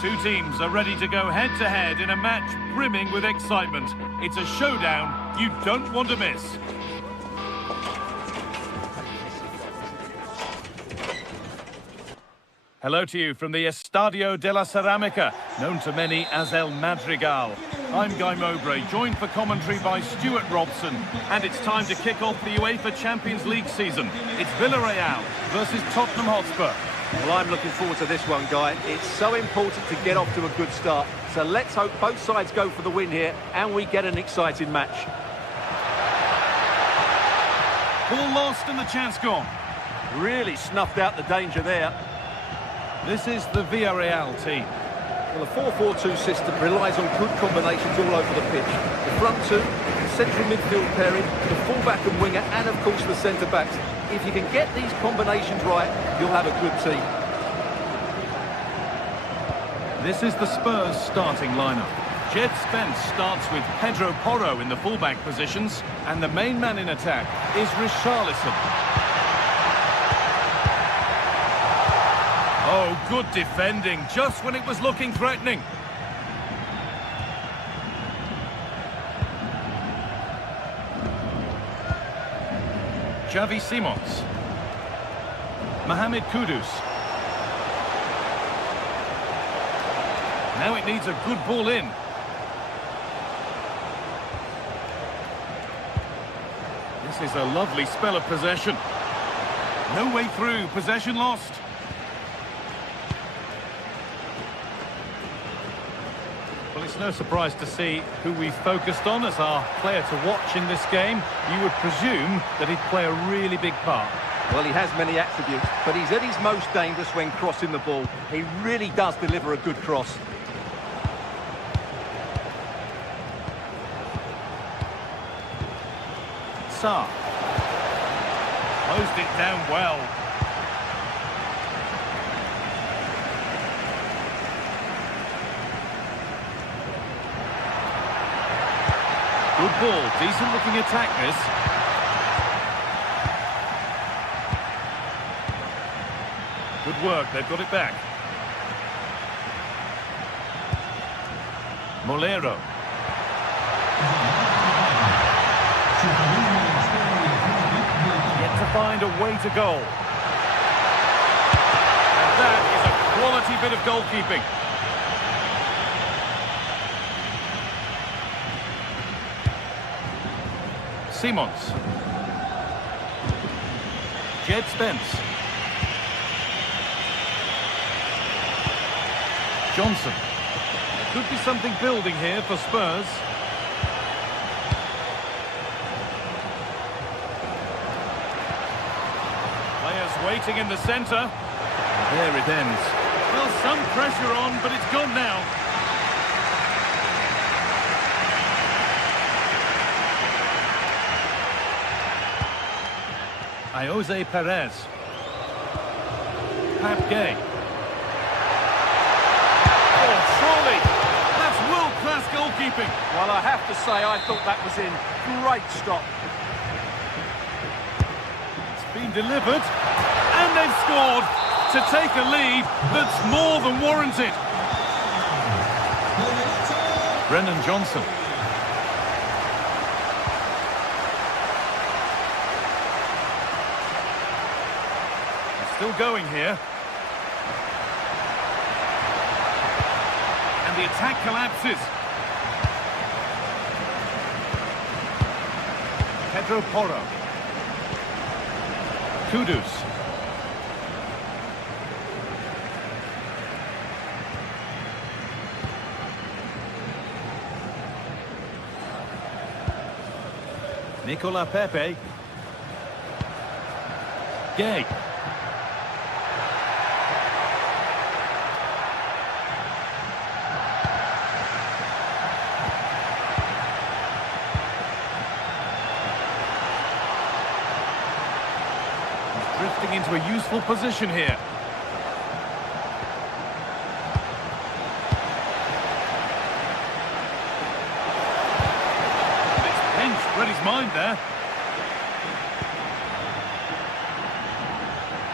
Two teams are ready to go head-to-head in a match brimming with excitement. It's a showdown you don't want to miss. Hello to you from the Estadio de la Ceramica, known to many as El Madrigal. I'm Guy Mowbray, joined for commentary by Stuart Robson, and it's time to kick off the UEFA Champions League season. It's Villarreal versus Tottenham Hotspur. Well, I'm looking forward to this one, Guy. It's so important to get off to a good start. So let's hope both sides go for the win here and we get an exciting match. Ball lost and the chance gone. Really snuffed out the danger there. This is the Villarreal team. Well, the 4-4-2 system relies on good combinations all over the pitch. The front two, the central midfield pairing, the fullback and winger, and of course the centre-backs. If you can get these combinations right, you'll have a good team. This is the Spurs starting lineup. Jed Spence starts with Pedro Porro in the fullback positions, and the main man in attack is Richarlison. Oh, good defending, just when it was looking threatening. Xavi Simons. Mohamed Kudus. Now it needs a good ball in. This is a lovely spell of possession. No way through, possession lost. Well, it's no surprise to see who we focused on as our player to watch in this game. You would presume that he'd play a really big part. Well, he has many attributes, but he's at his most dangerous when crossing the ball. He really does deliver a good cross. Sarr. Closed it down well. Good ball, decent looking attack this. Good work, they've got it back. Molero. Yet to find a way to goal. And that is a quality bit of goalkeeping. Simons. Jed Spence. Johnson. There could be something building here for Spurs. Players waiting in the centre. There it ends. Well, some pressure on, but it's gone now. Jose Perez. Pap Gay. Oh, surely! That's world-class goalkeeping. Well, I have to say, I thought that was in. Great stop. It's been delivered, and they've scored to take a lead that's more than warranted. Brennan Johnson. Still going here. And the attack collapses. Pedro Porro. Kudus. Nicola Pepe. Gay. Drifting into a useful position here. It's pinched, read his mind there.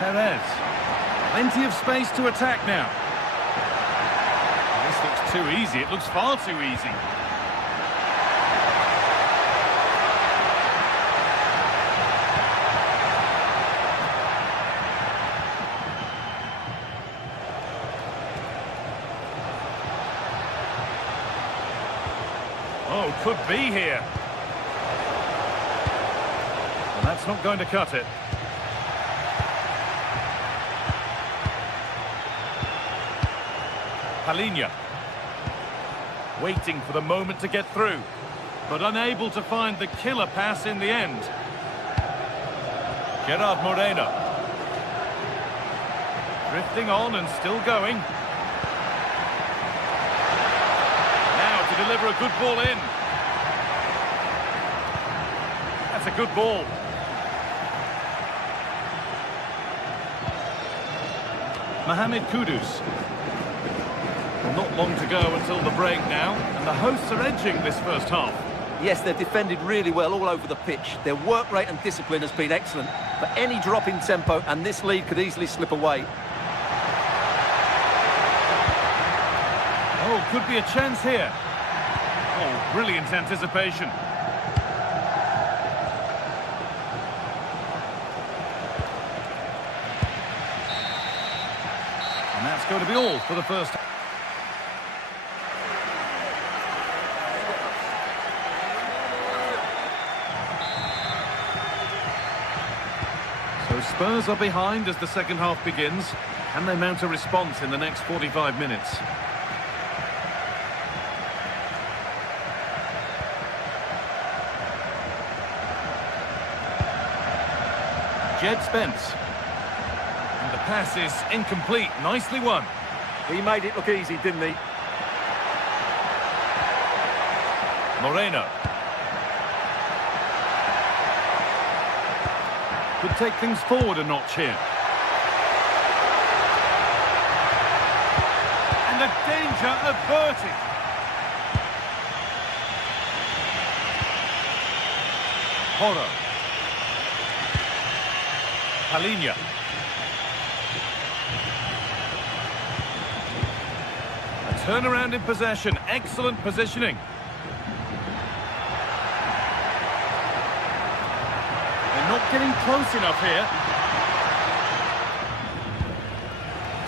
Perez. Plenty of space to attack now. too easy. It looks far too easy. Oh, could be here. And that's not going to cut it. Palinha. Waiting for the moment to get through, but unable to find the killer pass in the end. Gerard Moreno. Drifting on and still going. Now to deliver a good ball in. That's a good ball. Mohamed Kudus. Not long to go until the break now, and the hosts are edging this first half. Yes, they've defended really well all over the pitch. Their work rate and discipline has been excellent, but any drop in tempo and this lead could easily slip away. Oh, could be a chance here. Oh, brilliant anticipation. And that's going to be all for the first half. So Spurs are behind as the second half begins. Can they mount a response in the next 45 minutes? Jed Spence. And the pass is incomplete. Nicely won. He made it look easy, didn't he? Moreno. Could take things forward a notch here. And the danger averted. Porro. Palinha. A turnaround in possession. Excellent positioning. Not getting close enough here.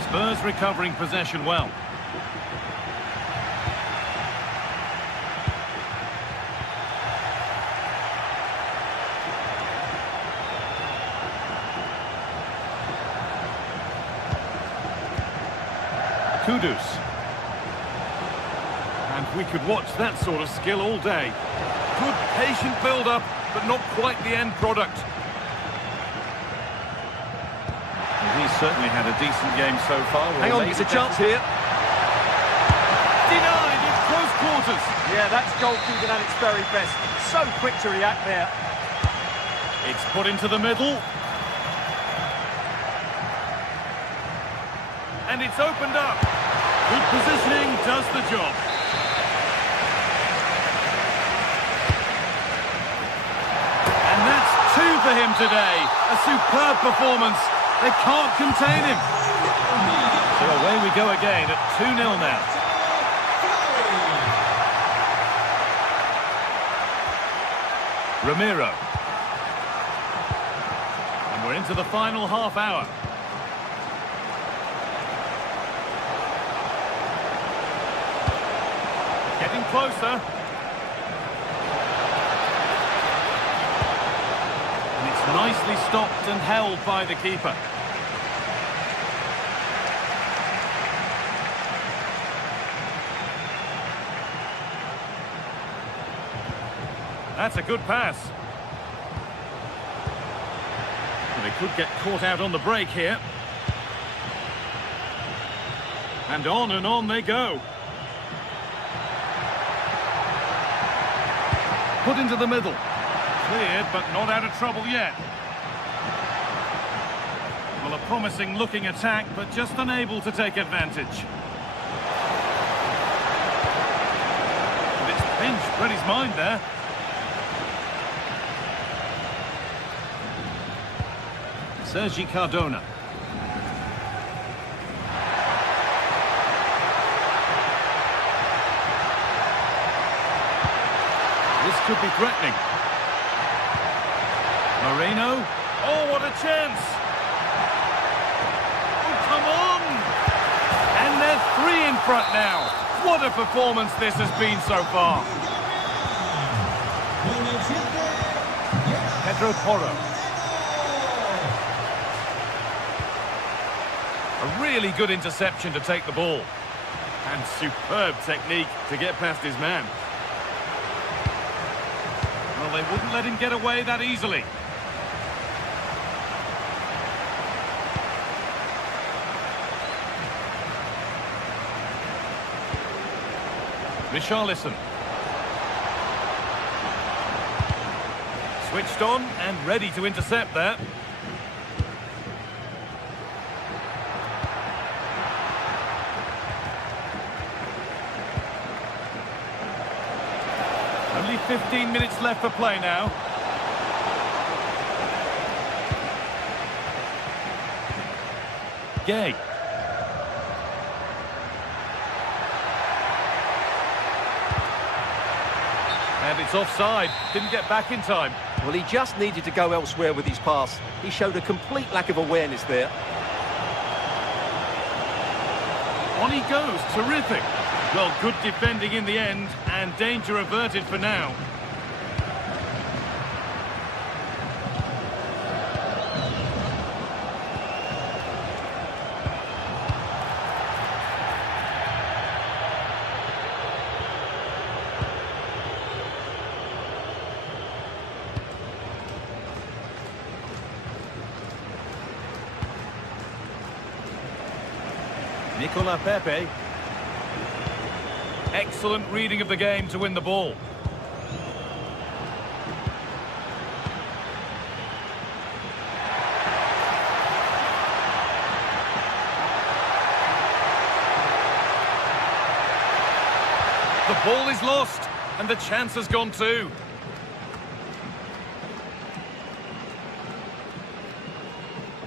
Spurs recovering possession well. Kudus. And we could watch that sort of skill all day. Good patient build-up, but not quite the end product. He's certainly had a decent game so far. Hang on, there's a chance here. Denied in close quarters. Yeah, that's goalkeeping at its very best. So quick to react there. It's put into the middle. And it's opened up. Good positioning does the job. And that's 2 for him today. A superb performance. They can't contain him. So away we go again at 2-0 now. Ramiro. And we're into the final half hour. Getting closer. And it's nicely stopped and held by the keeper. That's a good pass. They could get caught out on the break here. And on they go. Put into the middle. Cleared, but not out of trouble yet. Well, a promising looking attack, but just unable to take advantage. And it's pinched Reddy's mind there. Sergi Cardona. could be threatening. Moreno. Oh, what a chance! Oh, come on! And they're 3 in front now. What a performance this has been so far. Pedro Porro. A really good interception to take the ball. And superb technique to get past his man. Well, they wouldn't let him get away that easily. Richarlison. Switched on and ready to intercept that. Only 15 minutes left for play now. Gay. And it's offside. Didn't get back in time. Well, he just needed to go elsewhere with his pass. He showed a complete lack of awareness there. On he goes. Terrific. Well, good defending in the end, and danger averted for now. Nicola Pepe. Excellent reading of the game to win the ball. The ball is lost, and the chance has gone too.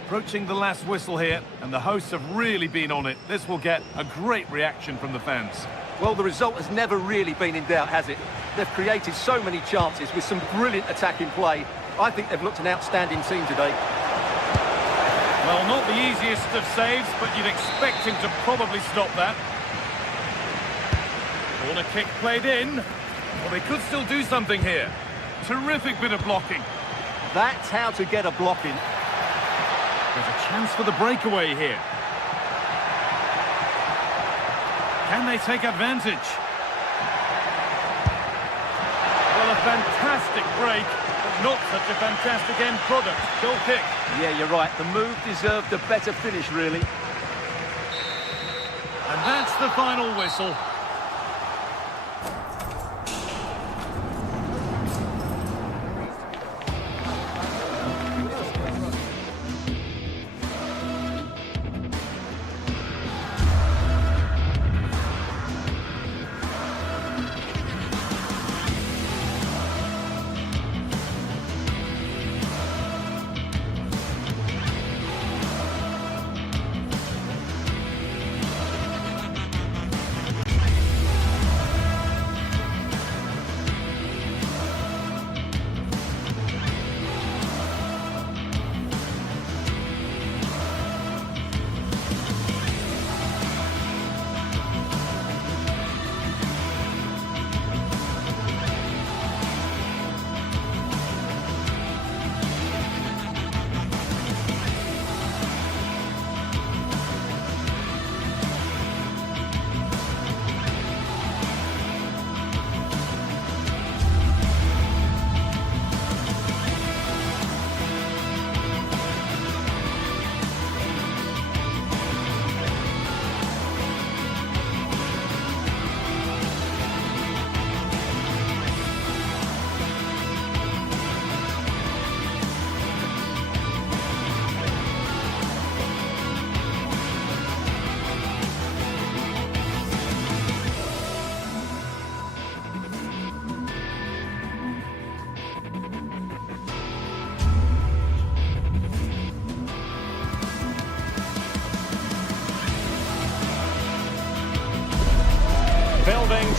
Approaching the last whistle here, and the hosts have really been on it. This will get a great reaction from the fans. Well, the result has never really been in doubt, has it? They've created so many chances with some brilliant attacking play. I think they've looked an outstanding team today. Well, not the easiest of saves, but you'd expect him to probably stop that. Corner kick played in. Well, they could still do something here. Terrific bit of blocking. That's how to get a block in. There's a chance for the breakaway here. Can they take advantage? Well, a fantastic break, but not such a fantastic end product. Goal kick. Yeah, you're right. The move deserved a better finish, really. And that's the final whistle.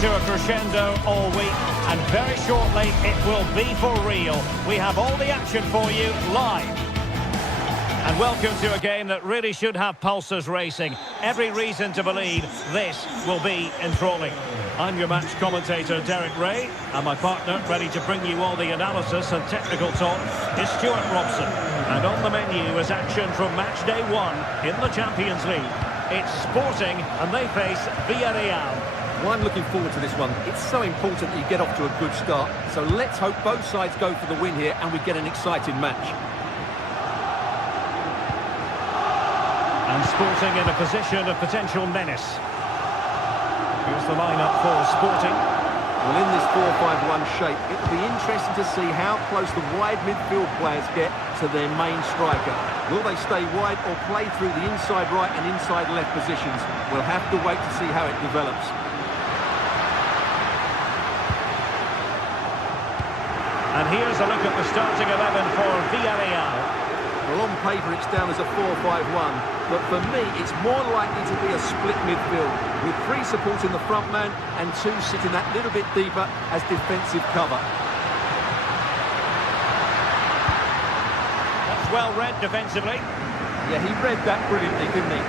to a crescendo all week, and very shortly it will be for real. We have all the action for you live. And welcome to a game that really should have pulses racing. Every reason to believe this will be enthralling. I'm your match commentator, Derek Ray, and my partner, ready to bring you all the analysis and technical talk, is Stuart Robson. And on the menu is action from match day 1 in the Champions League. It's Sporting, and they face Villarreal. Well, I'm looking forward to this one. It's so important that you get off to a good start. So let's hope both sides go for the win here and we get an exciting match. And Sporting in a position of potential menace. Here's the lineup for Sporting. Well, in this 4-5-1 shape, it will be interesting to see how close the wide midfield players get to their main striker. Will they stay wide or play through the inside right and inside left positions? We'll have to wait to see how it develops. And here's a look at the starting 11 for Villarreal. Well, on paper it's down as a 4-5-1, but for me it's more likely to be a split midfield, with 3 supporting the front man and 2 sitting that little bit deeper as defensive cover. That's well read defensively. Yeah, he read that brilliantly, didn't he?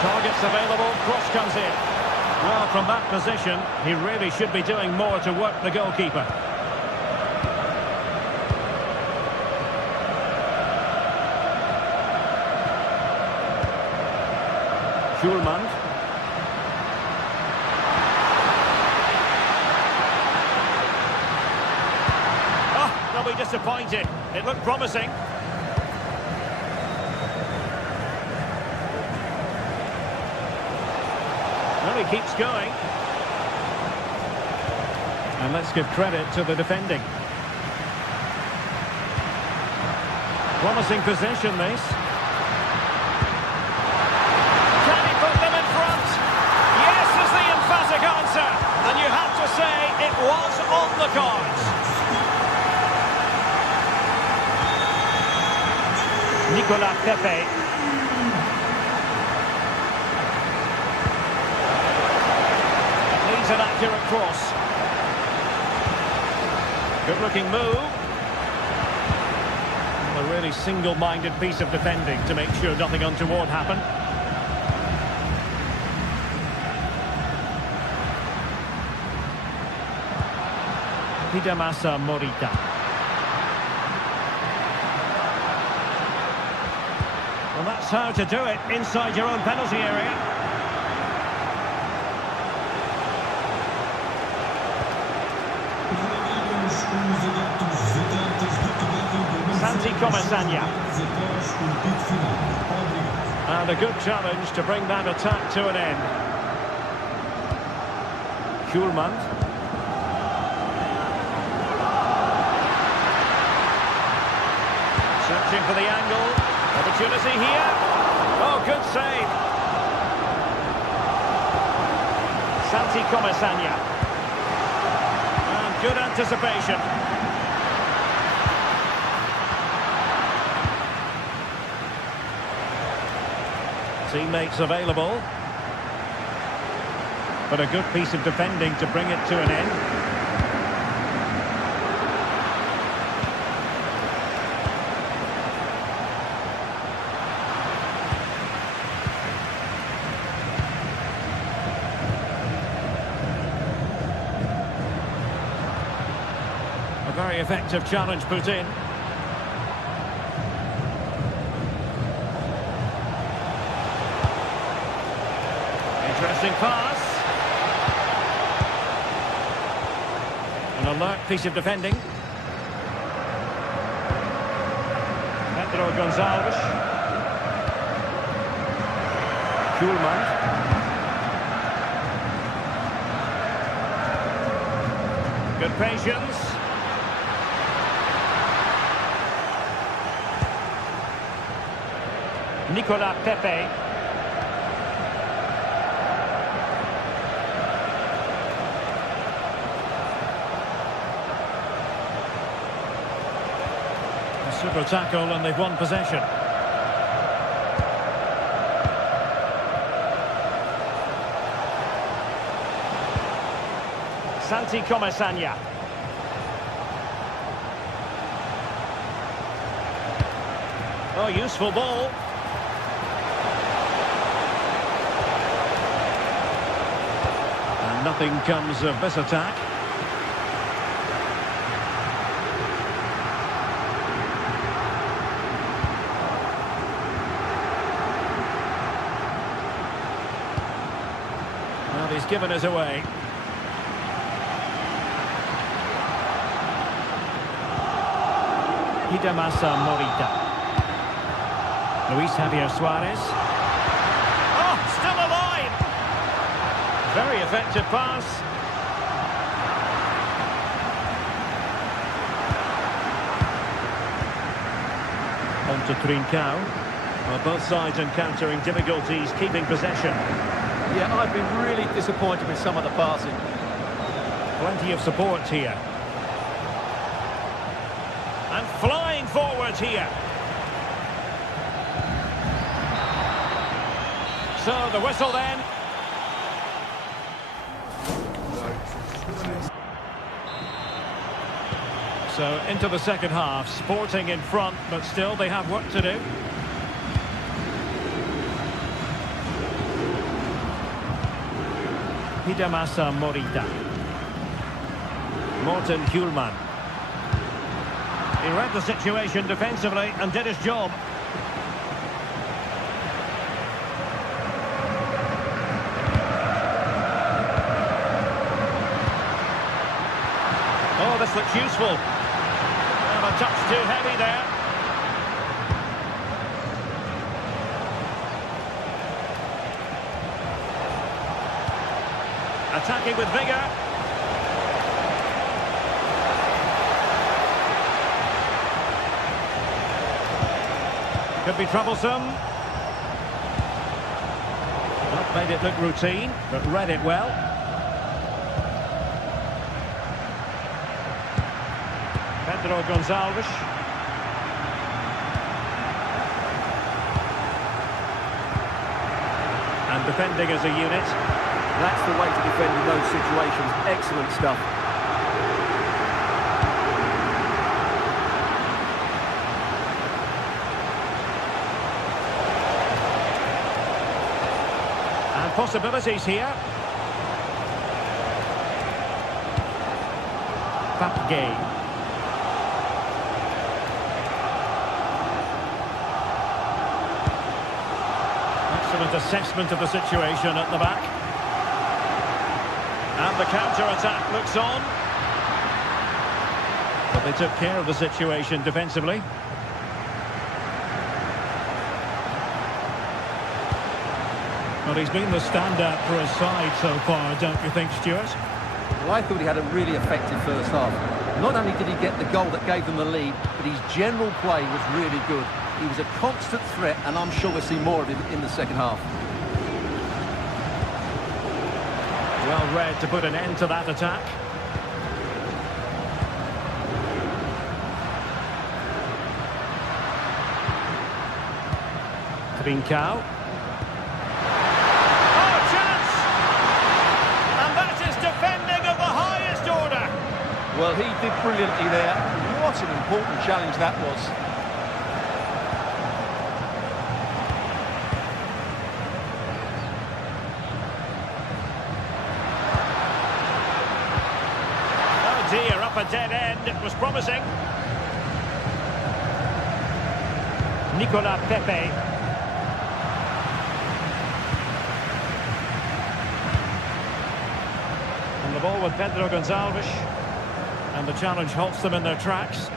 Targets available, cross comes in. Well, from that position, he really should be doing more to work the goalkeeper. Schulman. Oh, they'll be disappointed. It looked promising. Well, he keeps going. And let's give credit to the defending. Promising possession, this. Can he put them in front? Yes is the emphatic answer. And you have to say it was on the cards. Nicolas Pepe. An accurate cross. Good looking move. A really single-minded piece of defending to make sure nothing untoward happened. Hidemasa Morita. Well, that's how to do it inside your own penalty area. And a good challenge to bring that attack to an end. Schulman. Searching for the angle. Opportunity here. Oh, good save. Santi Comesaña. And good anticipation. Teammates available. But a good piece of defending to bring it to an end. A very effective challenge put in. Interesting pass. An alert piece of defending. Pedro Gonzalez. Schulman. Good patience. Nicolas Pepe. Super tackle and they've won possession. Santi Comesaña. Oh, useful ball. And nothing comes of this attack. Well, he's given us away. Hidemasa Morita. Luis Javier Suarez. Oh, still alive! Very effective pass. On to Trincao. Well, both sides encountering difficulties keeping possession. Yeah, I've been really disappointed with some of the passing. Plenty of support here. And flying forward here. So the whistle then. So into the second half, Sporting in front, but still they have work to do. Hidemasa Morita. Morten Hjulman. He read the situation defensively and did his job. Oh, this looks useful. Well, a touch too heavy there. Attacking with vigour. Could be troublesome. Not made it look routine, but read it well. Pedro Gonçalves. And defending as a unit. That's the way to defend in those situations. Excellent stuff. And possibilities here. Papgay. Excellent assessment of the situation at the back. And the counter-attack looks on. But they took care of the situation defensively. Well, he's been the standout for his side so far, don't you think, Stuart? Well, I thought he had a really effective first half. Not only did he get the goal that gave them the lead, but his general play was really good. He was a constant threat, and I'm sure we'll see more of him in the second half. Well read to put an end to that attack. Trincao. Oh, chance! And that is defending of the highest order. Well, he did brilliantly there. What an important challenge that was. Dear, up a dead end, it was promising. Nicolas Pepe. And the ball with Pedro Gonçalves. And the challenge halts them in their tracks.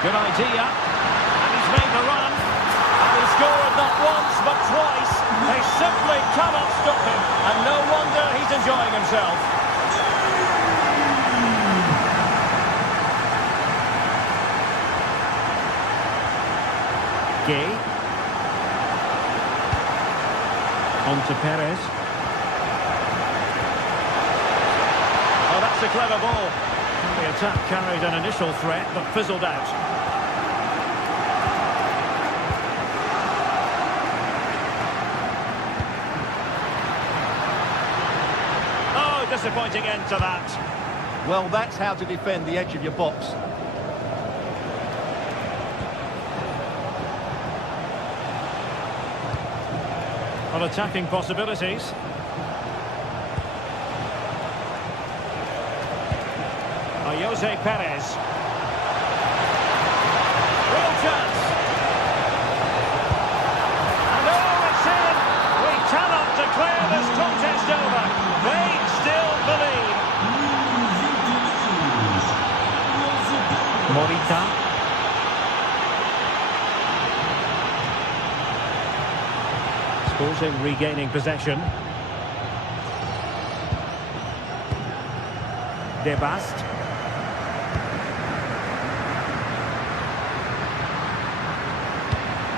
Good idea. And he's made the run. And he scored not once but twice. They simply cannot stop him. And no wonder he's enjoying himself. Gay. On to Perez. clever ball. The attack carried an initial threat, but fizzled out. Oh, disappointing end to that. Well, that's how to defend the edge of your box. On attacking possibilities. Jose Perez. Real chance. And oh, it's in. We cannot declare this contest over. They still believe. Morita. Sporting regaining possession. De Bast.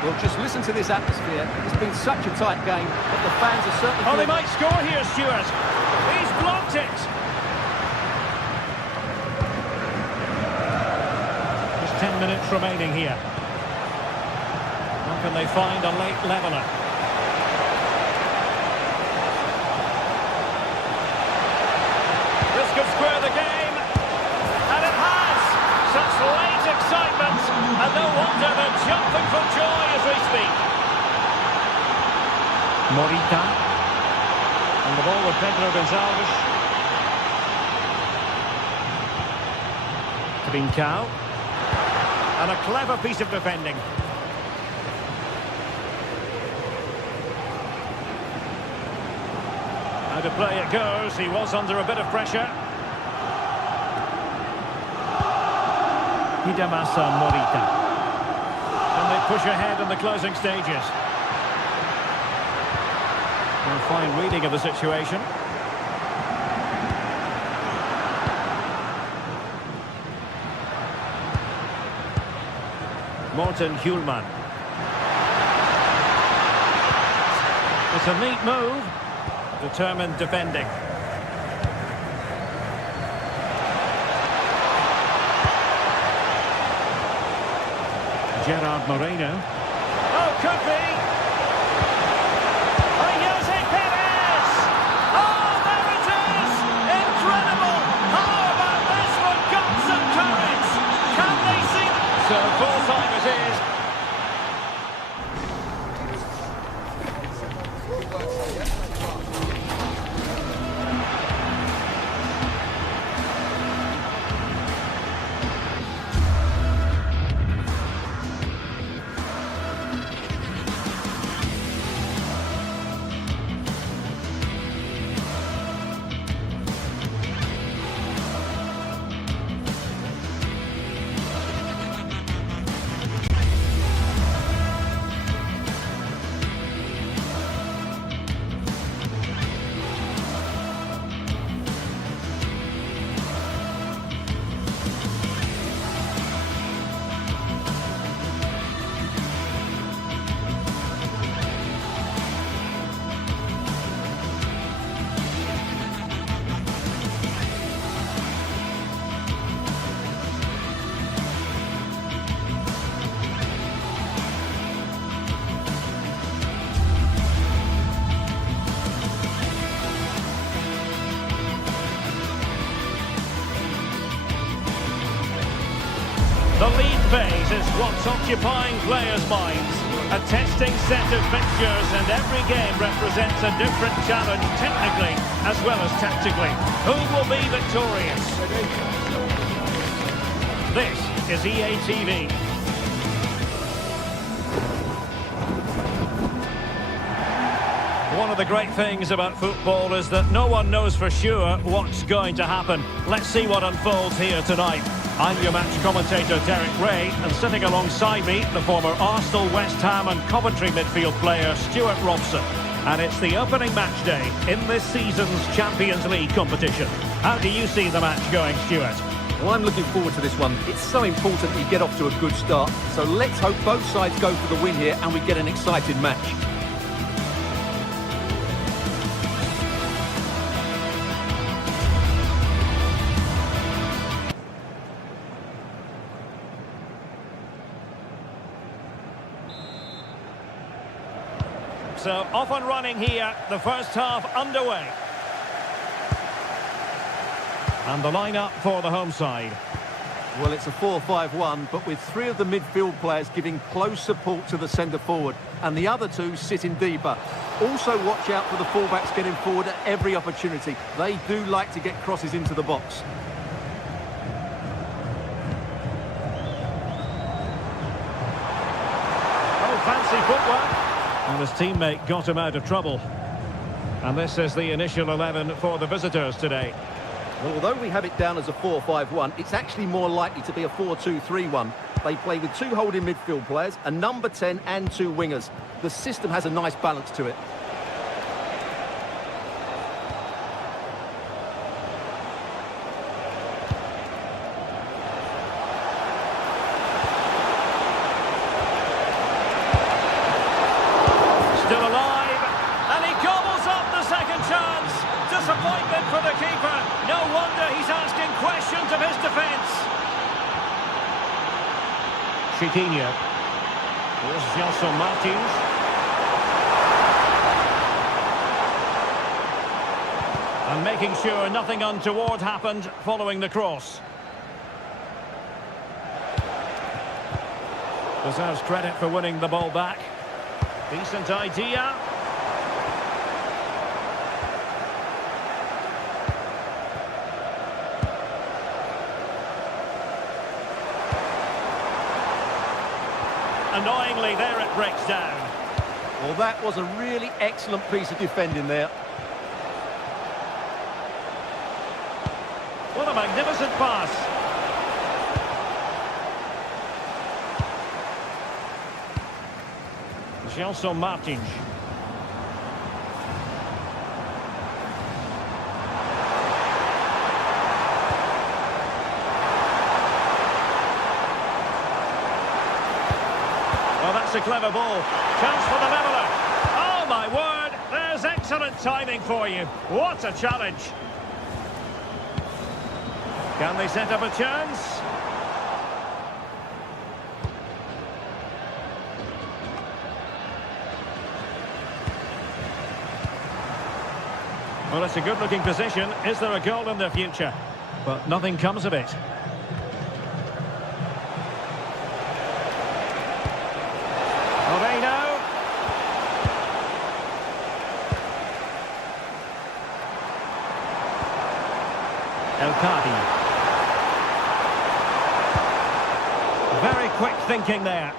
Well, just listen to this atmosphere. It's been such a tight game, but the fans are certainly... Oh, they might score here, Stuart. He's blocked it. Just 10 minutes remaining here. How can they find a late leveller? This could square the game. And it has. Such late excitement. And no wonder they're jumping for joy as we speak. Morita. And the ball with Pedro Gonçalves. Trincao. And a clever piece of defending. How to play it goes. He was under a bit of pressure. Hidemasa Morita. And they push ahead in the closing stages. A fine reading of the situation. Morten Hjulman. It's a neat move. Determined defending. Gerard Moreno. Oh, could be. Oh, Jose Perez! Oh, there it is! Incredible! How about this for guts and courage? Can they see that? So full time it is. The lead phase is what's occupying players' minds. A testing set of fixtures, and every game represents a different challenge technically as well as tactically. Who will be victorious? This is EA TV. One of the great things about football is that no one knows for sure what's going to happen. Let's see what unfolds here tonight. I'm your match commentator, Derek Ray, and sitting alongside me, the former Arsenal, West Ham and Coventry midfield player, Stuart Robson. And it's the opening match day in this season's Champions League competition. How do you see the match going, Stuart? Well, I'm looking forward to this one. It's so important you get off to a good start. So let's hope both sides go for the win here and we get an exciting match. So off and running here, the first half underway. And the lineup for the home side. Well, it's a 4-5-1, but with three of the midfield players giving close support to the centre forward, and the other two sitting deeper. Also watch out for the fullbacks getting forward at every opportunity. They do like to get crosses into the box. Oh, fancy footwork. And his teammate got him out of trouble. And this is the initial 11 for the visitors today. Well, although we have it down as a 4-5-1, it's actually more likely to be a 4-2-3-1. They play with two holding midfield players, a number 10 and two wingers. The system has a nice balance to it. Still alive, and he gobbles up the second chance. Disappointment for the keeper. No wonder he's asking questions of his defence. Chiquinho. Here's Gelson Martins. And making sure nothing untoward happened following the cross. Deserves credit for winning the ball back. Decent idea. Annoyingly, there it breaks down. Well, that was a really excellent piece of defending there. What a magnificent pass. Gelson Martins. Well, that's a clever ball. Chance for the leveller. Oh, my word. There's excellent timing for you. What a challenge. Can they set up a chance? Well, it's a good-looking position. Is there a goal in the future? But nothing comes of it. Moreno. El Kadi. Very quick thinking there.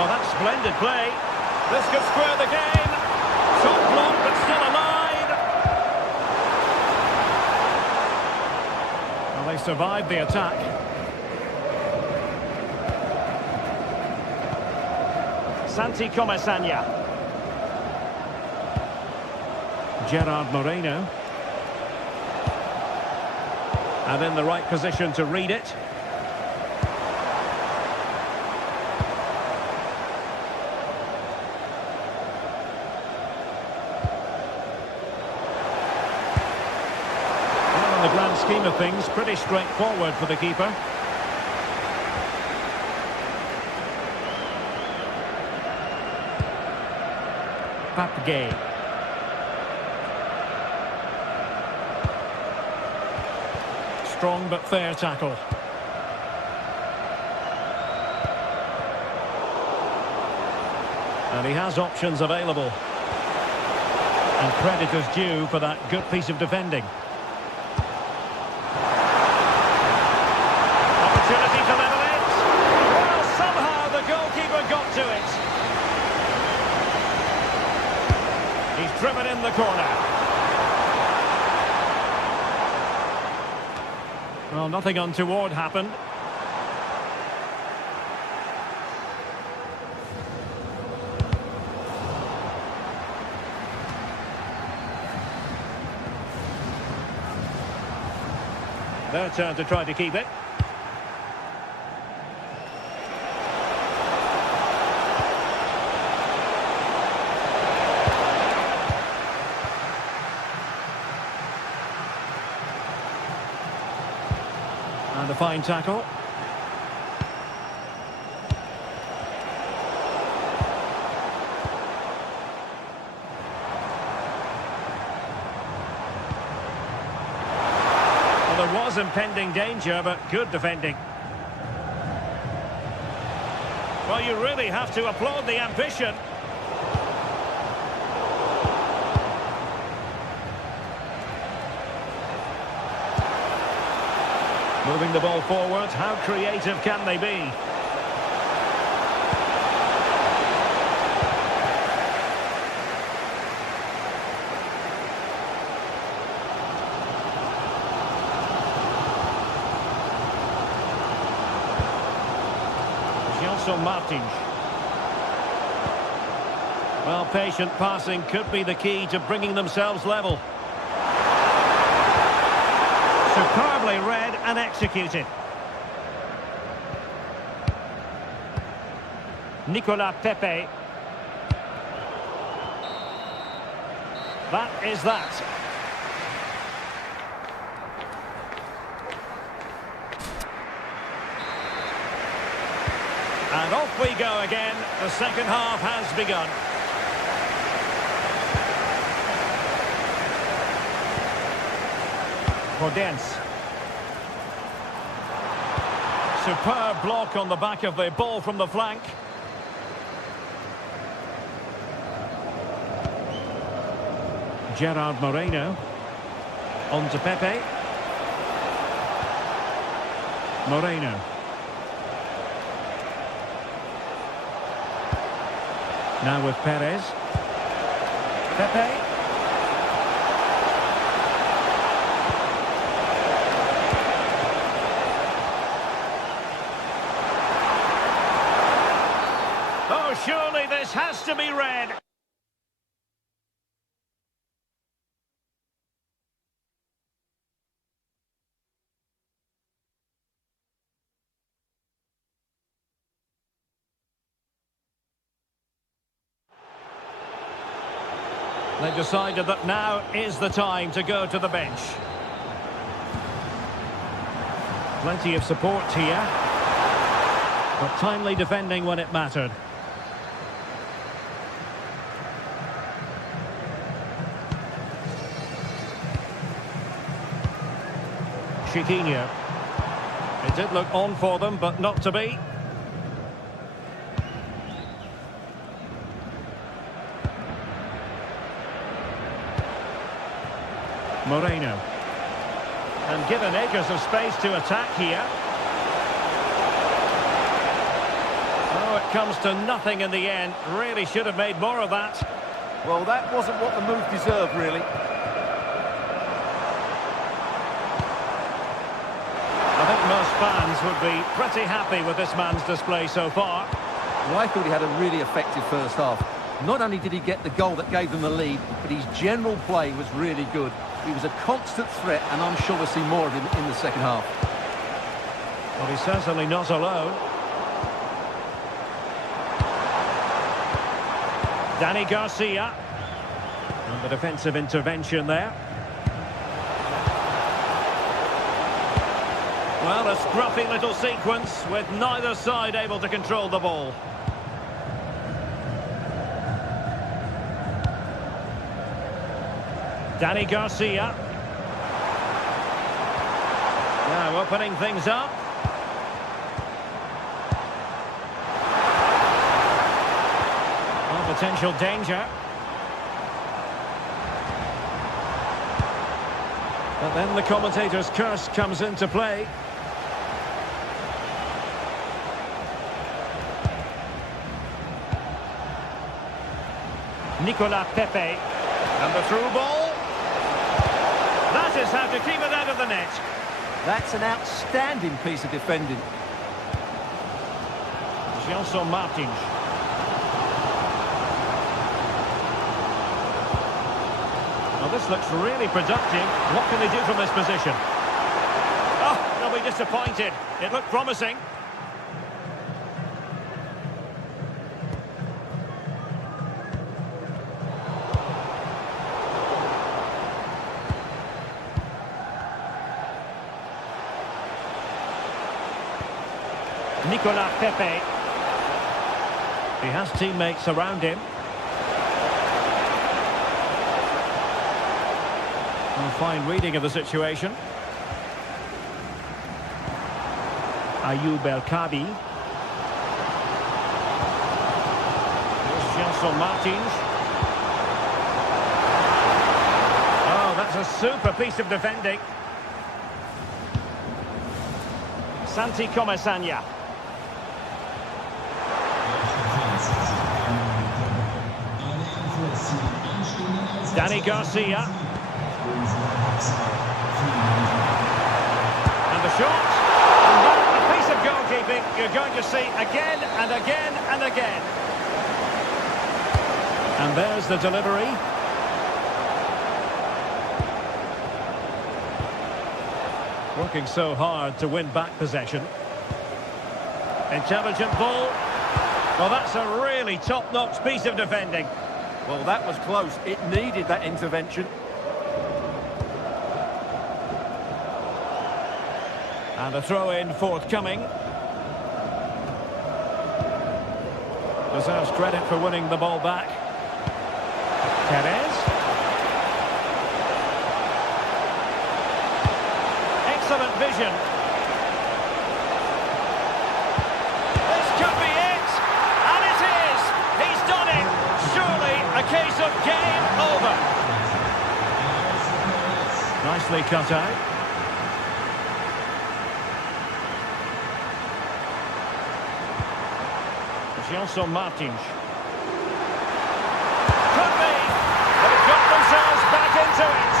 Oh, that's splendid play. This could square the game. Top block, but still alive. Well, they survived the attack. Santi Comesaña. Gerard Moreno. And in the right position to read it. In the grand scheme of things, pretty straightforward for the keeper. Papgay. Strong but fair tackle. And he has options available. And credit is due for that good piece of defending. Opportunity to level it. Well, somehow the goalkeeper got to it. He's driven in the corner. Well, nothing untoward happened. Their turn to try to keep it. And a fine tackle. there was impending danger, but good defending. Well, you really have to applaud the ambition. Moving the ball forward, how creative can they be? Martins. Well, patient passing could be the key to bringing themselves level. Superbly read and executed. Nicolas Pepe. That is that. And off we go again. The second half has begun. Podence. Superb block on the back of the ball from the flank. Gerard Moreno. On to Pepe. Moreno. Now with Perez. Pepe. Oh, surely this has to be red. They've decided that now is the time to go to the bench. Plenty of support here, but timely defending when it mattered. Chiquinho. It did look on for them, but not to be. Moreno. And given acres of space to attack here. Oh, it comes to nothing in the end. Really should have made more of that. Well, that wasn't what the move deserved, really. I think most fans would be pretty happy with this man's display so far. Well, I thought he had a really effective first half. Not only did he get the goal that gave them the lead, but his general play was really good. He was a constant threat, and I'm sure we'll see more of him in the second half. Well, he's certainly not alone. Danny Garcia. And the defensive intervention there. Well, a scruffy little sequence with neither side able to control the ball. Danny Garcia. Now opening things up. Well, potential danger. But then the commentator's curse comes into play. Nicolas Pepe. And the through ball. That is how to keep it out of the net. That's an outstanding piece of defending. Gelson Martins. Well, this looks really productive. What can they do from this position? Oh, they'll be disappointed. It looked promising. Nicolas Pepe. He has teammates around him. A fine reading of the situation. Ayoub El Kabi. Gelson Martins. Oh, that's a super piece of defending. Santi Comesanya. Danny Garcia. And the shot. And that, a piece of goalkeeping you're going to see again and again and again. And there's the delivery. Working so hard to win back possession. Intelligent ball. Well, that's a really top-notch piece of defending. Well, that was close. It needed that intervention. And a throw-in forthcoming. Deserves credit for winning the ball back. Perez. Excellent vision. This could be it! And it is! He's done it! Surely a case of game over. Nicely cut out. Gelson Martins. Could be. They've got themselves back into it.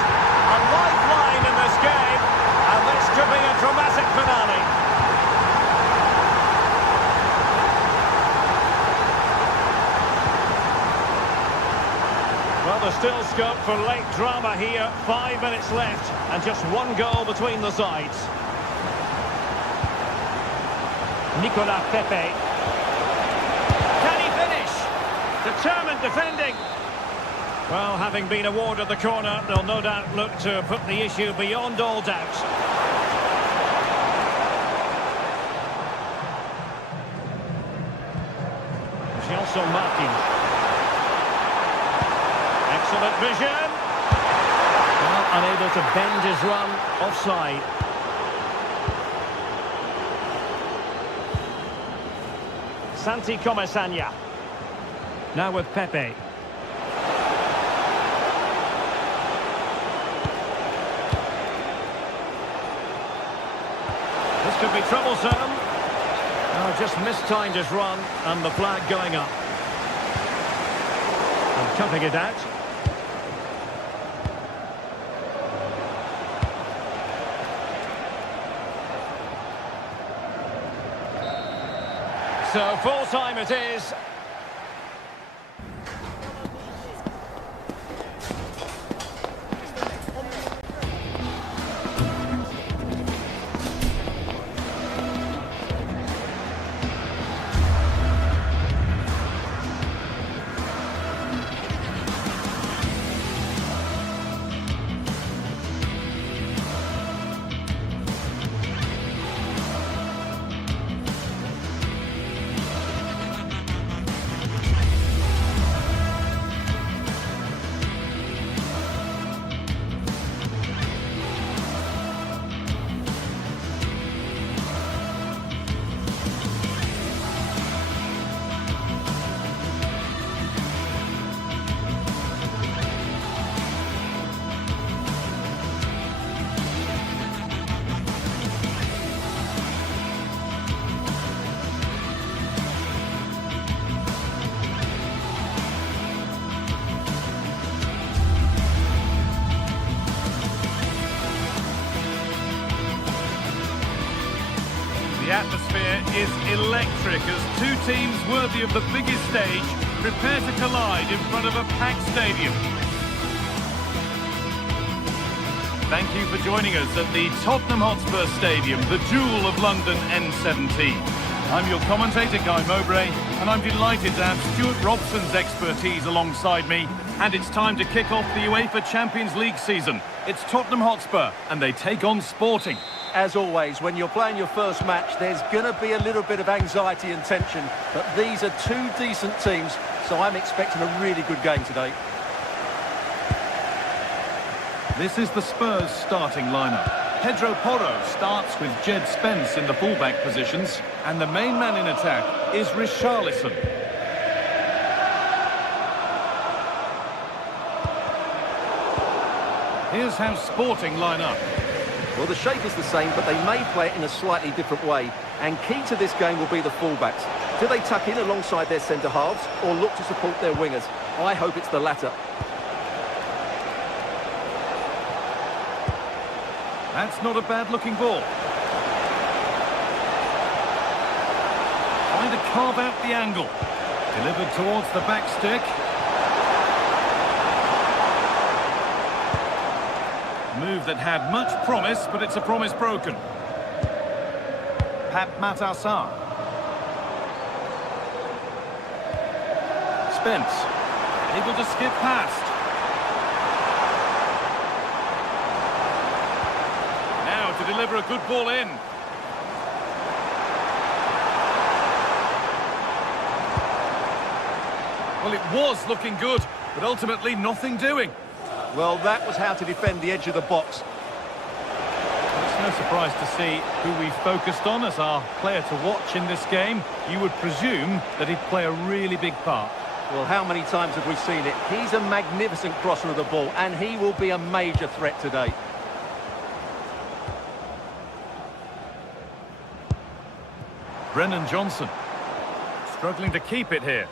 A lifeline in this game. And this could be a dramatic finale. Well, there's still scope for late drama here. 5 minutes left. And just one goal between the sides. Nicolas Pepe. Determined defending. Well, having been awarded the corner, they'll no doubt look to put the issue beyond all doubt. Gelson Martins. Excellent vision. Well, unable to bend his run. Offside. Santi Comesanya. Now with Pepe. This could be troublesome. Oh, just mistimed his run and the flag going up. And cutting it out. So full time it is. The atmosphere is electric as two teams worthy of the biggest stage prepare to collide in front of a packed stadium. Thank you for joining us at the Tottenham Hotspur Stadium, the jewel of London N17. I'm your commentator, Guy Mowbray, and I'm delighted to have Stuart Robson's expertise alongside me. And it's time to kick off the UEFA Champions League season. It's Tottenham Hotspur, and they take on Sporting. As always, when you're playing your first match, there's going to be a little bit of anxiety and tension. But these are two decent teams, so I'm expecting a really good game today. This is the Spurs starting lineup. Pedro Porro starts with Jed Spence in the fullback positions, and the main man in attack is Richarlison. Here's how Sporting line up. Well, the shape is the same, but they may play it in a slightly different way. And key to this game will be the fullbacks. Do they tuck in alongside their centre-halves or look to support their wingers? I hope it's the latter. That's not a bad-looking ball. Trying to carve out the angle. Delivered towards the back stick. Move that had much promise, but it's a promise broken. Pat Matassar. Spence, able to skip past. Now to deliver a good ball in. Well, it was looking good, but ultimately nothing doing. Well, that was how to defend the edge of the box. It's no surprise to see who we focused on as our player to watch in this game. You would presume that he'd play a really big part. Well, how many times have we seen it? He's a magnificent crosser of the ball, and he will be a major threat today. Brennan Johnson, struggling to keep it here.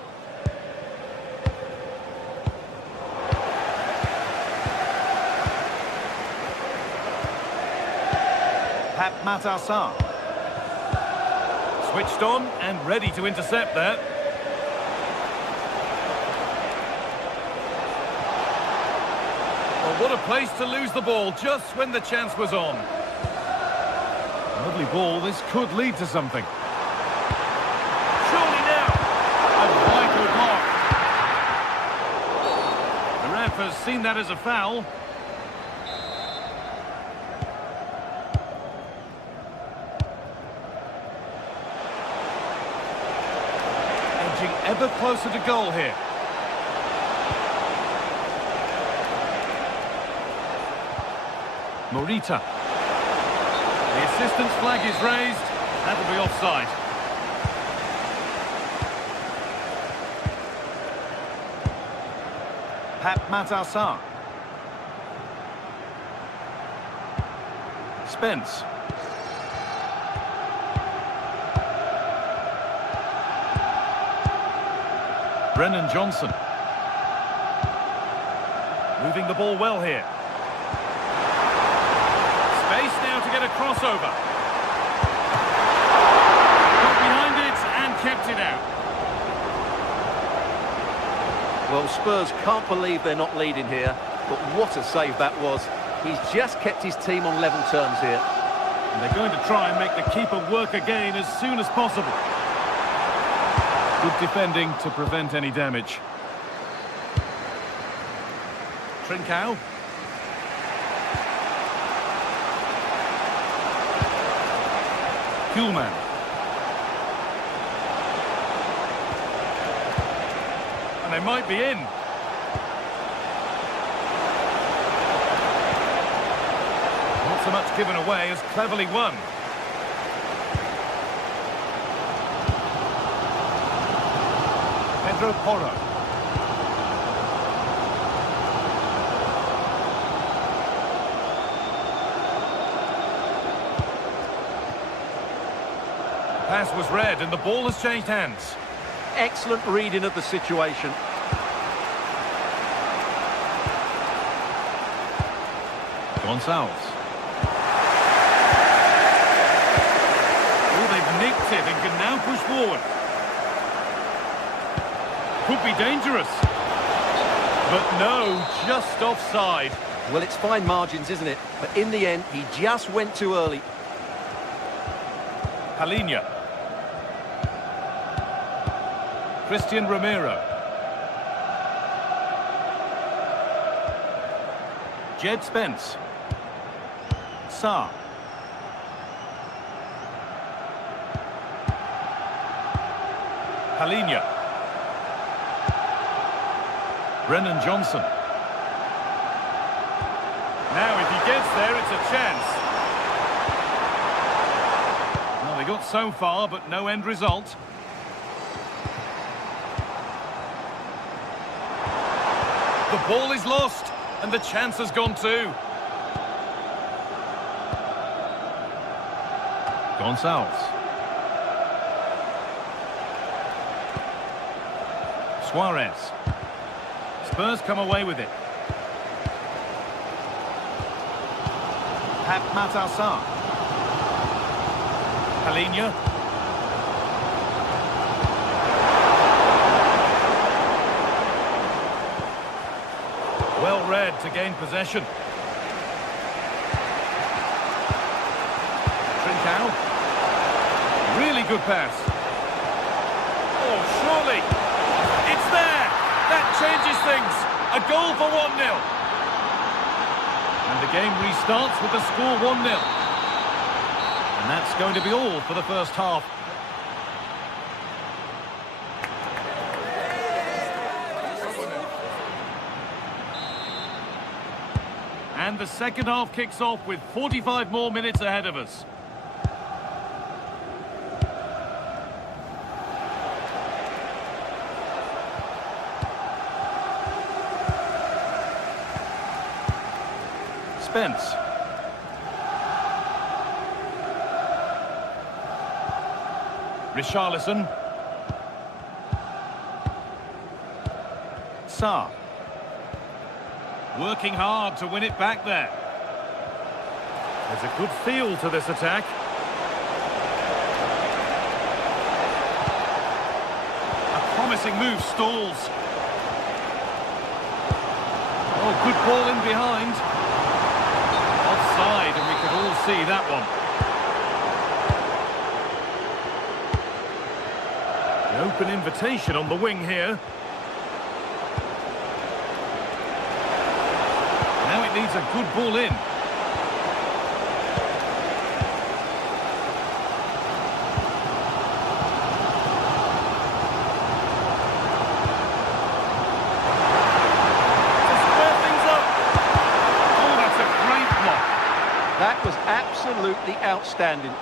Pat Matassar. Switched on and ready to intercept that. Well, what a place to lose the ball just when the chance was on. Lovely ball, this could lead to something. Surely now, a vital block. The ref has seen that as a foul. Edging ever closer to goal here. Morita. The assistant's flag is raised. That'll be offside. Pat Matassar. Spence. Brennan Johnson. Moving the ball well here. Space now to get a crossover. Got behind it and kept it out. Well, Spurs can't believe they're not leading here, but what a save that was. He's just kept his team on level terms here. And they're going to try and make the keeper work again as soon as possible. Good defending to prevent any damage. Trincao. Kuhlman. And they might be in. Not so much given away as cleverly won. Pedro Porro. Pass was read and the ball has changed hands. Excellent reading of the situation. Gonçalves. Oh, they've nicked it and can now push forward. Could be dangerous. But no, just offside. Well, it's fine margins, isn't it? But in the end, he just went too early. Palinha. Christian Romero. Jed Spence. Sarr. Palinha. Brennan Johnson. Now if he gets there, it's a chance. got so far, but no end result. The ball is lost, and the chance has gone too. Gonçalves. Suarez. Spurs come away with it. Matassar. Palhinha. Well read to gain possession. Trincao. Really good pass. Oh, surely. It's there. That changes things. A goal for 1-0. And the game restarts with the score 1-0. And that's going to be all for the first half. And the second half kicks off with 45 more minutes ahead of us. Spence. Richarlison. Sarr. Working hard to win it back there. There's a good feel to this attack. A promising move stalls. Oh, good ball in behind. Offside, and we could all see that one. The open invitation on the wing here. Now it needs a good ball in. To square things up. Oh, that's a great block. That was absolutely outstanding.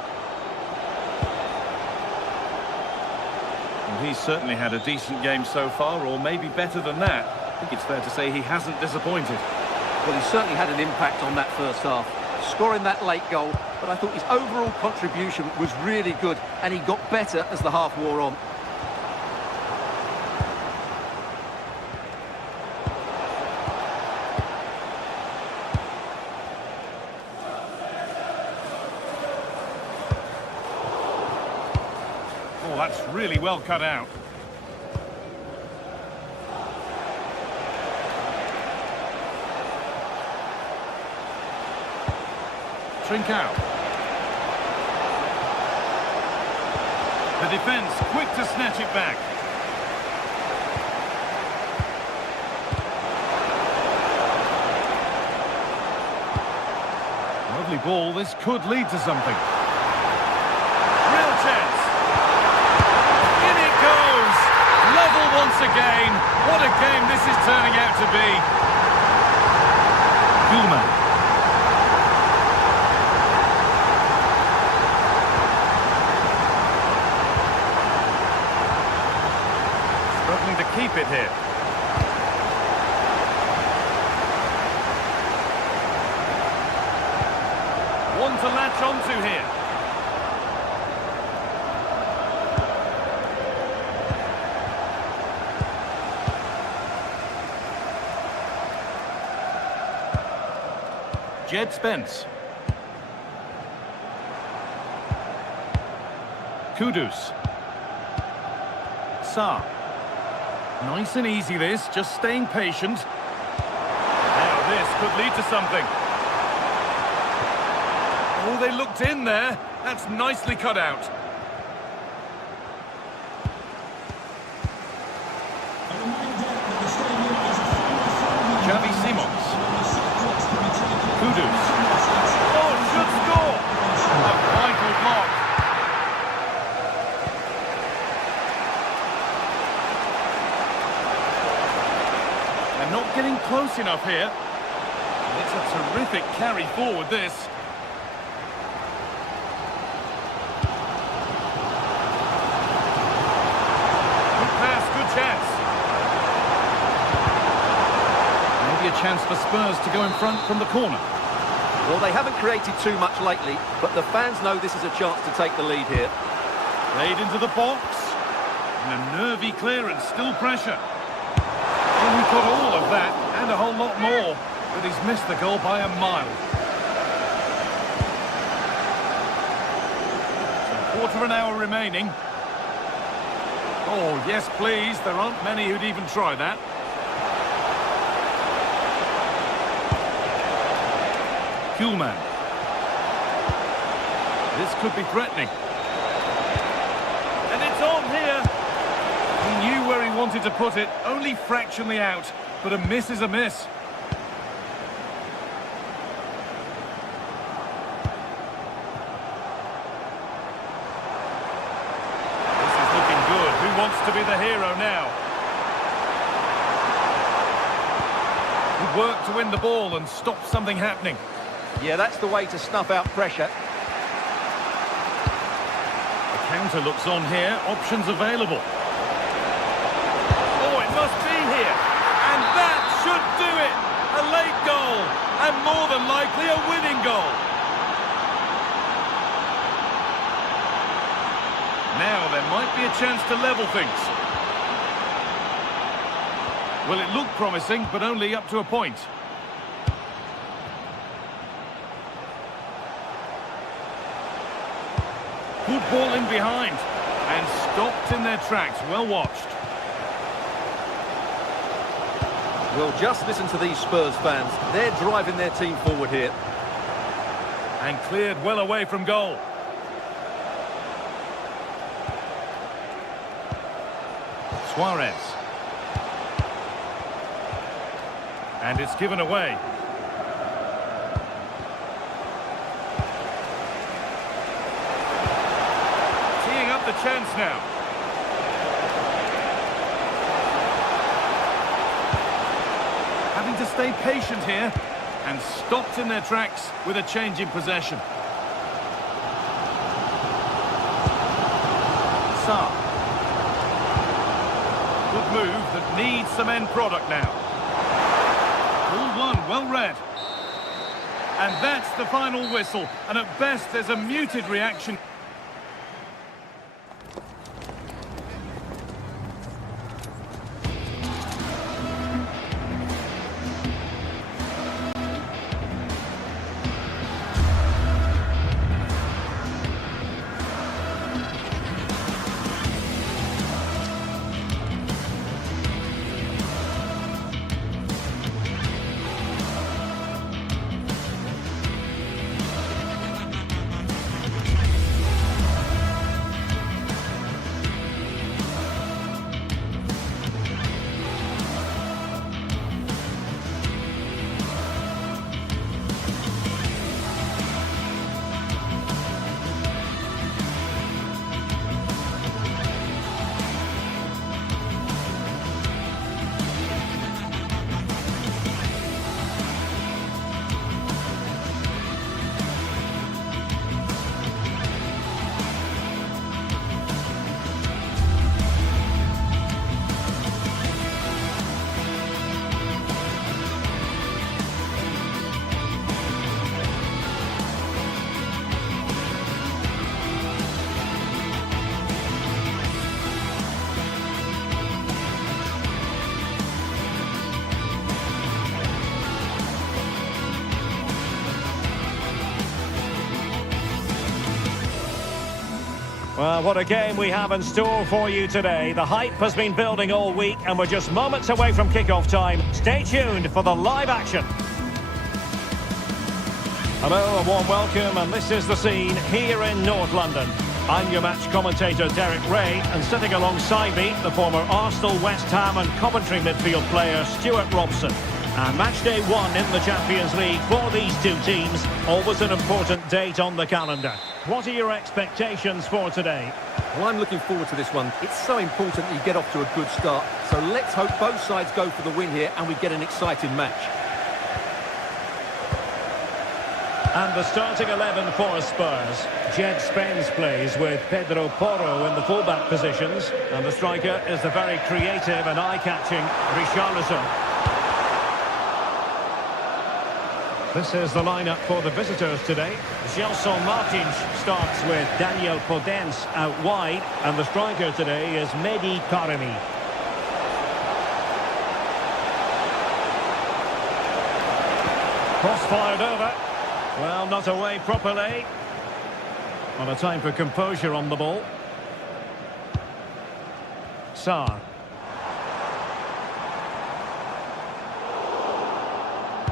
Well, he's certainly had a decent game so far, or maybe better than that. I think it's fair to say he hasn't disappointed. Well, he certainly had an impact on that first half, scoring that late goal, but I thought his overall contribution was really good, and he got better as the half wore on. Oh, that's really well cut out. Trincao. The defence quick to snatch it back. Lovely ball, this could lead to something. Real chance. In it goes. Level once again. What a game this is turning out to be. Gulman. Struggling to keep it here. One to latch onto here. Jed Spence. Kudus. Sarr. Nice and easy this, just staying patient. Now this could lead to something. Oh, they looked in there. That's nicely cut out. Xavi Simons. Kudus. Oh, should score. A vital block. They're not getting close enough here. It's a terrific carry forward, this. chance for Spurs to go in front from the corner. Well, they haven't created too much lately, but the fans know this is a chance to take the lead here. Played into the box. And a nervy clearance, still pressure. And we've got all of that and a whole lot more, but he's missed the goal by a mile. So quarter of an hour remaining. Oh, yes, please. There aren't many who'd even try that. Kuhlman. This could be threatening. And it's on here. He knew where he wanted to put it, only fractionally out, but a miss is a miss. This is looking good. Who wants to be the hero now? Good work to win the ball and stop something happening. Yeah, that's the way to snuff out pressure. The counter looks on here. Options available. Oh, it must be here. And that should do it. A late goal. And more than likely a winning goal. Now there might be a chance to level things. Well, it looked promising, but only up to a point. Good ball in behind. And stopped in their tracks. Well watched. Well, just listen to these Spurs fans. They're driving their team forward here. And cleared well away from goal. Suarez. And it's given away. Teeing up the chance now. Having to stay patient here. And stopped in their tracks with a change in possession. Sa. Good move that needs some end product now. All one, well read. And that's the final whistle. And at best, there's a muted reaction. Well, what a game we have in store for you today. The hype has been building all week and we're just moments away from kick-off time. Stay tuned for the live action. Hello, a warm welcome, and this is the scene here in North London. I'm your match commentator Derek Ray, and sitting alongside me, the former Arsenal, West Ham and Coventry midfield player Stuart Robson. And match day 1 in the Champions League for these two teams. Always an important date on the calendar. What are your expectations for today? Well, I'm looking forward to this one. It's so important that you get off to a good start. So let's hope both sides go for the win here and we get an exciting match. And the starting 11 for Spurs. Jed Spence plays with Pedro Porro in the fullback positions. And the striker is the very creative and eye-catching Richarlison. This is the lineup for the visitors today. Gelson Martins starts with Daniel Podence out wide, and the striker today is Mehdi Taremi. Cross fired over. Well, not away properly. On a time for composure on the ball. Sarr.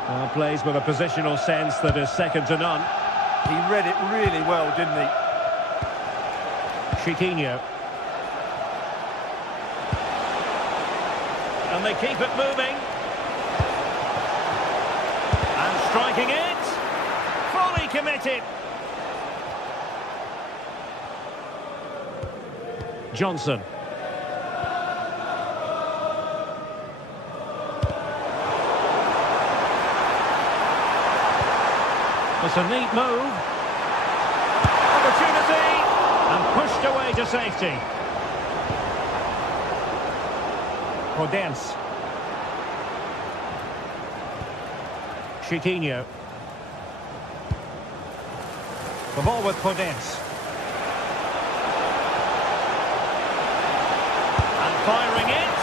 Well, plays with a positional sense that is second to none. He read it really well, didn't he? Chiquinho. And they keep it moving. And striking it. Fully committed. Johnson. It's a neat move. Opportunity. And pushed away to safety. Podence. Chiquinho. The ball with Podence. And firing it.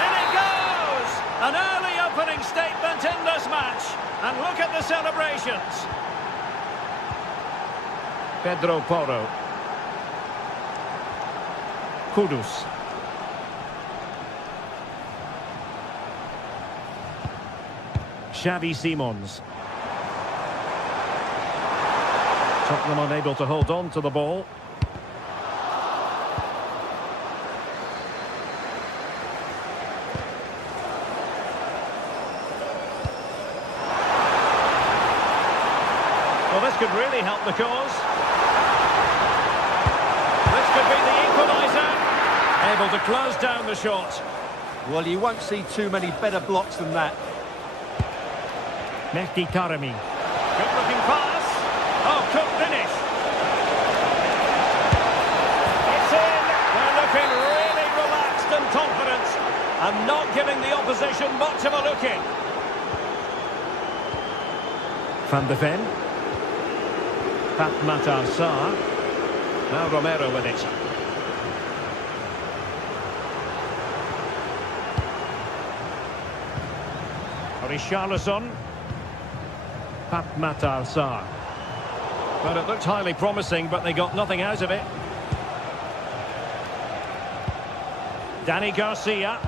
And it goes! An early opening statement in this match. And look at the celebrations. Pedro Porro. Kudus. Xavi Simons. Tottenham unable to hold on to the ball. Well, this could really help the cause. This could be the equaliser. Able to close down the shot. Well, you won't see too many better blocks than that. Mehdi Taremi. Good looking pass. Oh, could finish. It's in. They're looking really relaxed and confident. And not giving the opposition much of a look in. Van de Ven. Matar Sarr. Now Romero with it. Richarlison. Matar Sarr. Well, it looked highly promising, but they got nothing out of it. Danny Garcia.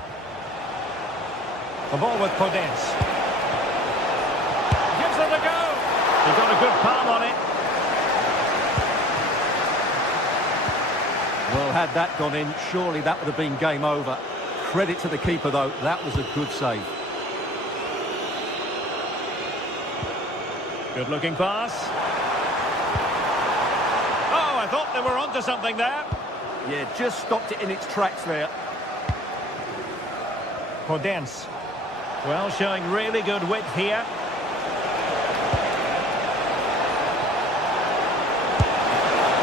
The ball with Podence. Gives it a go. He got a good palm on it. Well, had that gone in, surely that would have been game over. Credit to the keeper, though. That was a good save. Good looking pass. Oh, I thought they were onto something there. Yeah, just stopped it in its tracks there. Podence. Well, showing really good width here.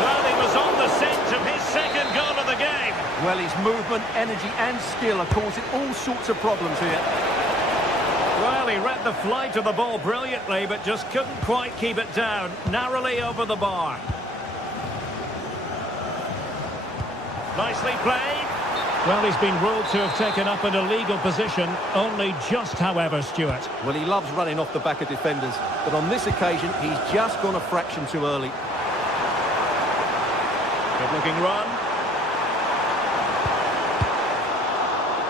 Well, he was on the scent of his second goal of the game. Well, his movement, energy and skill are causing all sorts of problems here. Well, he read the flight of the ball brilliantly, but just couldn't quite keep it down. Narrowly over the bar. Nicely played. Well, he's been ruled to have taken up an illegal position. Only just, however, Stuart. Well, he loves running off the back of defenders. But on this occasion, he's just gone a fraction too early. Good looking run.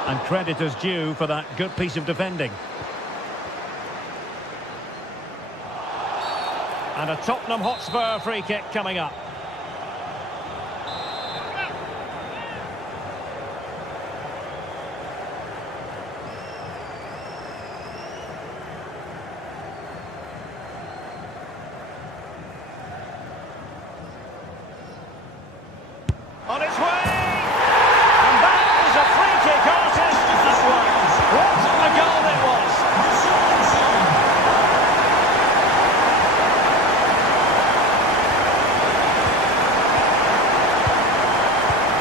And credit is due for that good piece of defending. And a Tottenham Hotspur free kick coming up. On its way! And that is a free kick artist. That one. What a goal it was!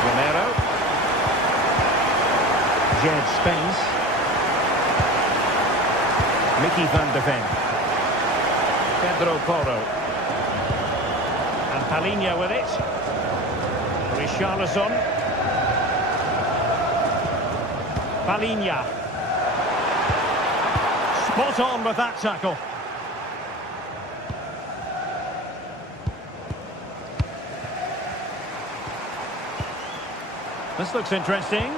Romero. Jed Spence. Mickey van de Ven. Pedro Porro. And Palinha with it. Richarlison. Palinha. Spot on with that tackle. This looks interesting.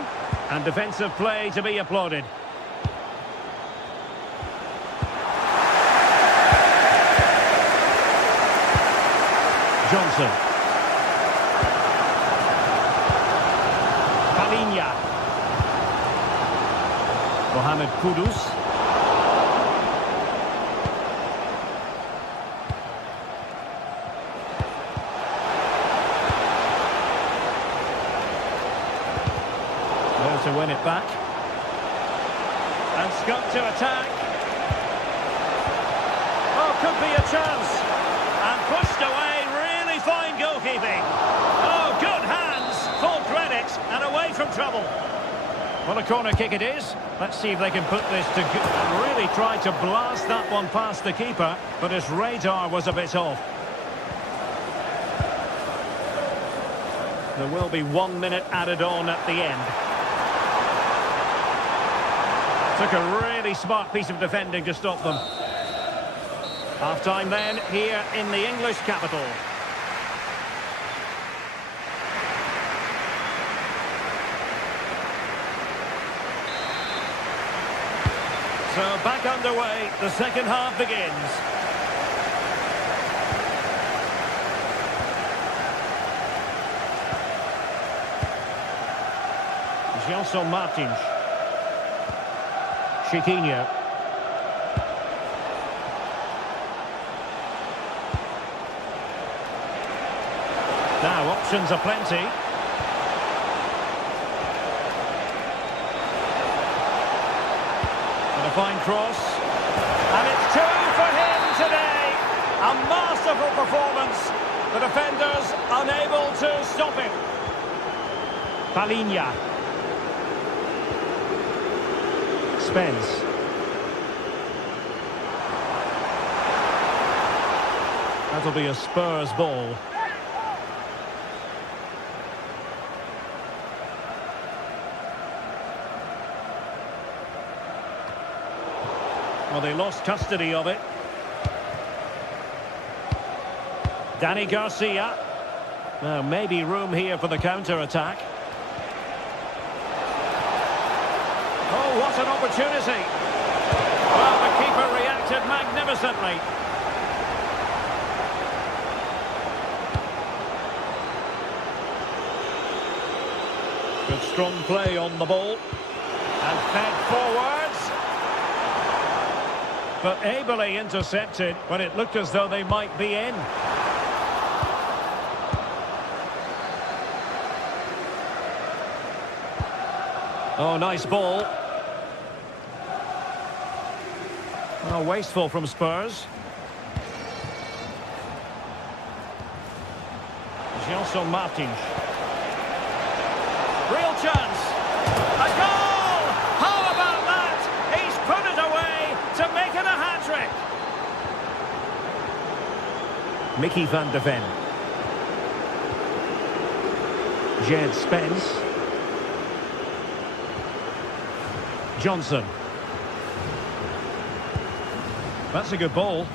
And defensive play to be applauded. Johnson. Palinha. Mohamed Kudus. Well, to win it back. And Scott to attack. Oh, could be a chance. And pushed away. Really fine goalkeeping. Oh, good hands. Full credit. And away from trouble. Well, a corner kick it is. Let's see if they can put this to good. And really tried to blast that one past the keeper, but his radar was a bit off. There will be 1 minute added on at the end. Took a really smart piece of defending to stop them. Half-time then, here in the English capital. So back underway, the second half begins. Gelson Martins. Chiquinho. Now options are plenty. And a fine cross. And it's two for him today. A masterful performance. The defenders unable to stop him. Palinha. Spence. That'll be a Spurs ball. Well, they lost custody of it. Danny Garcia. Now, maybe room here for the counter-attack. Oh, what an opportunity. Well, the keeper reacted magnificently. Good strong play on the ball. And fed forwards. But ably intercepted when it looked as though they might be in. Oh, nice ball. Oh, wasteful from Spurs. Gelson Martins. Real chance. A goal! How about that? He's put it away to make it a hat-trick. Mickey van de Ven. Jed Spence. Johnson. That's a good ball.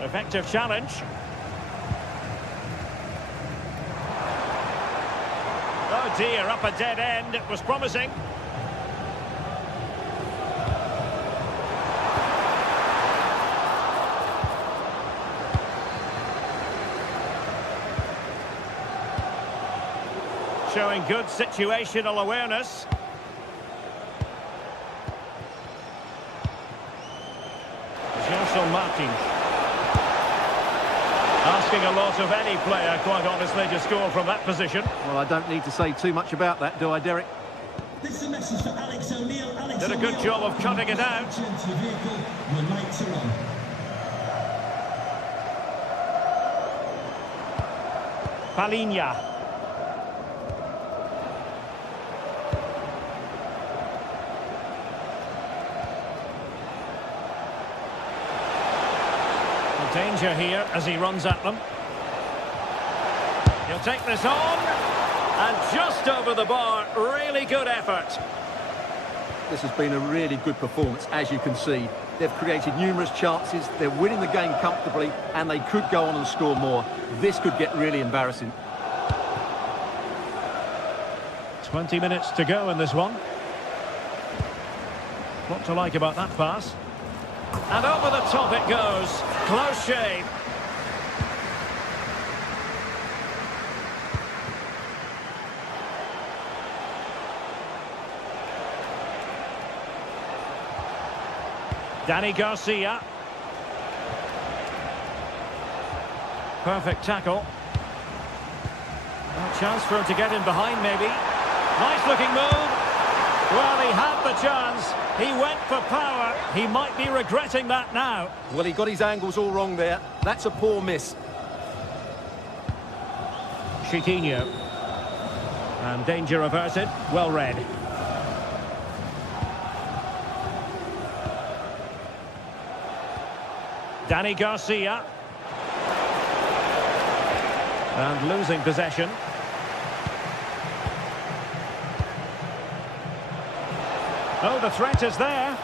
Effective challenge. Oh dear, up a dead end. It was promising. Showing good situational awareness. Gelson Martins. Asking a lot of any player, quite honestly, to score from that position. Well, I don't need to say too much about that, do I, Derek? This is a message for Alex O'Neill. Did a good job of cutting it out. Palinha. Danger here as he runs at them. He'll take this on. And just over the bar. Really good effort. This has been a really good performance, as you can see. They've created numerous chances, they're winning the game comfortably, and they could go on and score more. This could get really embarrassing. 20 minutes to go in this one. What to like about that pass? And over the top it goes. Close shave. Danny Garcia. Perfect tackle. A chance for him to get in behind, maybe. Nice looking move. Well, he had the chance. He went for power. He might be regretting that now. Well, he got his angles all wrong there. That's a poor miss. Chiquinho. And danger averted. Well read. Danny Garcia. And losing possession. Oh, the threat is there.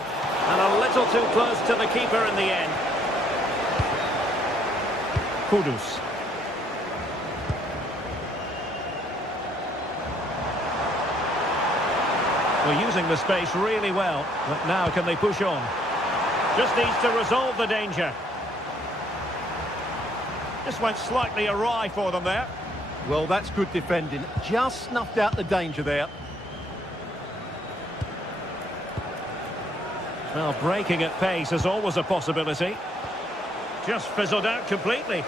And a little too close to the keeper in the end. Kudus. We're using the space really well. But now can they push on? Just needs to resolve the danger. Just went slightly awry for them there. Well, that's good defending. Just snuffed out the danger there. Well, breaking at pace is always a possibility. Just fizzled out completely.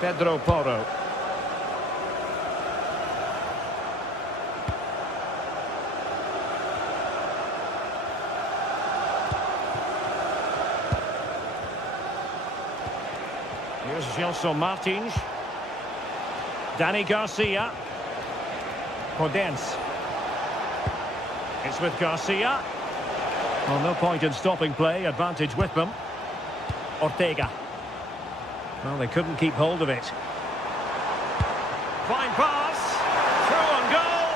Pedro Porro. Here's Gelson Martins. Danny Garcia. Podence. It's with Garcia. Well, no point in stopping play. Advantage with them. Ortega. Well, they couldn't keep hold of it. Fine pass. Through on goal.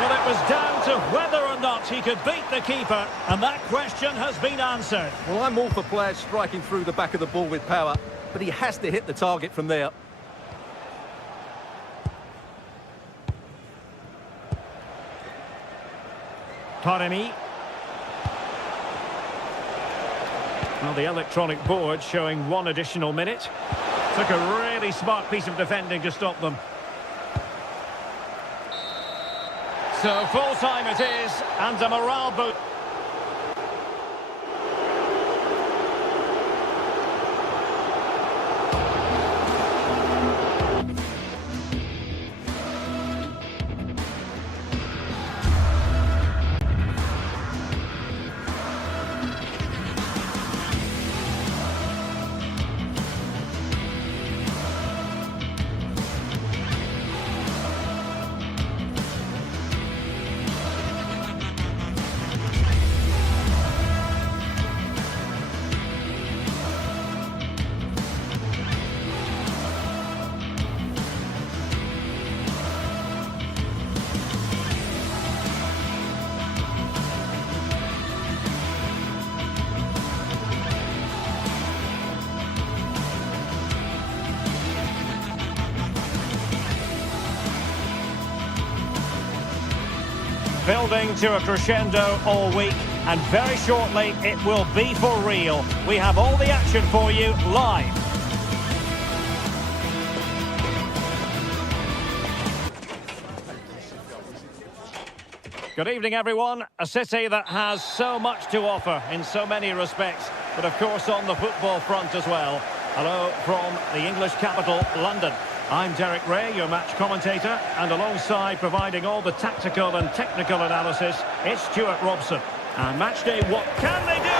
Well, it was down to whether or not he could beat the keeper. And that question has been answered. Well, I'm all for players striking through the back of the ball with power, but he has to hit the target from there. Taremi. Well, the electronic board showing one additional minute. Took a really smart piece of defending to stop them. So full time it is, and a morale boost. Building to a crescendo all week, and very shortly it will be for real. We have all the action for you live. Good evening, everyone. A city that has so much to offer in so many respects, but of course on the football front as well. Hello from the English capital, London. I'm Derek Ray, your match commentator, and alongside providing all the tactical and technical analysis, it's Stuart Robson. And matchday, what can they do?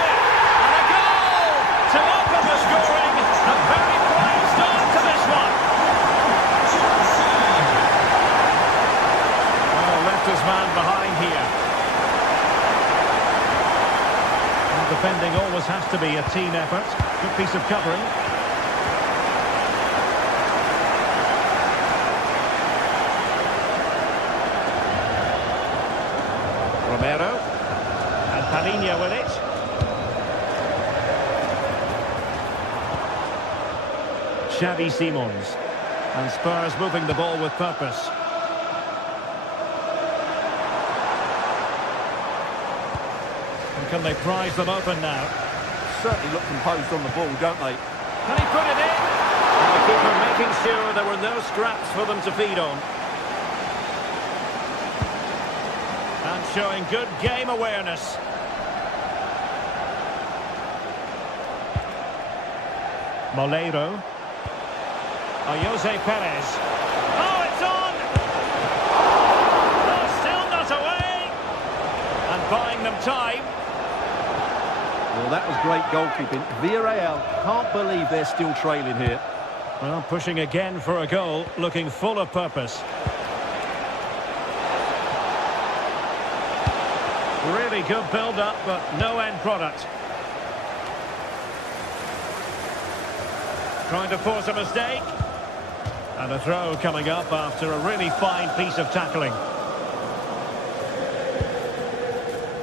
And a goal to open the scoring. A very fine start to this one. Well, left his man behind here. And the defending always has to be a team effort. Good piece of covering. Romero. And Palinha with it. Xavi Simons. And Spurs moving the ball with purpose. And can they prize them open now? Certainly look composed on the ball, don't they? Can he put it in? And the keeper making sure there were no scraps for them to feed on. And showing good game awareness. Moleiro. Jose Perez. Oh, it's on! Oh, still not away! And buying them time. Well, that was great goalkeeping. Villarreal can't believe they're still trailing here. Well, pushing again for a goal, looking full of purpose. Really good build-up, but no end product. Trying to force a mistake. And a throw coming up after a really fine piece of tackling.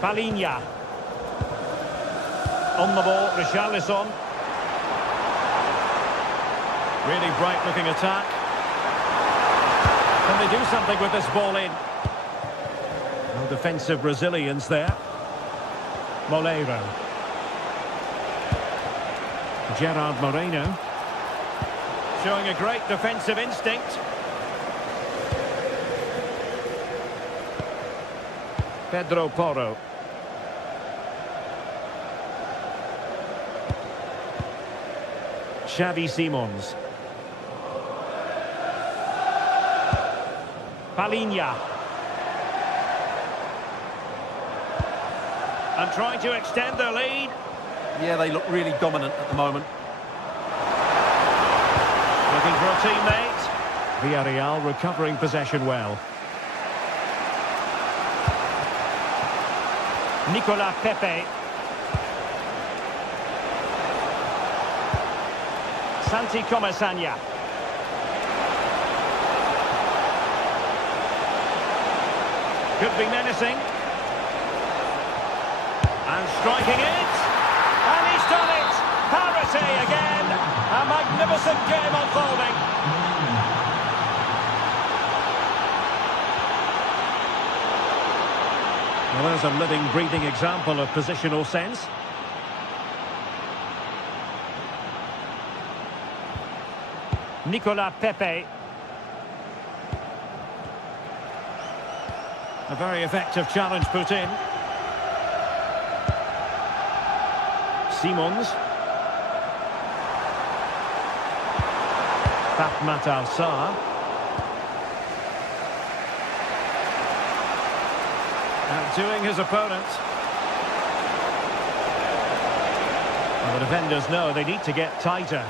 Palinha. On the ball, Richarlison. Really bright-looking attack. Can they do something with this ball in? No defensive resilience there. Moleiro. Gerard Moreno. Showing a great defensive instinct. Pedro Porro. Xavi Simons. Palinha. And trying to extend their lead. Yeah, they look really dominant at the moment. Looking for a teammate. Villarreal recovering possession well. Nicolas Pepe. Santi Comesaña. Could be menacing. And striking it. And he's done it. Parity again. A magnificent game unfolding. Well, there's a living, breathing example of positional sense. Nicolas Pepe. A very effective challenge put in. Simons. Fatmat Al-Sar. Outdoing his opponent. Well, the defenders know they need to get tighter.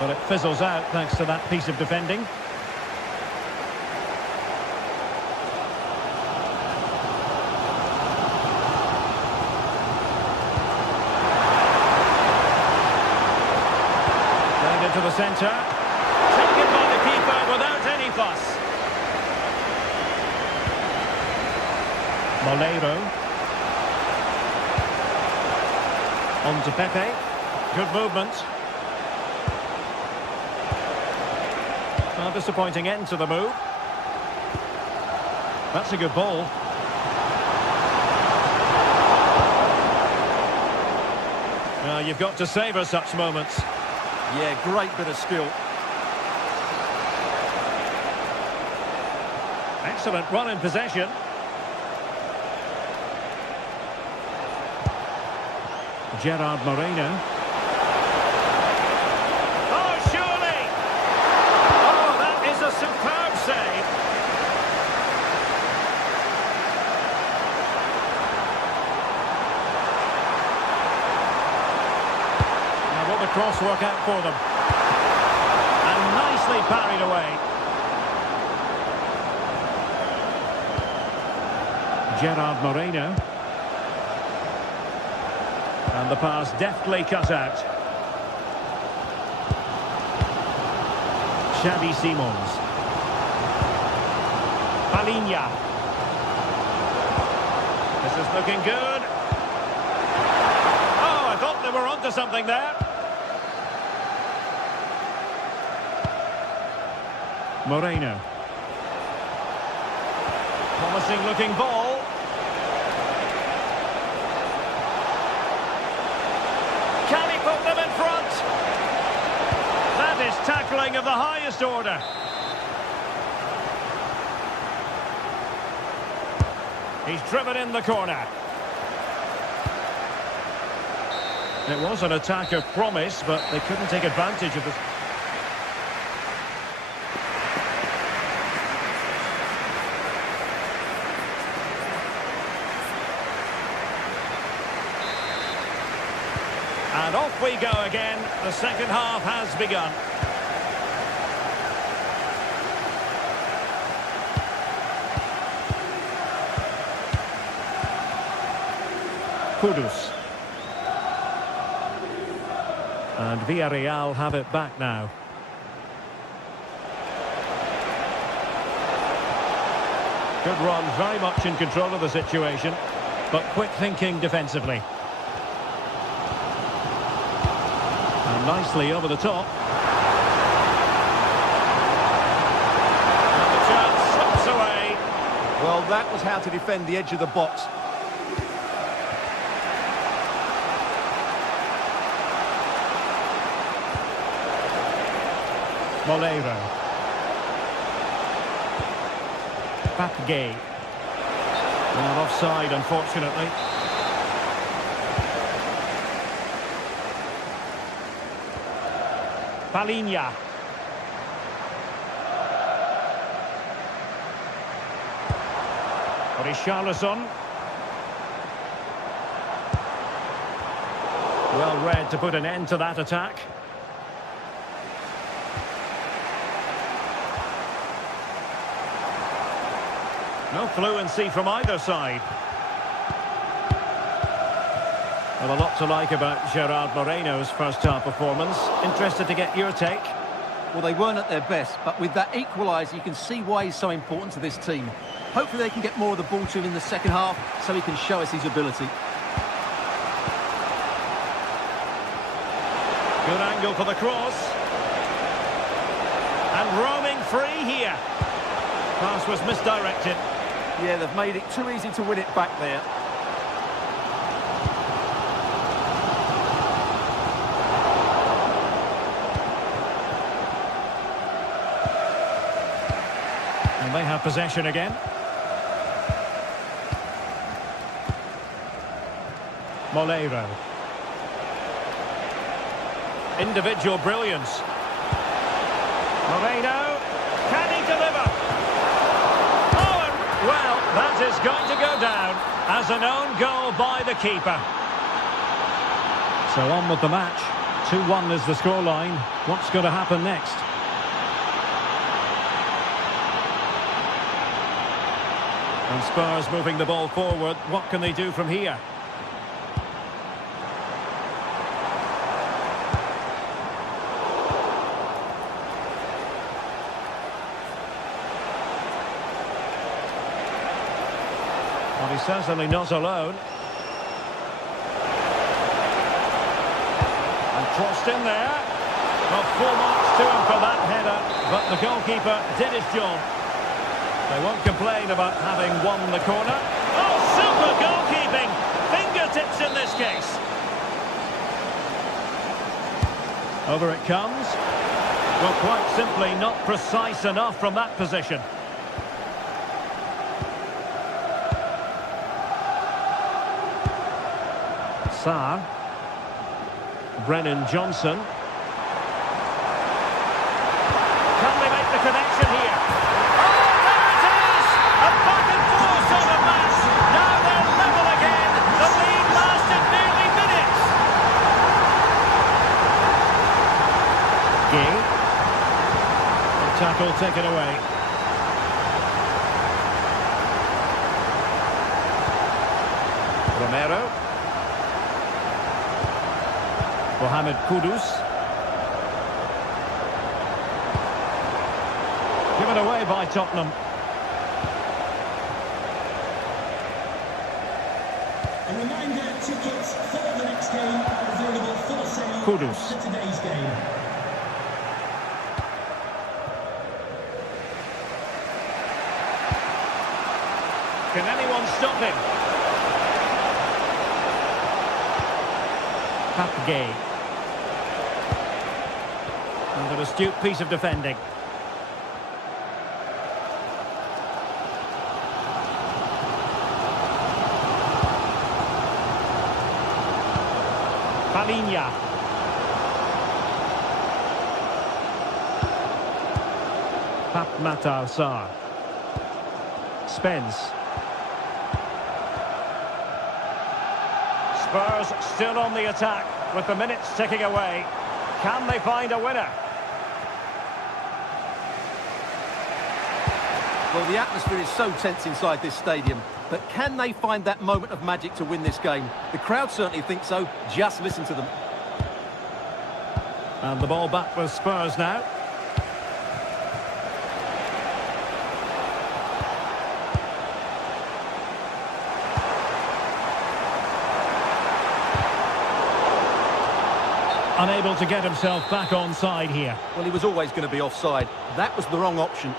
But it fizzles out thanks to that piece of defending. Played into the centre. Taken by the keeper without any fuss. Moleiro. On to Pepe. Good movement. A disappointing end to the move. That's a good ball. You've got to savour such moments. Yeah, great bit of skill. Excellent run in possession. Gerard Moreno. Superb save. Now will the cross work out for them? And nicely parried away. Gerard Moreno. And the pass deftly cut out. Xavi Simons. Palinha. This is looking good. Oh, I thought they were onto something there. Moreno. Promising looking ball. Can he put them in front? That is tackling of the highest order. He's driven in the corner. It was an attack of promise, but they couldn't take advantage of it. And off we go again. The second half has begun. Kudus. And Villarreal have it back now. Good run, very much in control of the situation, but quick thinking defensively. And nicely over the top. And the chance slips away. Well, that was how to defend the edge of the box. Molero. Papgay. Well, offside, unfortunately. Palinha. Richarlison. Well read to put an end to that attack. No fluency from either side. Well, a lot to like about Gerard Moreno's first-half performance. Interested to get your take. Well, they weren't at their best, but with that equaliser, you can see why he's so important to this team. Hopefully they can get more of the ball to him in the second half, so he can show us his ability. Good angle for the cross. And roaming free here. Pass was misdirected. Yeah, they've made it too easy to win it back there. And they have possession again. Molero. Individual brilliance. Moreno. Can he deliver? Oh, and, well, that is going to go down as an own goal by the keeper. So on with the match. 2-1 is the scoreline. What's going to happen next? And Spurs moving the ball forward. What can they do from here? Well, he's certainly not alone. And crossed in there. Well, 4 marks to him for that header, but the goalkeeper did his job. They won't complain about having won the corner. Oh, super goalkeeping! Fingertips in this case. Over it comes. Well, quite simply not precise enough from that position. Sarr. Brennan Johnson. Can they make the connection here? Tackle taken away. Romero. Mohamed Kudus. Given away by Tottenham. A reminder, tickets for the next game are available for sale Kudus. after today's game. Can anyone stop him? Gay. And an astute piece of defending. Palinha. Matar Sarr. Spence. Spurs still on the attack with the minutes ticking away. Can they find a winner? Well, the atmosphere is so tense inside this stadium, but can they find that moment of magic to win this game? The crowd certainly think so. Just listen to them. And the ball back with Spurs now. Unable to get himself back onside here. Well, he was always going to be offside. That was the wrong option.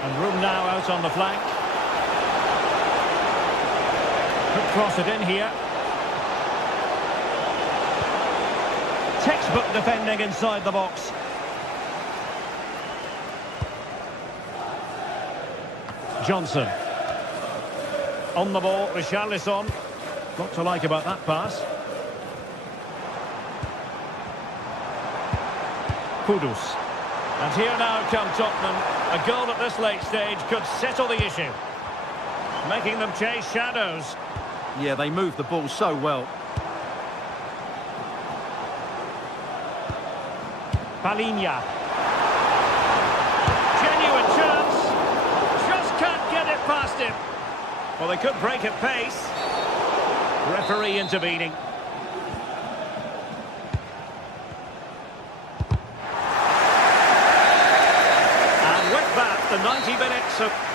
And room now out on the flank. Could cross it in here. Textbook defending inside the box. Johnson. On the ball, Richarlison. What to like about that pass. Kudus. And here now come Tottenham. A goal at this late stage could settle the issue. Making them chase shadows. Yeah, they moved the ball so well. Palinha. Genuine chance. Just can't get it past him. Well, they could break at pace. Referee intervening. The 90 minutes of...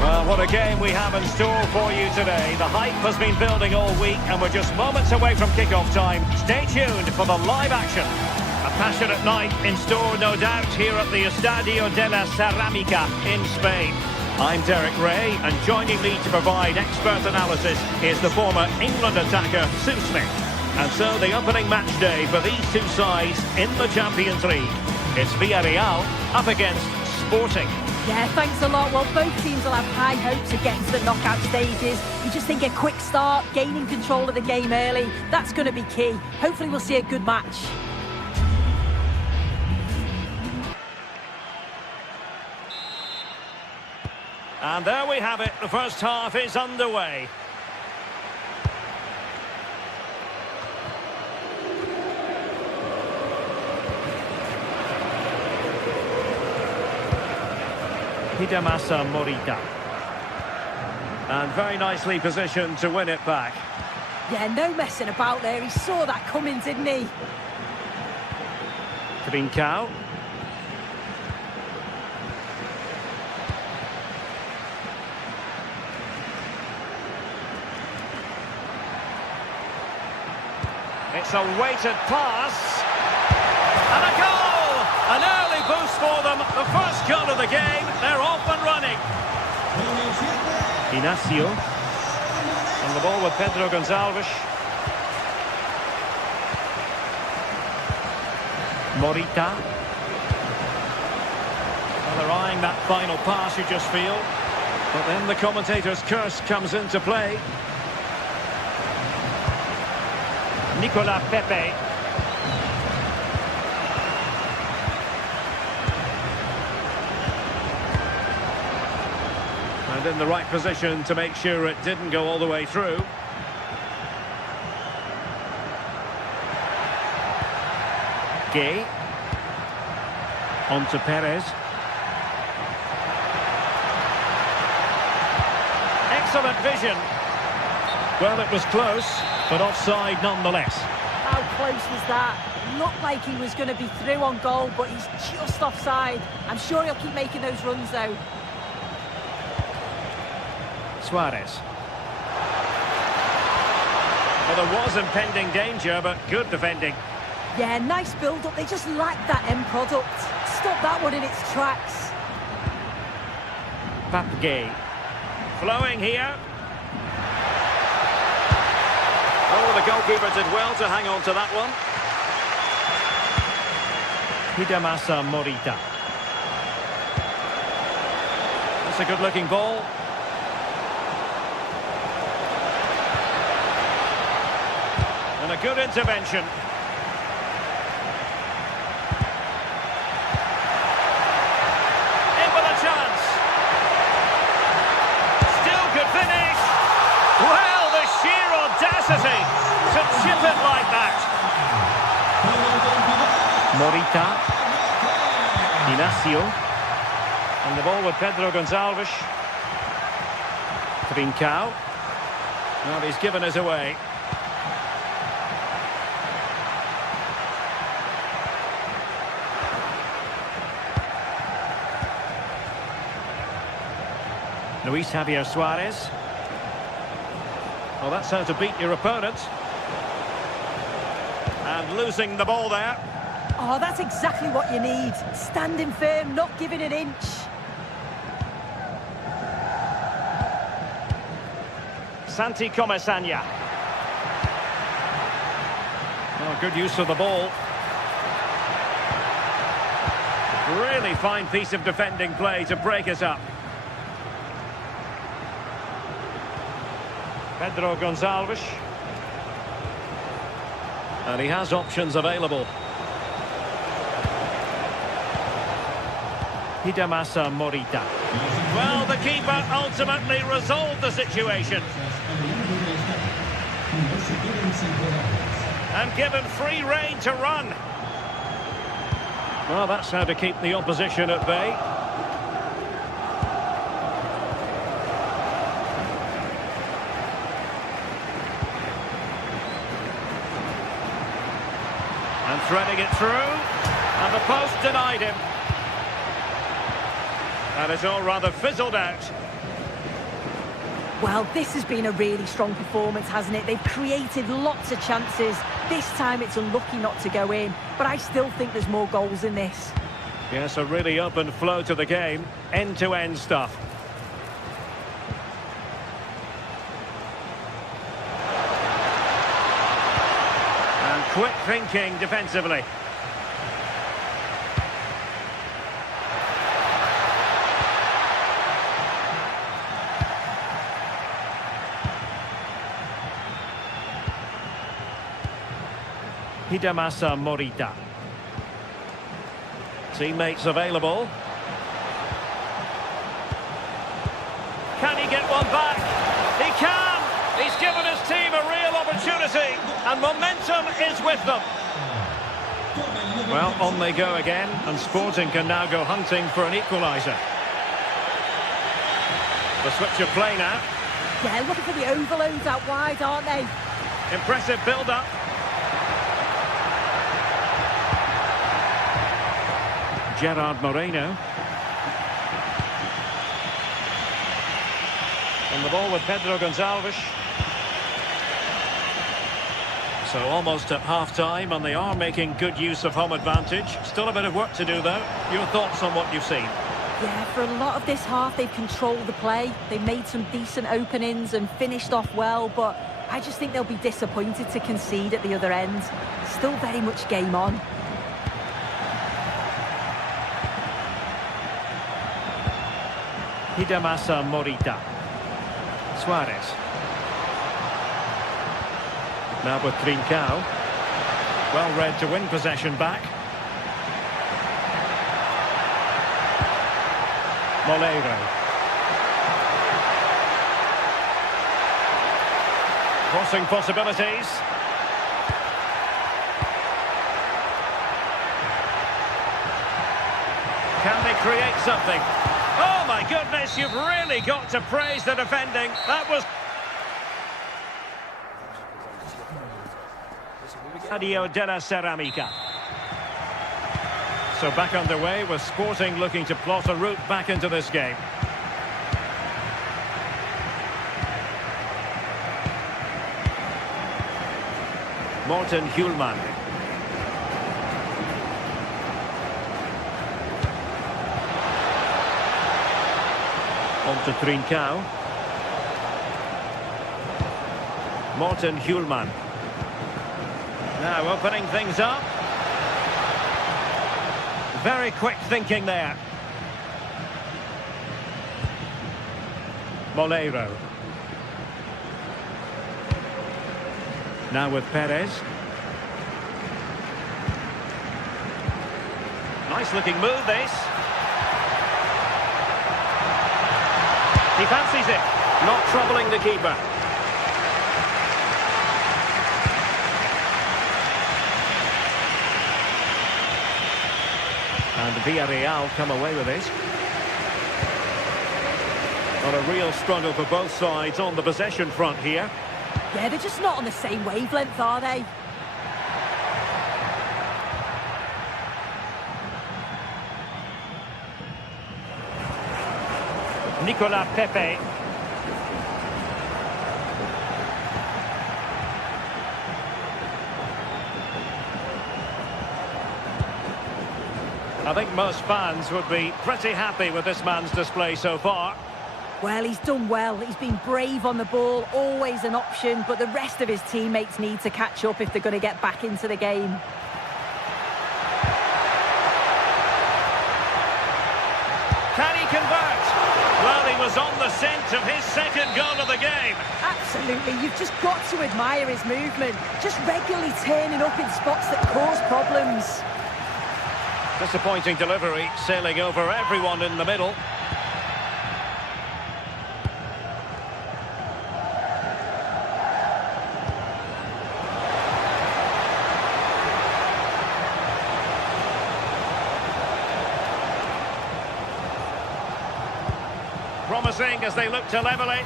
Well, what a game we have in store for you today. The hype has been building all week and we're just moments away from kick-off time. Stay tuned for the live action. A passionate night in store, no doubt, here at the Estadio de la Ceramica in Spain. I'm Derek Ray, and joining me to provide expert analysis is the former England attacker, Sue Smith. And so the opening match day for these two sides in the Champions League. It's Villarreal up against Sporting. Yeah, thanks a lot. Well, both teams will have high hopes of getting to the knockout stages. You just think a quick start, gaining control of the game early, that's going to be key. Hopefully we'll see a good match. And there we have it. The first half is underway. Hidemasa Morita. And very nicely positioned to win it back. Yeah, no messing about there. He saw that coming, didn't he? Trincao. It's a weighted pass. And a goal! An early boost for them. The first goal of the game. They're off and running. Inacio. And the ball with Pedro Gonçalves. Morita. Well, they're eyeing that final pass, you just feel. But then the commentator's curse comes into play. Nicolas Pepe. And in the right position to make sure it didn't go all the way through. Gay. On to Perez. Excellent vision. Well, it was close, but offside nonetheless. How close was that? It looked like he was going to be through on goal, but he's just offside. I'm sure he'll keep making those runs, though. Suarez. Well, there was impending danger, but good defending. Yeah, nice build-up. They just lacked that end product. Stop that one in its tracks. Papgay. Flowing here. Oh, the goalkeeper did well to hang on to that one. Hidemasa Morita. That's a good-looking ball. And a good intervention. In with a chance. Still could finish. Well, the sheer audacity to chip it like that. Morita. Inacio. And the ball with Pedro Gonçalves. Trincao. Well, he's given us away. Luis Javier Suarez. Well, that's how to beat your opponent. And losing the ball there. Oh, that's exactly what you need. Standing firm, not giving an inch. Santi Comesaña. Oh, good use of the ball. Really fine piece of defending play to break us up. Pedro Gonçalves. And he has options available. Hidemasa Morita. Well, the keeper ultimately resolved the situation. And given free rein to run. Well, that's how to keep the opposition at bay. And threading it through. And the post denied him. And it's all rather fizzled out. Well, this has been a really strong performance, hasn't it? They've created lots of chances. This time it's unlucky not to go in, but I still think there's more goals in this. Yes, a really open flow to the game. End-to-end stuff. And quick thinking defensively. Hidemasa Morita. Teammates available. Can he get one back? He can! He's given his team a real opportunity, and momentum is with them. Well, on they go again, and Sporting can now go hunting for an equaliser. The switch of play now. Yeah, looking for the overloads out wide, aren't they? Impressive build-up. Gerard Moreno. And the ball with Pedro Gonçalves. So almost at half-time, and they are making good use of home advantage. Still a bit of work to do, though. Your thoughts on what you've seen? Yeah, for a lot of this half, they've controlled the play. They've made some decent openings and finished off well, but I just think they'll be disappointed to concede at the other end. Still very much game on. Hidemasa Morita. Suarez. Now with Trincao. Well read to win possession back. Moleiro. Crossing possibilities. Can they create something? Oh my goodness, you've really got to praise the defending. That was Stadio della Ceramica. So back underway with Sporting looking to plot a route back into this game. Morten Hjulman. On to Trincao. Morten Hjulman. Now opening things up. Very quick thinking there. Moleiro. Now with Perez. Nice looking move this. He fancies it. Not troubling the keeper. And Villarreal come away with it. Not a real struggle for both sides on the possession front here. Yeah, they're just not on the same wavelength, are they? Nicolas Pepe. I think most fans would be pretty happy with this man's display so far. Well, he's done well. He's been brave on the ball, always an option, but the rest of his teammates need to catch up if they're going to get back into the game. Can he convert? Well, he was on the scent of his second goal of the game. Absolutely, you've just got to admire his movement. Just regularly turning up in spots that cause problems. Disappointing delivery, sailing over everyone in the middle. Promising as they look to level it.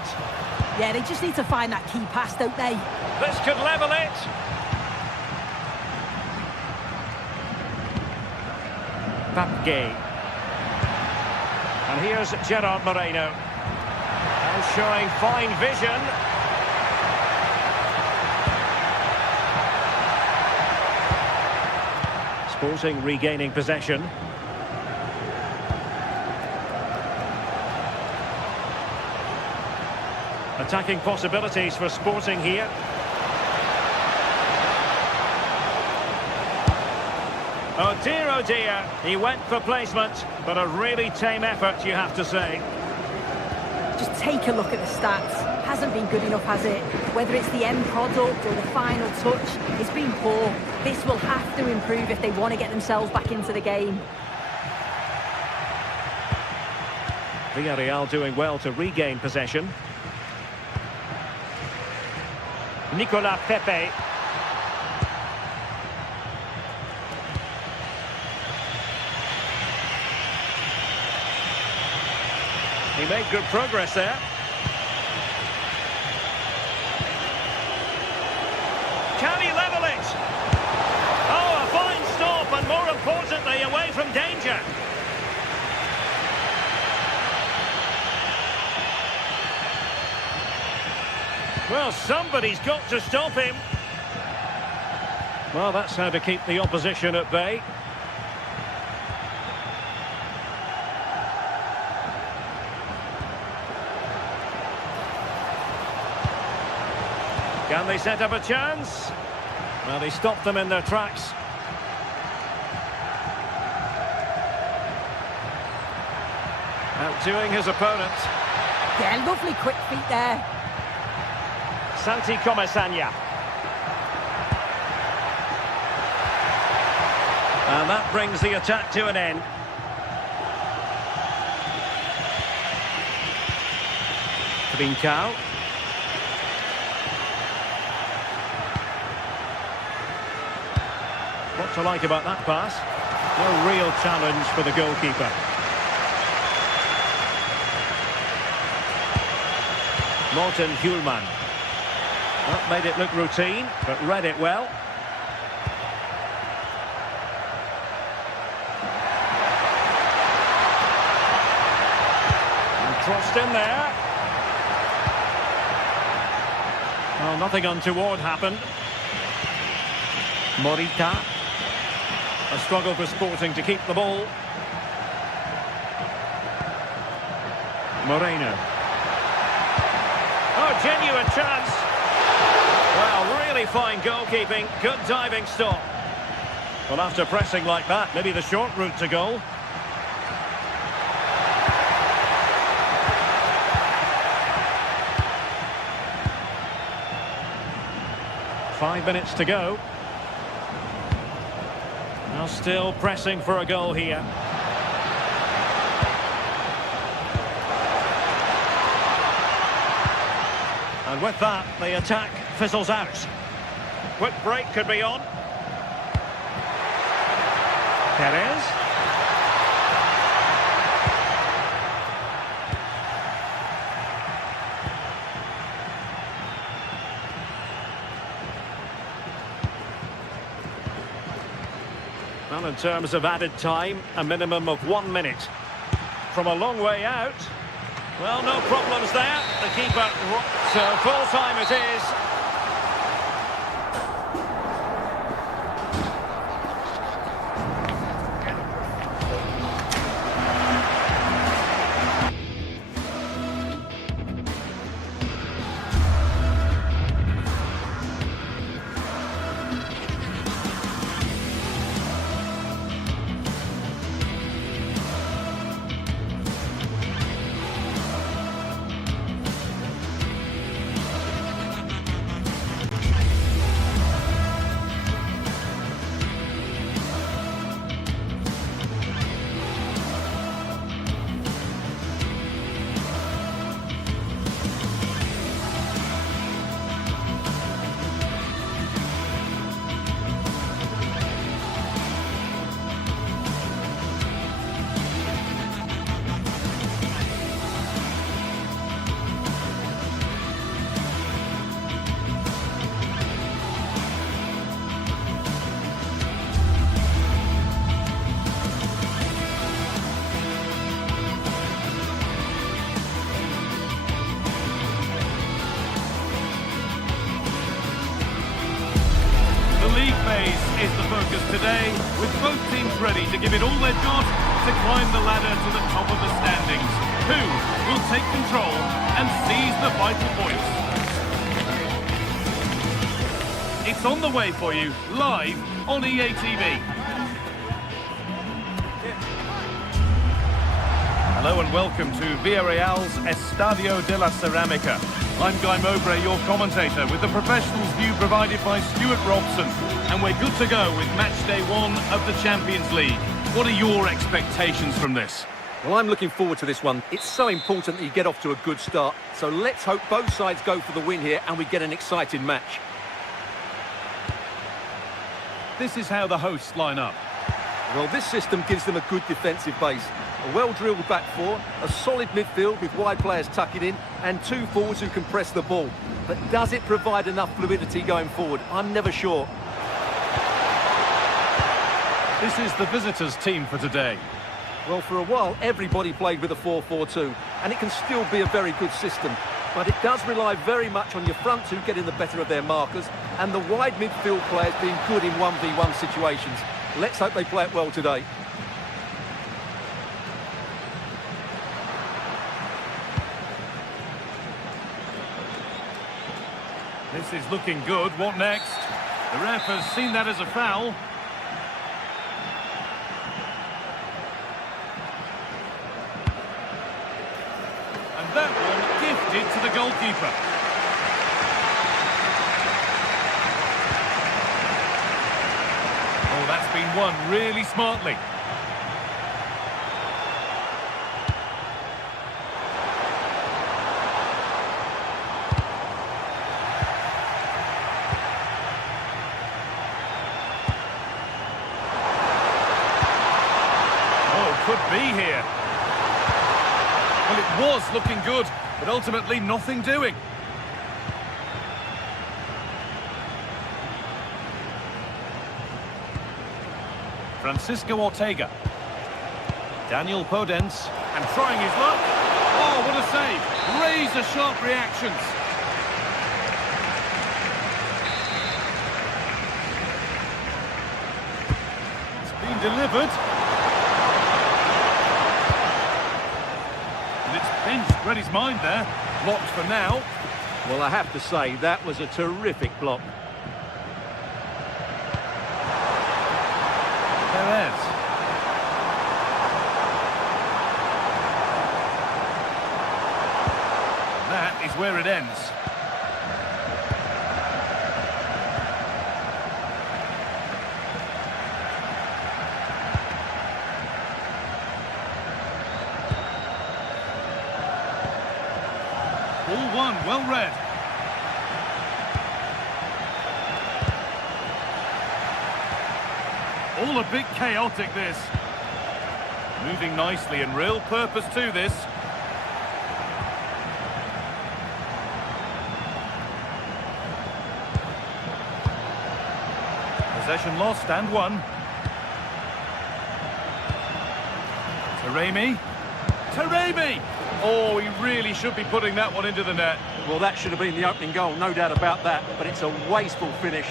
Yeah, they just need to find that key pass, don't they? This could level it. Papgay. And here's Gerard Moreno. And showing fine vision. Sporting regaining possession. Attacking possibilities for Sporting here. Oh dear, he went for placement, but a really tame effort, you have to say. Just take a look at the stats. Hasn't been good enough, has it? Whether it's the end product or the final touch, it's been poor. This will have to improve if they want to get themselves back into the game. Villarreal doing well to regain possession. Nicolas Pepe. He made good progress there. Can he level it? Oh, a fine stop, and more importantly, away from danger. Well, somebody's got to stop him. Well, that's how to keep the opposition at bay. Can they set up a chance? Well, he stopped them in their tracks. Outdoing his opponent. Yeah, lovely quick feet there. Santi Comesaña. And that brings the attack to an end. Trincao. What to like about that pass? No real challenge for the goalkeeper. Morten Hjulman. That made it look routine, but read it well. And crossed in there. Well, nothing untoward happened. Morita. A struggle for Sporting to keep the ball. Moreno. Oh, genuine chance. Well, really fine goalkeeping. Good diving stop. Well, after pressing like that, maybe the short route to goal. Five minutes to go. Now still pressing for a goal here. And with that, the attack fizzles out. Quick break could be on. Perez. Well, in terms of added time, a minimum of 1 minute. From a long way out. Well, no problems there. The keeper. So full time it is. Is the focus today, with both teams ready to give it all they've got to climb the ladder to the top of the standings. Who will take control and seize the vital points? It's on the way for you, live on EA TV. Hello and welcome to Villarreal's Estadio de la Ceramica. I'm Guy Mowbray, your commentator, with the professionals' view provided by Stuart Robson. And we're good to go with match day 1 of the Champions League. What are your expectations from this? Well, I'm looking forward to this one. It's so important that you get off to a good start. So let's hope both sides go for the win here and we get an exciting match. This is how the hosts line up. Well, this system gives them a good defensive base. A well-drilled back four, a solid midfield with wide players tucking in, and two forwards who can press the ball. But does it provide enough fluidity going forward? I'm never sure. This is the visitors' team for today. Well, for a while, everybody played with a 4-4-2, and it can still be a very good system. but it does rely very much on your front two getting the better of their markers and the wide midfield players being good in 1v1 situations. Let's hope they play it well today. This is looking good. What next? The ref has seen that as a foul. And that one gifted to the goalkeeper. Oh, that's been won really smartly. Could be here. Well, it was looking good, but ultimately nothing doing. Francisco Ortega. Daniel Podence. And trying his luck. Oh, what a save. Razor-sharp reactions. It's been delivered. Read his mind there. Blocked for now. Well, I have to say, that was a terrific block. Perez. That is where it ends. All one, well read. All a bit chaotic, this. Moving nicely and real purpose to this. Possession lost and won. Taremi! Oh, he really should be putting that one into the net. Well, that should have been the opening goal, no doubt about that, but it's a wasteful finish.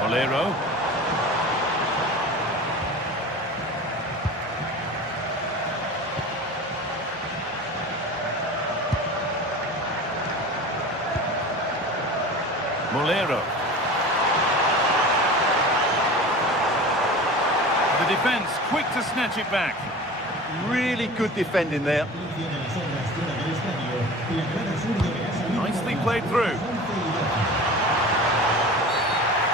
Molero. The defence quick to snatch it back. Really good defending there. Nicely played through.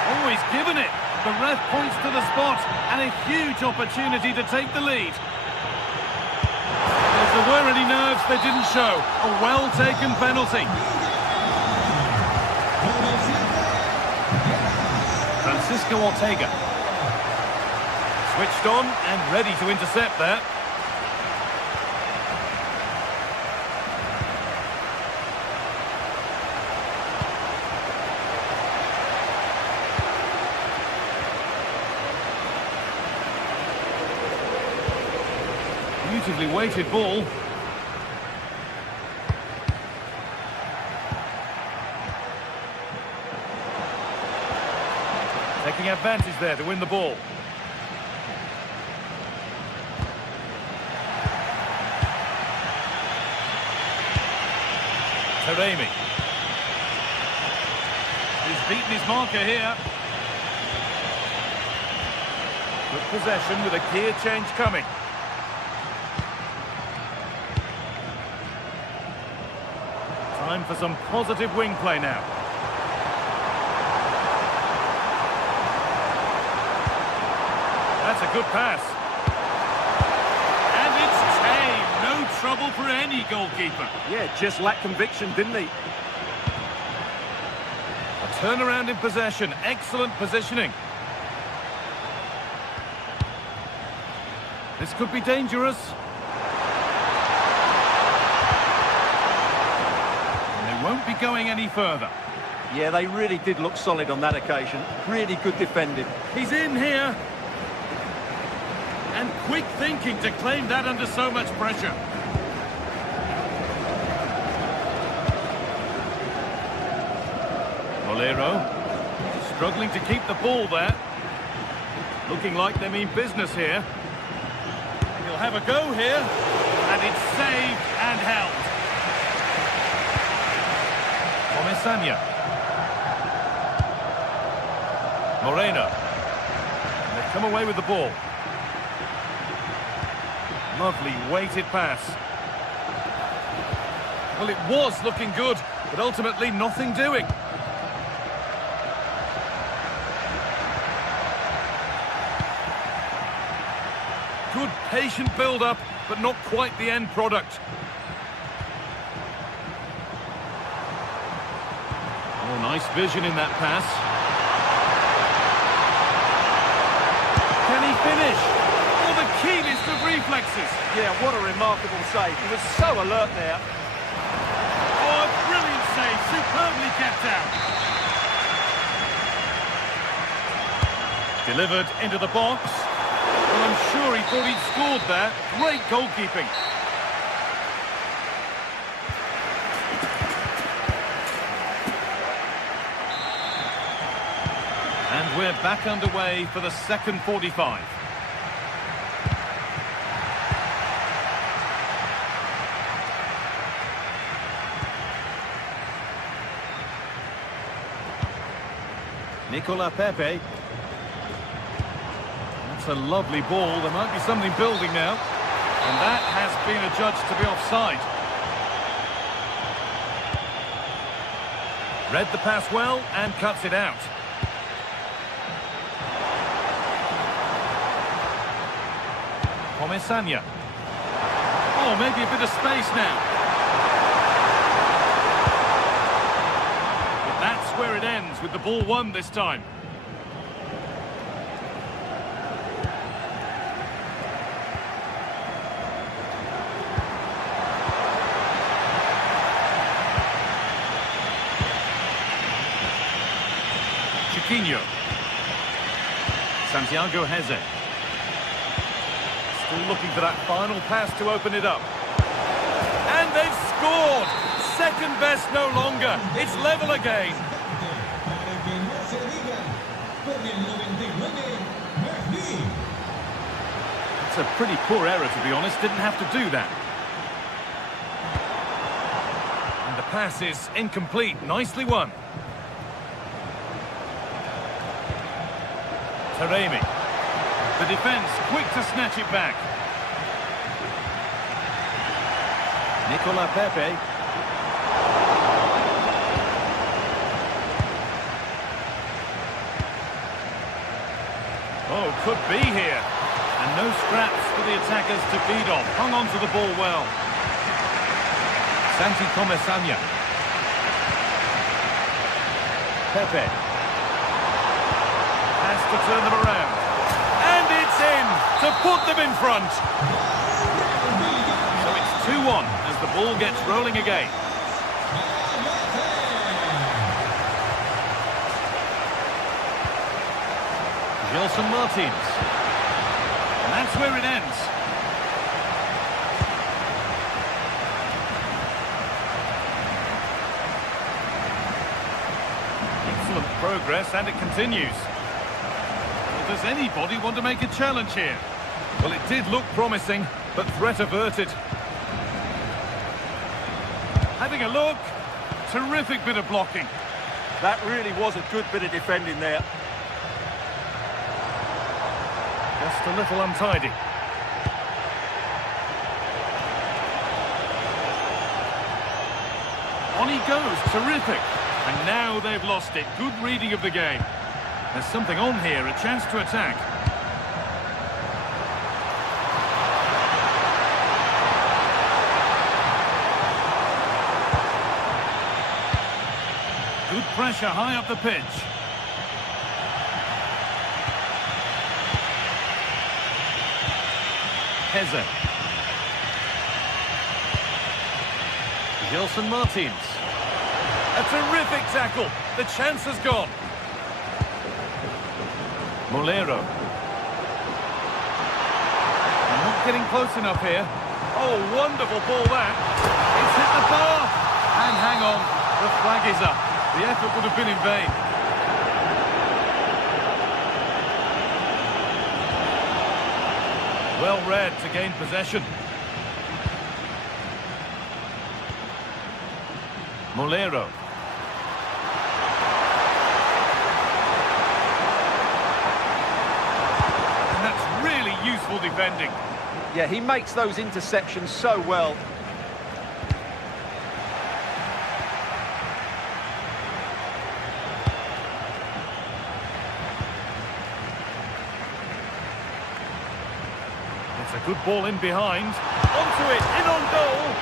Oh, he's given it. The ref points to the spot and a huge opportunity to take the lead. If there were any nerves, they didn't show. A well-taken penalty. Francisco Ortega. Switched on and ready to intercept there. Beautifully weighted ball. Taking advantage there to win the ball. Taremi. He's beaten his marker here. Good possession with a gear change coming. Time for some positive wing play now. That's a good pass. And it's tame. No trouble for any goalkeeper. Yeah, just lacked conviction, didn't he? A turnaround in possession. Excellent positioning. This could be dangerous. And they won't be going any further. Yeah, they really did look solid on that occasion. Really good defending. He's in here. And quick thinking to claim that under so much pressure. Molero, struggling to keep the ball there. Looking like they mean business here. He'll have a go here, and it's saved and held. Comesaña. Moreno. And they come away with the ball. Lovely weighted pass. Well, it was looking good, but ultimately nothing doing. Good patient build-up, but not quite the end product. Oh, nice vision in that pass. Can he finish? Oh, the keenest of reflexes. Yeah, what a remarkable save. He was so alert there. Oh, a brilliant save, superbly kept out. Delivered into the box. Well, I'm sure he thought he'd scored there. Great goalkeeping. And we're back underway for the second 45. Nicola Pepe. That's a lovely ball. There might be something building now. And that has been adjudged to be offside. Read the pass well and cuts it out. Comesaña. Oh, maybe a bit of space now. But that's where it ends, with the ball won this time. Chiquinho. Santiago Heze. Still looking for that final pass to open it up. And they've scored! Second best no longer. It's level again. It's a pretty poor error, to be honest. Didn't have to do that. And the pass is incomplete. Nicely won. Taremi. The defence quick to snatch it back. Nicola Pepe. Oh, could be here. And no scraps for the attackers to feed off. Hung on to the ball well. Santi Comesaña. Pepe. Has to turn them around. And it's in to put them in front. So it's 2-1 as the ball gets rolling again. Gelson Martins. And that's where it ends. Excellent progress, and it continues. Well, does anybody want to make a challenge here? Well, it did look promising, but threat averted. Having a look. Terrific bit of blocking. That really was a good bit of defending there. Just a little untidy. On he goes, terrific. And now they've lost it. Good reading of the game. There's something on here, a chance to attack. Good pressure high up the pitch. Heze. Gelson Martins. A terrific tackle. The chance has gone. Molero. Not getting close enough here. Oh, wonderful ball that. It's hit the bar. And hang on, the flag is up. The effort would have been in vain. Well read to gain possession. Molero. And that's really useful defending. Yeah, he makes those interceptions so well. It's a good ball in behind. Onto it, in on goal.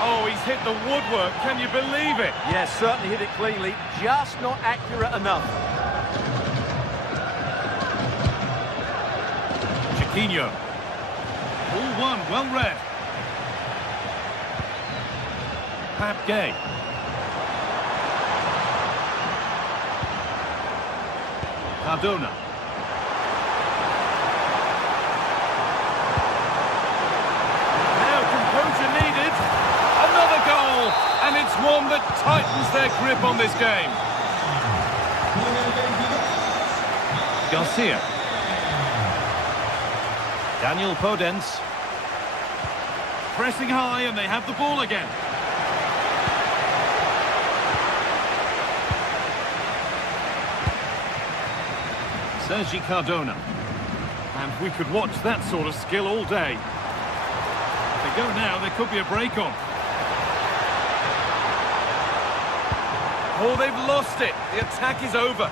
Oh, he's hit the woodwork. Can you believe it? Yes, certainly hit it cleanly, just not accurate enough. Chiquinho. Ball one, well read. Pap Gay. Cardona. Now composure needed. Another goal, and it's one that tightens their grip on this game. Garcia. Daniel Podence. Pressing high, and they have the ball again. Sergi Cardona. And we could watch that sort of skill all day. If they go now, there could be a break on. Oh, they've lost it. The attack is over.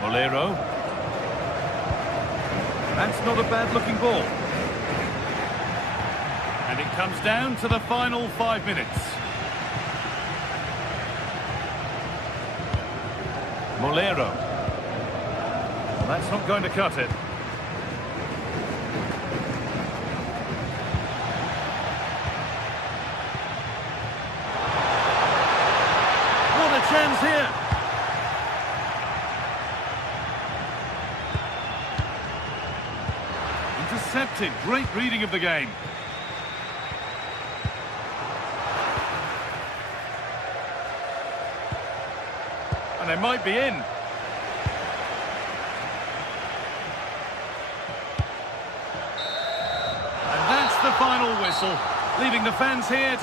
Molero. That's not a bad-looking ball. And it comes down to the final 5 minutes. Molero. Well, that's not going to cut it. What a chance here! Intercepted. Great reading of the game. And they might be in. And that's the final whistle, leaving the fans here.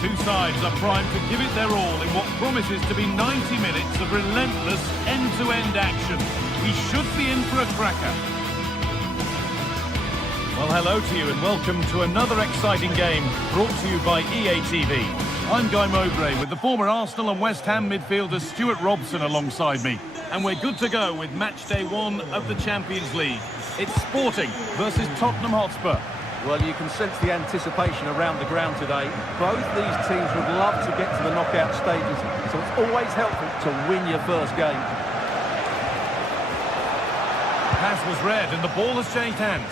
Two sides are primed to give it their all in what promises to be 90 minutes of relentless end-to-end action. We should be in for a cracker. Well, hello to you and welcome to another exciting game brought to you by EA TV. I'm Guy Mowbray with the former Arsenal and West Ham midfielder Stuart Robson alongside me. And we're good to go with match day 1 of the Champions League. It's Sporting versus Tottenham Hotspur. Well, you can sense the anticipation around the ground today. Both these teams would love to get to the knockout stages, so it's always helpful to win your first game. Pass was read and the ball has changed hands.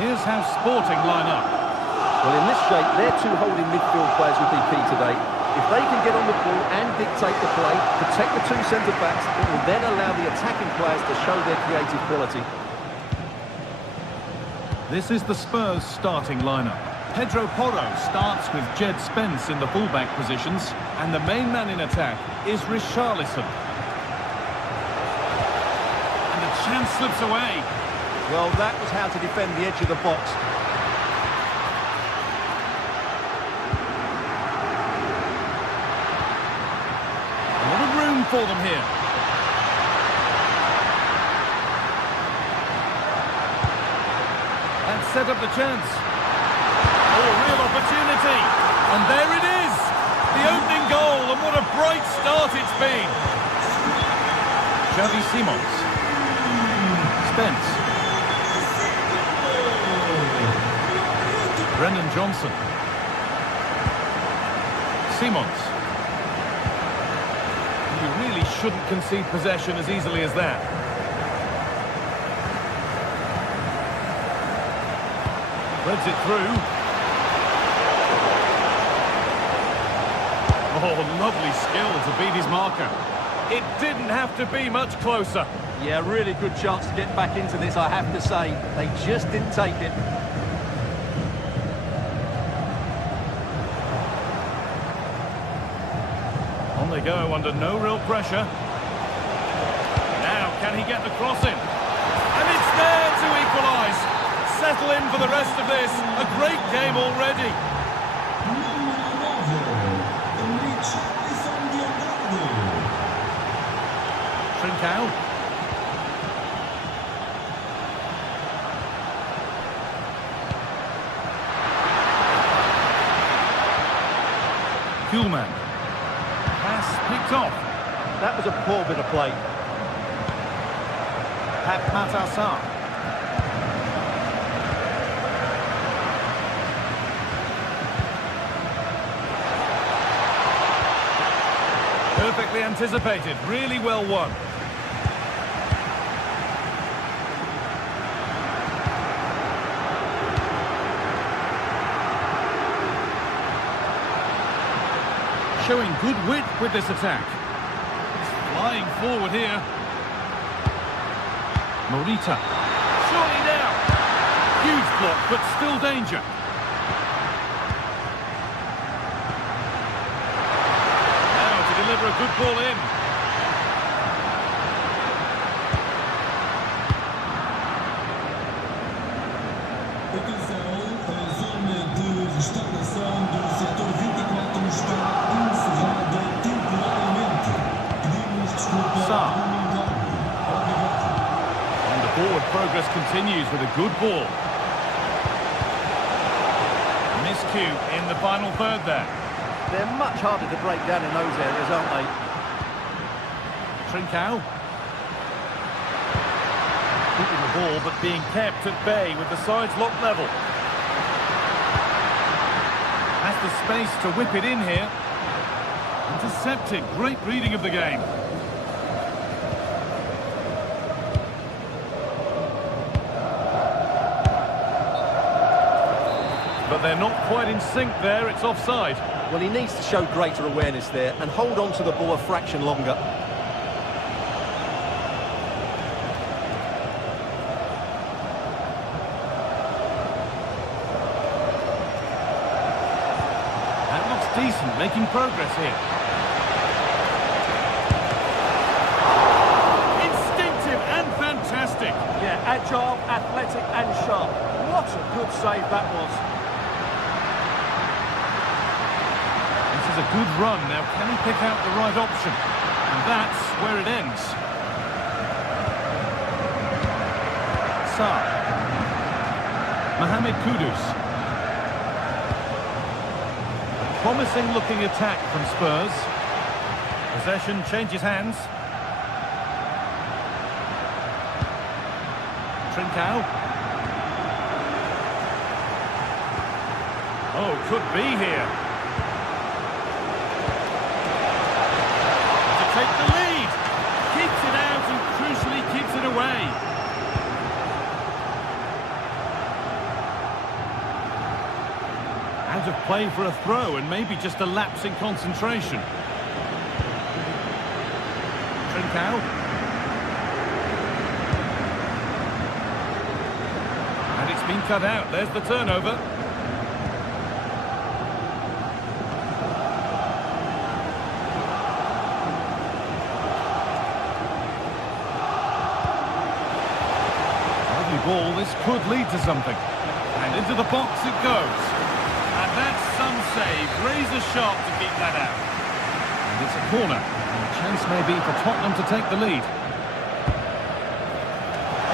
Here's how Sporting line up. Well, in this shape, their two holding midfield players would be key today. If they can get on the ball and dictate the play, protect the two centre-backs, it will then allow the attacking players to show their creative quality. This is the Spurs starting lineup. Pedro Porro starts with Jed Spence in the fullback positions, and the main man in attack is Richarlison. And the chance slips away. Well, that was how to defend the edge of the box. A lot of room for them here. And set up the chance. Oh, a real opportunity. And there it is. The opening goal, and what a bright start it's been. Xavi Simons. Spence. Brennan Johnson. Simons. You really shouldn't concede possession as easily as that. Threads it through. Oh, lovely skill to beat his marker. It didn't have to be much closer. Yeah, really good chance to get back into this, I have to say. They just didn't take it. On they go under no real pressure. Now, can he get the cross in? And it's there to equalise. Settle in for the rest of this. A great game already. Trincao. Kuhlman. Pass picked off. That was a poor bit of play. Pat Matassar. Perfectly anticipated, really well won. Showing good wit with this attack. He's flying forward here. Morita. Surely now. Huge block, but still danger. Now to deliver a good ball in. And the forward progress continues with a good ball. Miscue in the final third there. They're much harder to break down in those areas, aren't they? Trincao. Keeping the ball but being kept at bay with the sides locked level. Has the space to whip it in here. Intercepted. Great reading of the game. But they're not quite in sync there. It's offside. Well, he needs to show greater awareness there and hold on to the ball a fraction longer. That looks decent, making progress here. Instinctive and fantastic. Yeah, agile, athletic and sharp. What a good save that was. This is a good run. Now, can he pick out the right option? And that's where it ends. Sarr. Mohamed Kudus. Promising looking attack from Spurs. Possession changes hands. Trincao. Oh, could be here. To take the lead. Keeps it out and crucially keeps it away. Out of play for a throw and maybe just a lapse in concentration. Trincao. And it's been cut out. There's the turnover. Ball, this could lead to something. And into the box it goes. And that's some save. Razor sharp to keep that out. And it's a corner. And a chance maybe for Tottenham to take the lead.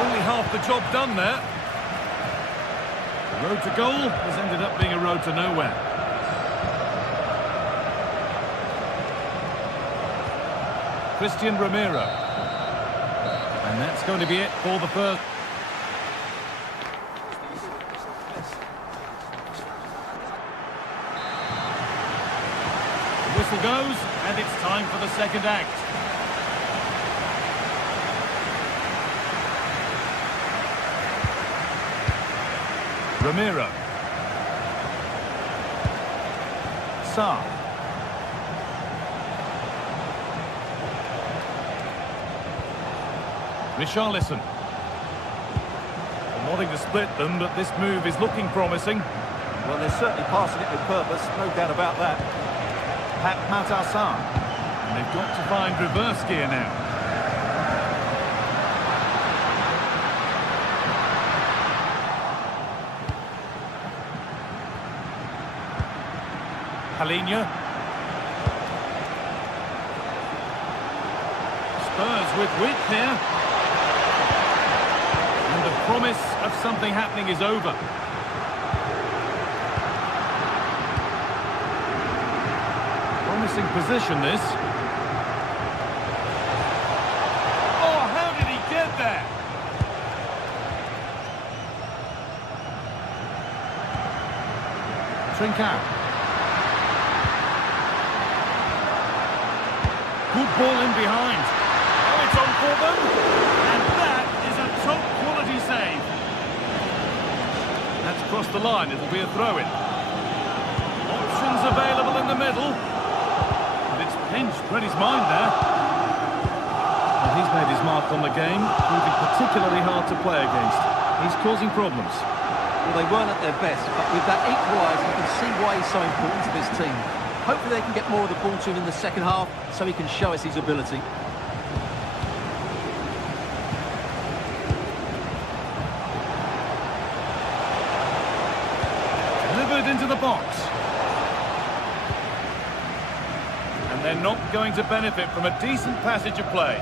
Only half the job done there. The road to goal has ended up being a road to nowhere. Christian Romero. And that's going to be it for the first. Whistle goes, and it's time for the second act. Romero. Sarr. Richarlison. Wanting to split them, but this move is looking promising. Well, they're certainly passing it with purpose, no doubt about that. Sarr. And they've got to find reverse gear now. Palhinha. Spurs with width here. And the promise of something happening is over. Promising position, this. Oh, how did he get there? Trincao. Good ball in behind. Oh, it's on for them. And that is a top-quality save. That's crossed the line. It'll be a throw-in. Options available in the middle. Pinched Freddie's mind there. Well, he's made his mark on the game, proving particularly hard to play against. He's causing problems. Well, they weren't at their best, but with that equaliser, you can see why he's so important to this team. Hopefully they can get more of the ball to him in the second half, so he can show us his ability. Delivered into the box. They're not going to benefit from a decent passage of play.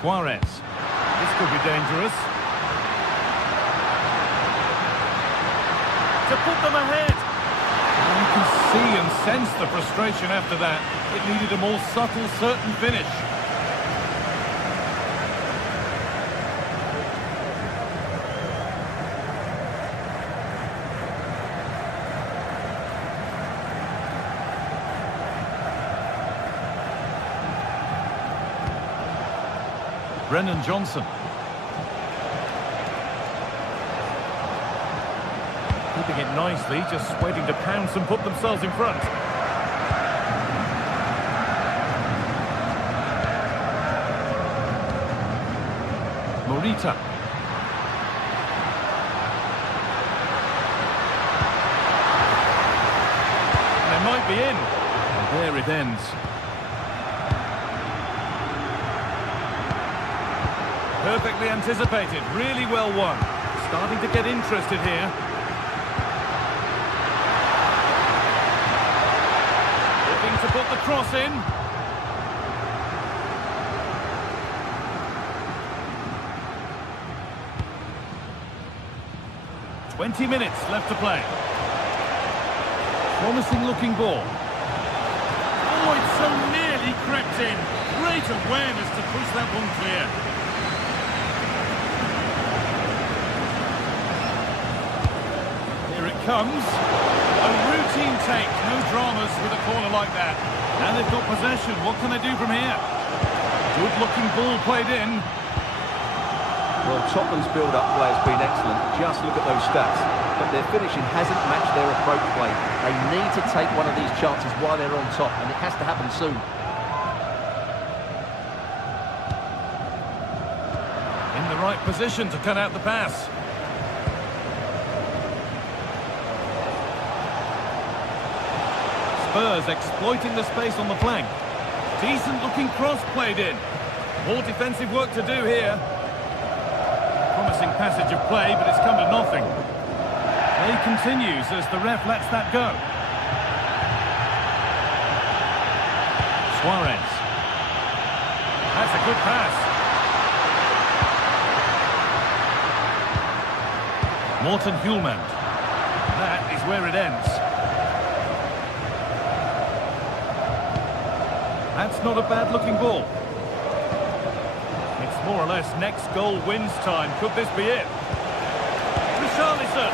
Suarez. This could be dangerous. To put them ahead. And you can see and sense the frustration after that. It needed a more subtle, certain finish. Brennan Johnson. Keeping it nicely, just waiting to pounce and put themselves in front. Morita. And they might be in. And there it ends. Perfectly anticipated, really well won. Starting to get interested here. Looking to put the cross in. "20 minutes left to play. Promising looking ball. Oh, it so nearly crept in. Great awareness to push that one clear. Comes a routine take, no dramas with a corner like that. Now they've got possession. What can they do from here? Good looking ball played in. Well, Tottenham's build-up play has been excellent. Just look at those stats. But their finishing hasn't matched their approach play. They need to take one of these chances while they're on top, and it has to happen soon. In the right position to cut out the pass. Spurs exploiting the space on the flank. Decent looking cross played in. More defensive work to do here. Promising passage of play, but it's come to nothing. Play continues as the ref lets that go. Suarez. That's a good pass. Morten Hjulmand. That is where it ends. That's not a bad-looking ball. It's more or less next goal wins time. Could this be it? Richarlison.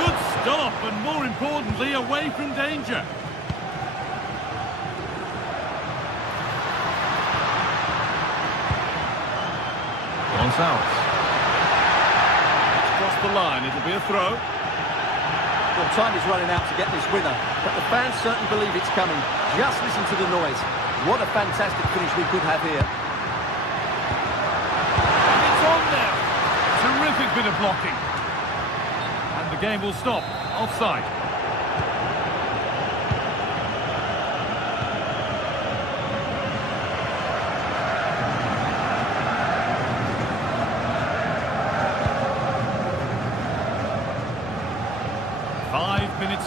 Good stop, and more importantly, away from danger. Gonçalves. Across the line, it'll be a throw. Well, time is running out to get this winner, but the fans certainly believe it's coming. Just listen to the noise. What a fantastic finish we could have here. And it's on now. Terrific bit of blocking. And the game will stop. Offside.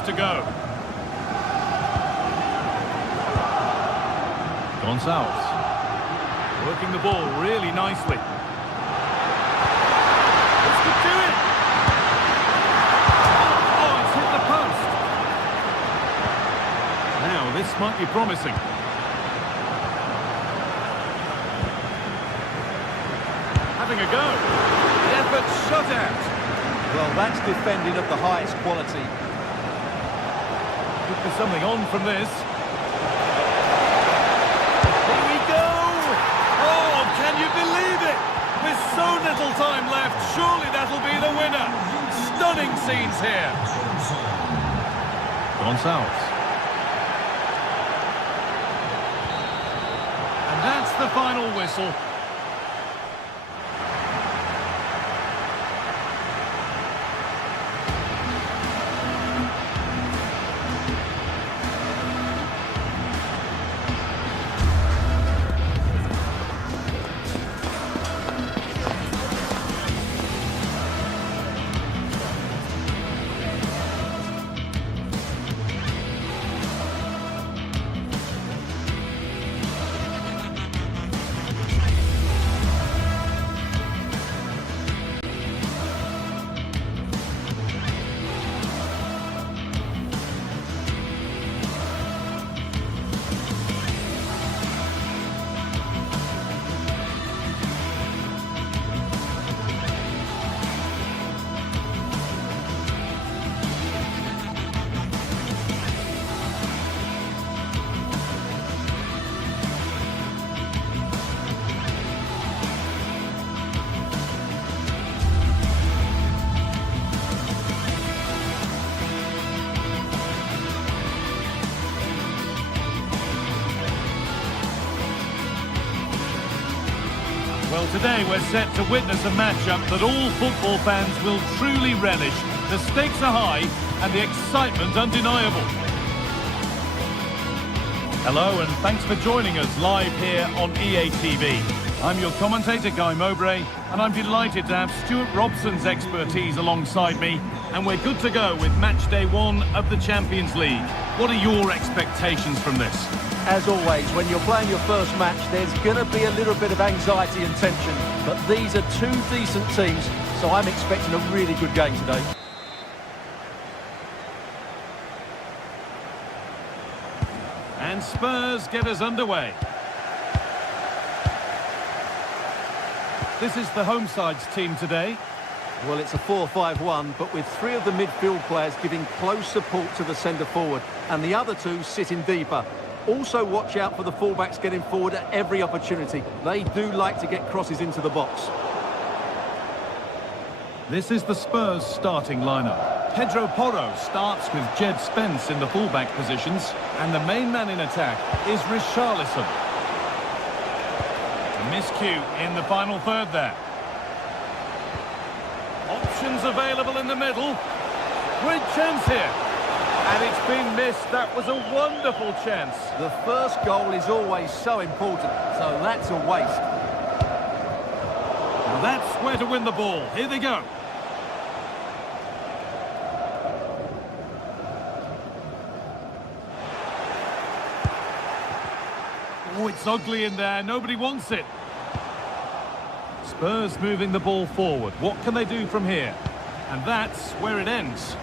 To go. Gonçalves working the ball really nicely. This could do it. Oh, it's hit the post. Now this might be promising. Having a go. The effort shut out. Well, that's defending of the highest quality. Could be something on from this. Here we go! Oh, can you believe it? With so little time left, surely that'll be the winner. Stunning scenes here. Gonçalves. And that's the final whistle. Well, today we're set to witness a matchup that all football fans will truly relish. The stakes are high and the excitement undeniable. Hello and thanks for joining us live here on EA TV. I'm your commentator, Guy Mowbray, and I'm delighted to have Stuart Robson's expertise alongside me, and we're good to go with match day 1 of the Champions League. What are your expectations from this? As always, when you're playing your first match, there's going to be a little bit of anxiety and tension. But these are two decent teams, so I'm expecting a really good game today. And Spurs get us underway. This is the home side's team today. Well, it's a 4-5-1, but with 3 of the midfield players giving close support to the centre forward, and the other 2 sitting deeper. Also watch out for the fullbacks getting forward at every opportunity. They do like to get crosses into the box. This is the Spurs starting lineup. Pedro Porro starts with Jed Spence in the fullback positions, and the main man in attack is Richarlison. Miscue in the final third there. Options available in the middle. Great chance here. And it's been missed. That was a wonderful chance. The first goal is always so important, so that's a waste. Now that's where to win the ball. Here they go. Oh, it's ugly in there. Nobody wants it. Spurs moving the ball forward. What can they do from here? And that's where it ends.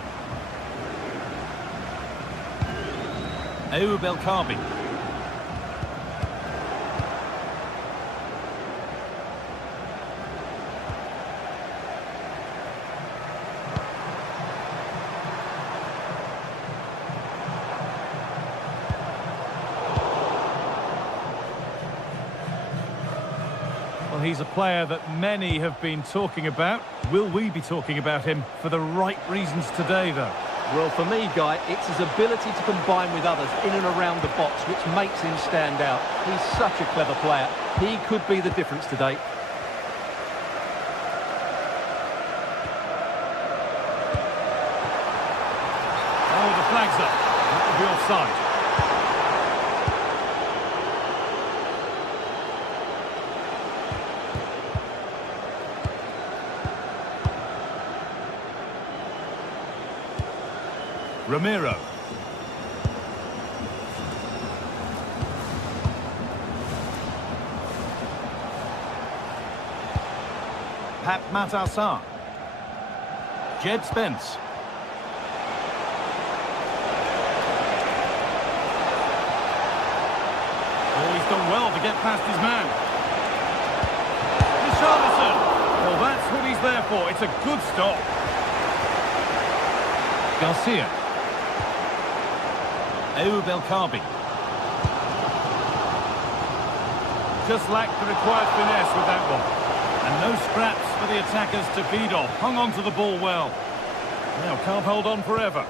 Ayoub El Kaabi. Well, he's a player that many have been talking about. Will we be talking about him for the right reasons today, though? Well, for me, Guy, it's his ability to combine with others in and around the box which makes him stand out. He's such a clever player. He could be the difference today. Oh, the flag's up. That will be offside. Ramiro. Pat Matassar. Jed Spence. Oh, he's done well to get past his man. Richarlison. Well, that's what he's there for. It's a good stop. Garcia. Ayoub El Kaabi. Just lacked the required finesse with that one. And no scraps for the attackers to feed off. Hung on to the ball well. Now can't hold on forever.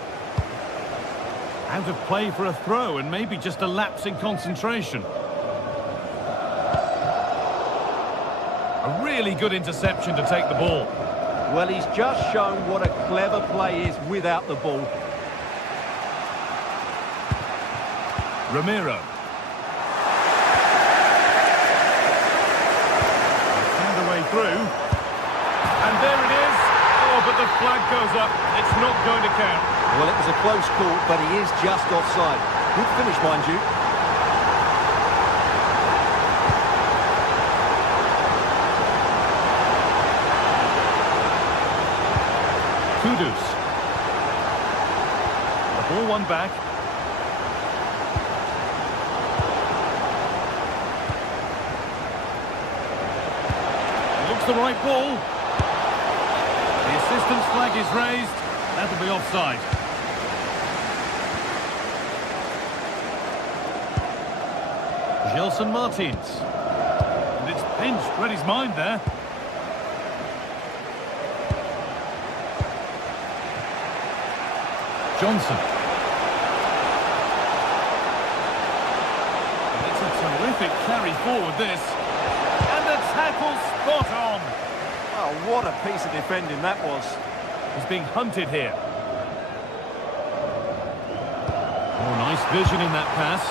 Out of play for a throw and maybe just a lapse in concentration. A really good interception to take the ball. Well, he's just shown what a clever play is without the ball. Ramiro. Found a way through. And there it is. Oh, but the flag goes up. It's not going to count. Well, it was a close call, but he is just offside. Good finish, mind you. Kudus. The ball won back. The right ball. The assistant's flag is raised. That'll be offside. Gelson Martins. And it's pinched. Read his mind there. Johnson. It's a terrific carry forward, this. Tackle spot on. Oh, what a piece of defending that was. He's being hunted here. Oh, nice vision in that pass.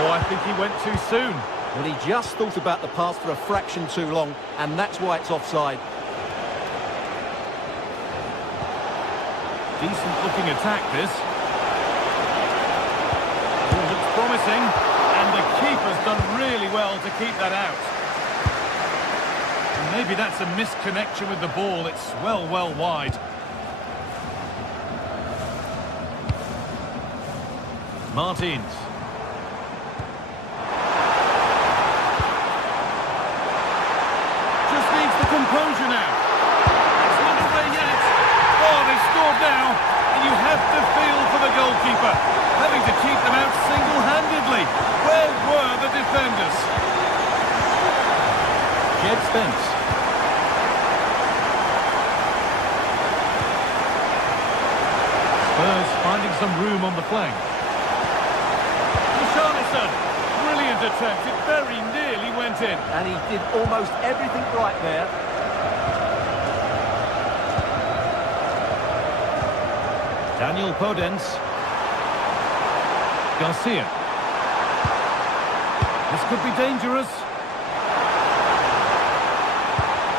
Oh, I think he went too soon. Well, he just thought about the pass for a fraction too long, and that's why it's offside. Decent looking attack, this. Oh, looks promising. And the keeper's done really well to keep that out. And maybe that's a misconnection with the ball. It's well wide. Martins. Just needs the composure now. It's not away yet. Oh, they've scored now. And you have to feel for the goalkeeper, having to keep them out single-handedly. Where were the defenders? Jed Spence. some room on the flank. Richarlison, brilliant attempt. It very nearly went in. And he did almost everything right there. Daniel Podence. Garcia. This could be dangerous.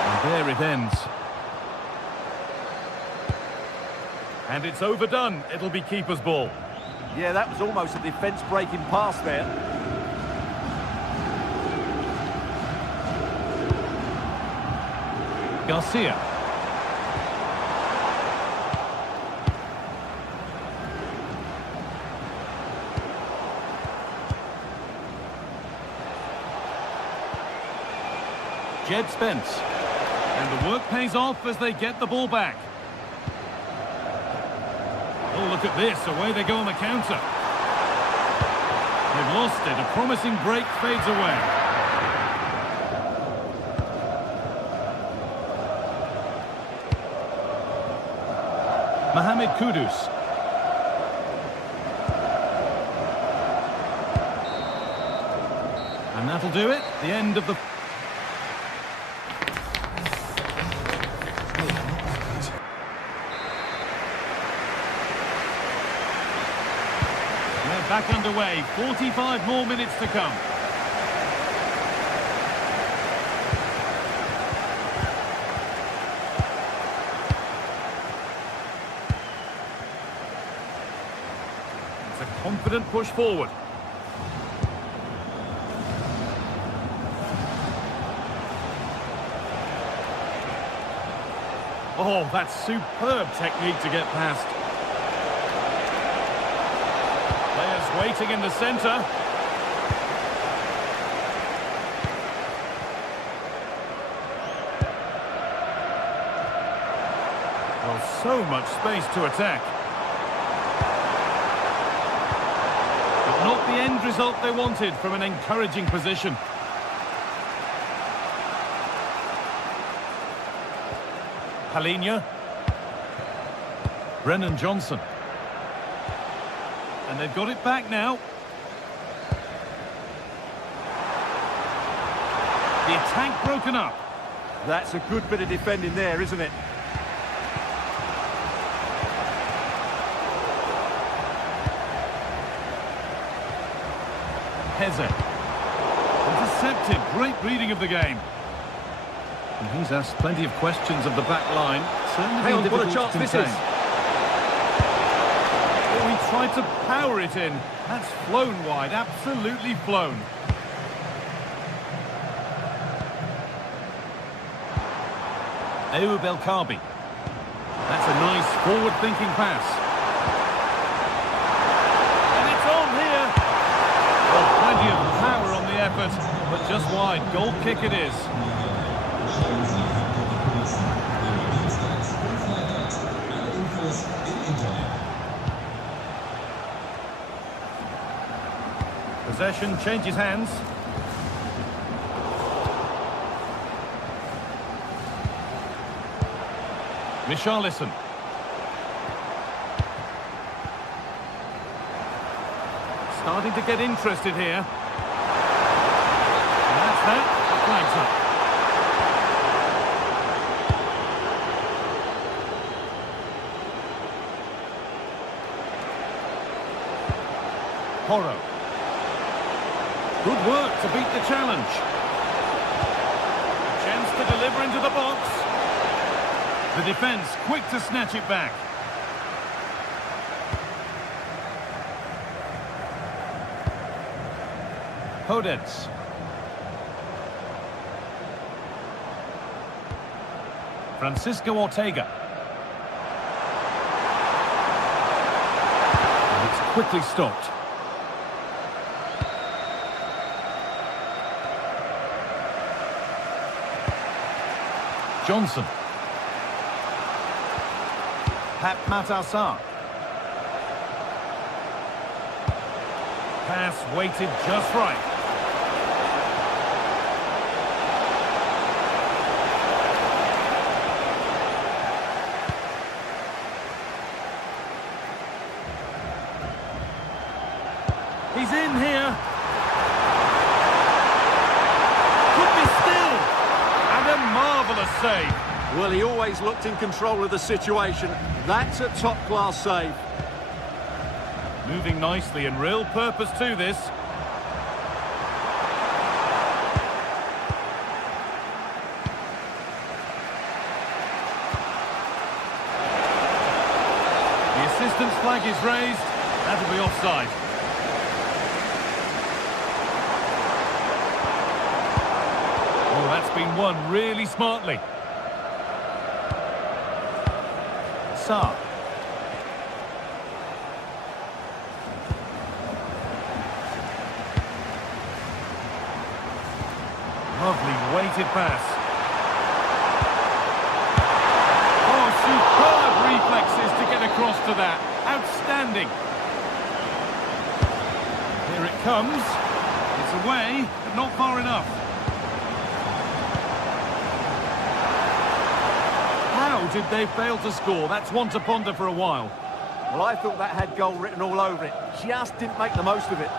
And there it ends. And it's overdone. It'll be keeper's ball. Yeah, that was almost a defence-breaking pass there. Garcia. Jed Spence. And the work pays off as they get the ball back. Oh, look at this. Away they go on the counter. They've lost it. A promising break fades away. Mohamed Kudus. And that'll do it. The end of the... They're back underway. 45 more minutes to come. It's a confident push forward. Oh, that's superb technique to get past. Players waiting in the centre. Well, so much space to attack. But not the end result they wanted from an encouraging position. Palhinha. Brennan Johnson. And they've got it back now. The attack broken up. That's a good bit of defending there, isn't it? Heze. Intercepted. Great reading of the game. And he's asked plenty of questions of the back line. Certainly Hang on, what a difficult chance to this contain. is. Oh, he tried to power it in. That's flown wide, absolutely flown. Ayoub El Kaabi. That's a nice forward-thinking pass. And it's on here. Well, plenty of power on the effort, but just wide. Goal kick it is. Possession changes hands. Richarlison. Starting to get interested here. And that's that. The flag's up. Porro. Good work to beat the challenge. A chance to deliver into the box. The defence quick to snatch it back. Podence. Francisco Ortega. And it's quickly stopped. Johnson. Pat Matassar. Pass weighted just right. He's in here. Could be still. And a marvellous save. Well, he always looked in control of the situation. That's a top-class save. Moving nicely and real purpose to this. The assistant's flag is raised. That'll be offside. Oh, that's been won really smartly. Saar. Lovely weighted pass. Oh, superb reflexes to get across to that. Outstanding. Here it comes. It's away, but not far enough. How did they fail to score? That's one to ponder for a while. Well, I thought that had goal written all over it. Just didn't make the most of it.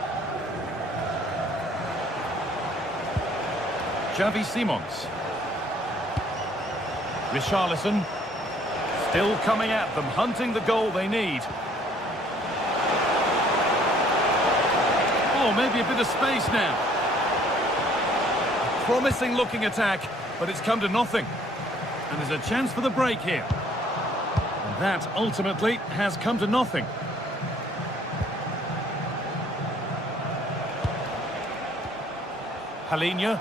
Xavi Simons. Richarlison. Still coming at them, hunting the goal they need. Oh, maybe a bit of space now. Promising looking attack, but it's come to nothing. And there's a chance for the break here. And that ultimately has come to nothing. Halinha.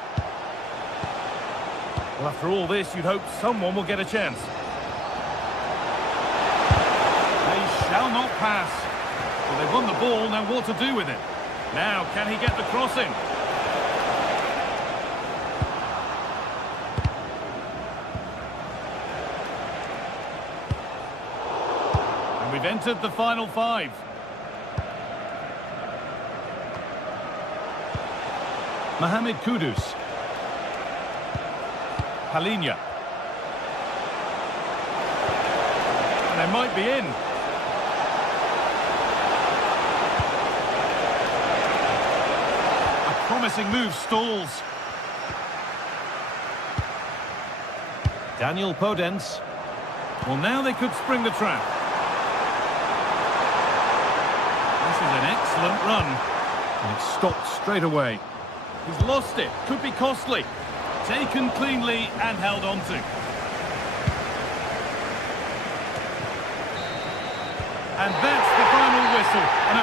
Well, after all this, you'd hope someone will get a chance. They shall not pass. Well, they've won the ball, now what to do with it? Now, can he get the crossing? And we've entered the final five. Mohamed Kudus. Halinha. And they might be in. A promising move stalls. Daniel Podence. Well, now they could spring the trap. This is an excellent run. And it's stopped straight away. He's lost it. Could be costly. Taken cleanly and held on to. And that's the final whistle. And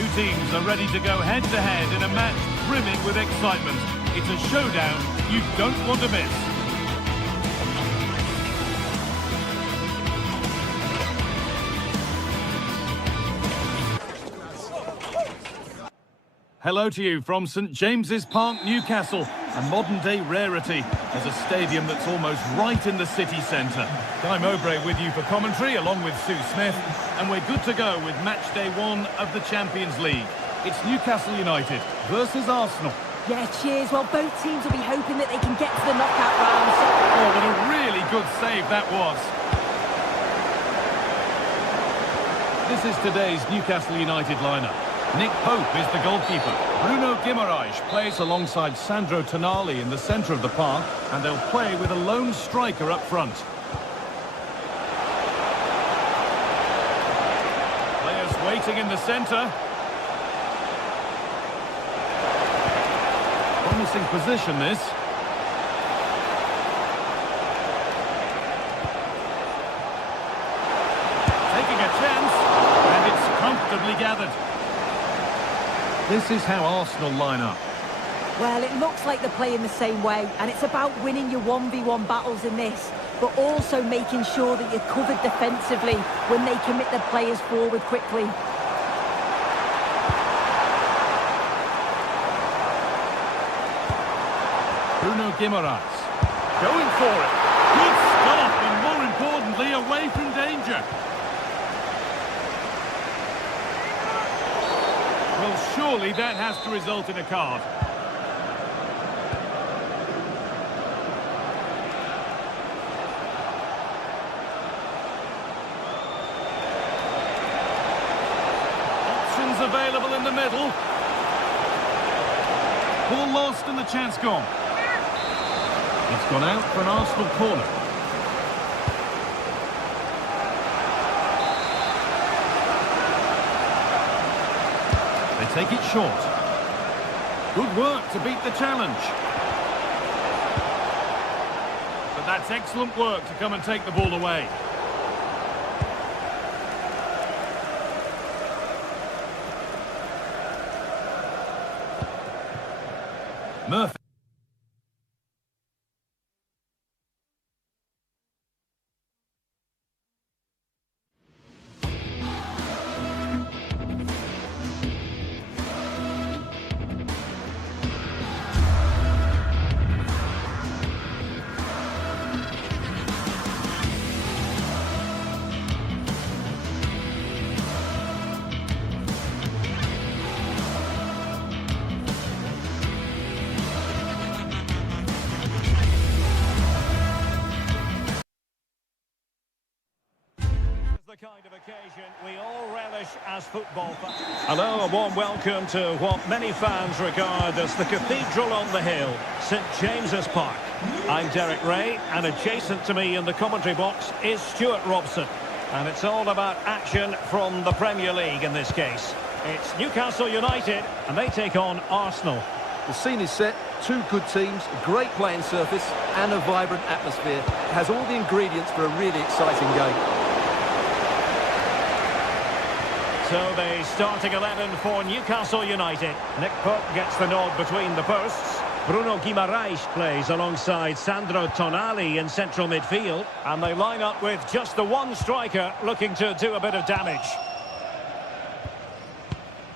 two teams are ready to go head-to-head in a match brimming with excitement. It's a showdown you don't want to miss. Hello to you from St James's Park, Newcastle, a modern-day rarity as a stadium that's almost right in the city centre. Guy Mowbray with you for commentary, along with Sue Smith, and we're good to go with match day one of the Champions League. It's Newcastle United versus Arsenal. Yeah, cheers. Well, both teams will be hoping that they can get to the knockout round. Oh, what a really good save that was. This is today's Newcastle United lineup. Nick Pope is the goalkeeper. Bruno Guimaraes plays alongside Sandro Tonali in the centre of the park, and they'll play with a lone striker up front. Players waiting in the centre. Promising position, this. Taking a chance, and it's comfortably gathered. This is how Arsenal line up. Well, it looks like they're playing the same way, and it's about winning your 1v1 battles in this, but also making sure that you're covered defensively when they commit their players forward quickly. Bruno Guimaraes going for it. Good stop, and more importantly, away from danger. Well, surely that has to result in a card. Options available in the middle. Ball lost and the chance gone. It's gone out for an Arsenal corner. They take it short. Good work to beat the challenge. But that's excellent work to come and take the ball away. Murphy. The kind of occasion we all relish as football fans. Hello, a warm welcome to what many fans regard as the cathedral on the hill, St James's Park. I'm Derek Ray, and adjacent to me in the commentary box is Stuart Robson. And it's all about action from the Premier League in this case. It's Newcastle United, and they take on Arsenal. The scene is set, two good teams, a great playing surface and a vibrant atmosphere. It has all the ingredients for a really exciting game. So the starting 11 for Newcastle United. Nick Pope gets the nod between the posts. Bruno Guimaraes plays alongside Sandro Tonali in central midfield. And they line up with just the one striker looking to do a bit of damage.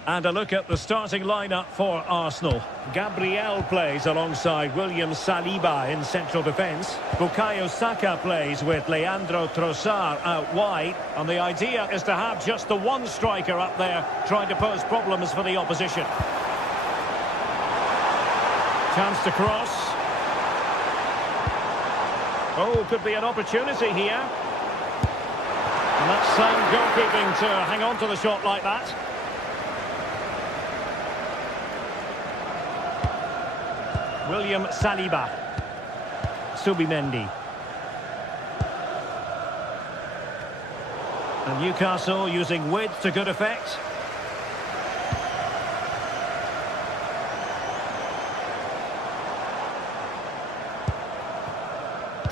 And a look at the starting lineup for Arsenal. Gabriel plays alongside William Saliba in central defence. Bukayo Saka plays with Leandro Trossard out wide. And the idea is to have just the one striker up there trying to pose problems for the opposition. Chance to cross. Oh, could be an opportunity here. And that's sound goalkeeping to hang on to the shot like that. William Saliba. Subimendi. And Newcastle using width to good effect.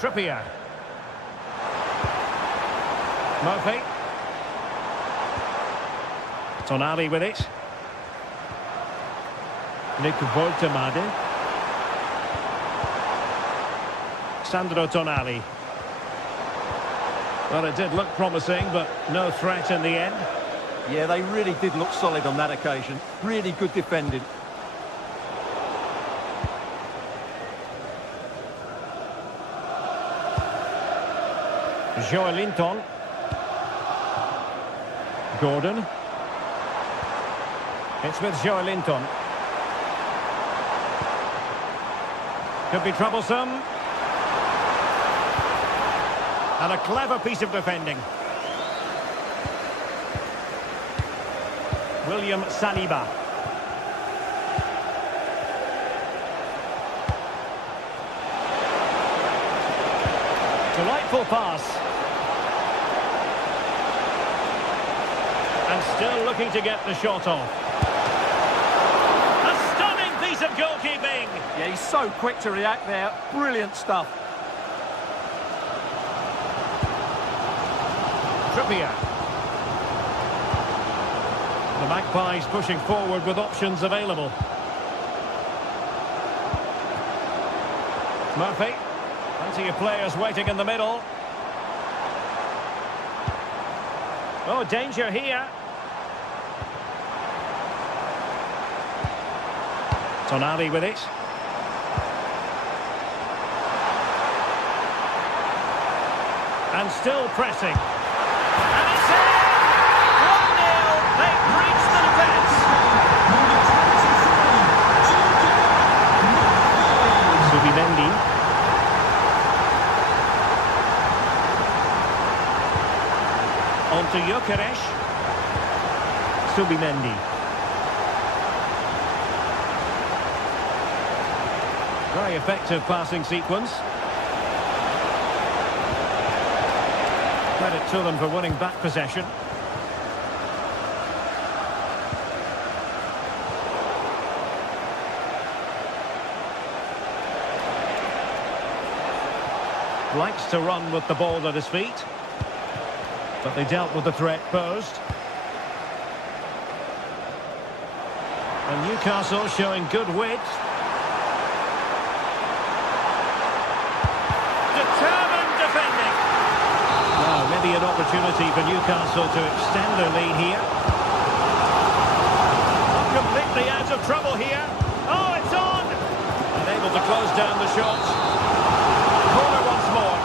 Trippier. Murphy. Tonali with it. Nick Woltemade. Sandro Tonali. Well, it did look promising, but no threat in the end. Yeah, they really did look solid on that occasion. Really good defending. Joelinton. Gordon. It's with Joelinton. Could be troublesome. And a clever piece of defending. William Saliba. Delightful pass. And still looking to get the shot off. A stunning piece of goalkeeping. Yeah, he's so quick to react there. Brilliant stuff. Trippier. The Magpies pushing forward with options available. Murphy. Plenty of players waiting in the middle. Oh, danger here. Tonali with it. And still pressing. And it's in! 1-0. They've breached the defence. Subimendi. On to Gyökeres. Subimendi. Very effective passing sequence. Credit to them for winning back possession. Likes to run with the ball at his feet. But they dealt with the threat posed. And Newcastle showing good width. Determined defending. Now, maybe an opportunity for Newcastle to extend their lead here. Completely out of trouble here. Oh, it's on! Unable to close down the shot. Corner once more.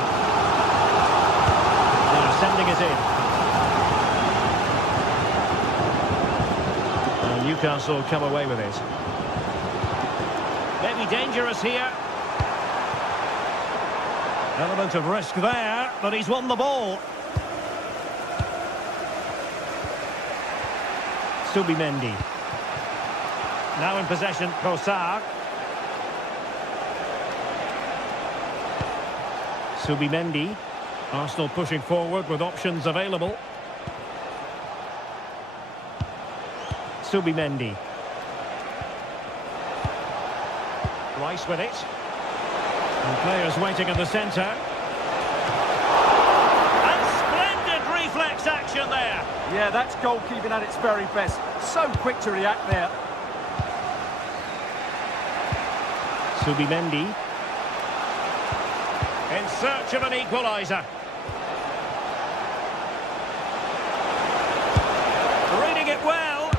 Now sending it in. And Newcastle come away with it. Maybe dangerous here. Element of risk there, but he's won the ball. Subimendi. Now in possession, Trossard. Subimendi. Arsenal pushing forward with options available. Subimendi. Rice with it. And players waiting in the centre. And splendid reflex action there. Yeah, that's goalkeeping at its very best. So quick to react there. Subimendi. In search of an equaliser. Reading it well.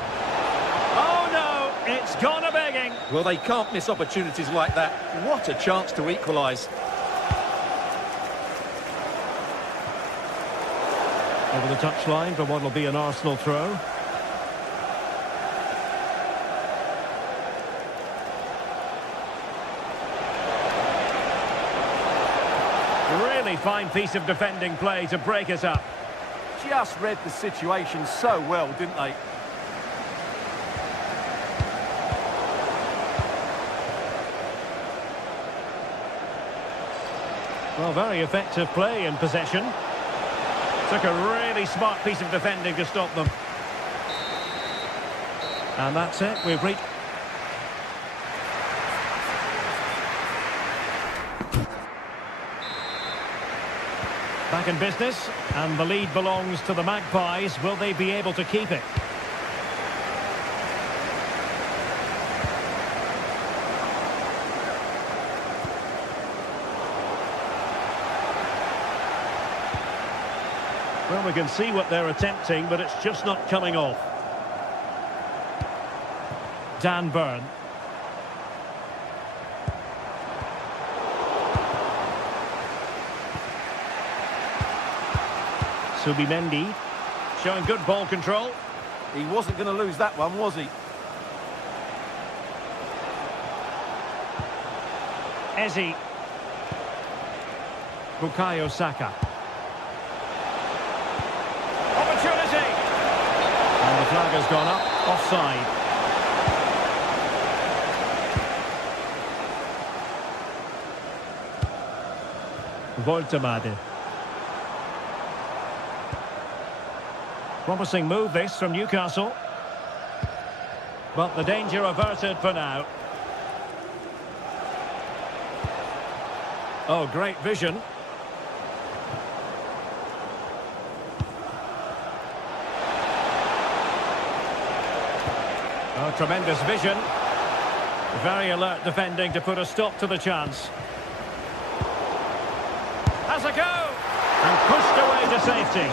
Oh no, it's gone a-begging. Well, they can't miss opportunities like that. What a chance to equalise. Over the touchline for what will be an Arsenal throw. Really fine piece of defending play to break us up. Just read the situation so well, didn't they? Well, very effective play in possession. Took a really smart piece of defending to stop them. And that's it, we've reached... Back in business, and the lead belongs to the Magpies. Will they be able to keep it? Well, we can see what they're attempting, but it's just not coming off. Dan Burn. Subimendi, showing good ball control. He wasn't going to lose that one, was he? Eze. Bukayo Saka. Opportunity! And the flag has gone up. Offside. Voltemade. Promising move this from Newcastle. But the danger averted for now. Oh, great vision. Oh, tremendous vision. Very alert defending to put a stop to the chance. Has a go! And pushed away to safety.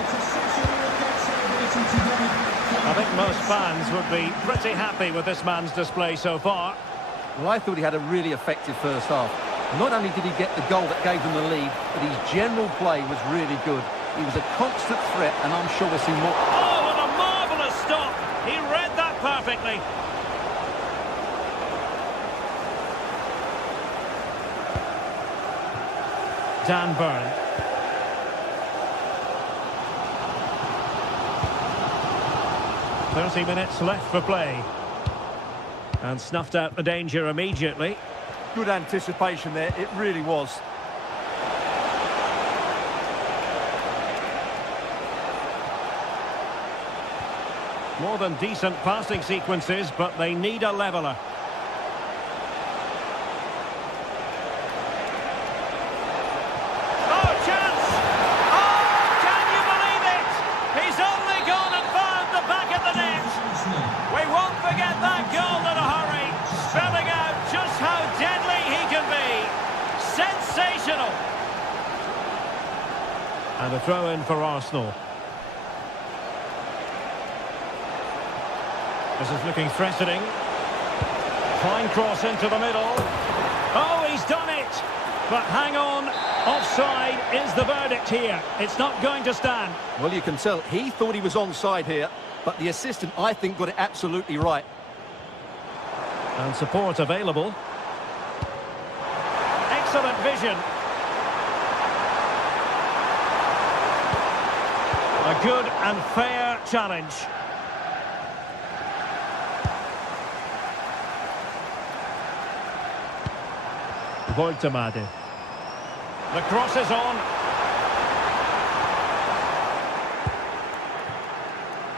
I think most fans would be pretty happy with this man's display so far. Well, I thought he had a really effective first half. Not only did he get the goal that gave them the lead, but his general play was really good. He was a constant threat, and I'm sure we'll see more. Oh, what a marvellous stop! He read that perfectly. Dan Burn. "30 minutes left for play." And snuffed out the danger immediately. Good anticipation there, it really was. More than decent passing sequences, but they need a leveller. Oh, chance! Oh, can you believe it? He's only gone and found the back of the net. We won't forget that goal in a hurry, spelling out just how deadly he can be. Sensational! And a throw-in for Arsenal. This is looking threatening. Fine cross into the middle. Oh, he's done it! But hang on, offside is the verdict here. It's not going to stand. Well, you can tell he thought he was onside here, but the assistant, I think, got it absolutely right. And support available. Excellent vision. A good and fair challenge. Voltemade. The cross is on.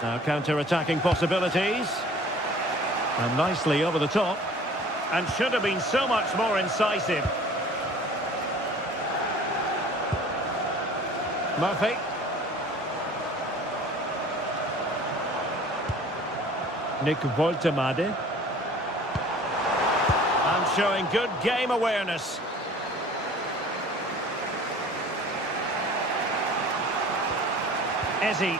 Now counter-attacking possibilities. And nicely over the top. And should have been so much more incisive. Murphy. Nick Voltemade. And showing good game awareness. Ezzy.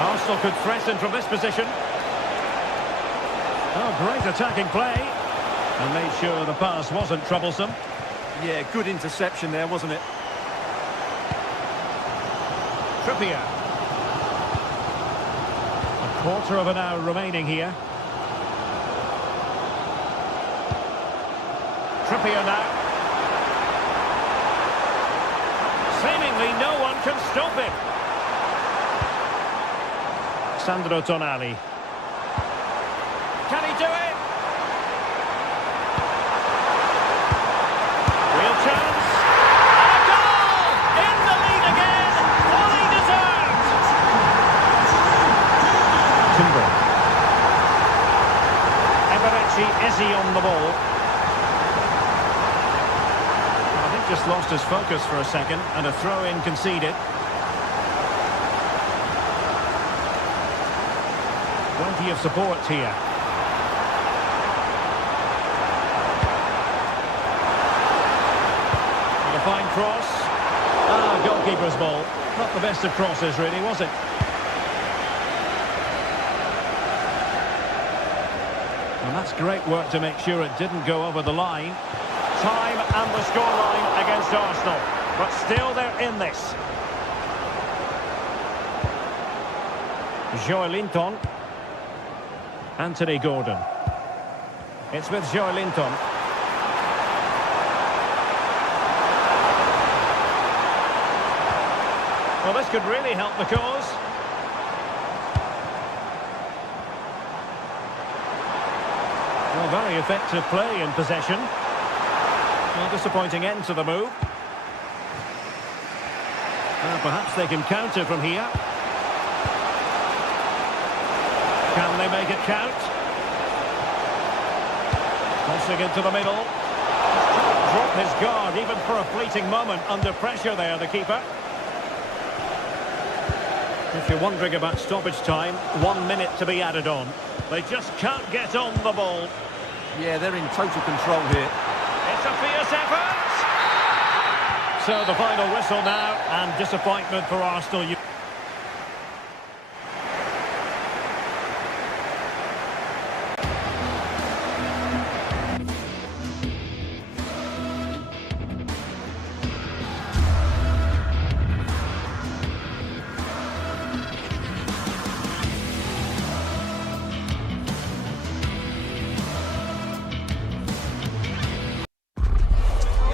Arsenal could threaten from this position. Oh, great attacking play. And made sure the pass wasn't troublesome. Yeah, good interception there, wasn't it? Trippier. A quarter of an hour remaining here. Trippier now. Seemingly no one can stop him. Sandro Tonali. Can he do it? Real chance. And a goal! In the lead again. Fully deserved. Timber. Eberechi Ezzy on the ball. I think just lost his focus for a second, and a throw-in conceded. Plenty of support here. And a fine cross. Ah, goalkeeper's ball. Not the best of crosses, really, was it? And that's great work to make sure it didn't go over the line. Time and the scoreline against Arsenal. But still they're in this. Joelinton. Anthony Gordon. It's with Joelinton. Well, this could really help the cause. Well, very effective play in possession. Well, disappointing end to the move. Perhaps they can counter from here. Can they make it count? Crossing into the middle. Drop his guard even for a fleeting moment under pressure there, the keeper. If you're wondering about stoppage time, 1 minute to be added on. They just can't get on the ball. Yeah, they're in total control here. It's a fierce effort! So the final whistle now, and disappointment for Arsenal.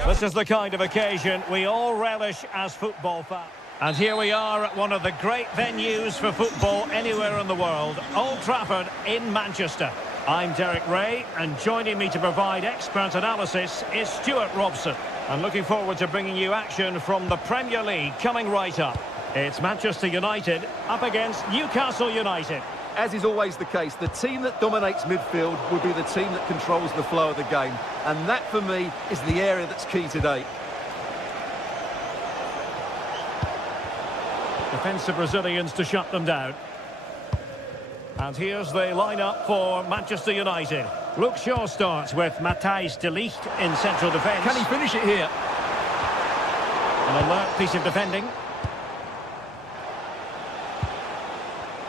This is the kind of occasion we all relish as football fans. And here we are at one of the great venues for football anywhere in the world, Old Trafford in Manchester. I'm Derek Ray, and joining me to provide expert analysis is Stuart Robson. I'm looking forward to bringing you action from the Premier League coming right up. It's Manchester United up against Newcastle United. As is always the case, the team that dominates midfield will be the team that controls the flow of the game. And that, for me, is the area that's key today. Defensive Brazilians to shut them down. And here's the lineup for Manchester United. Luke Shaw starts with Matthijs de Ligt in central defence. Can he finish it here? An alert piece of defending.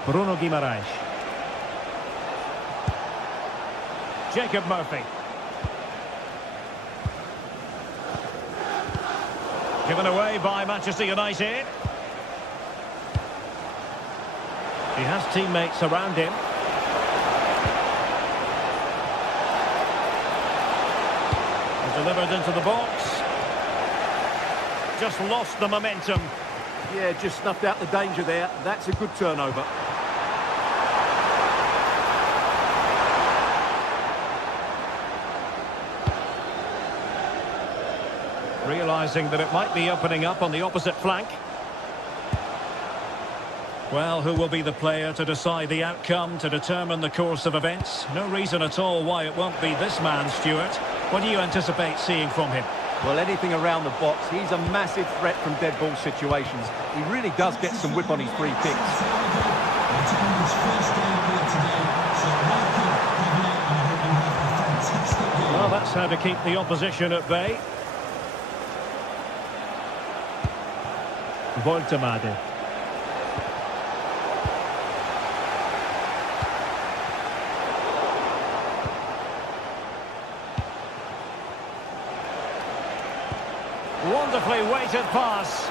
Bruno Guimaraes. Jacob Murphy. Given away by Manchester United. He has teammates around him. Delivered into the box. Just lost the momentum. Yeah, just snuffed out the danger there. That's a good turnover. Realising that it might be opening up on the opposite flank. Well, who will be the player to decide the outcome, to determine the course of events? No reason at all why it won't be this man, Stuart. What do you anticipate seeing from him? Well, anything around the box. He's a massive threat from dead ball situations. He really does get some whip on his free kicks. Well, that's how to keep the opposition at bay. Voltemade. Wonderfully weighted pass.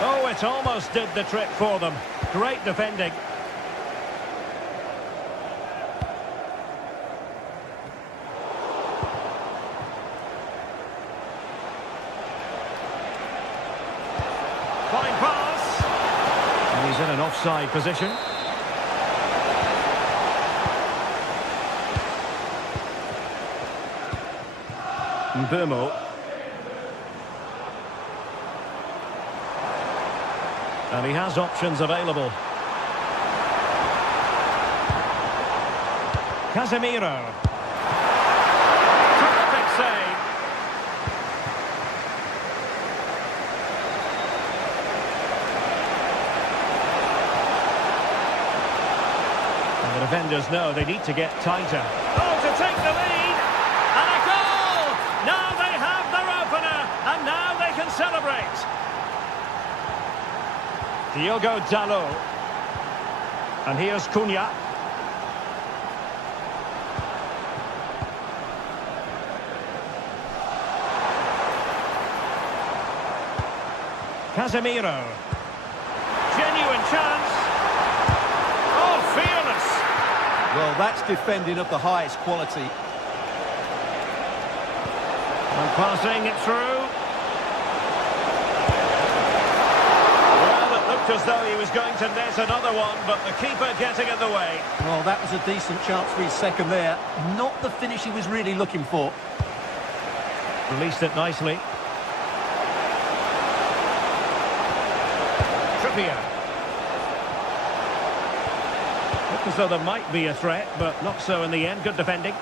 Oh, it almost did the trick for them. Great defending. Fine pass. And he's in an offside position. Mbeumo. And he has options available. Casemiro. Terrific save. And the defenders know they need to get tighter. Oh, to take the lead! And a goal! Now they have their opener, and now they can celebrate. Diogo Dalot. And here's Cunha. Casemiro. Genuine chance. Oh, fearless. Well, that's defending of the highest quality. And passing it through. Looked as though he was going to net another one, but the keeper getting in the way. Well, that was a decent chance for his second there. Not the finish he was really looking for. Released it nicely. Trippier. Looked as though there might be a threat, but not so in the end. Good defending.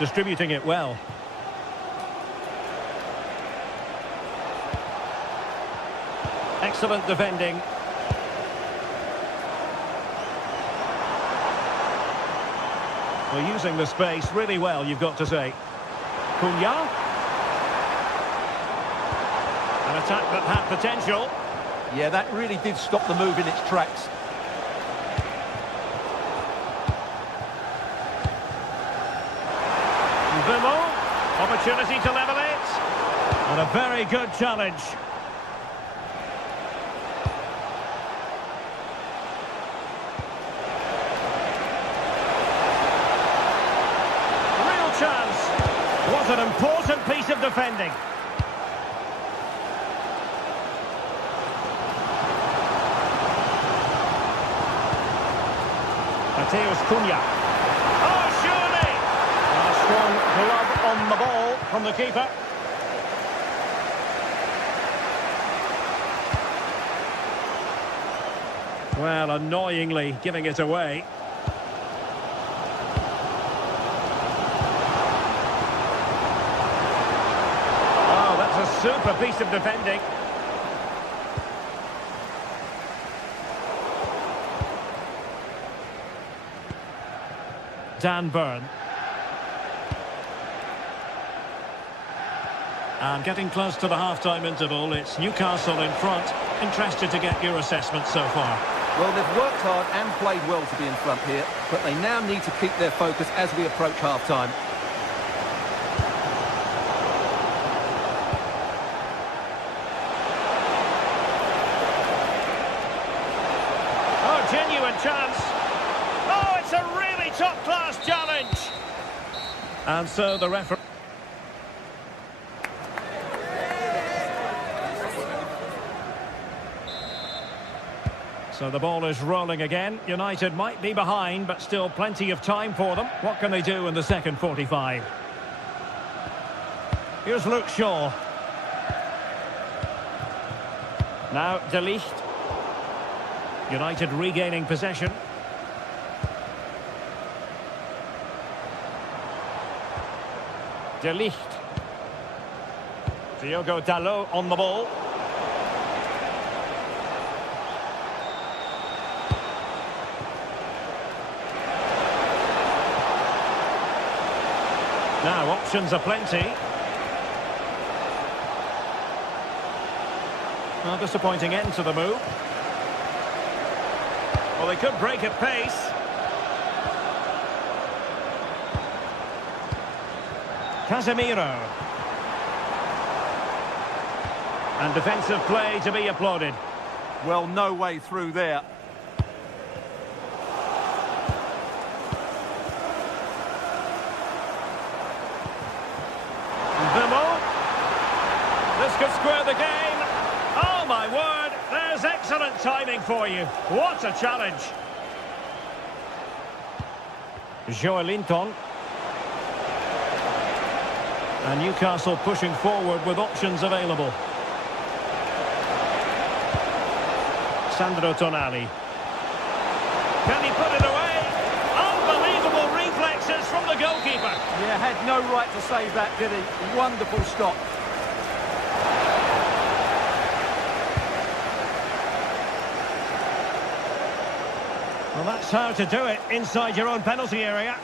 Distributing it well. Excellent defending. Well, using the space really well, you've got to say. Cunha. An attack that had potential. Yeah, that really did stop the move in its tracks. Vimo, opportunity to level it. And a very good challenge. Real chance. What an important piece of defending. Mateus Cunha. Oh, surely! And a strong glove on the ball from the keeper. Well, annoyingly giving it away. Oh, that's a super piece of defending. Dan Burn. And getting close to the half-time interval, it's Newcastle in front. Interested to get your assessment so far. Well, they've worked hard and played well to be in front here, but they now need to keep their focus as we approach half-time. Oh, genuine chance. Oh, it's a really top-class challenge. And so the referee... So the ball is rolling again. United might be behind, but still plenty of time for them. What can they do in the second 45? Here's Luke Shaw. Now De Ligt. United regaining possession. De Ligt. Diogo Dalot on the ball. Now, options are plenty. Well, disappointing end to the move. Well, they could break at pace. Casemiro. And defensive play to be applauded. Well, no way through there. This could square the game. Oh, my word. There's excellent timing for you. What a challenge. Joelinton. And Newcastle pushing forward with options available. Sandro Tonali. Can he put it away? Unbelievable reflexes from the goalkeeper. Yeah, had no right to save that, did he? Wonderful stop. Well, that's how to do it inside your own penalty area.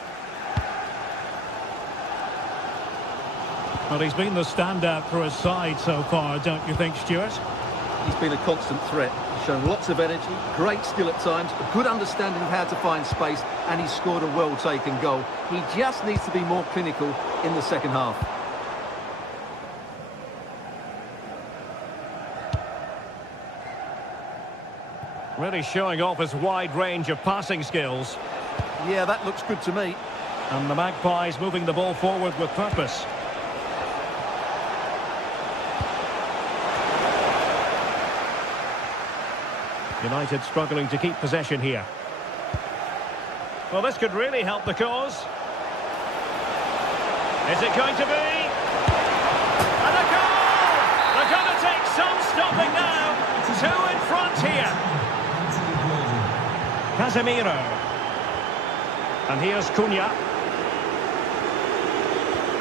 Well, he's been the standout for his side so far, don't you think, Stuart? He's been a constant threat. He's shown lots of energy, great skill at times, a good understanding of how to find space, and he's scored a well-taken goal. He just needs to be more clinical in the second half. Really showing off his wide range of passing skills. Yeah, that looks good to me. And the Magpies moving the ball forward with purpose. United struggling to keep possession here. Well, this could really help the cause. Is it going to be? And a goal! They're going to take some stopping now. 2 in front here. Casemiro. And here's Cunha.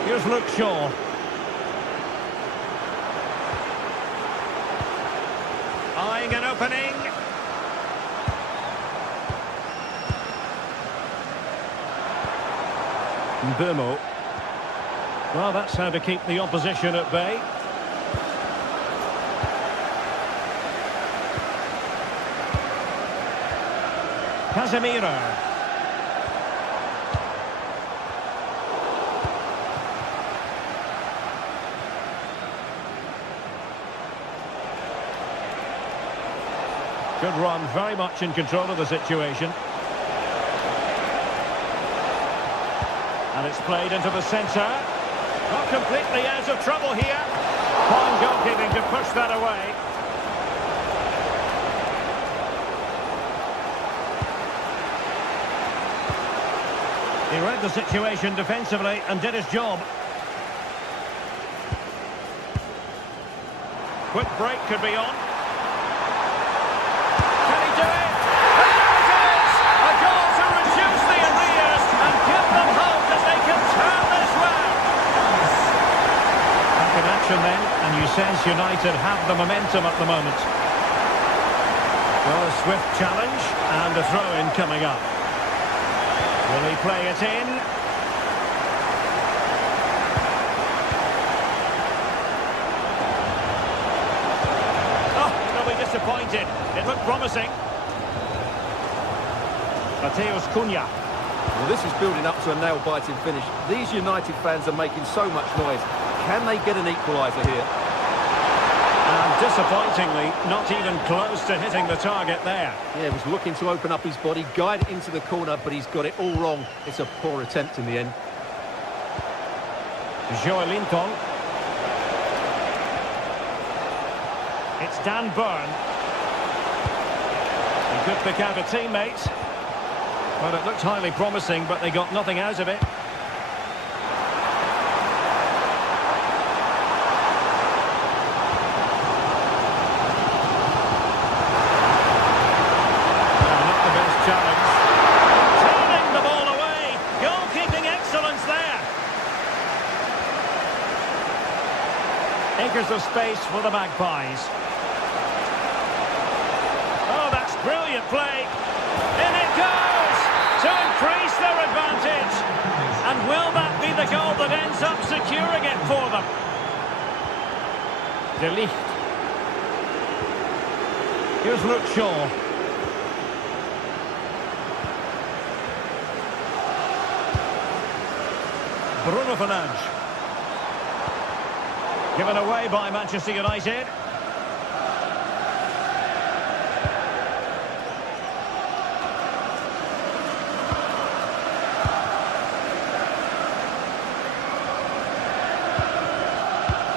Here's Luke Shaw. Eyeing an opening. Burmo. Well, that's how to keep the opposition at bay. Casemiro. Good run, very much in control of the situation. And it's played into the centre. Not completely out of trouble here. Fine goalkeeping to push that away. He read the situation defensively and did his job. Quick break could be on. Can he do it? There it is! A goal to reduce the arrears and give them hope that they can turn this round. Back in action then, and you sense United have the momentum at the moment. Well, a swift challenge and a throw-in coming up. Will he play it in? Oh, they'll be disappointed. It looked promising. Mateus Cunha. Well, this is building up to a nail-biting finish. These United fans are making so much noise. Can they get an equaliser here? And disappointingly, not even close to hitting the target there. Yeah, he was looking to open up his body, guide it into the corner, but he's got it all wrong. It's a poor attempt in the end. Joelinton. It's Dan Burn. He could pick out a teammate. Well, it looked highly promising, but they got nothing out of it. Acres of space for the Magpies. Oh, that's brilliant play. In it goes to increase their advantage. And will that be the goal that ends up securing it for them? De Ligt. Here's Luke Shaw. Bruno Fernandes. Given away by Manchester United.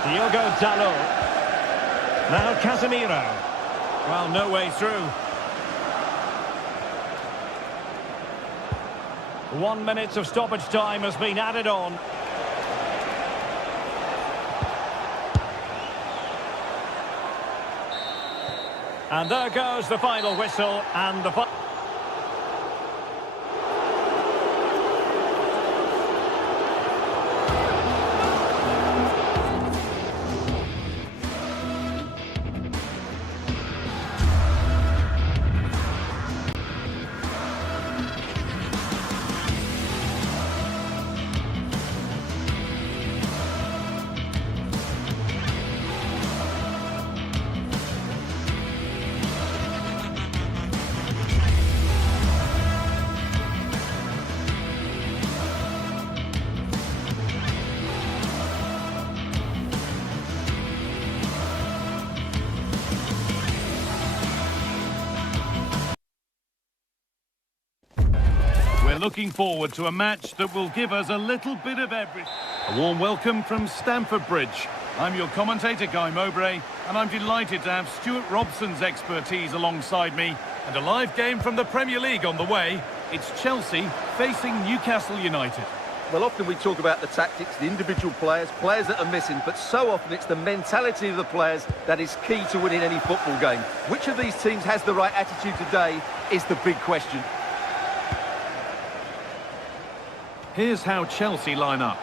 Diogo Dalot. Now Casemiro. Well, no way through. 1 minute of stoppage time has been added on. And there goes the final whistle and the... We're looking forward to a match that will give us a little bit of everything. A warm welcome from Stamford Bridge. I'm your commentator, Guy Mowbray, and I'm delighted to have Stuart Robson's expertise alongside me. And a live game from the Premier League on the way. It's Chelsea facing Newcastle United. Well, often we talk about the tactics, the individual players that are missing, but so often it's the mentality of the players that is key to winning any football game. Which of these teams has the right attitude today is the big question. Here's how Chelsea line up.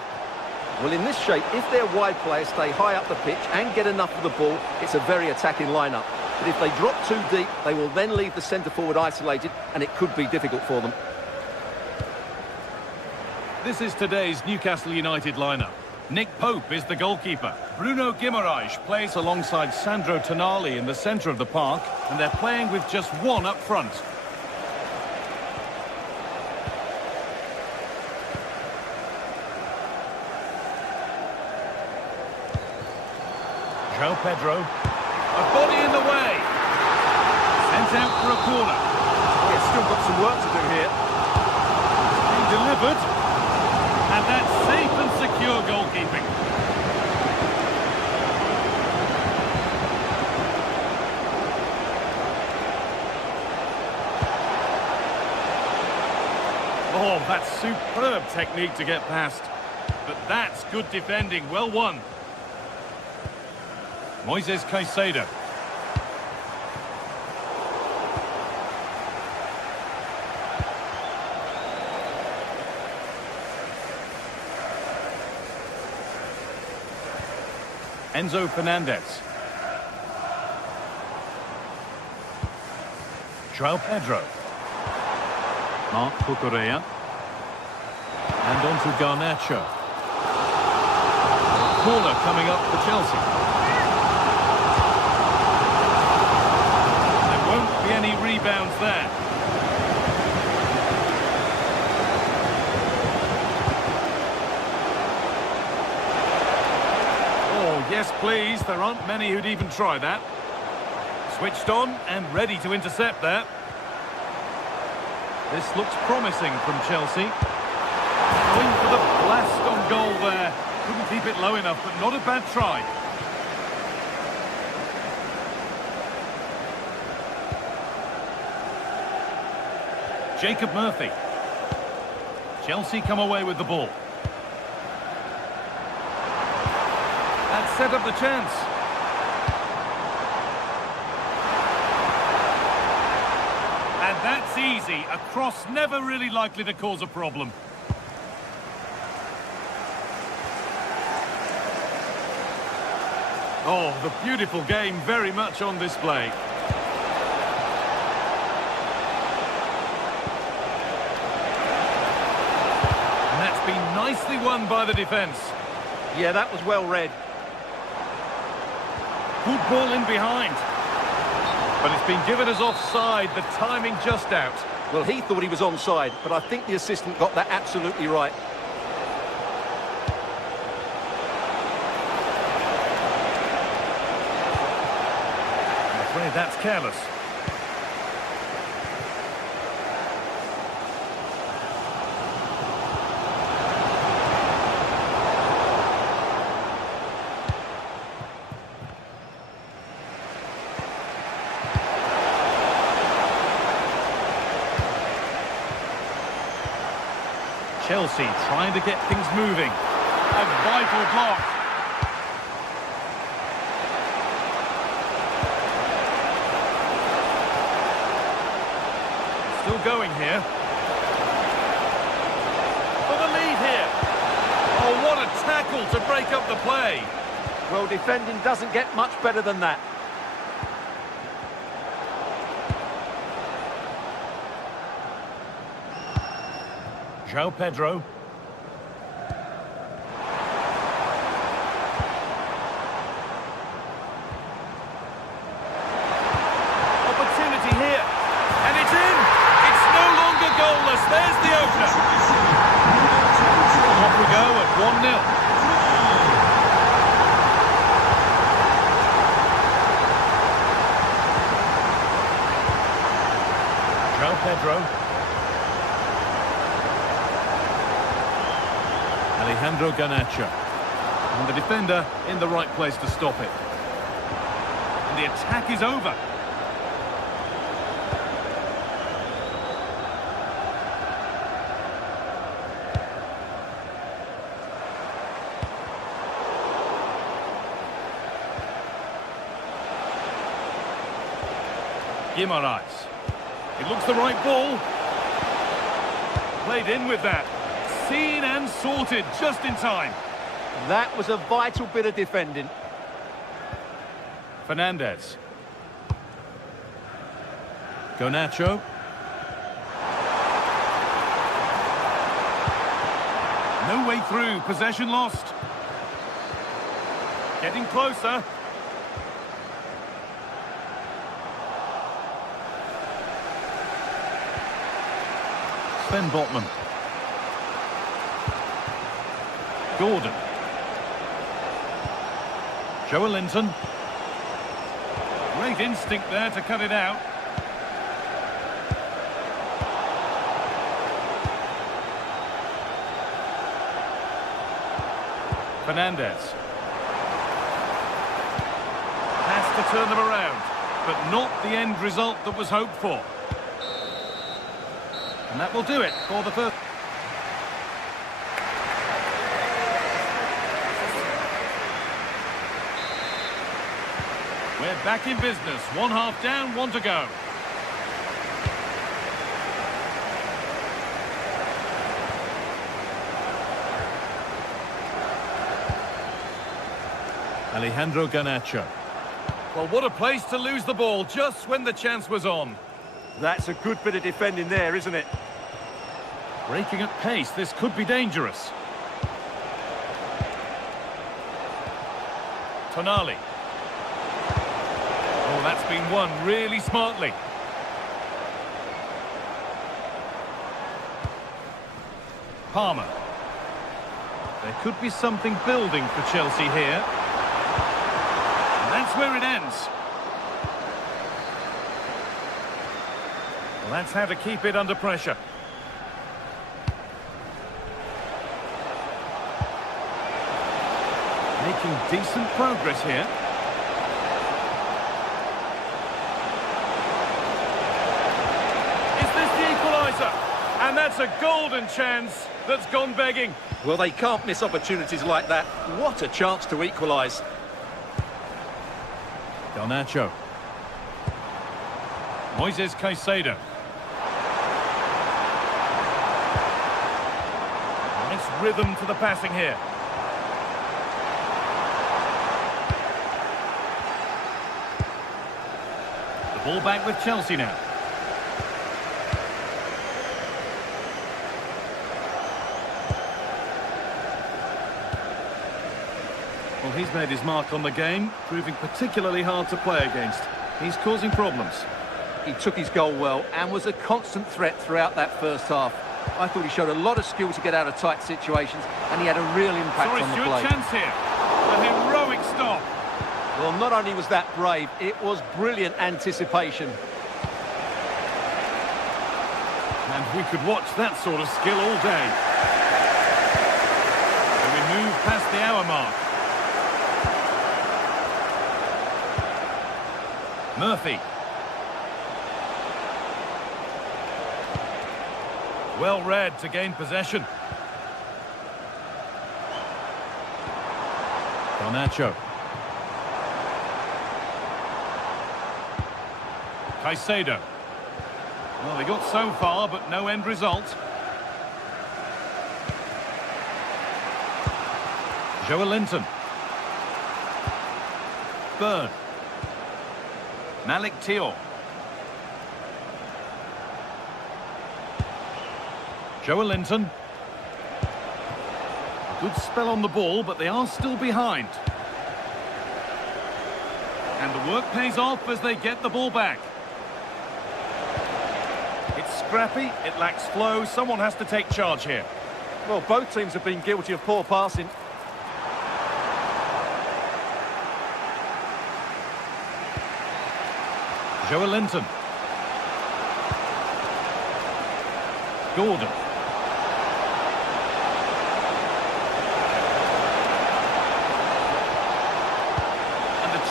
Well, in this shape, if their wide players stay high up the pitch and get enough of the ball, it's a very attacking lineup. But if they drop too deep, they will then leave the centre-forward isolated, and it could be difficult for them. This is today's Newcastle United lineup. Nick Pope is the goalkeeper. Bruno Guimaraes plays alongside Sandro Tonali in the centre of the park, and they're playing with just one up front. João Pedro. A body in the way. Sent out for a corner. It's still got some work to do here. Being delivered. And that's safe and secure goalkeeping. Oh, that's superb technique to get past. But that's good defending, well won. Moises Caicedo. Enzo Fernandez. João Pedro. Marc Cucurella. And on to Garnacho. Corner coming up for Chelsea. There won't be any rebounds there. Yes, please. There aren't many who'd even try that. Switched on and ready to intercept there. This looks promising from Chelsea. Going for the blast on goal there. Couldn't keep it low enough, but not a bad try. Jacob Murphy. Chelsea come away with the ball. And set up the chance. And that's easy. A cross never really likely to cause a problem. Oh, the beautiful game very much on display. And that's been nicely won by the defence. Yeah, that was well read. Good ball in behind. But it's been given as offside, the timing just out. Well, he thought he was onside, but I think the assistant got that absolutely right. I'm afraid that's careless. Chelsea trying to get things moving. A vital block. Still going here. For the lead here. Oh, what a tackle to break up the play. Well, defending doesn't get much better than that. João Pedro. Opportunity here. And it's in. It's no longer goalless. There's the opener. Off we go at 1-0. João Pedro. Alejandro Garnacho. And the defender in the right place to stop it. And the attack is over. Guimaraes. It looks the right ball. Played in with that. Seen and sorted just in time. That was a vital bit of defending. Fernandez. Garnacho. No way through. Possession lost. Getting closer. Sven Botman. Gordon. Joelinton. Great instinct there to cut it out. Fernandez. Has to turn them around, but not the end result that was hoped for. And that will do it for the first. We're back in business. 1 half down, 1 to go. Alejandro Garnacho. Well, what a place to lose the ball just when the chance was on. That's a good bit of defending there, isn't it? Breaking at pace, this could be dangerous. Tonali. Oh, that's been won really smartly. Palmer. There could be something building for Chelsea here. And that's where it ends. Well, that's how to keep it under pressure. Making decent progress here. Is this the equaliser? And that's a golden chance that's gone begging. Well, they can't miss opportunities like that. What a chance to equalise. Garnacho. Moises Caicedo. Nice rhythm to the passing here. The ball back with Chelsea now. Well, he's made his mark on the game, proving particularly hard to play against. He's causing problems. He took his goal well and was a constant threat throughout that first half. I thought he showed a lot of skill to get out of tight situations, and he had a real impact on the play. Chance here. A heroic stop. Well, not only was that brave, it was brilliant anticipation. And we could watch that sort of skill all day. So we move past the hour mark. Murphy. Well read to gain possession. Garnacho. Caicedo. Well, they got so far, but no end result. Joelinton. Byrne. Malik Thiaw. Joelinton. Good spell on the ball, but they are still behind. And the work pays off as they get the ball back. It's scrappy, it lacks flow, someone has to take charge here. Well, both teams have been guilty of poor passing. Joelinton. Gordon.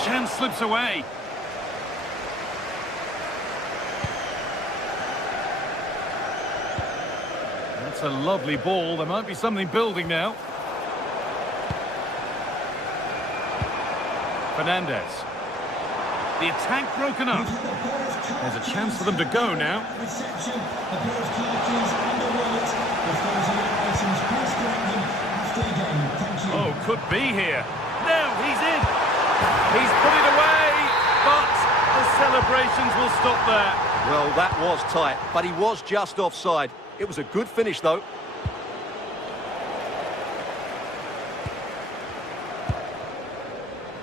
chance slips away. That's a lovely ball. There might be something building now. Fernandez. The attack broken up. There's a chance for them to go now. Reception. The board keys underway it. If those are your items, please correct them after the game. Thank you. Oh, could be here. Now he's in. He's put it away, but the celebrations will stop there. Well, that was tight, but he was just offside. It was a good finish, though.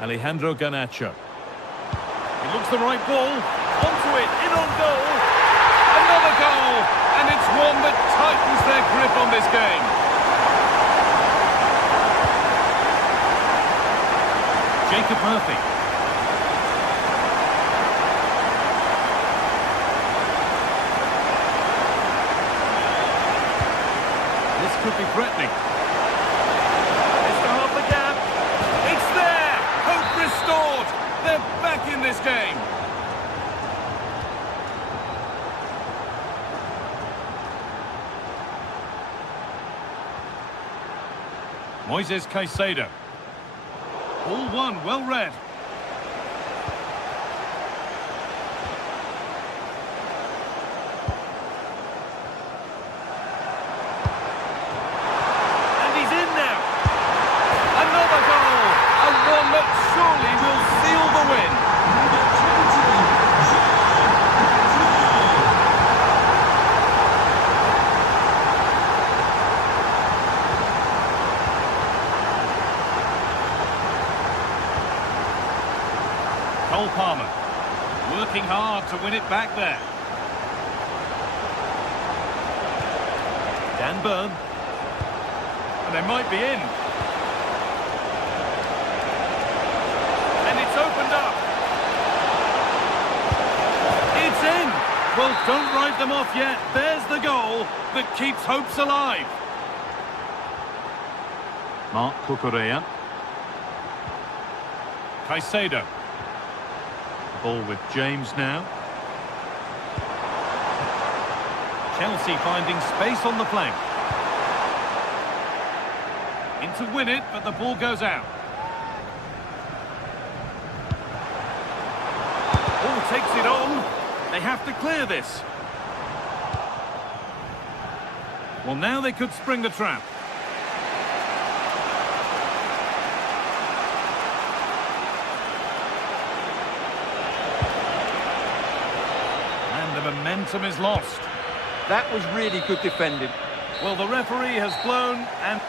Alejandro Garnacho. He looks the right ball. Onto it, in on goal. Another goal, and it's one that tightens their grip on this game. Jacob Murphy. This could be threatening. It's to half the gap. It's there! Hope restored! They're back in this game. Moises Caicedo. All one, well read. And he's in now. Another goal. And one that surely will seal the win. Cole Palmer, working hard to win it back there. Dan Burn. And they might be in. And it's opened up. It's in. Well, don't write them off yet. There's the goal that keeps hopes alive. Marc Cucurella. Caicedo. Ball with James now. Chelsea finding space on the flank. In to win it, but the ball goes out. Ball takes it on. They have to clear this. Well, now they could spring the trap. The momentum is lost. That was really good defending. Well, the referee has blown and...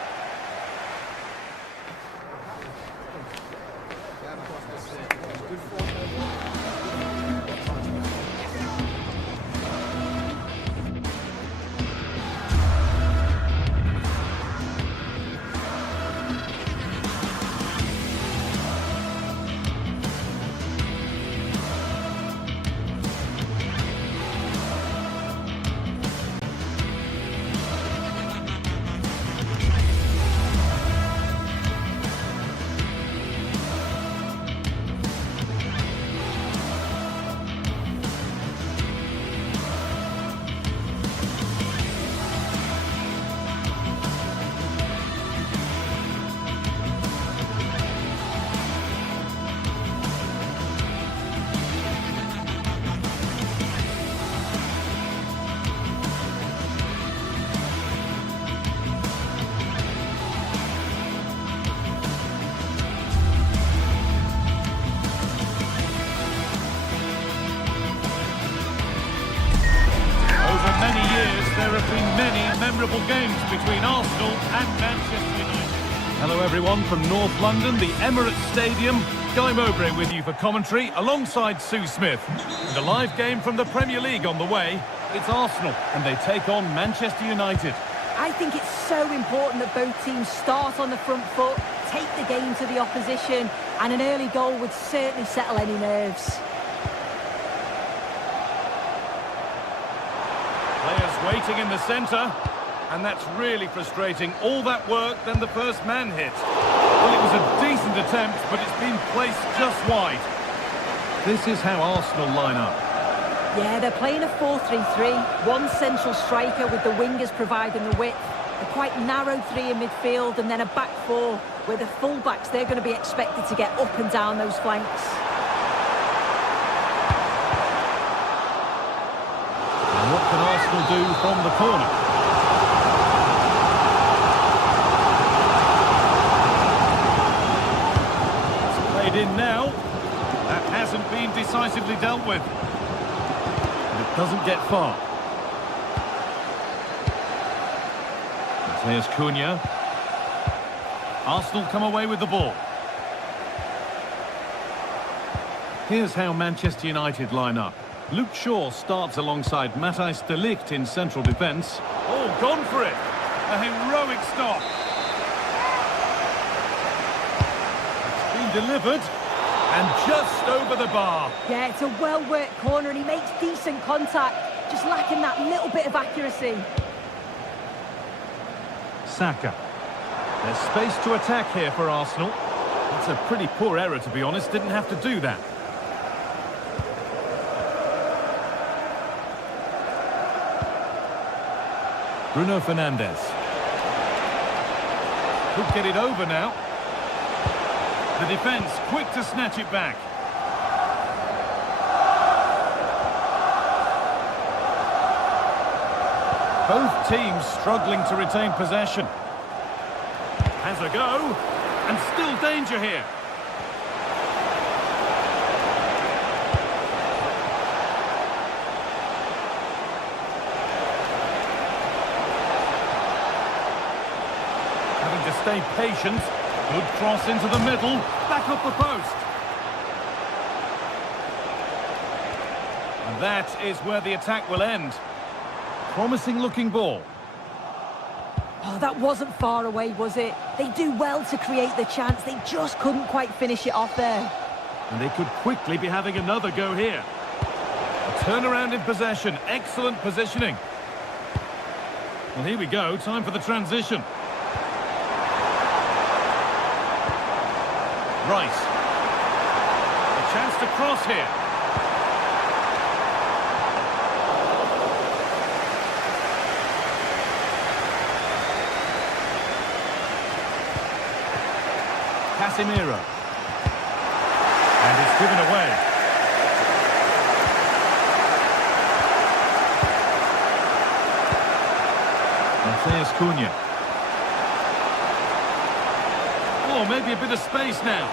There have been many memorable games between Arsenal and Manchester United. Hello everyone from North London, the Emirates Stadium. Guy Mowbray with you for commentary alongside Sue Smith. And a live game from the Premier League on the way. It's Arsenal and they take on Manchester United. I think it's so important that both teams start on the front foot, take the game to the opposition, and an early goal would certainly settle any nerves. Players waiting in the centre, and that's really frustrating. All that work, then the first man hit. Well, it was a decent attempt, but it's been placed just wide. This is how Arsenal line up. Yeah, they're playing a 4-3-3. One central striker with the wingers providing the width. A quite narrow three in midfield and then a back four where the full-backs, they're going to be expected to get up and down those flanks. And what can Arsenal do from the corner? It's played in now. That hasn't been decisively dealt with. And it doesn't get far. Here's Cunha. Arsenal come away with the ball. Here's how Manchester United line up. Luke Shaw starts alongside Matthijs de Ligt in central defence. Oh, gone for it. A heroic stop. It's been delivered. And just over the bar. Yeah, it's a well-worked corner and he makes decent contact. Just lacking that little bit of accuracy. Saka. There's space to attack here for Arsenal. It's a pretty poor error, to be honest. Didn't have to do that. Bruno Fernandes. Could get it over now. The defence quick to snatch it back. Both teams struggling to retain possession. Has a go, and still danger here. Having to stay patient. Good cross into the middle, back up the post. And that is where the attack will end. Promising looking ball. Oh, that wasn't far away, was it? They do well to create the chance. They just couldn't quite finish it off there. And they could quickly be having another go here. A turnaround in possession. Excellent positioning. Well, here we go. Time for the transition. Rice. A chance to cross here. Casemiro. And it's given away. Matheus Cunha. Oh, maybe a bit of space now.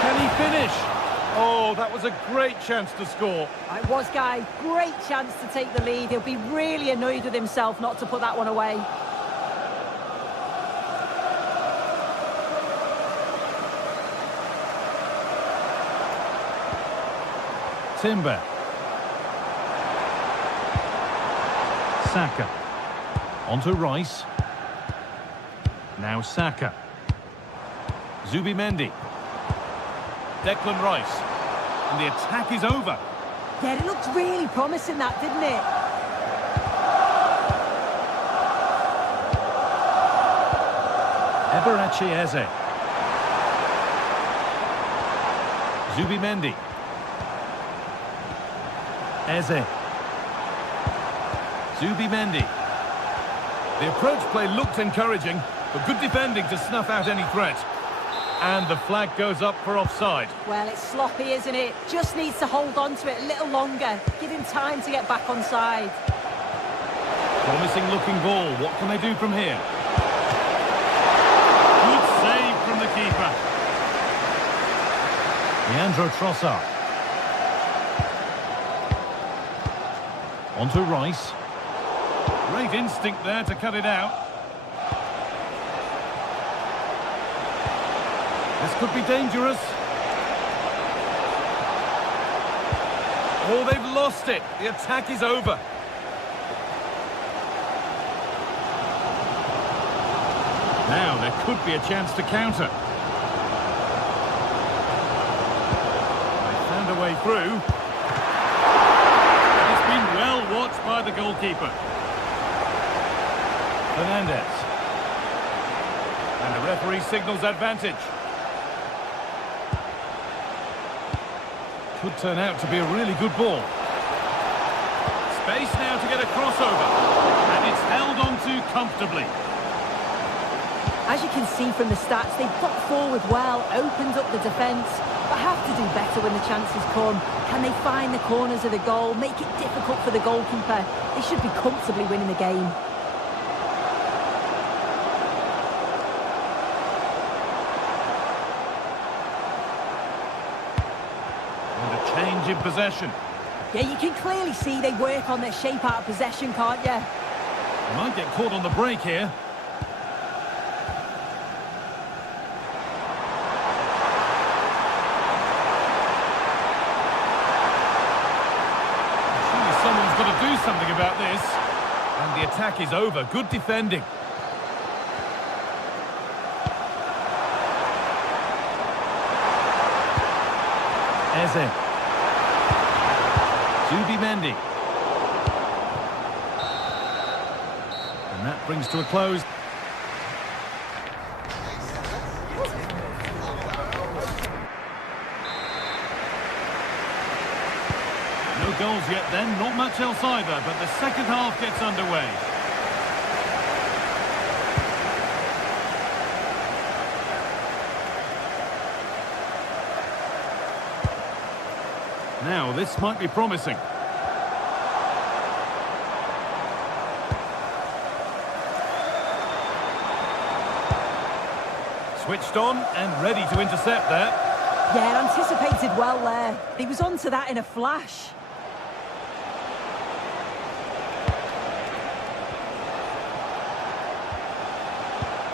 Can he finish? Oh, that was a great chance to score. It was, Guy. Great chance to take the lead. He'll be really annoyed with himself not to put that one away. Timber. Saka. Onto Rice. Now Saka. Zubimendi. Declan Rice. And the attack is over. Yeah, it looked really promising, that, didn't it? Eberechi Eze. Zubimendi. Eze. Zubimendi. The approach play looked encouraging, but good defending to snuff out any threat. And the flag goes up for offside. Well, it's sloppy, isn't it? Just needs to hold on to it a little longer. Give him time to get back on side. Promising looking ball. What can they do from here? Good save from the keeper. Leandro Trossard. Onto Rice. Great instinct there to cut it out. This could be dangerous. Oh, they've lost it. The attack is over. Now there could be a chance to counter. They found a way through. It's been well watched by the goalkeeper. Fernandes. And the referee referee signals advantage. Could turn out to be a really good ball. Space now to get a crossover. And it's held on to comfortably. As you can see from the stats, they've got forward well, opened up the defence, but have to do better when the chances come. Can they find the corners of the goal, make it difficult for the goalkeeper? They should be comfortably winning the game. And a change in possession. Yeah, you can clearly see they work on their shape out of possession, can't you? Might get caught on the break here. Someone's got to do something about this. And the attack is over. Good defending. Eze. Mendy. And that brings to a close. No goals yet then, not much else either, but the second half gets underway. Now, this might be promising. Switched on and ready to intercept there. Yeah, anticipated well there. He was onto that in a flash.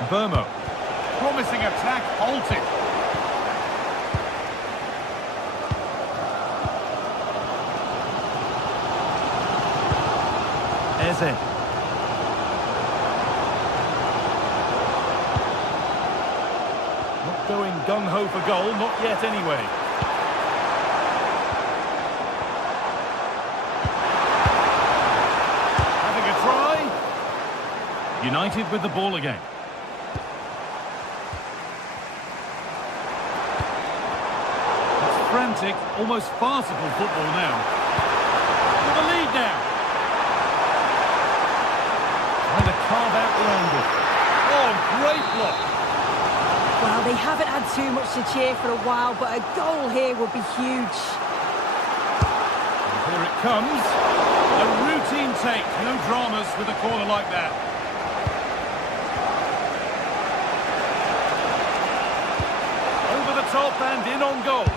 Burmo. Promising attack halted. Eze. Not going gung-ho for goal, not yet anyway. Having a try. United with the ball again. It's frantic, almost farcical football now. With the lead now. Trying to carve out the angle. Oh, great block. Well, they haven't had too much to cheer for a while, but a goal here would be huge. And here it comes. A routine take. No dramas with a corner like that. Over the top and in on goal.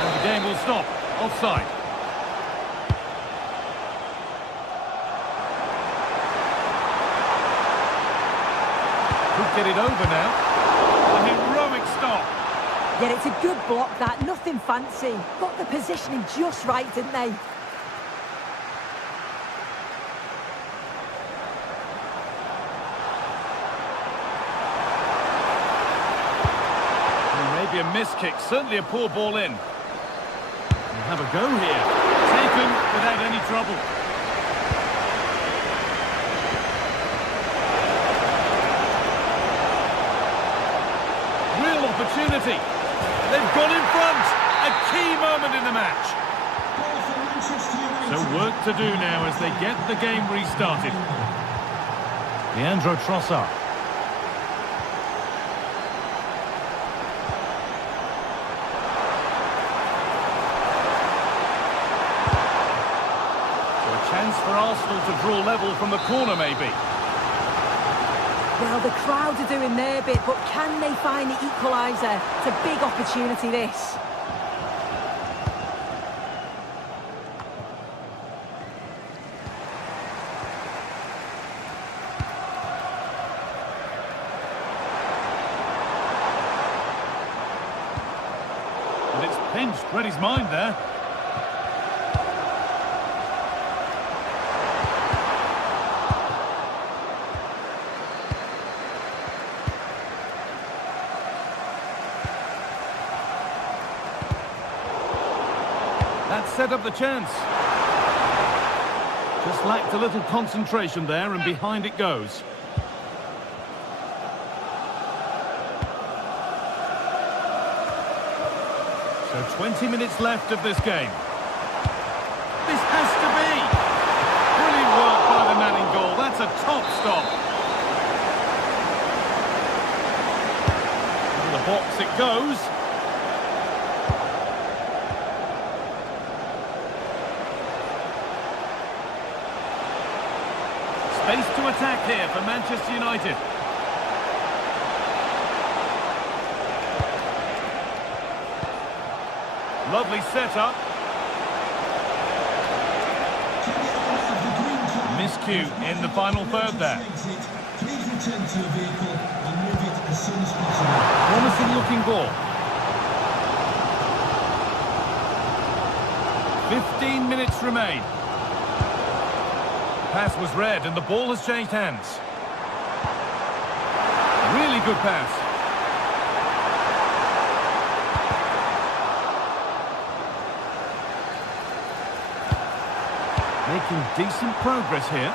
And the game will stop. Offside. Get it over now. A heroic stop. Yeah, it's a good block that, nothing fancy. Got the positioning just right, didn't they? And maybe a miss kick, certainly a poor ball in. We'll have a go here. Taken without any trouble. Opportunity. They've gone in front. A key moment in the match. So work to do now as they get the game restarted. Leandro Trossard. So a chance for Arsenal to draw level from the corner maybe. Well, the crowd are doing their bit, but can they find the equaliser? It's a big opportunity, this. And it's pinched, read his mind there. That set up the chance. Just lacked a little concentration there, and behind it goes. So 20 minutes left of this game. This has to be. Brilliant work by the man in goal. That's a top stop. Into the box it goes. Space to attack here for Manchester United. Lovely setup. Miscue in the final third there. Please return to the vehicle and move it as soon as possible. Promising looking ball. 15 minutes remain. Pass was read and the ball has changed hands. Really good pass. Making decent progress here.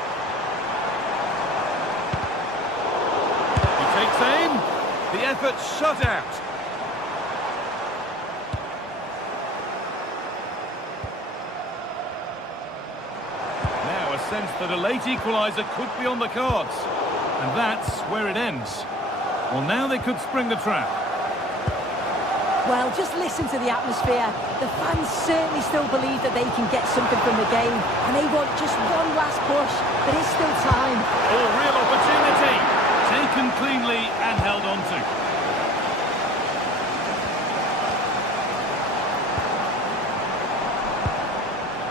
He takes aim. The effort shut out. Now a sense that a late equaliser could be on the cards. And that's where it ends. Well, now they could spring the trap. Well, just listen to the atmosphere. The fans certainly still believe that they can get something from the game, and they want just one last push. There is still time. Oh, real opportunity. Taken cleanly and held on to.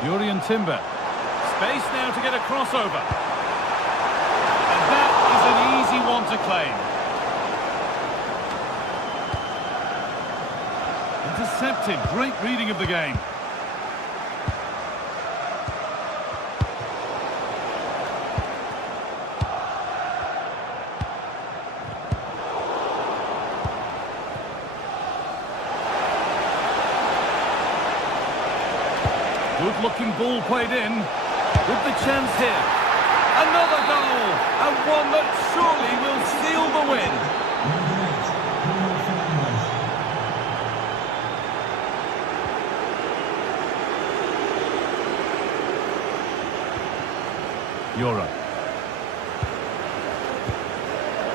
Jurrien Timber. Space now to get a crossover. And that is an easy one to claim. Intercepted. Great reading of the game. Good-looking ball played in. With the chance here. Another goal! And one that surely will seal the win. Euro.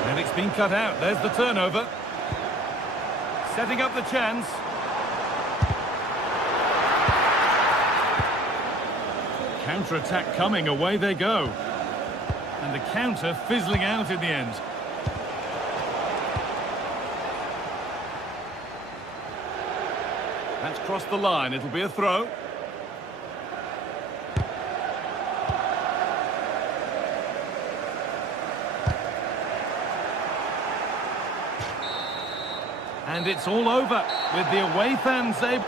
And it's been cut out. There's the turnover. Setting up the chance. Counter-attack coming. Away they go. And the counter fizzling out in the end. That's crossed the line. It'll be a throw. And it's all over with the away fans able.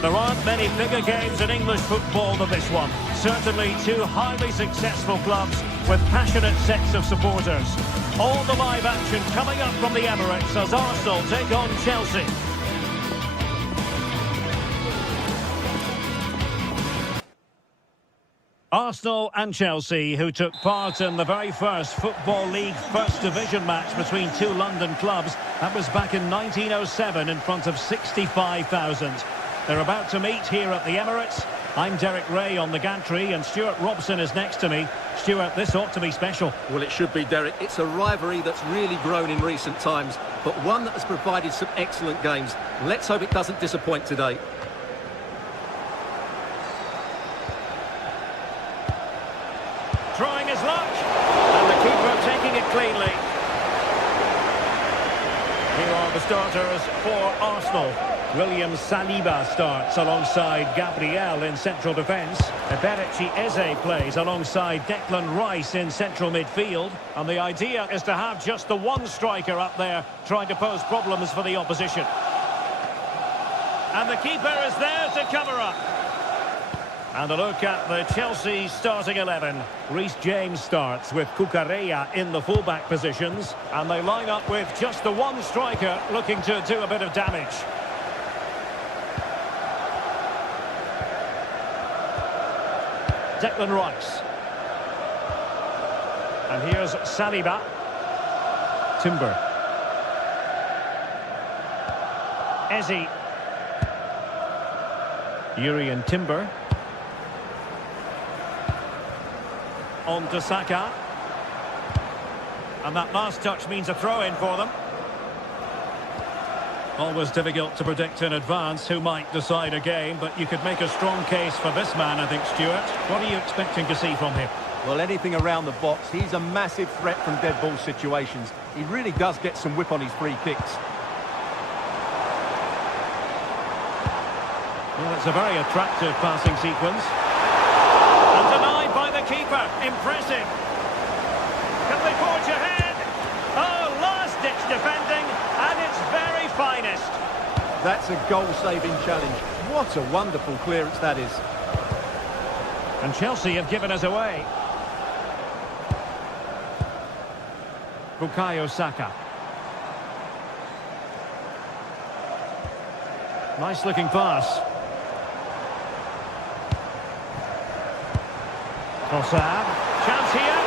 There aren't many bigger games in English football than this one. Certainly two highly successful clubs with passionate sets of supporters. All the live action coming up from the Emirates as Arsenal take on Chelsea. Arsenal and Chelsea, who took part in the very first Football League First Division match between two London clubs. That was back in 1907 in front of 65,000. They're about to meet here at the Emirates. I'm Derek Ray on the gantry and Stuart Robson is next to me. Stuart, this ought to be special. Well, it should be, Derek. It's a rivalry that's really grown in recent times, but one that has provided some excellent games. Let's hope it doesn't disappoint today. his luck. And the keeper taking it cleanly. Here are the starters for Arsenal. William Saliba starts alongside Gabriel in central defence. Eberechi Eze plays alongside Declan Rice in central midfield. And the idea is to have just the one striker up there trying to pose problems for the opposition. And the keeper is there to cover up. And a look at the Chelsea starting 11. Reece James starts with Cucurella in the fullback positions. And they line up with just the one striker looking to do a bit of damage. Declan Rice. And here's Saliba. Timber. Eze. Urian Timber. On to Saka. And that last touch means a throw-in for them. Always difficult to predict in advance who might decide a game, but you could make a strong case for this man, I think, Stuart. What are you expecting to see from him? Well, anything around the box. He's a massive threat from dead ball situations. He really does get some whip on his free kicks. Well, it's a very attractive passing sequence. And denied by the keeper. Impressive. Can they forge ahead? Oh, last-ditch defending, and its very finest. That's a goal-saving challenge. What a wonderful clearance that is. And Chelsea have given us away. Bukayo Saka. Nice-looking pass. Trossard. Chance here.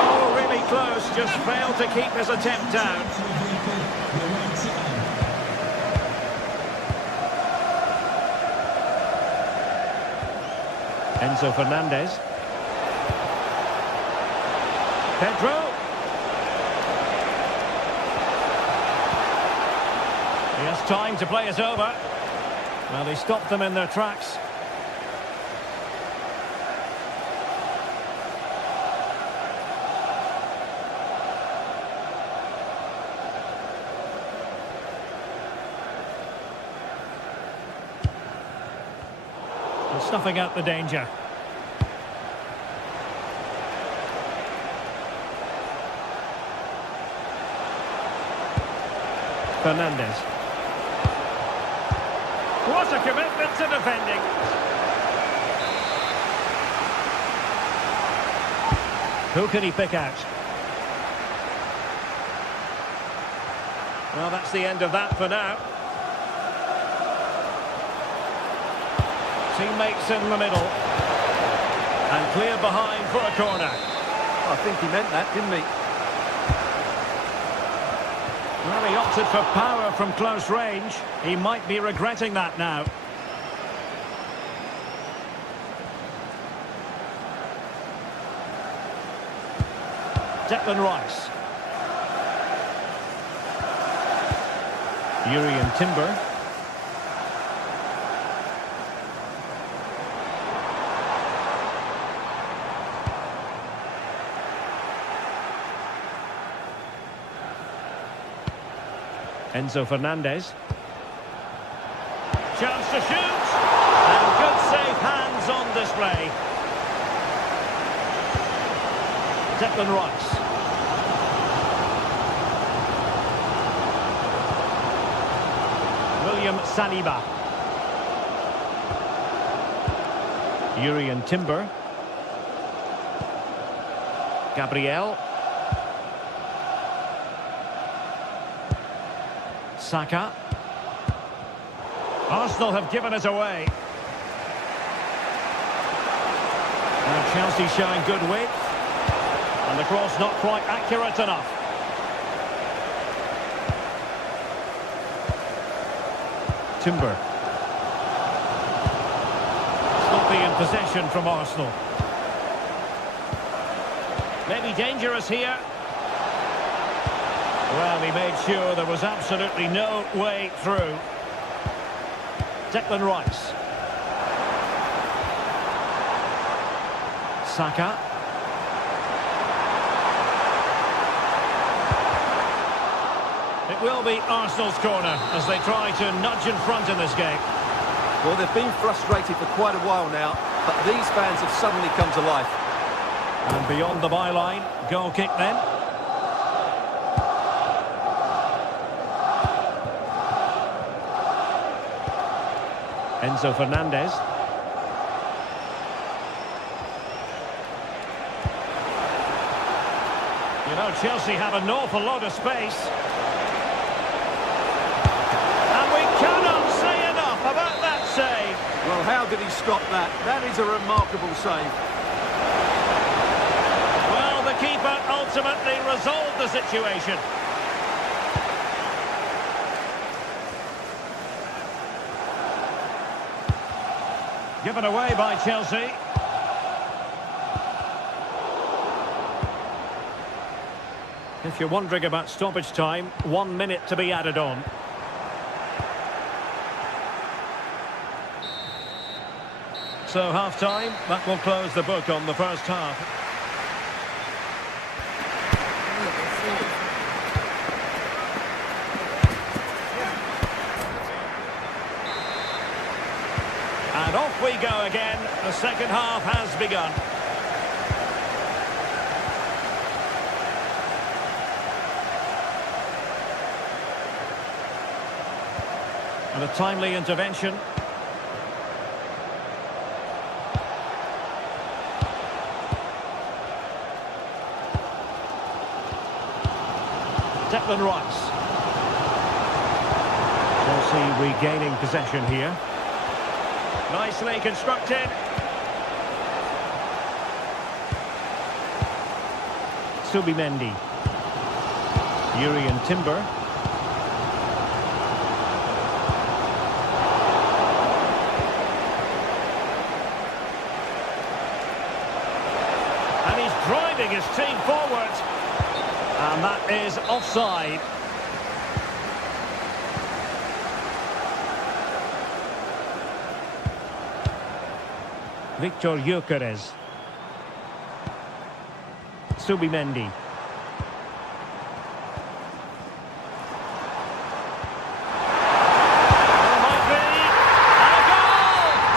Oh, really close. Just failed to keep his attempt down. Enzo Fernandez. Pedro. He has time to play it over. Well, he stopped them in their tracks. Snuffing out the danger. Fernandez. What a commitment to defending. Who can he pick out? Well, that's the end of that for now. Teammates in the middle. And clear behind for a corner. I think he meant that, didn't he? Well, he opted for power from close range. He might be regretting that now. Declan Rice. Urian Timber. Enzo Fernandez. Chance to shoot. And good safe hands on display. Declan Rice. William Saliba. Urian Timber. Gabriel. Saka. Arsenal have given it away. And Chelsea showing good width. And the cross not quite accurate enough. Timber. Sloppy in possession from Arsenal. Maybe dangerous here. Well, he made sure there was absolutely no way through. Declan Rice. Saka. will be Arsenal's corner as they try to nudge in front in this game. Well, they've been frustrated for quite a while now, but these fans have suddenly come to life. And beyond the byline, goal kick then. Enzo Fernandez. You know, Chelsea have an awful lot of space. And we cannot say enough about that save. Well, how did he stop that? That is a remarkable save. Well, the keeper ultimately resolved the situation. Given away by Chelsea. If you're wondering about stoppage time, 1 minute to be added on. So half-time, that will close the book on the first half. And off we go again. The second half has begun. And a timely intervention. Declan Rice. Chelsea regaining possession here. Nicely constructed. Subimendi. Urian Timber. And he's driving his team forward. And that is offside. Victor Gyökeres. Subimendi. Might be. And a goal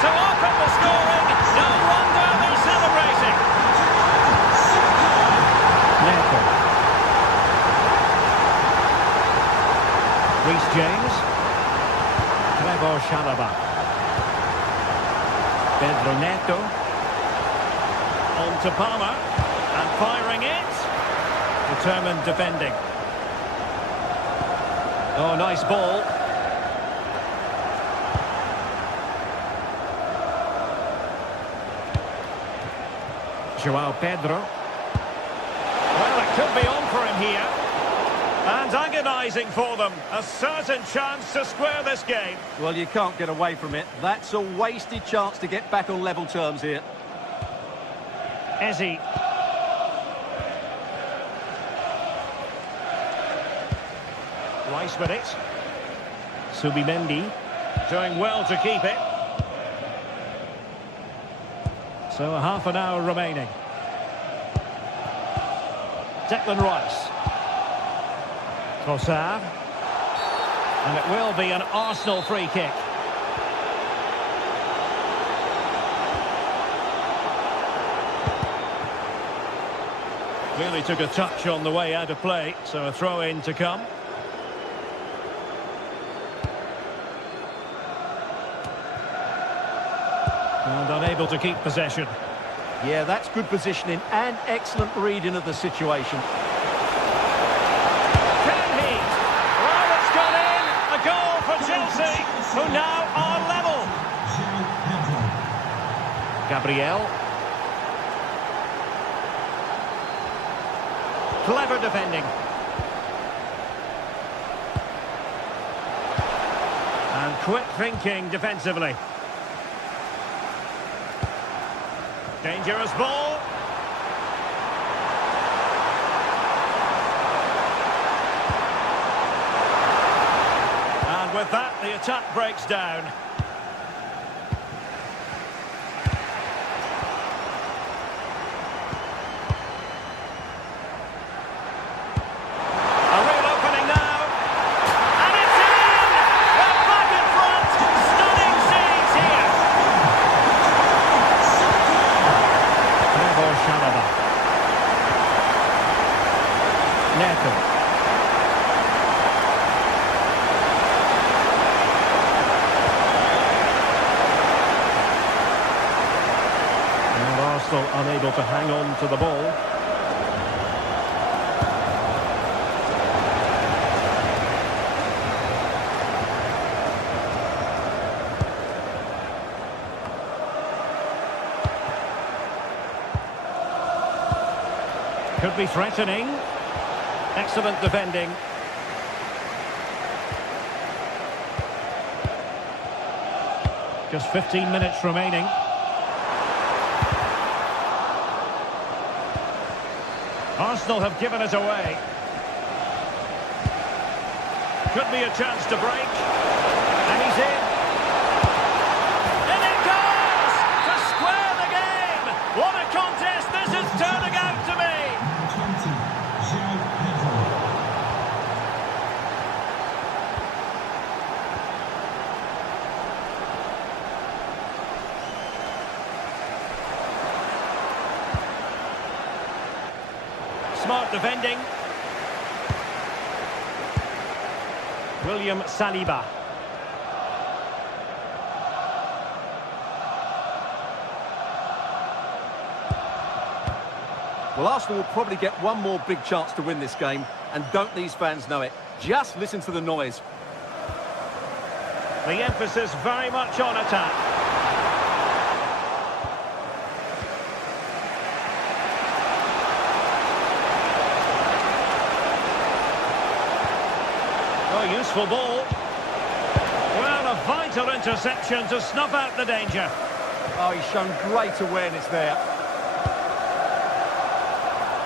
to open the scoring. No wonder they're celebrating. Neto. Reece James. Trevor Chalobah. Pedro Neto. On to Palmer. And firing it. Determined defending. Oh, nice ball. Joao Pedro. Well, it could be on for him here. And agonising for them. A certain chance to square this game. Well, you can't get away from it. That's a wasted chance to get back on level terms here. Eze. Rice with it. Subimendi doing well to keep it. So a half an hour remaining. Declan Rice. Trossard. And it will be an Arsenal free kick. Really took a touch on the way out of play, so a throw-in to come. And unable to keep possession. Yeah, that's good positioning and excellent reading of the situation. Can he? Well, it's gone in. A goal for Chelsea, who now are level. Gabriel. Clever defending. And quick thinking defensively. Dangerous ball. And with that, the attack breaks down. A real opening now. Arsenal unable to hang on to the ball. Could be threatening. Excellent defending. Just 15 minutes remaining. Arsenal have given it away. Could be a chance to break. And he's in. And it goes! To square the game! What a contest this is turning out to be! Smart defending. William Saliba. Well, Arsenal will probably get one more big chance to win this game, and don't these fans know it? Just listen to the noise. The emphasis very much on attack. Oh, useful ball. Well, a vital interception to snuff out the danger. Oh, he's shown great awareness there.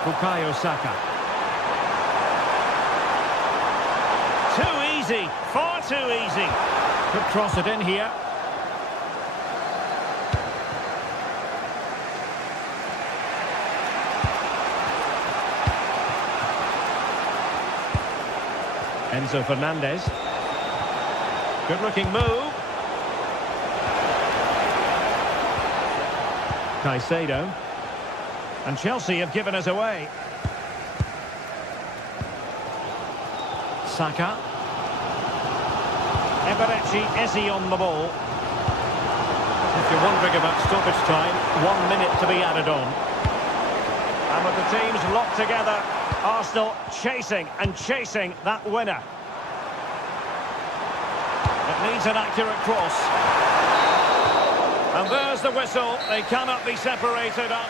Bukayo Saka. Too easy, far too easy. Could cross it in here. Enzo Fernandez. Good looking move. Caicedo. And Chelsea have given us away. Saka. Eberechi Eze on the ball. If you're wondering about stoppage time, 1 minute to be added on. And with the teams locked together, Arsenal chasing and chasing that winner. It needs an accurate cross. And there's the whistle. They cannot be separated up.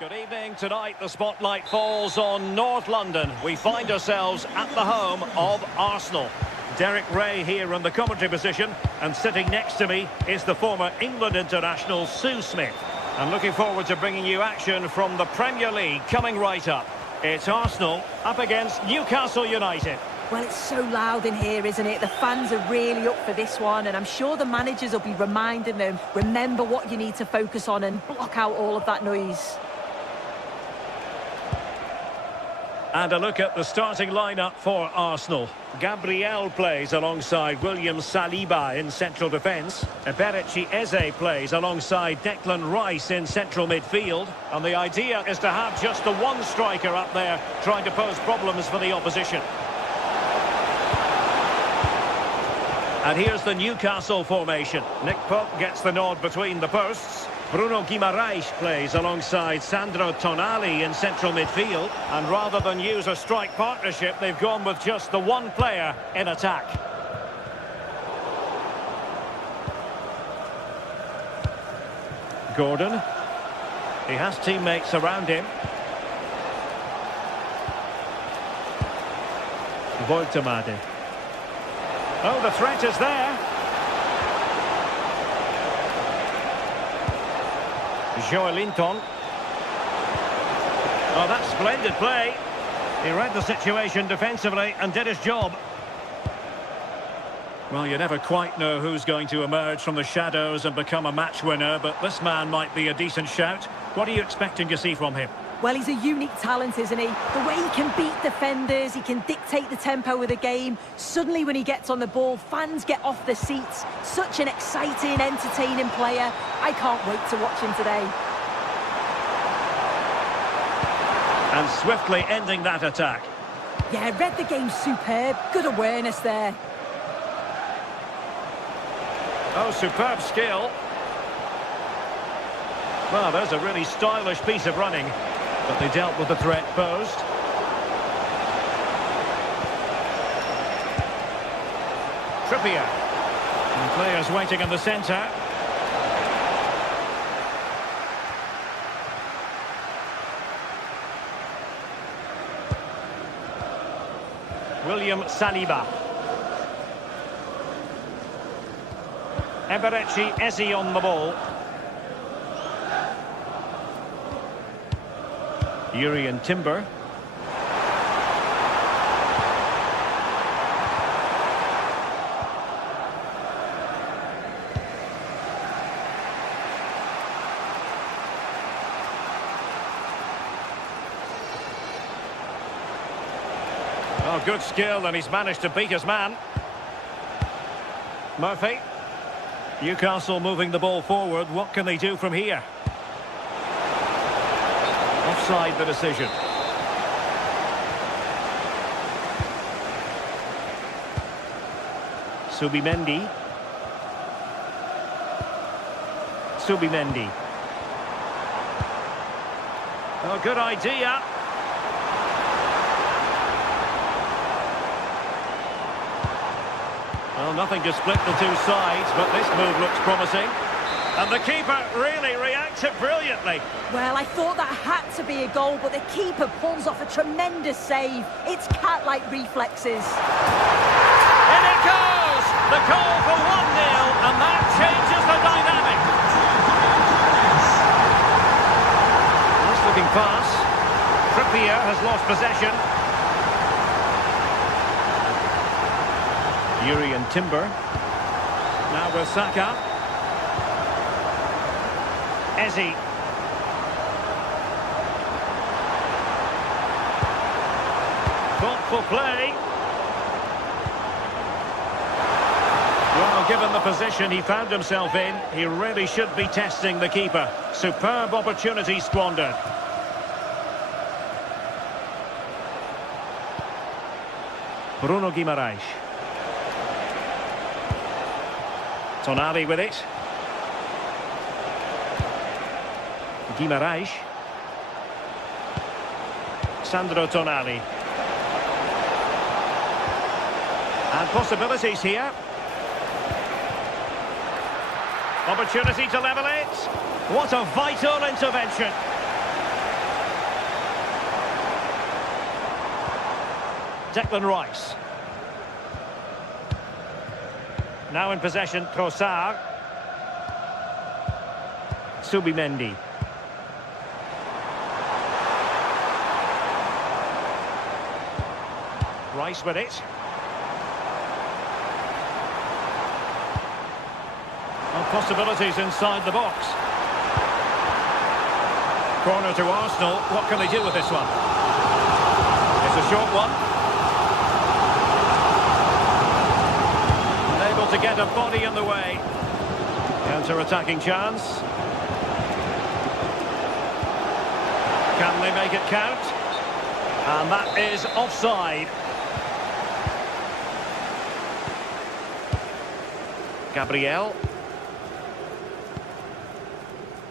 Good evening. Tonight the spotlight falls on North London. We find ourselves at the home of Arsenal. Derek Ray here in the commentary position, and sitting next to me is the former England international Sue Smith. I'm looking forward to bringing you action from the Premier League coming right up. It's Arsenal up against Newcastle United. Well, it's so loud in here, isn't it? The fans are really up for this one, and I'm sure the managers will be reminding them, remember what you need to focus on and block out all of that noise. And a look at the starting lineup for Arsenal. Gabriel plays alongside William Saliba in central defence. Eberechi Eze plays alongside Declan Rice in central midfield. And the idea is to have just the one striker up there trying to pose problems for the opposition. And here's the Newcastle formation. Nick Pope gets the nod between the posts. Bruno Guimaraes plays alongside Sandro Tonali in central midfield. And rather than use a strike partnership, they've gone with just the one player in attack. Gordon. He has teammates around him. Voltemade. Oh, the threat is there. Joelinton. Oh, that's splendid play. He read the situation defensively and did his job. Well, you never quite know who's going to emerge from the shadows and become a match winner, but this man might be a decent shout. What are you expecting to see from him? Well, he's a unique talent, isn't he? The way he can beat defenders, he can dictate the tempo of the game. Suddenly, when he gets on the ball, fans get off their seats. Such an exciting, entertaining player. I can't wait to watch him today. And swiftly ending that attack. Yeah, read the game superb. Good awareness there. Oh, superb skill. Well, there's a really stylish piece of running. But they dealt with the threat posed. Trippier. And players waiting in the centre. William Saliba. Eberechi Eze on the ball. Urian Timber. Oh, good skill, and he's managed to beat his man. Murphy. Newcastle moving the ball forward. What can they do from here? Offside the decision. Subimendi. Oh, good idea. Well, nothing to split the two sides, but this move looks promising. And the keeper really reacted brilliantly. Well, I thought that had to be a goal, but the keeper pulls off a tremendous save. It's cat-like reflexes. In it goes! The goal for 1-0, and that changes the dynamic. Nice looking pass. Trippier has lost possession. Urian Timber. Now with Saka. Eze. Thoughtful play. Well, given the position he found himself in, he really should be testing the keeper. Superb opportunity squandered. Bruno Guimaraes. Tonali with it. Guimaraes. Sandro Tonali. And possibilities here. Opportunity to level it. What a vital intervention. Declan Rice. Now in possession, Trossard. Subimendi. Rice with it. Well, possibilities inside the box. Corner to Arsenal. What can they do with this one? It's a short one. Unable to get a body in the way. Counter-attacking chance. Can they make it count? And that is offside. Gabriel.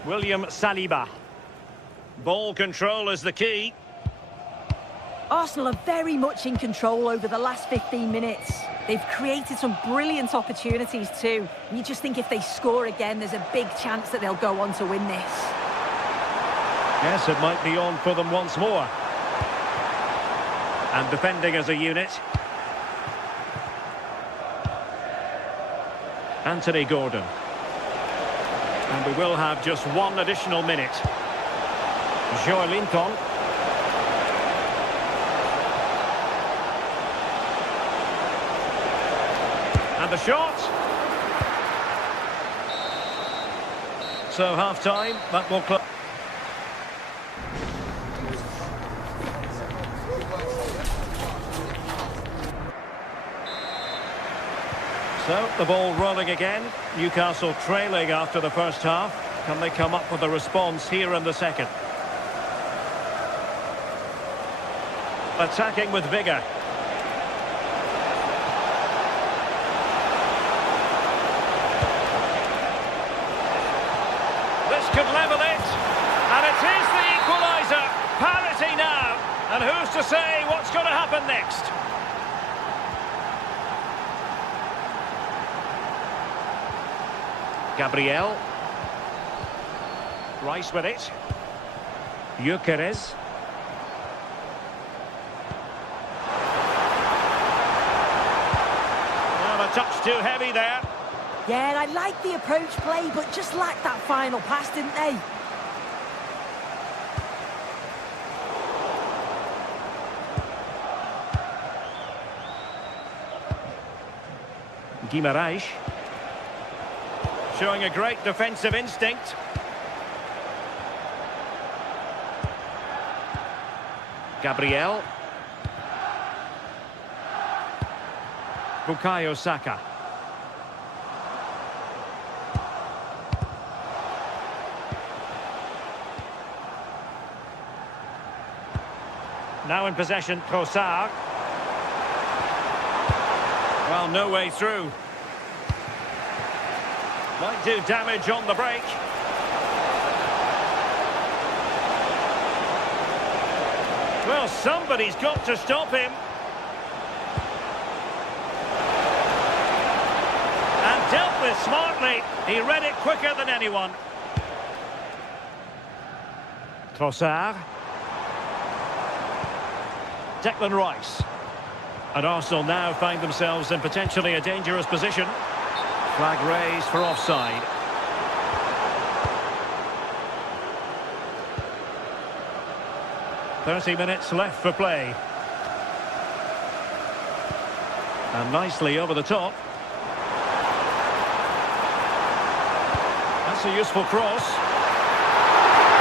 William Saliba. Ball control is the key. Arsenal are very much in control over the last 15 minutes. They've created some brilliant opportunities too. And you just think if they score again, there's a big chance that they'll go on to win this. Yes, it might be on for them once more. And defending as a unit. Anthony Gordon. And we will have just one additional minute. Joelinton. And the shot. So half-time, that will close. So, the ball rolling again. Newcastle trailing after the first half. Can they come up with a response here in the second? Attacking with vigour. This could level it. And it is the equaliser. Parity now. And who's to say what's going to happen next? Gabriel. Rice with it. Gyökeres. Well, a touch too heavy there. Yeah, I like the approach play, but just lacked that final pass, didn't they? Guimaraes. Showing a great defensive instinct. Gabriel. Bukayo Saka. Now in possession, Trossard. Well, no way through. Might do damage on the break. Well, somebody's got to stop him. And dealt with smartly. He read it quicker than anyone. Trossard. Declan Rice. And Arsenal now find themselves in potentially a dangerous position. Flag raised for offside. "30 minutes left for play. And nicely over the top. That's a useful cross.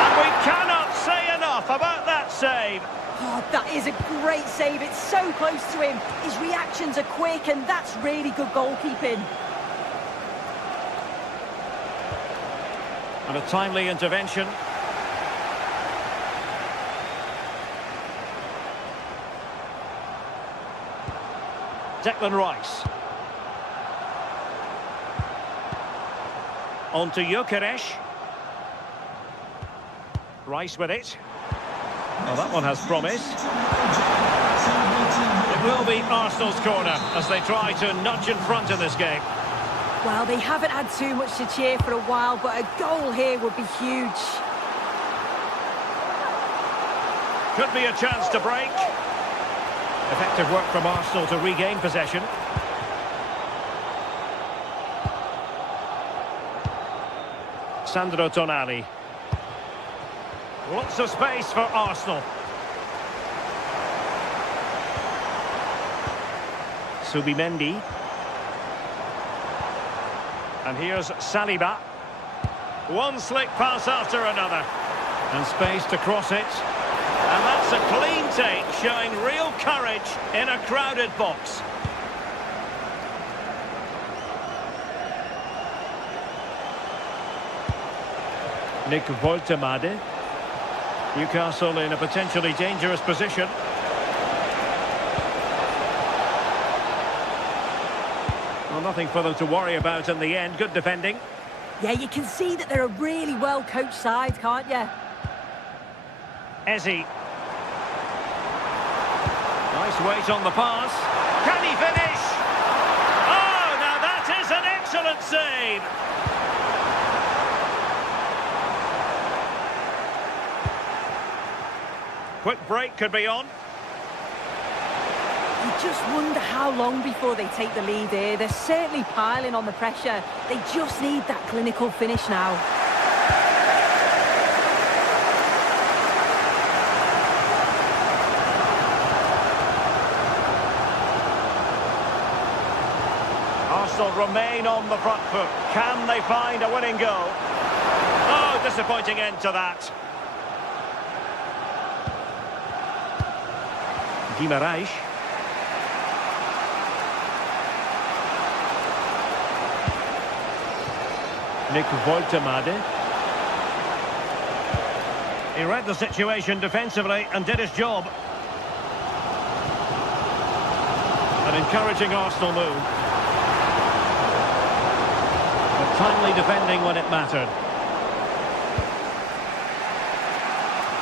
And we cannot say enough about that save. Oh, that is a great save. It's so close to him. His reactions are quick, and that's really good goalkeeping. And a timely intervention. Declan Rice. On to Gyökeres. Rice with it. Well, that one has promise. It will be Arsenal's corner as they try to nudge in front in this game. Well, they haven't had too much to cheer for a while, but a goal here would be huge. Could be a chance to break. Effective work from Arsenal to regain possession. Sandro Tonali. Lots of space for Arsenal. Subimendi. And here's Saliba. One slick pass after another. And space to cross it. And that's a clean take, showing real courage in a crowded box. Nick Woltemade. Newcastle in a potentially dangerous position. Well, nothing for them to worry about in the end. Good defending. Yeah, you can see that they're a really well-coached side, can't you? Eze. Nice weight on the pass. Can he finish? Oh, now that is an excellent save. Quick break could be on. You just wonder how long before they take the lead here. They're certainly piling on the pressure. They just need that clinical finish now. Arsenal remain on the front foot. Can they find a winning goal? Oh, disappointing end to that. Guimaraes. Nick Woltemade. He read the situation defensively and did his job. An encouraging Arsenal move. But timely defending when it mattered.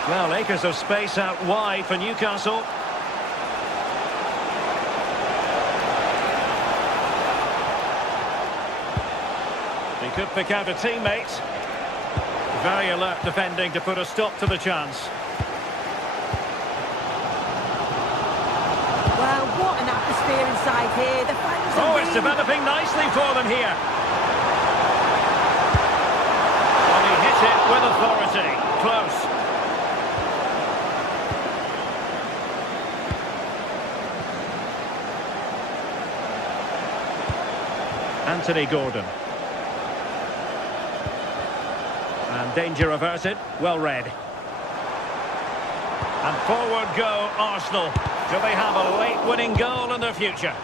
Well, acres of space out wide for Newcastle. He could pick out a teammate. Very alert defending to put a stop to the chance. Well, what an atmosphere inside here. The fans are It's developing nicely for them here. Well, he hit it with authority. Close. Anthony Gordon. And danger averted. Well read. And forward go Arsenal. Do they have a late winning goal in their future?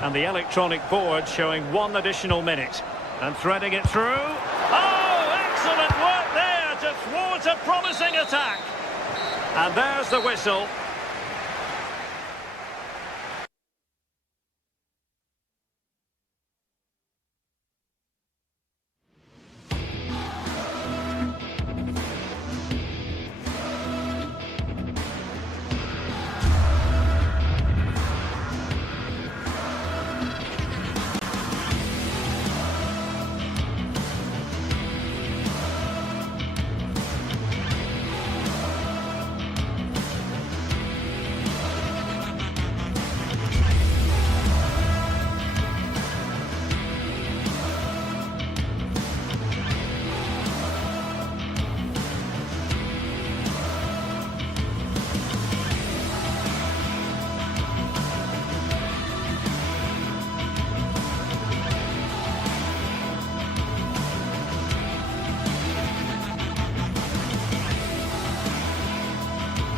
And the electronic board showing one additional minute. And threading it through. Oh, excellent work there to thwart a promising attack. And there's the whistle.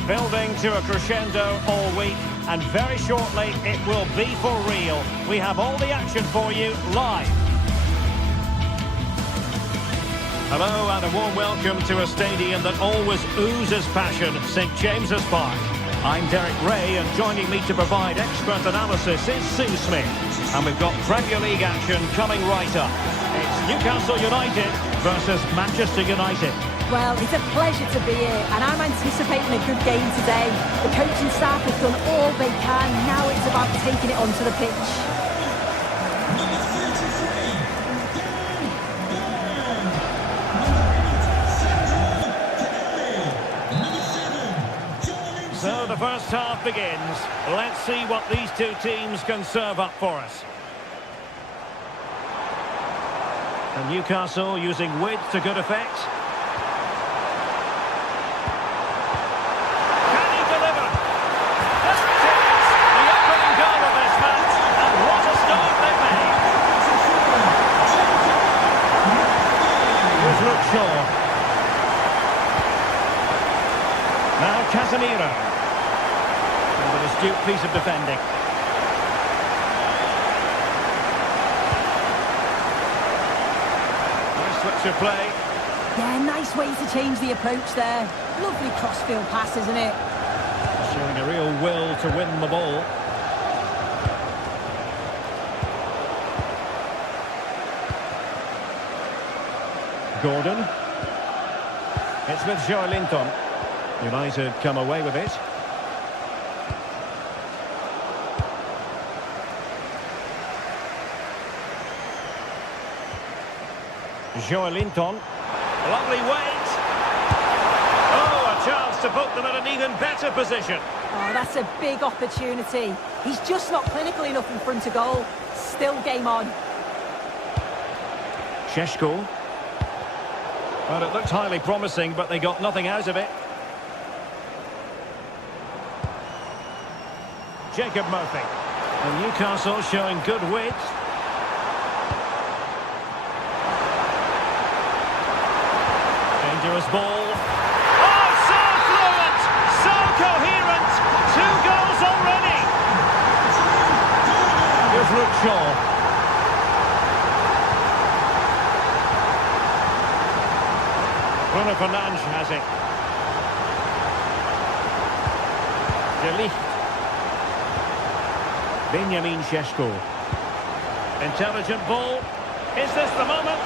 Building to a crescendo all week, and very shortly it will be for real. We have all the action for you live. Hello and a warm welcome to a stadium that always oozes passion, St James's Park. I'm Derek Ray, and joining me to provide expert analysis is Sue Smith. And we've got Premier League action coming right up. It's Newcastle United versus Manchester United. Well, it's a pleasure to be here, and I'm anticipating a good game today. The coaching staff have done all they can. Now it's about taking it onto the pitch. So the first half begins. Let's see what these two teams can serve up for us. And Newcastle using width to good effect. Can he deliver? This is the opening goal of this match, and what a start they've made. Here's Luke Shaw. Now Casemiro. And an astute piece of defending. Switch of play. Yeah, nice way to change the approach there. Lovely crossfield pass, isn't it? Showing a real will to win the ball. Gordon. It's with Joelinton. United come away with it. Joelinton. Lovely weight. Oh, a chance to put them in an even better position. Oh, that's a big opportunity. He's just not clinical enough in front of goal. Still game on. Šeško. Well, it looked highly promising, but they got nothing out of it. Jacob Murphy. And Newcastle showing good width. Dangerous ball. Oh, so fluent! So coherent! 2 goals already! Here's Luke Shaw. Bruno Fernandes has it. De Ligt. Benjamin Šeško. Intelligent ball. Is this the moment?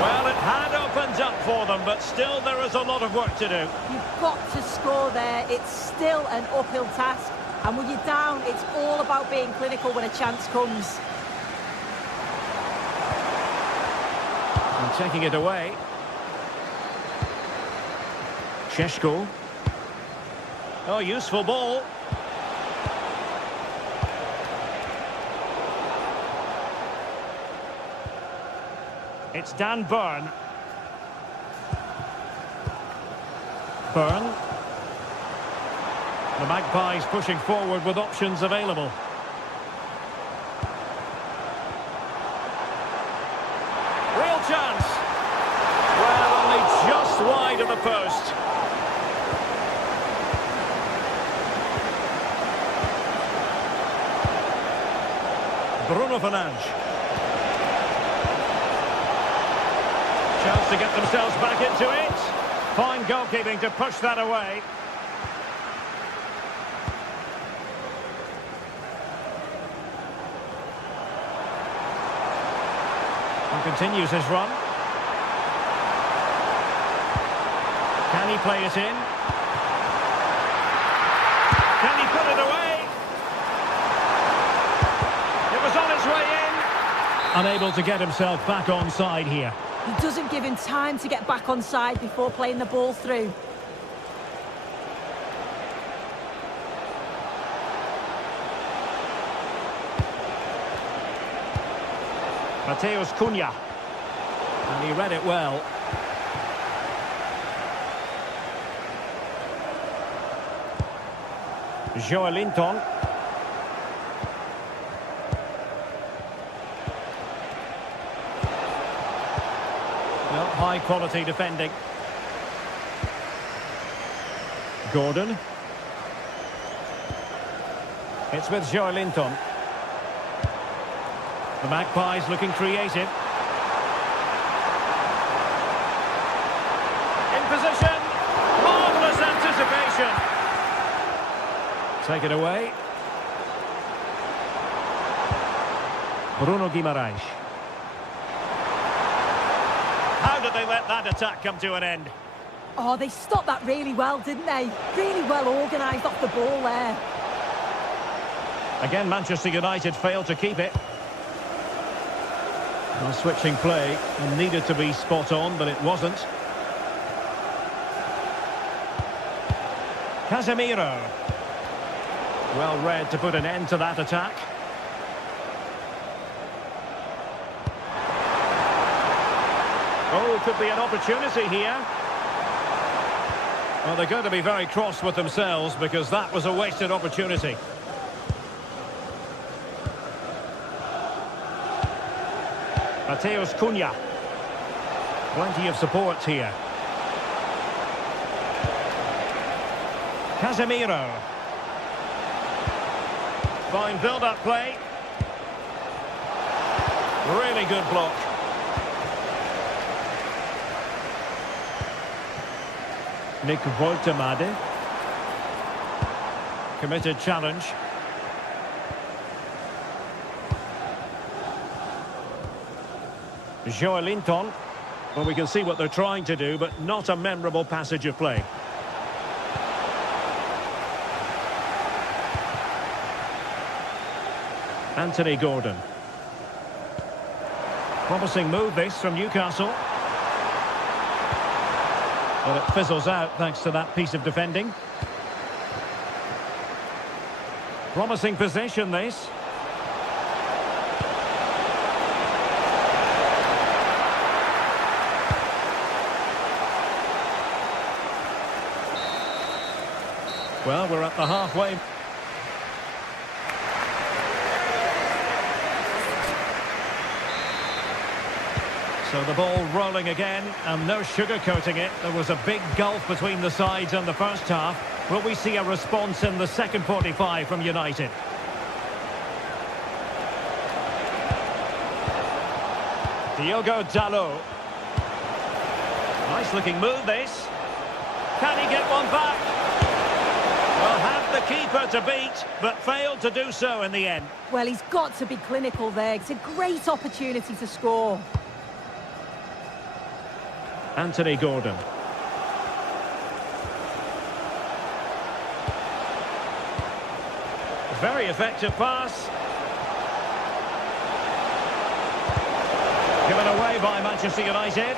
Well, it had opened up for them, but still there is a lot of work to do. You've got to score there. It's still an uphill task. And when you're down, it's all about being clinical when a chance comes. And taking it away. Šeško. Oh, useful ball. It's Dan Burn. Burn. The Magpies pushing forward with options available. Real chance. Well, only just wide of the post. Bruno Fernandes. Chance to get themselves back into it. Fine goalkeeping to push that away. And continues his run. Can he play it in? Can he put it away? It was on its way in. Unable to get himself back onside here. He doesn't give him time to get back on side before playing the ball through. Mateus Cunha. And he read it well. Joelinton. Well, high quality defending. Gordon. It's with Joelinton. The Magpies looking creative. In position. Marvellous anticipation. Take it away. Bruno Guimaraes. How did they let that attack come to an end? Oh, they stopped that really well, didn't they? Really well organised off the ball there. Again, Manchester United failed to keep it. Well, switching play needed to be spot on, but it wasn't. Casemiro. Well read to put an end to that attack. Oh, could be an opportunity here. Well, they're going to be very cross with themselves because that was a wasted opportunity. Mateus Cunha. Plenty of support here. Casemiro. Fine build-up play. Really good block. Nick Woltemade. Committed challenge. Joelinton. Well, we can see what they're trying to do, but not a memorable passage of play. Anthony Gordon. Promising move this from Newcastle. Well, it fizzles out thanks to that piece of defending. Promising possession this. Well, we're at the halfway. So the ball rolling again, and no sugarcoating it. There was a big gulf between the sides in the first half. Will we see a response in the second 45 from United? Diogo Dalot. Nice looking move this. Can he get one back? Well, had the keeper to beat, but failed to do so in the end. Well, he's got to be clinical there. It's a great opportunity to score. Anthony Gordon. Very effective pass. Given away by Manchester United.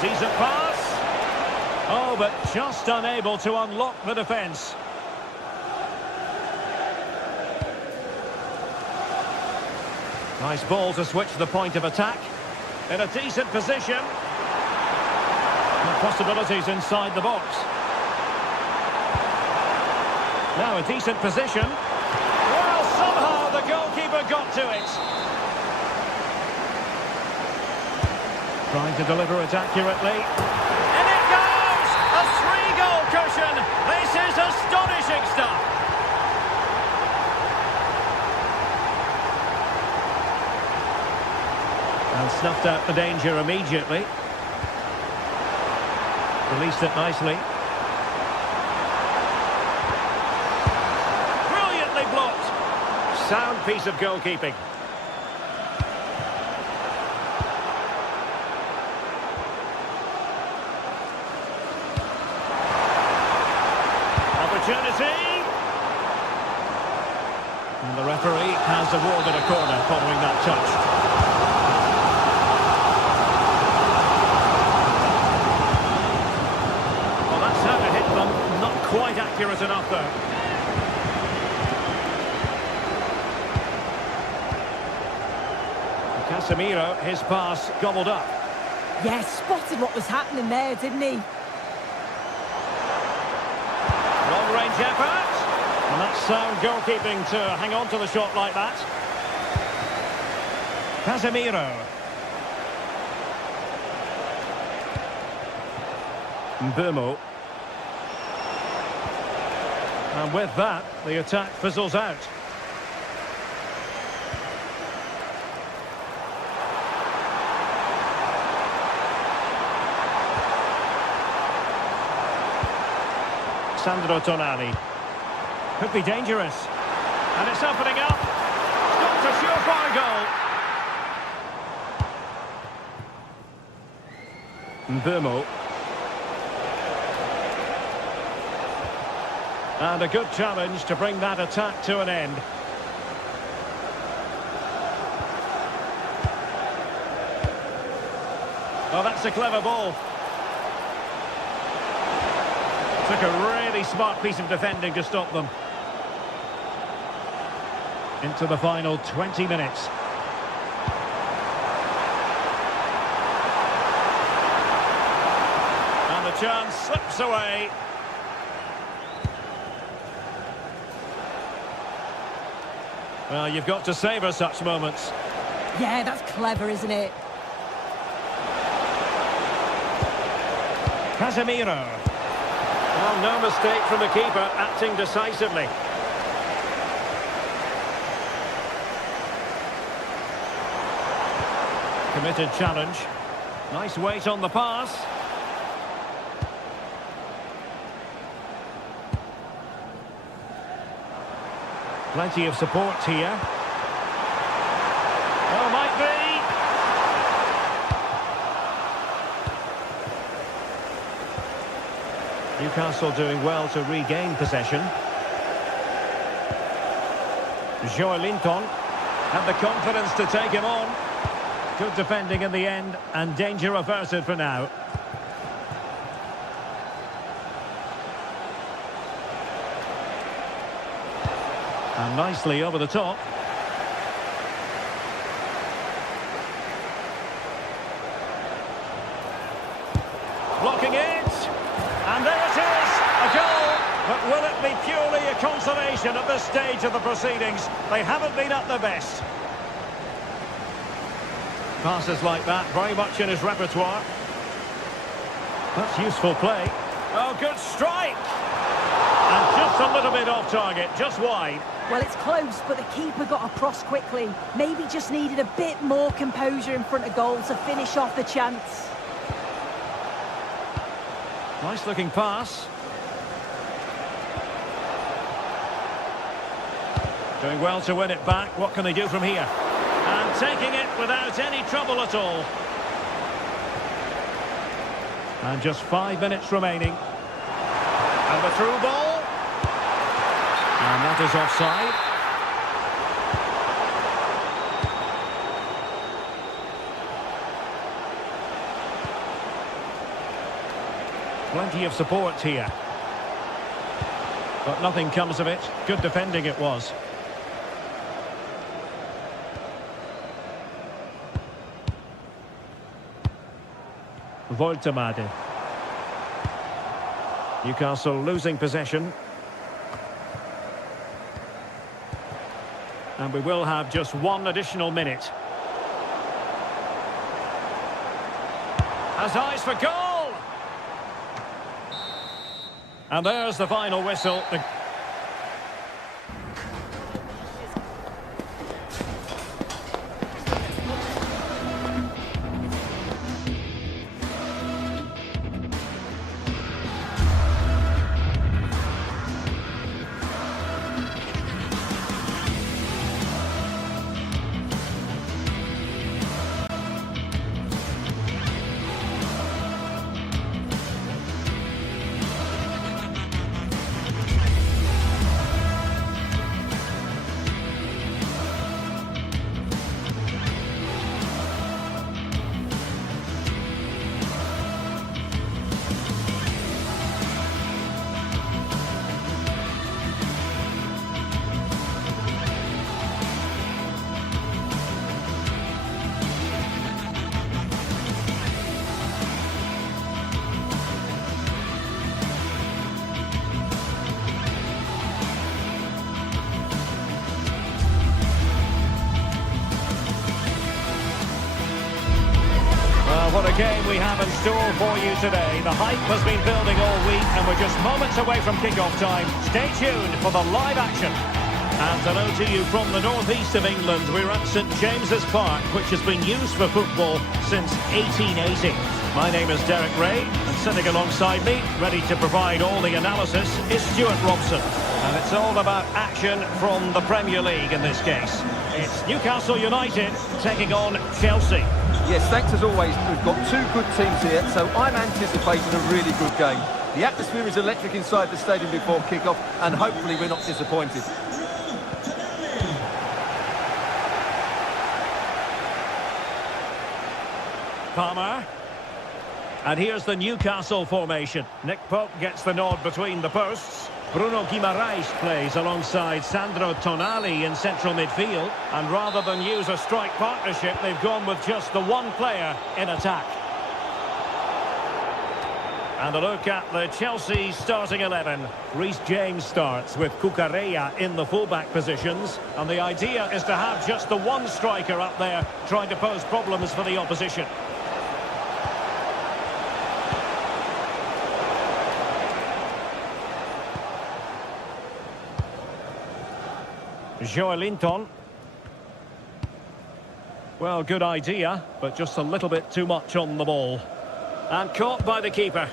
Decent pass. Oh, but just unable to unlock the defence. Nice ball to switch the point of attack. In a decent position. And possibilities inside the box. Now a decent position. Well, somehow the goalkeeper got to it. Trying to deliver it accurately. And it goes! A 3-goal cushion! This is astonishing stuff! And snuffed out the danger immediately. Released it nicely. Brilliantly blocked! Sound piece of goalkeeping. Opportunity. And the referee has awarded a corner following that touch. Well, that's how to hit them. Not quite accurate enough, though. Casemiro, his pass gobbled up. Yes, spotted what was happening there, didn't he? Long-range effort. And that's sound goalkeeping to hang on to the shot like that. Casemiro. Mbeumo. And with that, the attack fizzles out. Sandro Tonali. Could be dangerous. And it's opening up. It's got a surefire goal. Mbeumo. And a good challenge to bring that attack to an end. Well, that's a clever ball. Took a really smart piece of defending to stop them. Into the final 20 minutes. And the chance slips away. Well, you've got to savour such moments. Yeah, that's clever, isn't it? Casemiro. Well, no mistake from the keeper, acting decisively. Committed challenge. Nice weight on the pass. Plenty of support here. Oh, might be. Newcastle doing well to regain possession. Joelinton had the confidence to take him on. Good defending in the end, and danger averted for now. And nicely over the top. Blocking it. And there it is, a goal. But will it be purely a consolation at this stage of the proceedings? They haven't been at their best. Passes like that, very much in his repertoire. That's useful play. Oh, good strike! And just a little bit off target, just wide. Well, it's close, but the keeper got across quickly. Maybe just needed a bit more composure in front of goal to finish off the chance. Nice looking pass. Doing well to win it back. What can they do from here? And taking it without any trouble at all. And just 5 minutes remaining. And the through ball. And that is offside. Plenty of support here. But nothing comes of it. Good defending it was. Voltemade. Newcastle losing possession. And we will have just one additional minute. Has eyes for goal! And there's the final whistle. What a game we have in store for you today. The hype has been building all week and we're just moments away from kick-off time. Stay tuned for the live action. And hello to you from the northeast of England. We're at St James's Park, which has been used for football since 1880. My name is Derek Ray, and sitting alongside me, ready to provide all the analysis, is Stuart Robson. And it's all about action from the Premier League in this case. It's Newcastle United taking on Chelsea. Yes, thanks as always. We've got two good teams here, so I'm anticipating a really good game. The atmosphere is electric inside the stadium before kick-off, and hopefully we're not disappointed. Palmer. And here's the Newcastle formation. Nick Pope gets the nod between the posts. Bruno Guimaraes plays alongside Sandro Tonali in central midfield. And rather than use a strike partnership, they've gone with just the one player in attack. And a look at the Chelsea starting 11. Reece James starts with Cucurella in the fullback positions. And the idea is to have just the one striker up there trying to pose problems for the opposition. Joelinton. Well, good idea, but just a little bit too much on the ball. And caught by the keeper.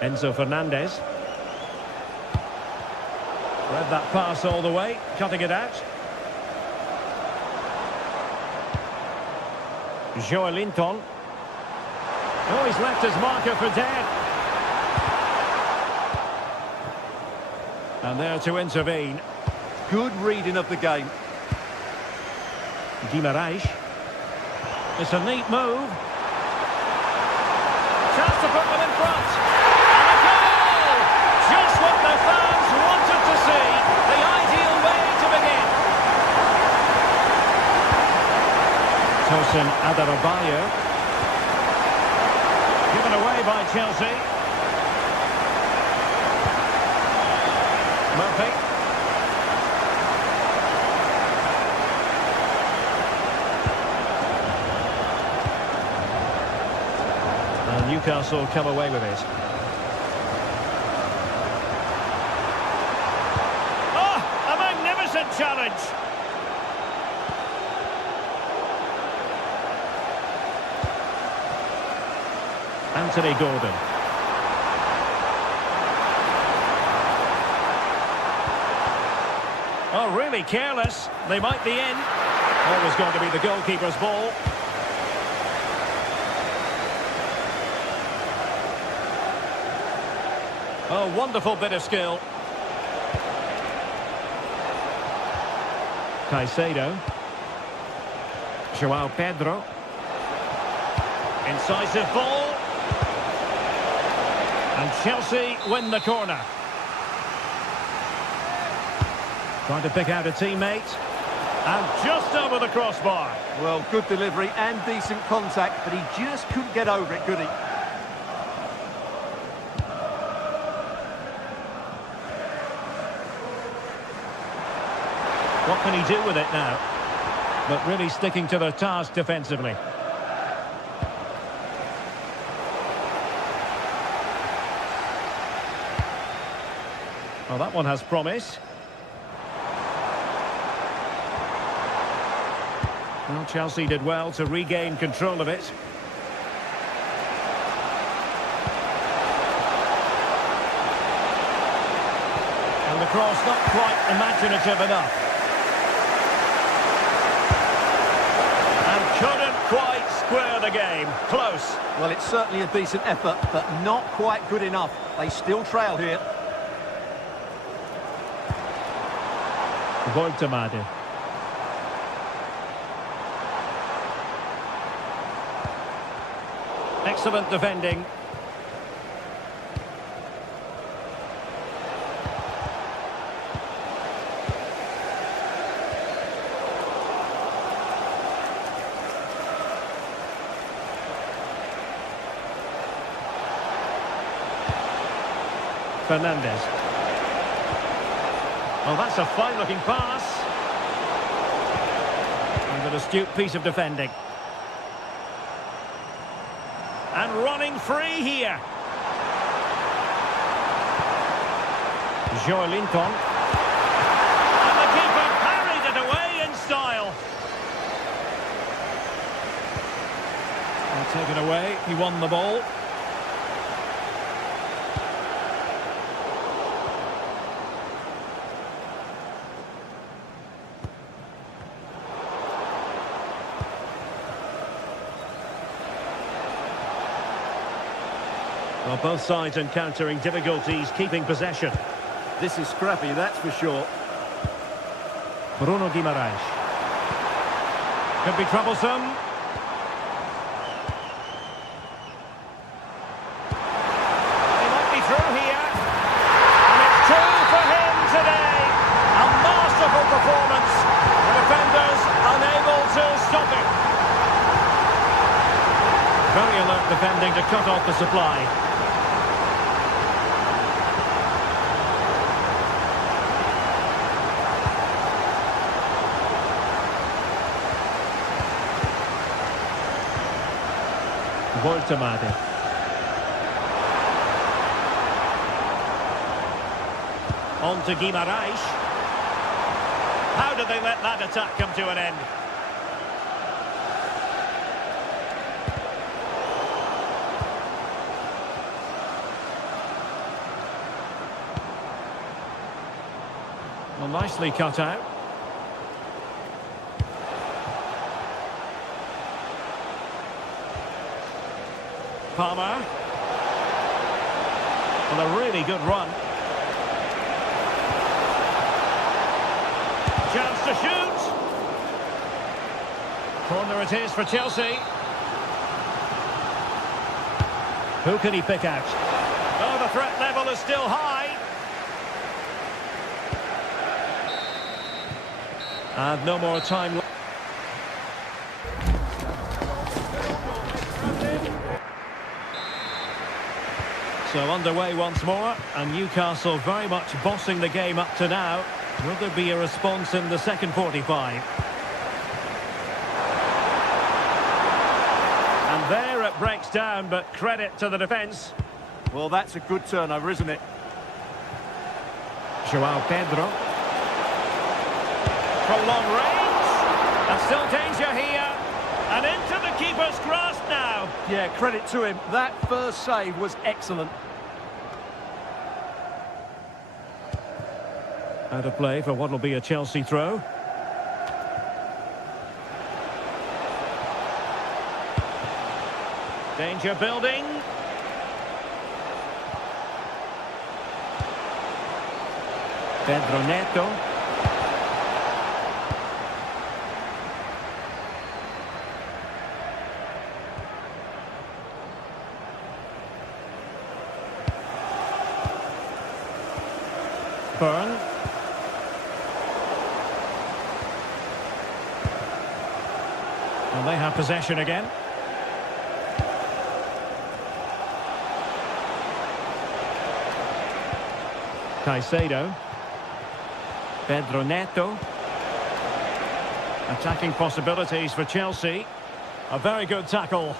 Enzo Fernandez. Read that pass all the way, cutting it out. Joelinton. Oh, he's left his marker for dead. And there to intervene. Good reading of the game. Guimaraes. It's a neat move. Chance to put them in front. And a goal! Just what the fans wanted to see. The ideal way to begin. Tosin Adarabioyo. Given away by Chelsea. Murphy. And Newcastle come away with it. Oh, a magnificent challenge. Anthony Gordon. Oh, really careless. They might be in. Always going to be the goalkeeper's ball. Oh, wonderful bit of skill. Caicedo. João Pedro. Incisive ball. And Chelsea win the corner. Trying to pick out a teammate. And just over the crossbar. Well, good delivery and decent contact, but he just couldn't get over it, could he? What can he do with it now? But really sticking to the task defensively. Oh, that one has promise. Well, Chelsea did well to regain control of it. And the cross not quite imaginative enough. And couldn't quite square the game. Close. Well, it's certainly a decent effort, but not quite good enough. They still trail here. Voltemade. Excellent defending. Fernandez. Oh, that's a fine-looking pass. And an astute piece of defending. And running free here. Joelinton. And the keeper parried it away in style. And taken away, he won the ball. Well, both sides encountering difficulties keeping possession. This is scrappy, that's for sure. Bruno Guimaraes. Could be troublesome. cut off the supply. Voltemade. On to Guimarães. How did they let that attack come to an end? Well, nicely cut out. Palmer. Well, a really good run. Chance to shoot. Corner it is for Chelsea. Who can he pick out? Oh, the threat level is still high. And no more time. So underway once more, and Newcastle very much bossing the game up to now. Will there be a response in the second 45? And there it breaks down, but credit to the defence. Well, that's a good turnover, isn't it? João Pedro. From long range. And still danger here. And into the keeper's grasp now. Yeah, credit to him. That first save was excellent. Out of play for what will be a Chelsea throw. Danger building. Pedro Neto. Burn. And they have possession again. Caicedo. Pedro Neto. Attacking possibilities for Chelsea. A very good tackle.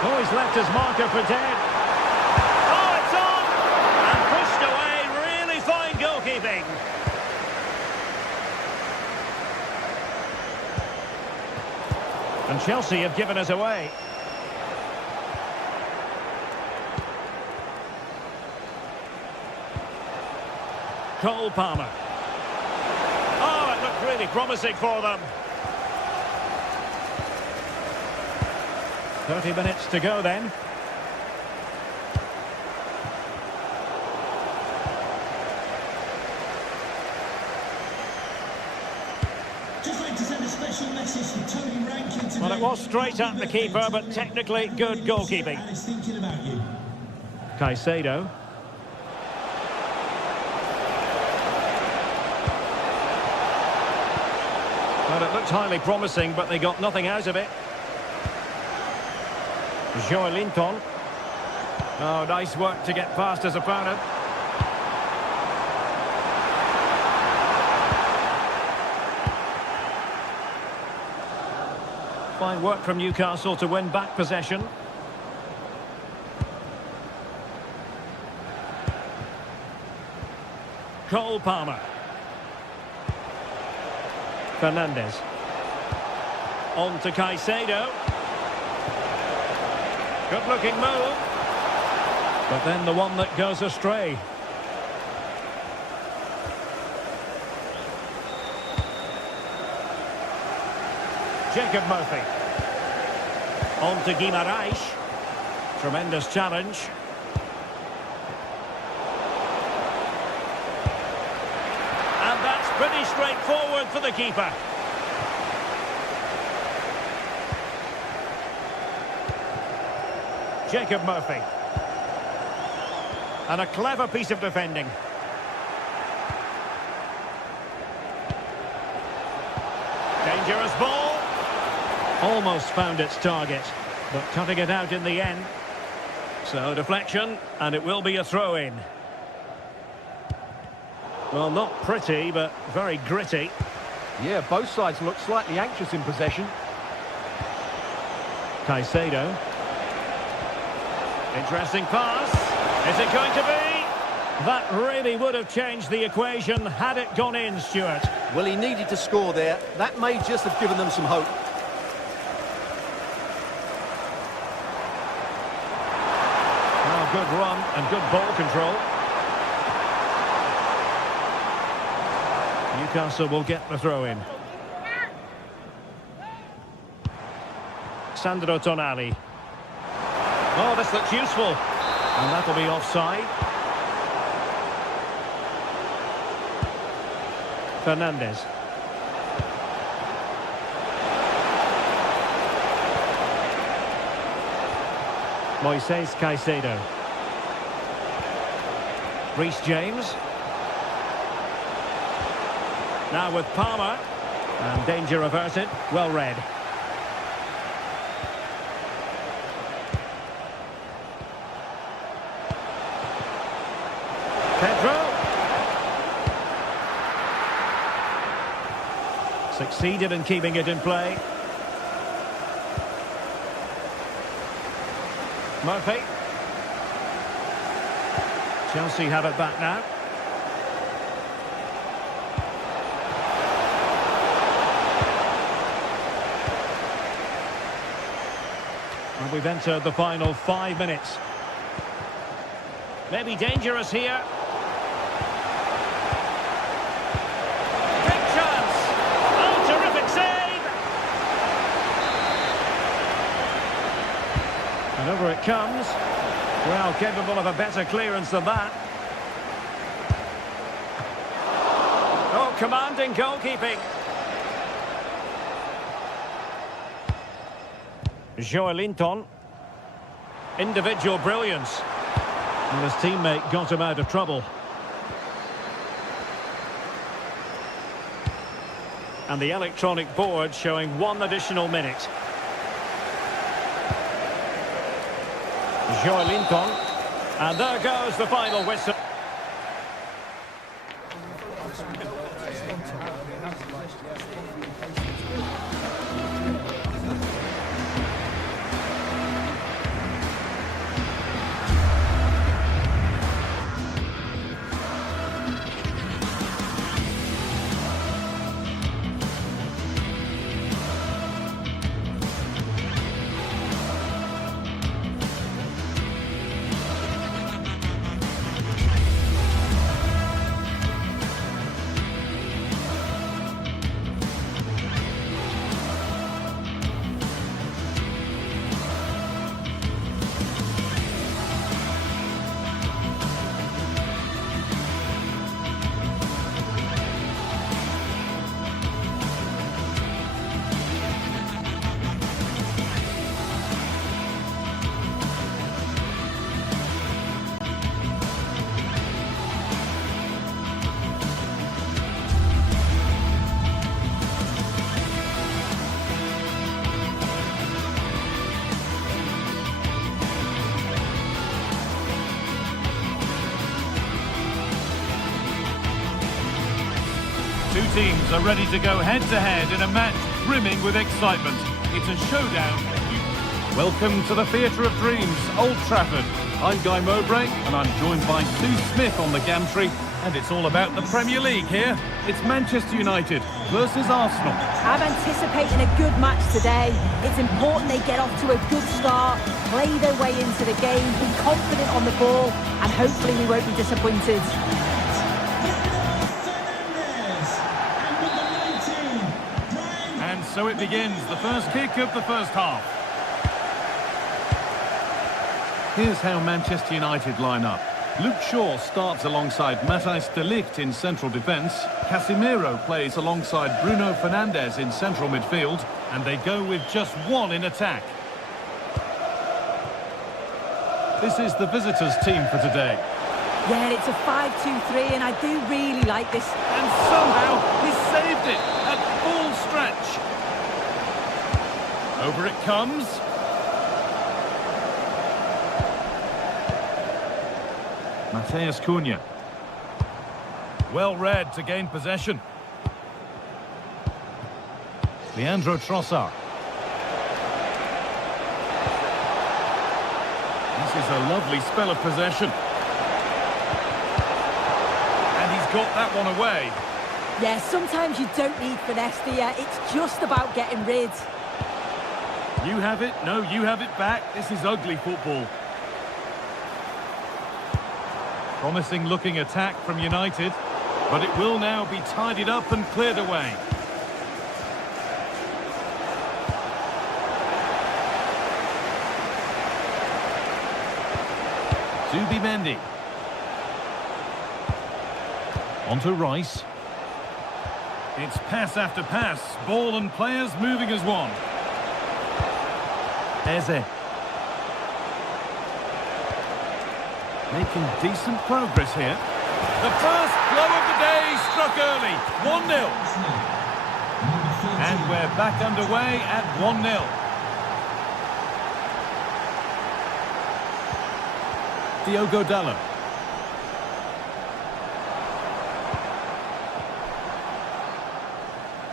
Oh, he's left his marker for dead. Oh, it's on! And pushed away. Really fine goalkeeping. And Chelsea have given us away. Cole Palmer. Oh, it looked really promising for them. 30 minutes to go then. Just like to send a special message to Tony Rankin today. Well, it was straight at the keeper, but technically good goalkeeping. And he's thinking about you. Caicedo. Well, it looked highly promising, but they got nothing out of it. Joelinton. Oh, nice work to get past his opponent. Fine work from Newcastle to win back possession. Cole Palmer. Fernandes. On to Caicedo. Good-looking move. But then the one that goes astray. Jacob Murphy. On to Guimarães. Tremendous challenge. And that's pretty straightforward for the keeper. Jacob Murphy. And a clever piece of defending. Dangerous ball. Almost found its target, but cutting it out in the end. So deflection, and it will be a throw-in. Well, not pretty, but very gritty. Yeah, both sides look slightly anxious in possession. Caicedo. Interesting pass. Is it going to be? That really would have changed the equation had it gone in, Stuart. Well, he needed to score there. That may just have given them some hope. Well, good run and good ball control. Newcastle will get the throw-in. Sandro Tonali. Oh, this looks useful. And that'll be offside. Fernandes. Moises Caicedo. Reece James. Now with Palmer. And danger averted. Well read. Pedro. Succeeded in keeping it in play. Murphy. Chelsea have it back now. And we've entered the final 5 minutes. Maybe dangerous here. Big chance. Oh, terrific save. And over it comes. Well, capable of a better clearance than that. Oh, commanding goalkeeping. Joelinton. Individual brilliance. And his teammate got him out of trouble. And the electronic board showing 1 additional minute. Joelinton. And there goes the final whistle. Two teams are ready to go head-to-head in a match brimming with excitement. It's a showdown. Welcome to the Theatre of Dreams, Old Trafford. I'm Guy Mowbray, and I'm joined by Sue Smith on the gantry. And it's all about the Premier League here. It's Manchester United versus Arsenal. I'm anticipating a good match today. It's important they get off to a good start, play their way into the game, be confident on the ball, and hopefully we won't be disappointed. And so it begins, the first kick of the first half. Here's how Manchester United line up. Luke Shaw starts alongside Matthijs de Ligt in central defence. Casemiro plays alongside Bruno Fernandes in central midfield. And they go with just one in attack. This is the visitors' team for today. Yeah, it's a 5-2-3, and I do really like this. And somehow he saved it at full stretch. Over it comes. Mateus Cunha. Well read to gain possession. Leandro Trossard. This is a lovely spell of possession. And he's got that one away. Yeah, sometimes you don't need finesse, do you? It's just about getting rid. You have it, no, you have it back. This is ugly football. Promising looking attack from United, but it will now be tidied up and cleared away. Zubimendi. On to Rice. It's pass after pass, ball and players moving as one. Eze. Making decent progress here. The first blow of the day struck early. 1-0. And we're back underway at 1-0. Diogo Dallo.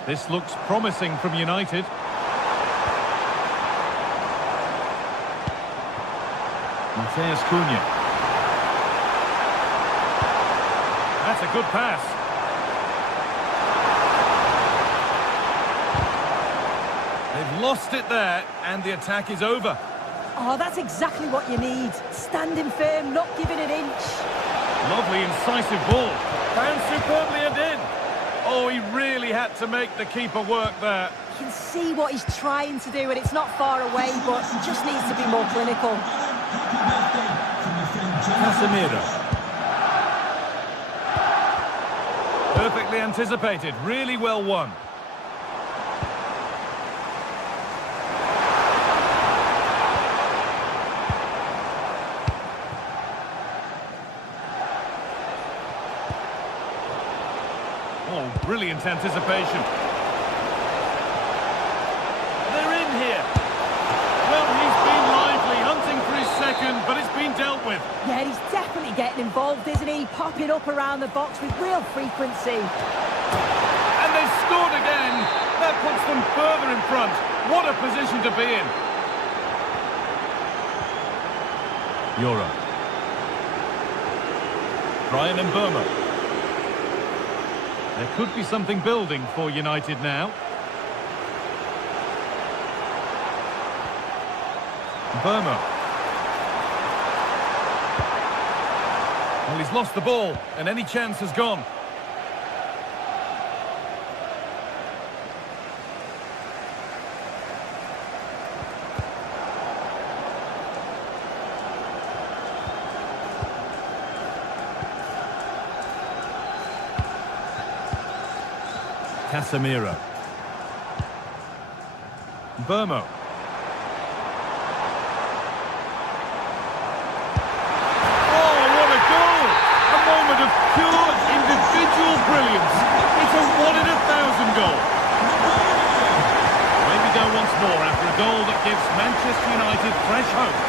This looks promising from United. Mateus Cunha. That's a good pass. They've lost it there, and the attack is over. Oh, that's exactly what you need. Standing firm, not giving an inch. Lovely, incisive ball. Found superbly and in. Oh, he really had to make the keeper work there. You can see what he's trying to do, and it's not far away, but he just needs to be more clinical. Casemiro. Perfectly anticipated, really well won. Oh, brilliant anticipation. They're in here. Well, he's been lively, hunting for his second, but it's been dealt with. Yeah, he's definitely getting involved, isn't he? Popping up around the box with real frequency. And they've scored again. That puts them further in front. What a position to be in. Euro. Brian Mbeumo. There could be something building for United now. Mbeumo. Well, he's lost the ball, and any chance has gone. Casemiro. Mbeumo. Oh, what a goal! A moment of pure individual brilliance. It's a 1-in-1,000 goal. Away we go once more after a goal that gives Manchester United fresh hope.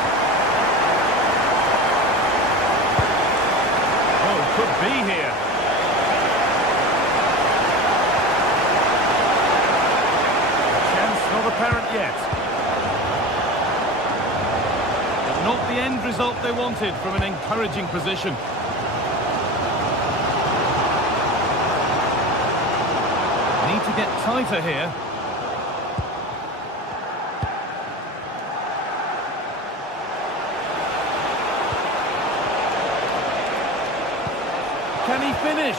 Oh, could be here. Not apparent yet. But not the end result they wanted from an encouraging position. Need to get tighter here. Can he finish?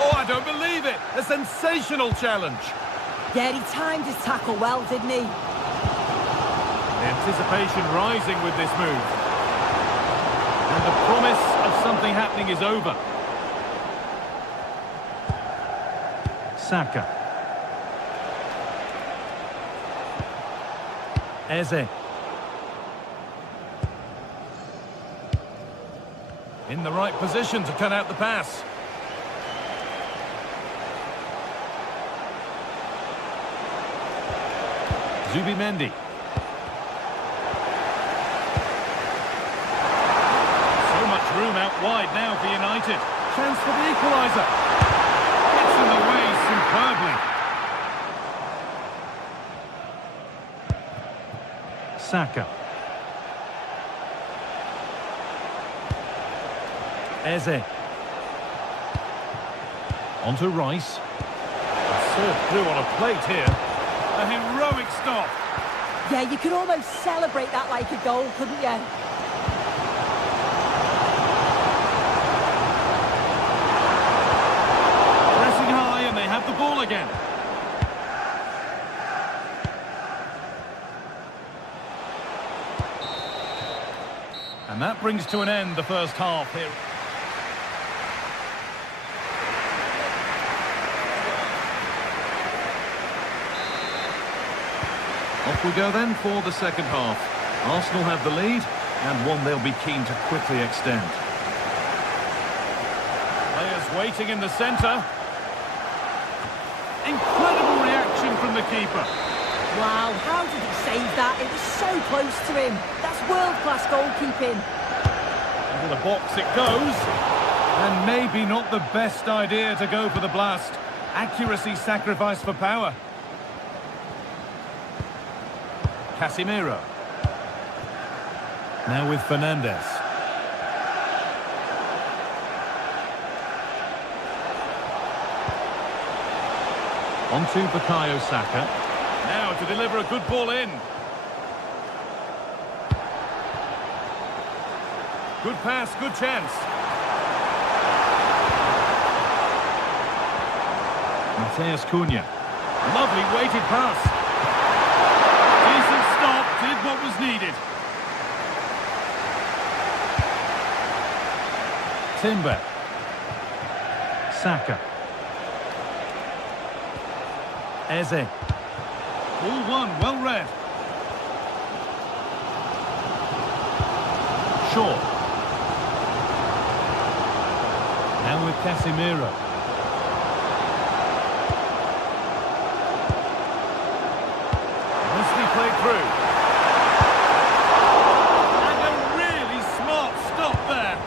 Oh, I don't believe it. A sensational challenge. Yeah, he timed his tackle well, didn't he? The anticipation rising with this move. And the promise of something happening is over. Saka. Eze. In the right position to cut out the pass. Zubimendi. So much room out wide now for United. Chance for the equaliser. Gets in the way superbly. Saka. Eze. Onto Rice. Served through on a plate here. A heroic stop. Yeah, you could almost celebrate that like a goal, couldn't you? Pressing high and they have the ball again. And that brings to an end the first half here. Off we go then for the second half. Arsenal have the lead, and one they'll be keen to quickly extend. Players waiting in the centre. Incredible reaction from the keeper. Wow, how did he save that? It was so close to him. That's world-class goalkeeping. Into the box it goes. And maybe not the best idea to go for the blast. Accuracy sacrificed for power. Casemiro. Now with Fernandes. On to Bukayo Saka. Now to deliver a good ball in. Good pass, good chance. Mateus Cunha. Lovely weighted pass. Decent stop, did what was needed. Timber. Saka. Eze. Ball one, well read. Shaw. Now with Casemiro. Nicely played through. And a really smart stop there.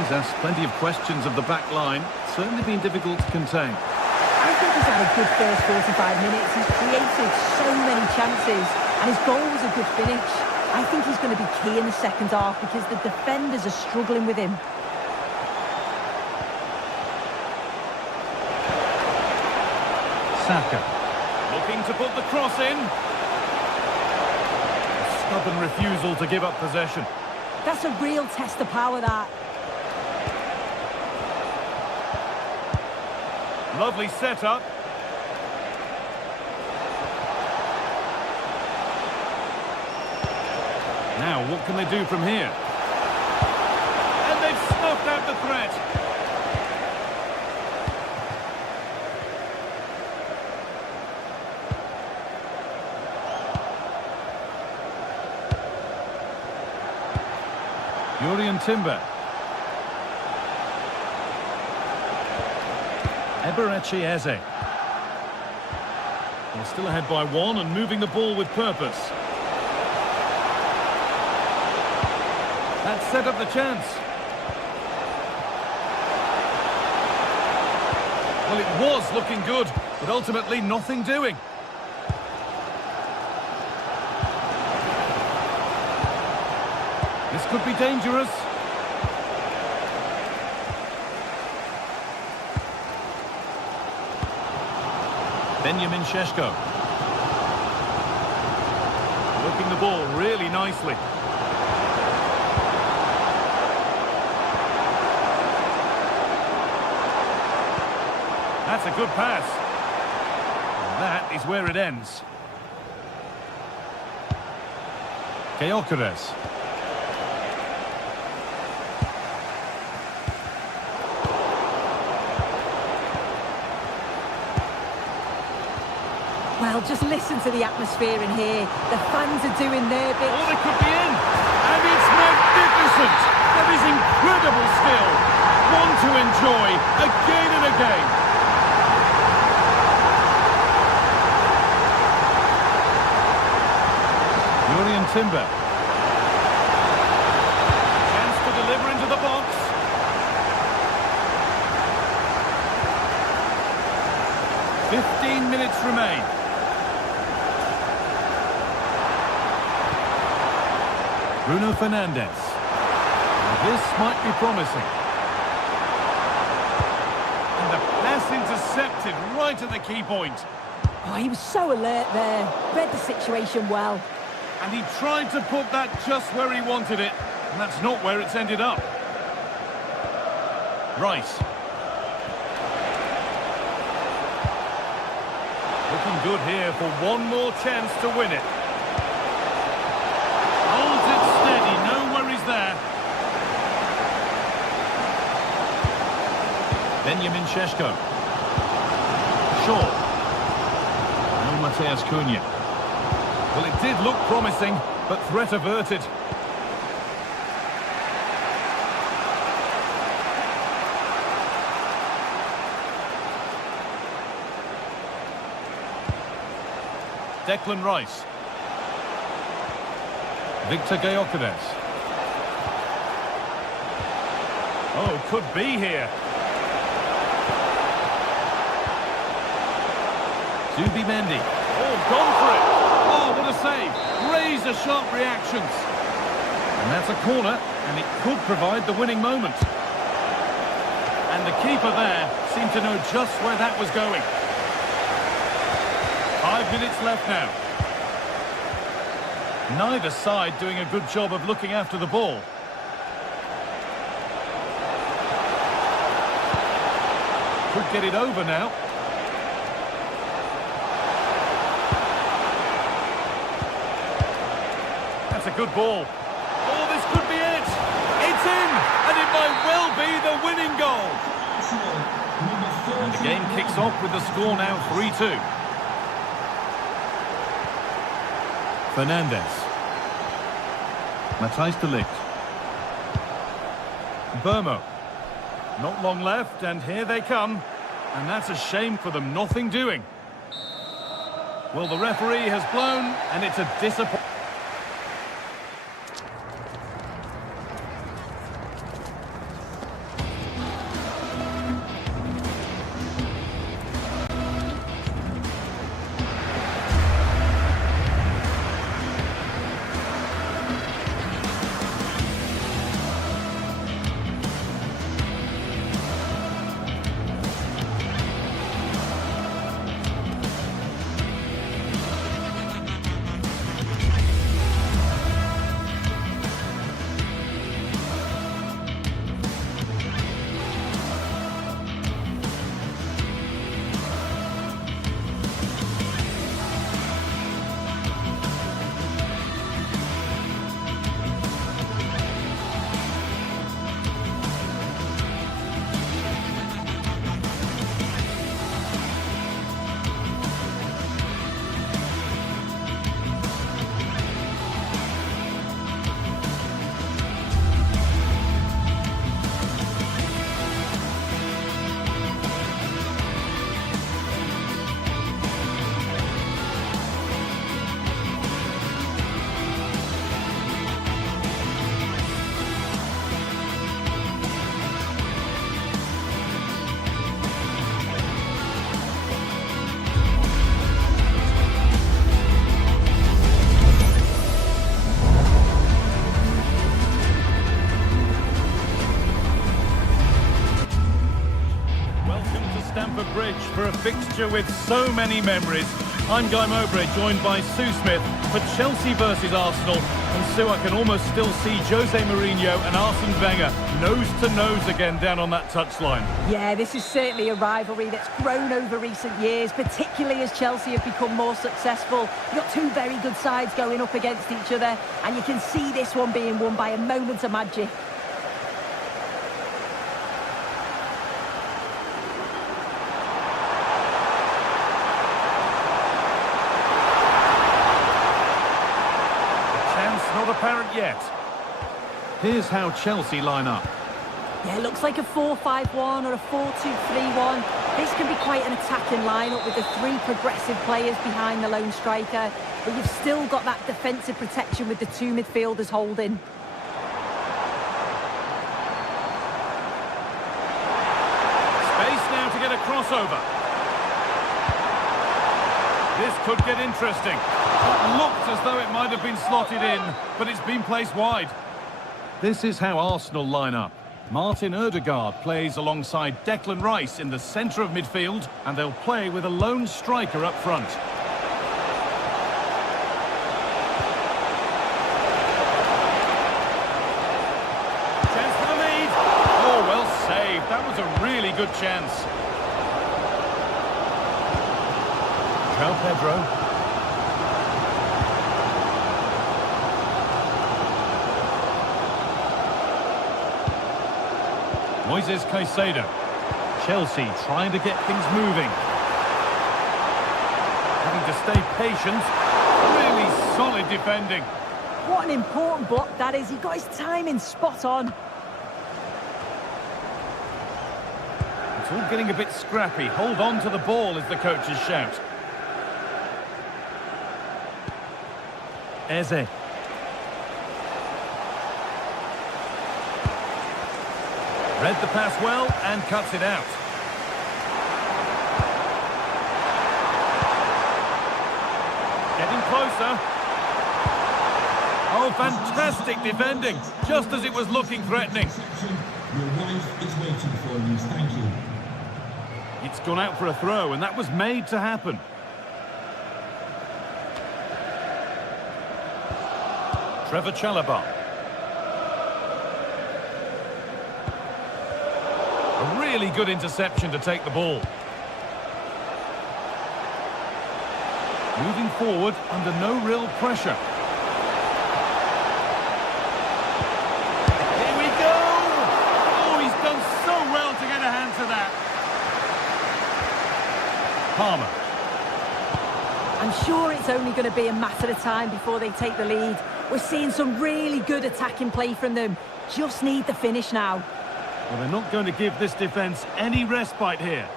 He's asked plenty of questions of the back line. Certainly been difficult to contain. I think he's had a good first 45 minutes. He's created so many chances, and his goal was a good finish. I think he's going to be key in the second half because the defenders are struggling with him. Saka. Looking to put the cross in. A stubborn refusal to give up possession. That's a real test of power, that. Lovely setup. Now, what can they do from here? And they've snuffed out the threat. Jurrien Timber. Eberechi Eze. They're still ahead by one and moving the ball with purpose. That set up the chance. Well, it was looking good, but ultimately nothing doing. This could be dangerous. Benjamin Šeško. Working the ball really nicely. That's a good pass. And that is where it ends. Gyökeres. Well, Well, just listen to the atmosphere in here. The fans are doing their bit. Oh, they could be in. And it's magnificent. That is incredible skill. One to enjoy again and again. Julian Timber. Chance to deliver into the box. "15 minutes remain. Bruno Fernandes. Now this might be promising. And the pass intercepted right at the key point. Oh, he was so alert there. Read the situation well. And he tried to put that just where he wanted it. And that's not where it's ended up. Rice. Looking good here for one more chance to win it. Holds it steady, no worries there. Benjamin Šeško. Shaw. No Mateus Cunha. Well, it did look promising, but threat averted. Declan Rice. Victor Gyökeres. Oh, could be here. Zubimendi. Oh, gone for it. Oh, what a save. Razor-sharp reactions. And that's a corner, and it could provide the winning moment. And the keeper there seemed to know just where that was going. 5 minutes left now. Neither side doing a good job of looking after the ball. Could get it over now. That's a good ball. Oh, this could be it. It's in, and it might well be the winning goal. And the game kicks off with the score now 3-2. Fernandes. Matthijs de Ligt. Burmo. Not long left, and here they come. And that's a shame for them, nothing doing. Well, the referee has blown, and it's a disappointment. Bridge for a fixture with so many memories. I'm Guy Mowbray, joined by Sue Smith for Chelsea versus Arsenal. And Sue, I can almost still see Jose Mourinho and Arsene Wenger nose to nose again down on that touchline. Yeah, this is certainly a rivalry that's grown over recent years, particularly as Chelsea have become more successful. You've got two very good sides going up against each other, and you can see this one being won by a moment of magic. yet. Here's how Chelsea line up. Yeah, it looks like a 4-5-1 or a 4-2-3-1. This can be quite an attacking lineup with the three progressive players behind the lone striker, but you've still got that defensive protection with the two midfielders holding. Space now to get a crossover. This could get interesting. It looked as though it might have been slotted in, but it's been placed wide. This is how Arsenal line up. Martin Ødegaard plays alongside Declan Rice in the centre of midfield, and they'll play with a lone striker up front. Chance for the lead. Oh, well saved. That was a really good chance. João Pedro. Moises Caicedo. Chelsea trying to get things moving. Having to stay patient. Really solid defending. What an important block that is. He got his timing spot on. It's all getting a bit scrappy. Hold on to the ball is the coach's shout. Eze. Read the pass well and cuts it out. Getting closer. Oh, fantastic defending. Just as it was looking threatening. Your wife is waiting for you. Thank you. It's gone out for a throw, and that was made to happen. Trevor Chalobah. A really good interception to take the ball. Moving forward under no real pressure. Here we go! Oh, he's done so well to get a hand to that. Palmer. I'm sure it's only going to be a matter of time before they take the lead. We're seeing some really good attacking play from them. Just need the finish now. Well, they're not going to give this defence any respite here.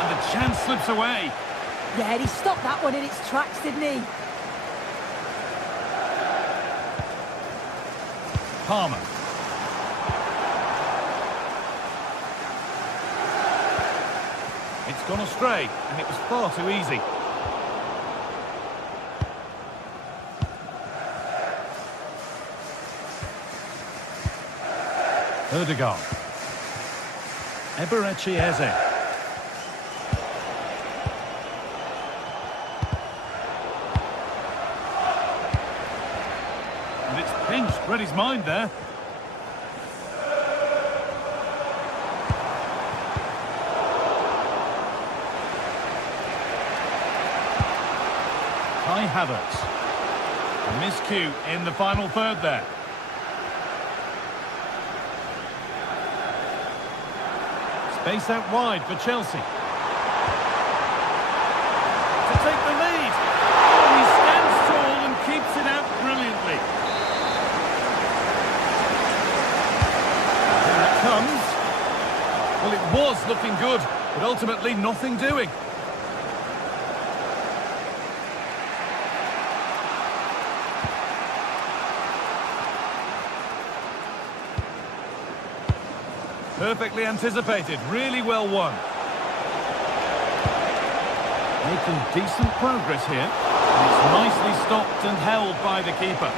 And the chance slips away. Yeah, he stopped that one in its tracks, didn't he? Palmer. It's gone astray, and it was far too easy. Ødegaard. Eberechi Eze. And it's pinched. Read his mind there. Kai Havertz. A miscue in the final third there. Space out wide for Chelsea. To take the lead. Oh, he stands tall and keeps it out brilliantly. Here it comes. Well, it was looking good, but ultimately nothing doing. Perfectly anticipated, really well won. Making decent progress here. And it's nicely stopped and held by the keeper.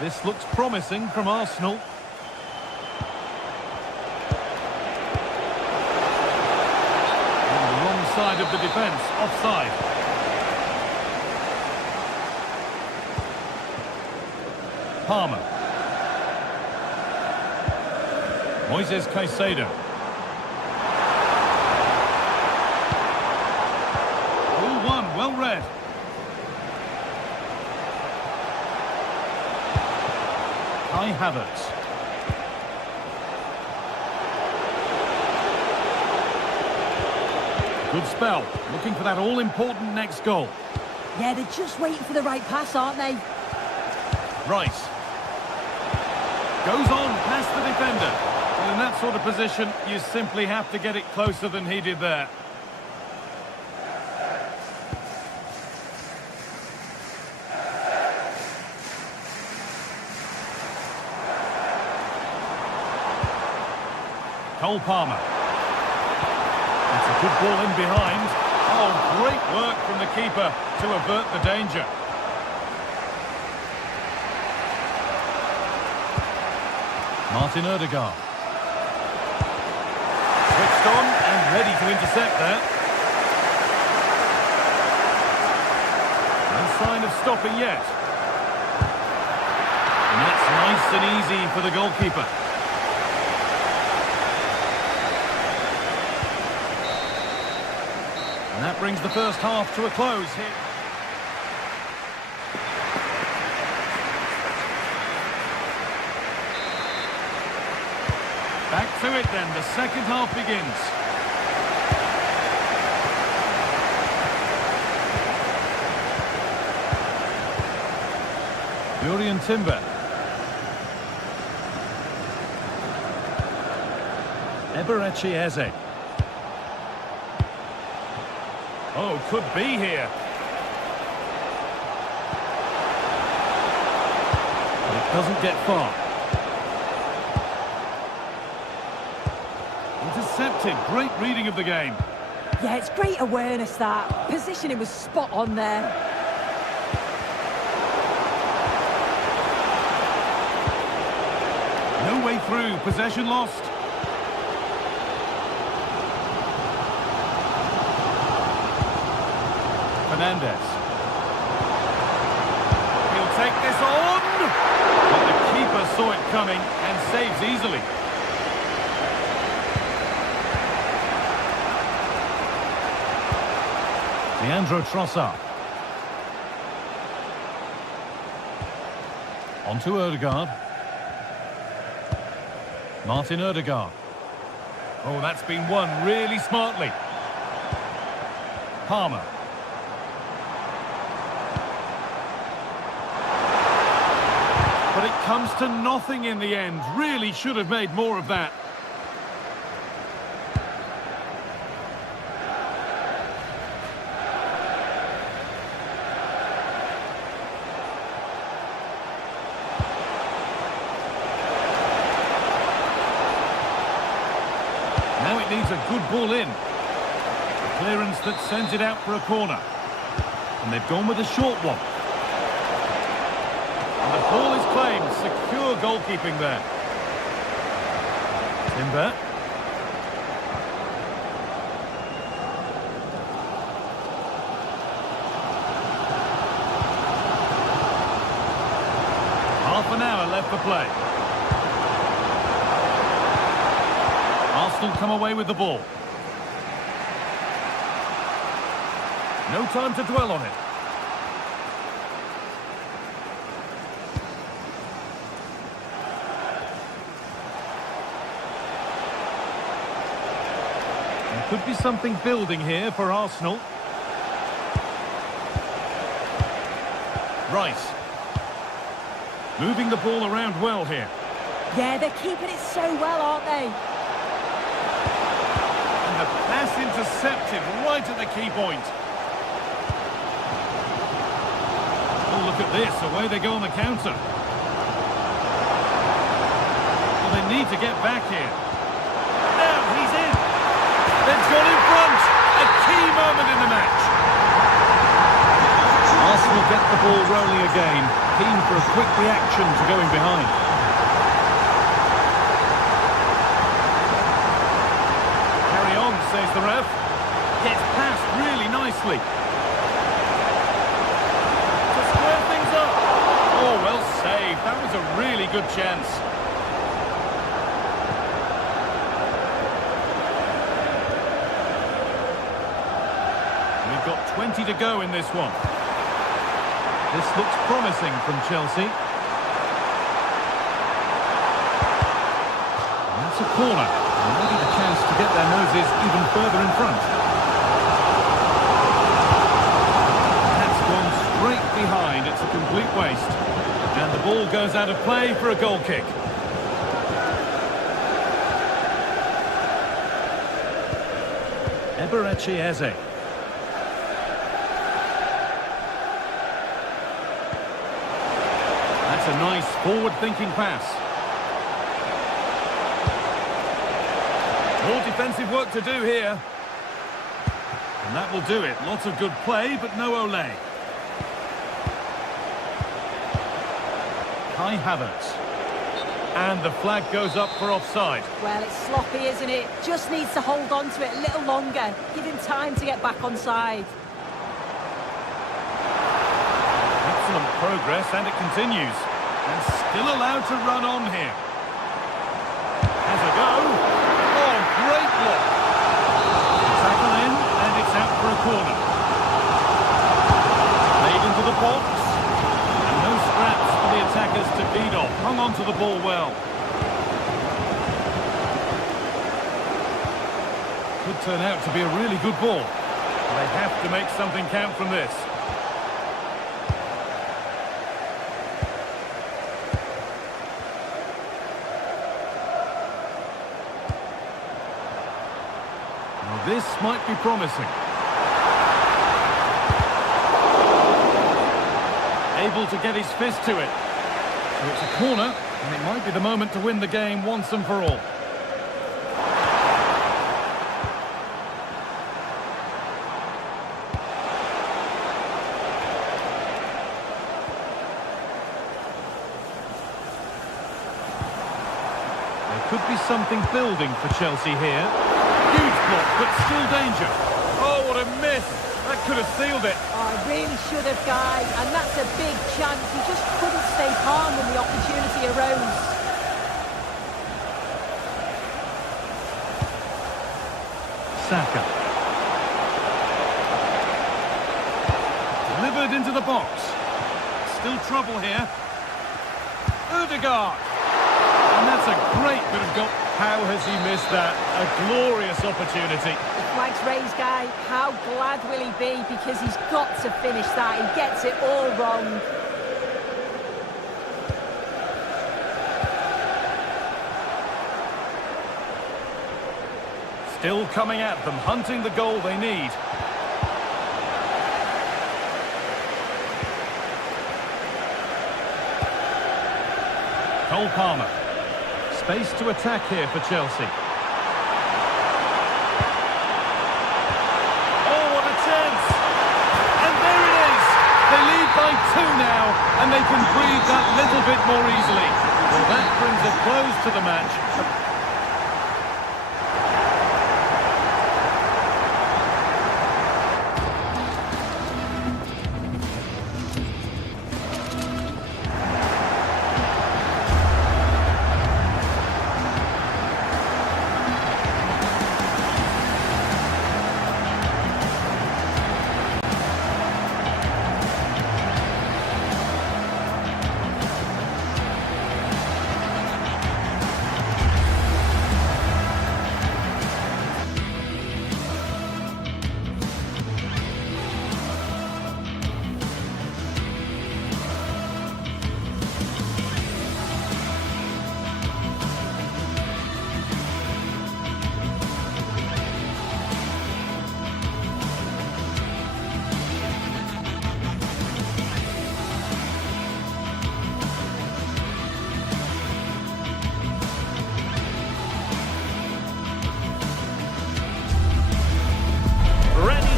This looks promising from Arsenal. Side of the defence, offside. Palmer. Moises Caicedo. 0-1, well read. Kai Havertz. Good spell, looking for that all-important next goal. Yeah, they're just waiting for the right pass, aren't they? Rice. Goes on past the defender. Well, in that sort of position, you simply have to get it closer than he did there. Cole Palmer. That's a good ball in behind. Oh, great work from the keeper to avert the danger. Martin Ødegaard. Switched on and ready to intercept there. No sign of stopping yet. And that's nice and easy for the goalkeeper. And that brings the first half to a close here. Back to it then, the second half begins. Jurriën Timber. Eberechi Eze. Oh, could be here. But it doesn't get far. Intercepted. Great reading of the game. Yeah, it's great awareness, that. Positioning was spot on there. No way through. Possession lost. Fernandez. He'll take this on. But the keeper saw it coming and saves easily. Leandro Trossard. On to Ødegaard. Martin Ødegaard. Oh, that's been won really smartly. Palmer. But it comes to nothing in the end. Really should have made more of that. Now it needs a good ball in. A clearance that sends it out for a corner. And they've gone with a short one. And the ball is claimed. Secure goalkeeping there. Timber. Half an hour left for play. Arsenal come away with the ball. No time to dwell on it. There could be something building here for Arsenal. Rice. Moving the ball around well here. Yeah, they're keeping it so well, aren't they? And the pass intercepted right at the key point. Oh, look at this. Away they go on the counter. Well, they need to get back here. Now he's in. They've gone in front. A key moment in the match. Arsenal get the ball rolling again. Keen for a quick reaction to going behind. Carry on, says the ref. Gets past really nicely. To square things up. Oh, well saved. That was a really good chance. We've got 20 to go in this one. This looks promising from Chelsea. That's a corner. And maybe the chance to get their noses even further in front. That's gone straight behind. It's a complete waste. And the ball goes out of play for a goal kick. Eberechi Eze. That's a nice forward-thinking pass. More defensive work to do here. And that will do it. Lots of good play, but no Ole. Kai Havertz. And the flag goes up for offside. Well, it's sloppy, isn't it? Just needs to hold on to it a little longer. Give him time to get back on side. Excellent progress, and it continues. And still allowed to run on here. Has a go. Oh, great block. Tackle in, and it's out for a corner. Played into the box. And no scraps for the attackers to feed off. Hung on to the ball well. Could turn out to be a really good ball. They have to make something count from this. Well, this might be promising. Able to get his fist to it. So it's a corner, and it might be the moment to win the game once and for all. There could be something building for Chelsea here. Huge block, but still danger. Oh, what a miss! That could have sealed it. Oh, really should have, guys. And that's a big chance. He just couldn't stay calm when the opportunity arose. Saka. Delivered into the box. Still trouble here. Odegaard. And that's a great bit of goal. How has he missed that? A glorious opportunity. The flag's raised, guy. How glad will he be? Because he's got to finish that. He gets it all wrong. Still coming at them, hunting the goal they need. Cole Palmer. Space to attack here for Chelsea. Oh, what a chance! And there it is! They lead by 2 now, and they can breathe that little bit more easily. Well, that brings a close to the match.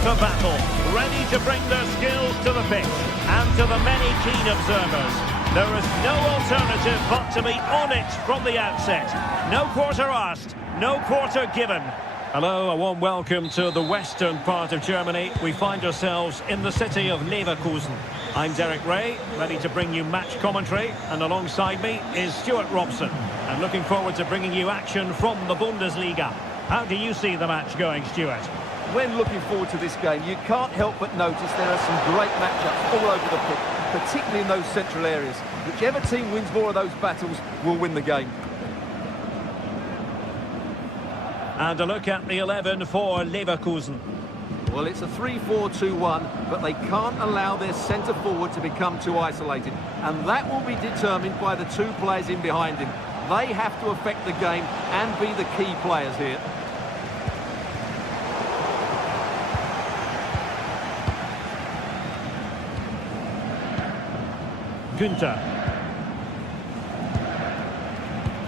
For battle, ready to bring their skills to the pitch, and to the many keen observers, there is no alternative but to be on it from the outset. No quarter asked, no quarter given. Hello, a warm welcome to the western part of Germany. We find ourselves in the city of Leverkusen. I'm Derek Ray, ready to bring you match commentary, and alongside me is Stuart Robson. I'm looking forward to bringing you action from the Bundesliga. How do you see the match going, Stuart? When looking forward to this game, you can't help but notice there are some great matchups all over the pitch, particularly in those central areas. Whichever team wins more of those battles will win the game. And a look at the 11 for Leverkusen. Well, it's a 3-4-2-1, but they can't allow their centre forward to become too isolated. And that will be determined by the two players in behind him. They have to affect the game and be the key players here. Günther.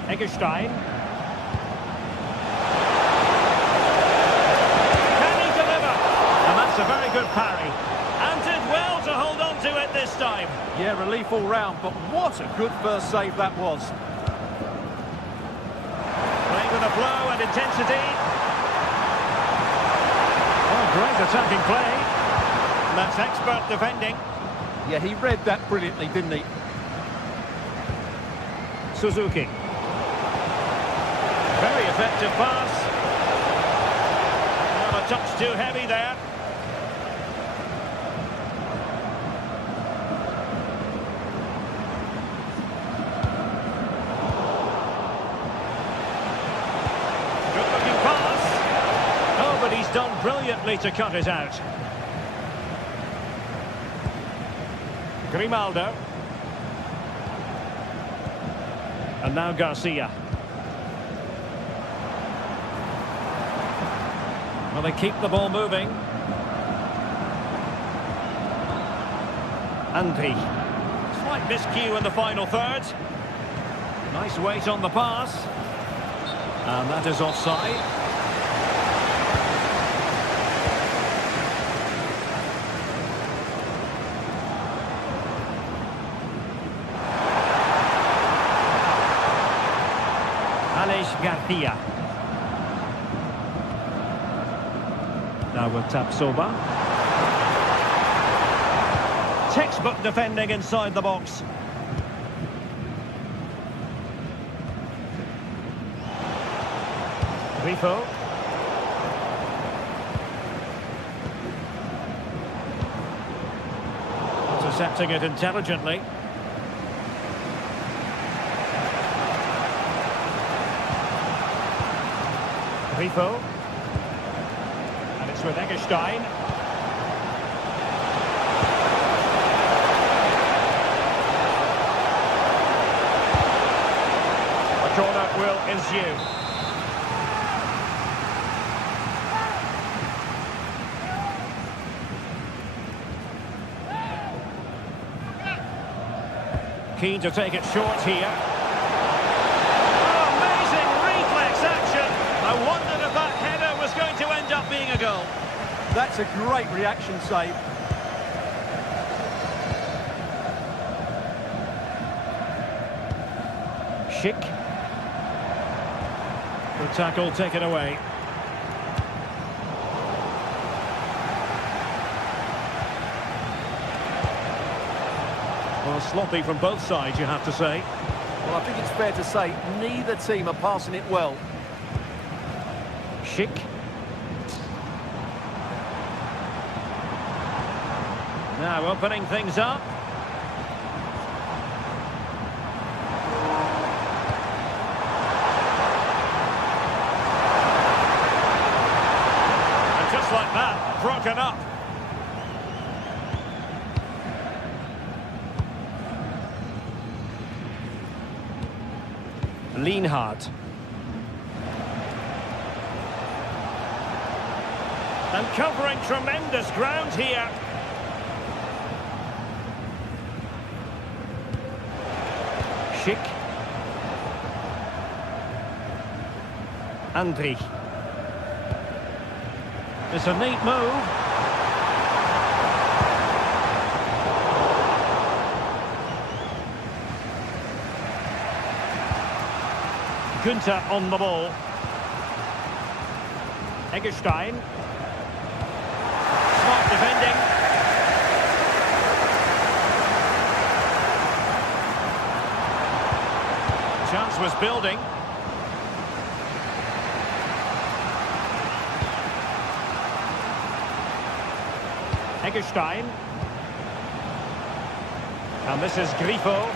Eggestein. Can he deliver? And that's a very good parry. And did well to hold on to it this time. Yeah, relief all round, but what a good first save that was. Playing with a flow and intensity. Oh, great attacking play. That's expert defending. Yeah, he read that brilliantly, didn't he? Suzuki. Very effective pass. Well, a touch too heavy there. Good looking pass. Oh, but he's done brilliantly to cut it out. Grimaldo. And now Garcia. Well, they keep the ball moving. Andri. Slight miscue in the final third. Nice weight on the pass. And that is offside. Garcia. Now with Tapsoba. Textbook defending inside the box. Grifo. Intercepting it intelligently. Grifo. And it's with Eggestein. A corner will ensue. Keen to take it short here. I wondered if that header was going to end up being a goal. That's a great reaction save. Schick. The tackle taken away. Well, sloppy from both sides, you have to say. Well, I think it's fair to say neither team are passing it well. Schick. Now opening things up. And just like that, broken up. Lienhard. And covering tremendous ground here. Schick. Andri. It's a neat move. Günther on the ball. Eggestein. Smart defending. Chance was building. Eggestein. And this is Grifo.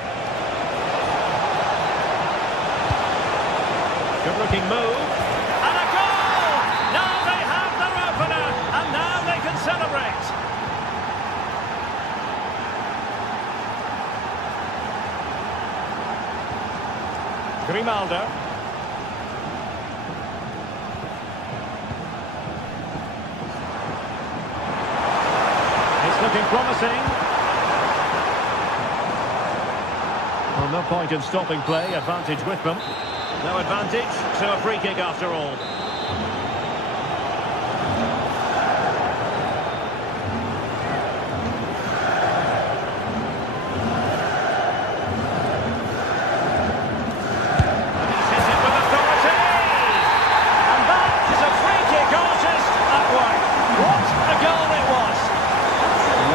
Good looking move. And a goal! Grimaldo. It's looking promising. Well, no point in stopping play. Advantage with them. No advantage, so a free kick after all.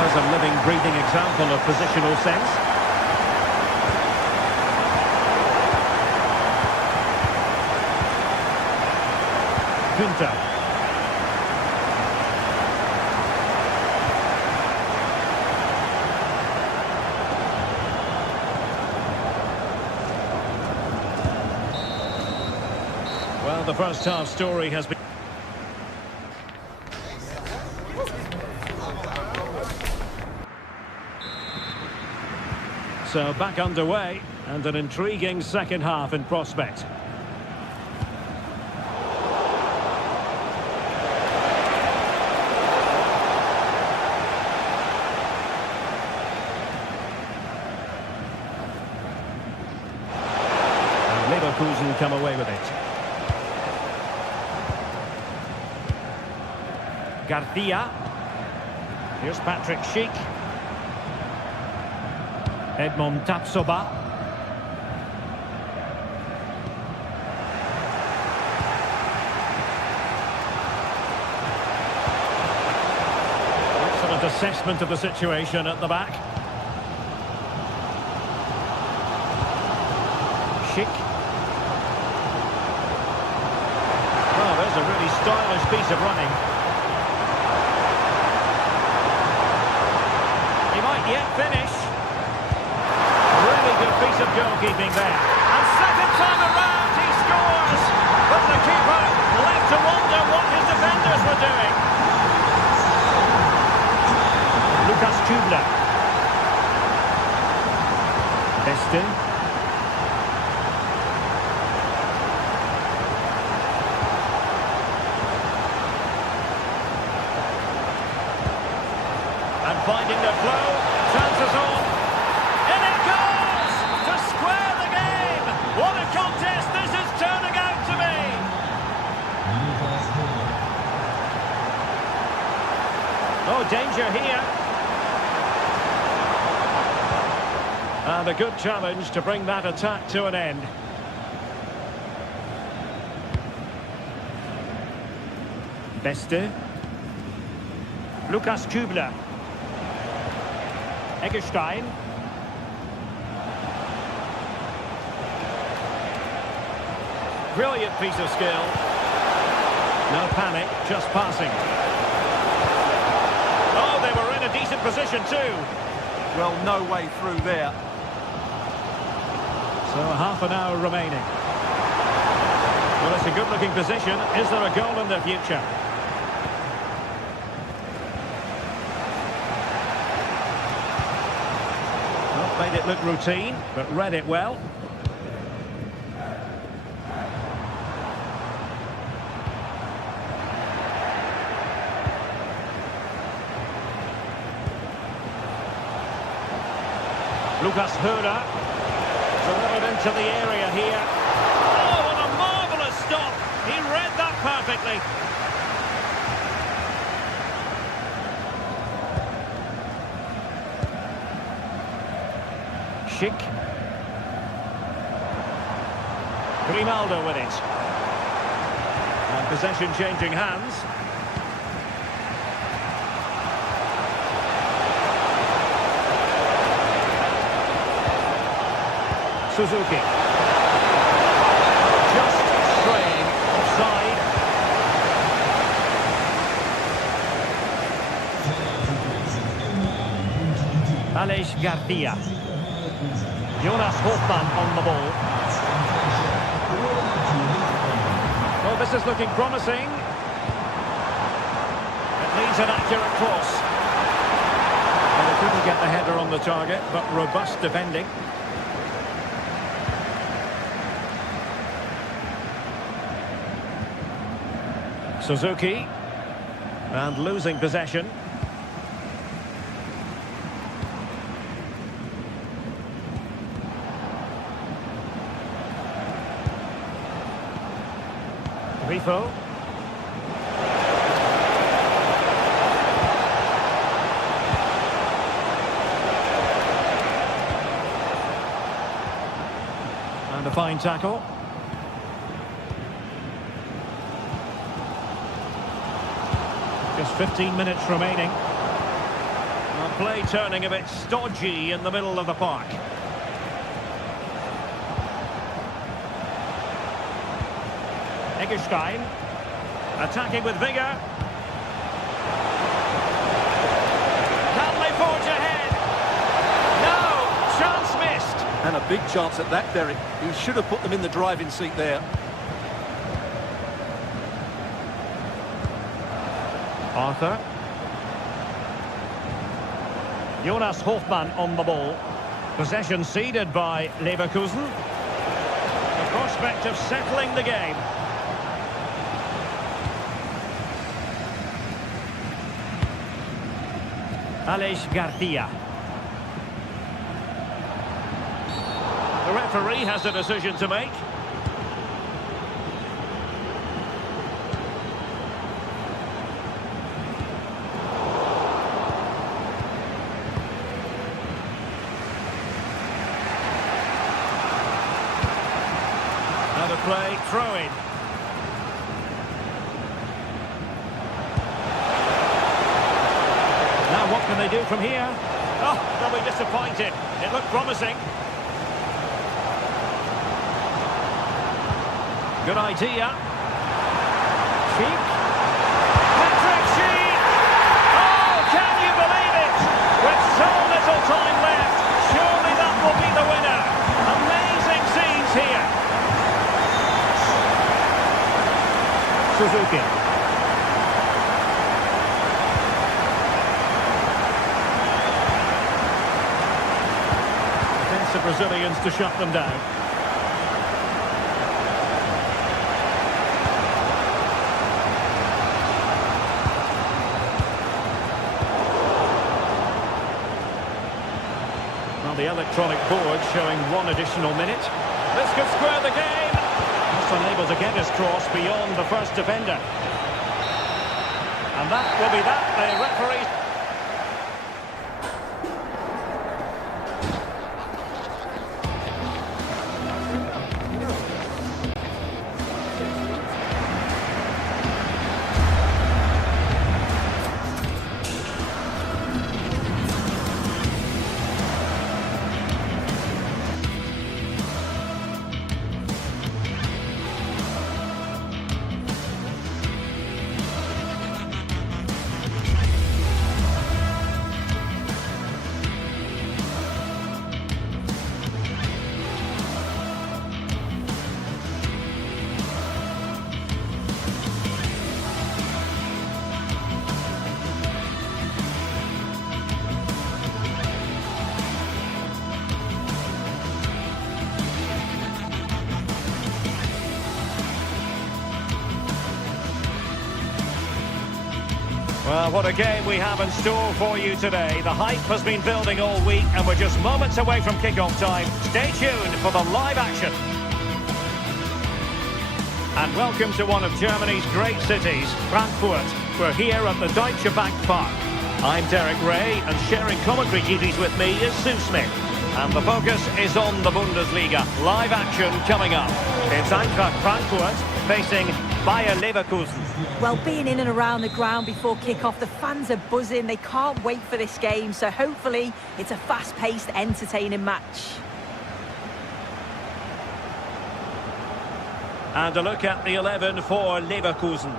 A living, breathing example of positional sense. Pinto. Well, the first half story has been... So back underway, and an intriguing second half in prospect. And Leverkusen come away with it. Garcia. Here's Patrick Schick. Edmond Tapsoba. Excellent assessment of the situation at the back. Schick. Oh, there's a really stylish piece of running. He might yet finish. Good piece of goalkeeping there. And second time around, he scores! But the keeper left to wonder what his defenders were doing. Lucas Kubler. Beste. And finding the flow, chances on. In it goes! To square the game! What a contest this is turning out to be! Oh, danger here. And a good challenge to bring that attack to an end. Beste. Lucas Kubler. Eggestein. Brilliant piece of skill. No panic, just passing. Oh, they were in a decent position too. Well, no way through there. So half an hour remaining. Well, it's a good-looking position. Is there a goal in the future? Well, made it look routine, but read it well. Lucas Höder delivered into the area here. Oh, what a marvellous stop. He read that perfectly. Schick. Grimaldo with it. And possession changing hands. Suzuki. Just straying offside. Aleix Garcia. Jonas Hofmann on the ball. Well, this is looking promising. It needs an accurate cross. Well, they couldn't get the header on the target, but robust defending. Suzuki. And losing possession. Grifo. And a fine tackle. Just 15 minutes remaining. Well, play turning a bit stodgy in the middle of the park. Eggestein. Attacking with vigour. Can they forge ahead? No! Chance missed! And a big chance at that, Derek. He should have put them in the driving seat there. Arthur. Jonas Hofmann on the ball. Possession ceded by Leverkusen. The prospect of settling the game. Aleix Garcia. The referee has a decision to make. Now the play, throw in. Now what can they do from here? Oh, they'll be disappointed. It looked promising. Good idea. Cheek. Patrick Cheek! Oh, can you believe it? With so little time left, surely that will be the winner. Amazing scenes here. Suzuki. Defensive Brazilians to shut them down. The electronic board showing 1 additional minute. This could square the game. Just unable to get his cross beyond the first defender. And that will be that. The referee... Well, what a game we have in store for you today. The hype has been building all week and we're just moments away from kick-off time. Stay tuned for the live action. And welcome to one of Germany's great cities, Frankfurt. We're here at the Deutsche Bank Park. I'm Derek Ray and sharing commentary duties with me is Sue Smith. And the focus is on the Bundesliga. Live action coming up. It's Eintracht Frankfurt facing Bayer Leverkusen. Well, being in and around the ground before kick-off, the fans are buzzing. They can't wait for this game, so hopefully it's a fast-paced, entertaining match. And a look at the 11 for Leverkusen.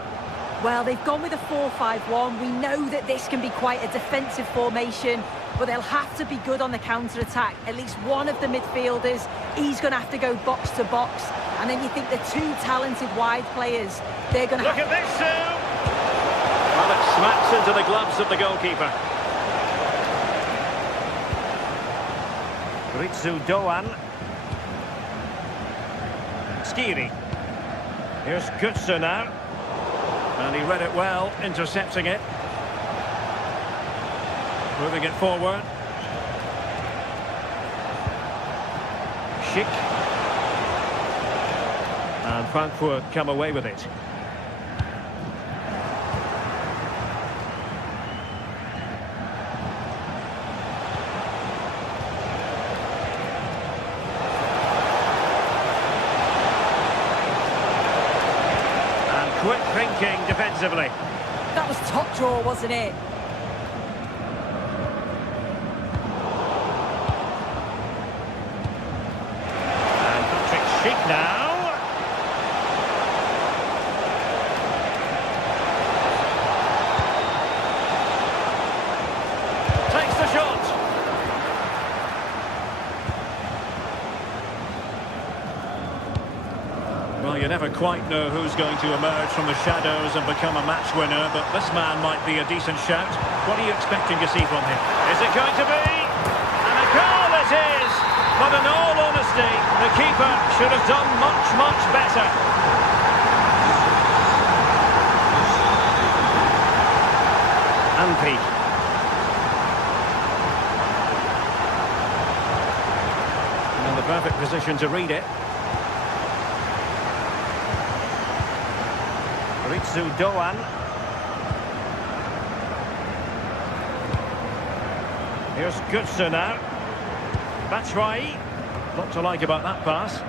Well, they've gone with a 4-5-1. We know that this can be quite a defensive formation, but they'll have to be good on the counter-attack. At least one of the midfielders, he's going to have to go box to box. And then you think the two talented wide players, they're going to Look at this, Sue! Well, it smacks into the gloves of the goalkeeper. Ritsu Doan. Skiri. Here's Götze now. And he read it well, intercepting it. Moving it forward. Schick. And Frankfurt come away with it. And quick thinking defensively. That was top draw, wasn't it? Now takes the shot. Well, you never quite know who's going to emerge from the shadows and become a match winner, but this man might be a decent shout. What are you expecting to see from him? Is it going to be? And a goal it is! But in all honesty, the keeper should have done much, much better. Antti. In the perfect position to read it. Ritsu Doan. Here's Götze now. Batshuayi. Lot to like about that pass.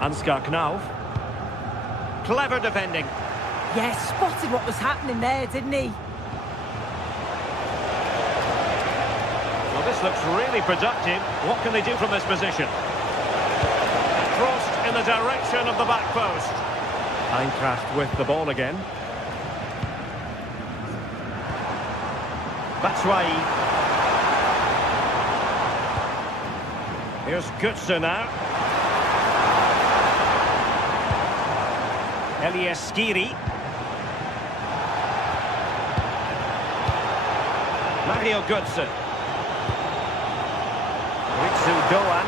Ansgar Knauf. Clever defending. Yes, spotted what was happening there, didn't he? Well, this looks really productive. What can they do from this position? Crossed in the direction of the back post. Eintracht with the ball again. Batshuayi. Here's Götze now. Elias Skiri. Mario Götze. Ritsu Doan.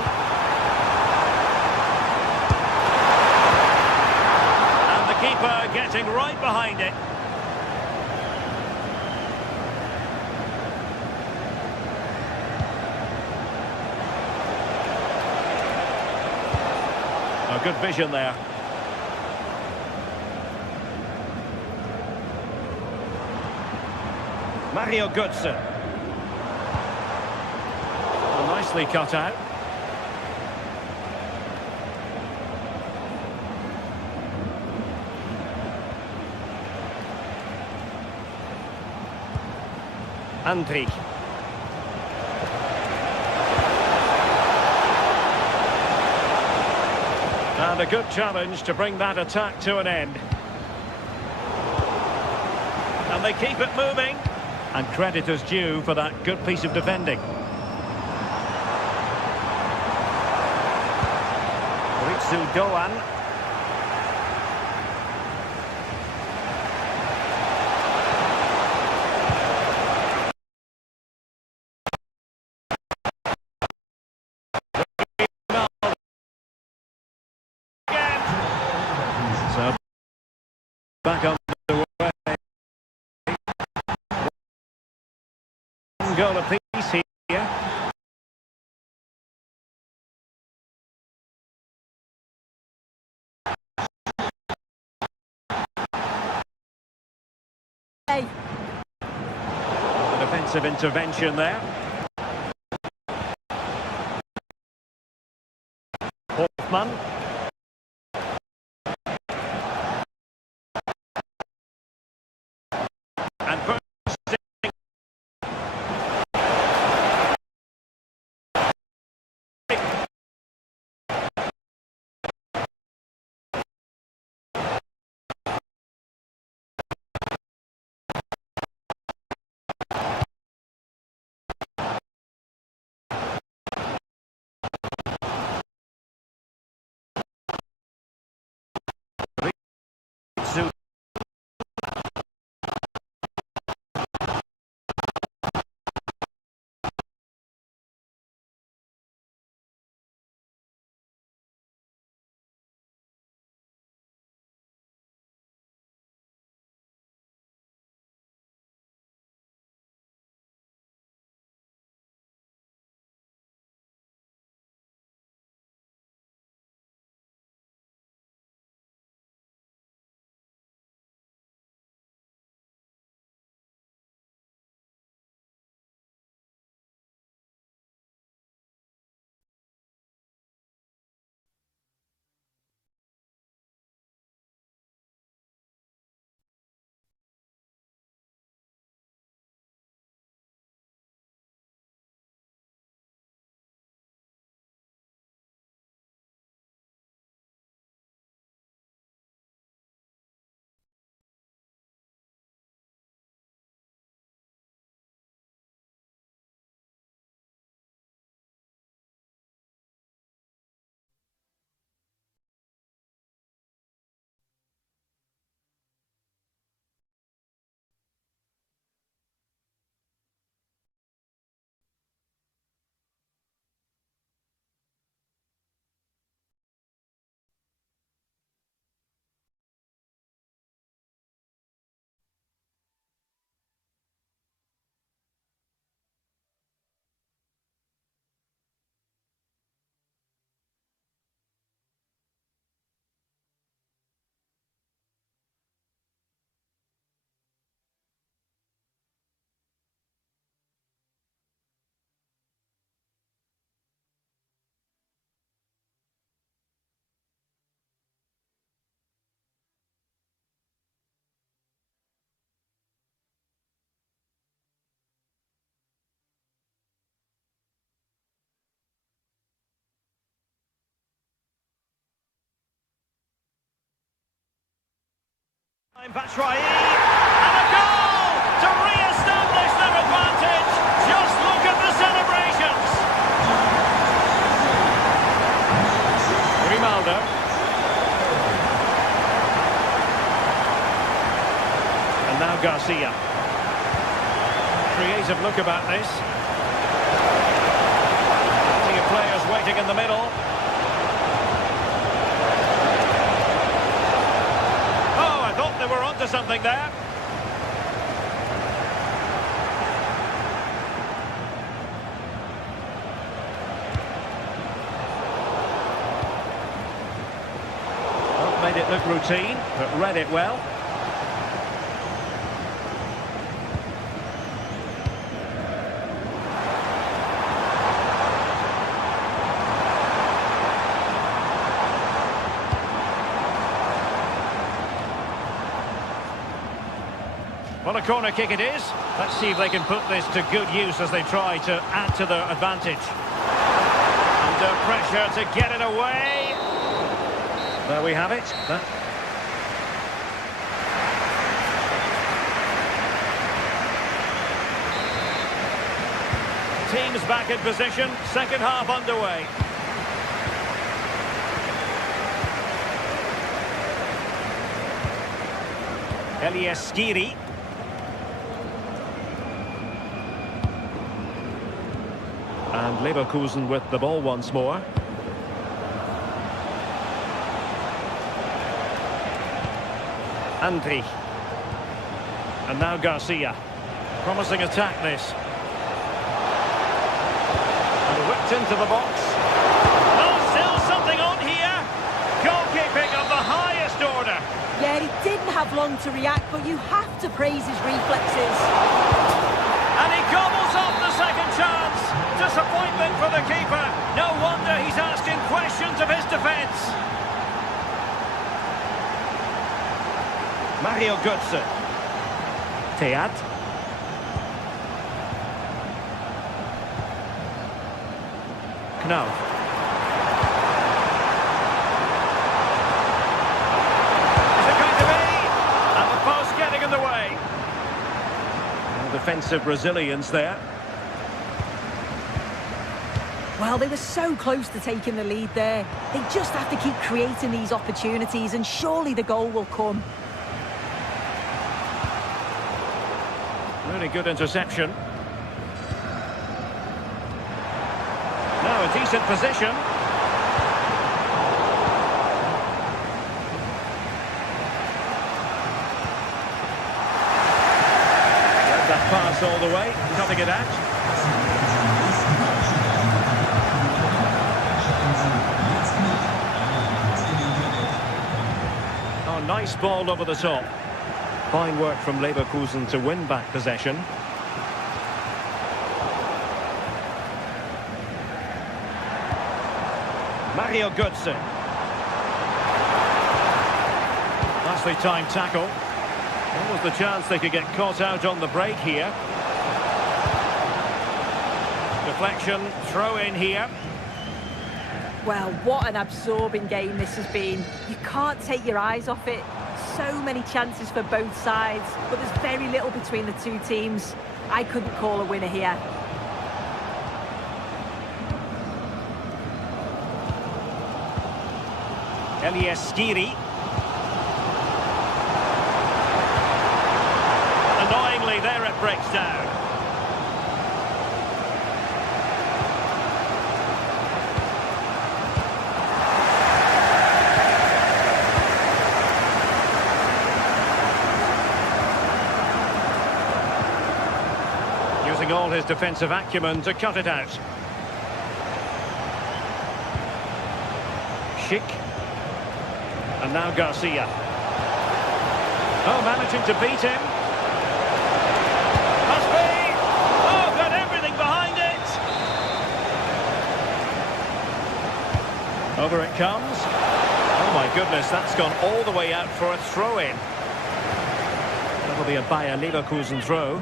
And the keeper getting right behind it. Oh, good vision there. Mario Götze. Well, nicely cut out. Andrik. And a good challenge to bring that attack to an end. And they keep it moving. And credit is due for that good piece of defending. Ritsu Doan. So back on the way. One goal apiece here. Hey. A defensive intervention there. Hoffman. And Batshuayi, and a goal to re-establish their advantage. Just look at the celebrations. Grimaldo. And now Garcia. Creative look about this. Plenty of players waiting in the middle. They were onto something there. Well, made it look routine, but read it well. Well, a corner kick it is. Let's see if they can put this to good use as they try to add to their advantage. Under pressure to get it away. There we have it. Teams back in position. Second half underway. Skiri. And Leverkusen with the ball once more. Andri. And now Garcia. Promising attack this. And whipped into the box. Oh, still something on here. Goalkeeping of the highest order. Yeah, he didn't have long to react, but you have to praise his reflexes. And he gobbles up the second chance. Disappointment for the keeper. No wonder he's asking questions of his defence. Mario Götze. Teat. Knauf. Is it going to be? And the post getting in the way. Defensive resilience there. Well, they were so close to taking the lead there. They just have to keep creating these opportunities and surely the goal will come. Really good interception. Now a decent position. Read that pass all the way, cutting it out. Oh, nice ball over the top. Fine work from Leverkusen to win back possession. Mario Götze. Nicely timed tackle. What was the chance they could get caught out on the break here? Deflection, throw in here. Well, what an absorbing game this has been. You can't take your eyes off it. So many chances for both sides, but there's very little between the two teams. I couldn't call a winner here. Skiri. Annoyingly, there it breaks down. Using all his defensive acumen to cut it out. Schick. And now Garcia. Oh, managing to beat him. Must be. Oh, got everything behind it. Over it comes. Oh, my goodness, that's gone all the way out for a throw-in. That'll be a Bayer Leverkusen throw.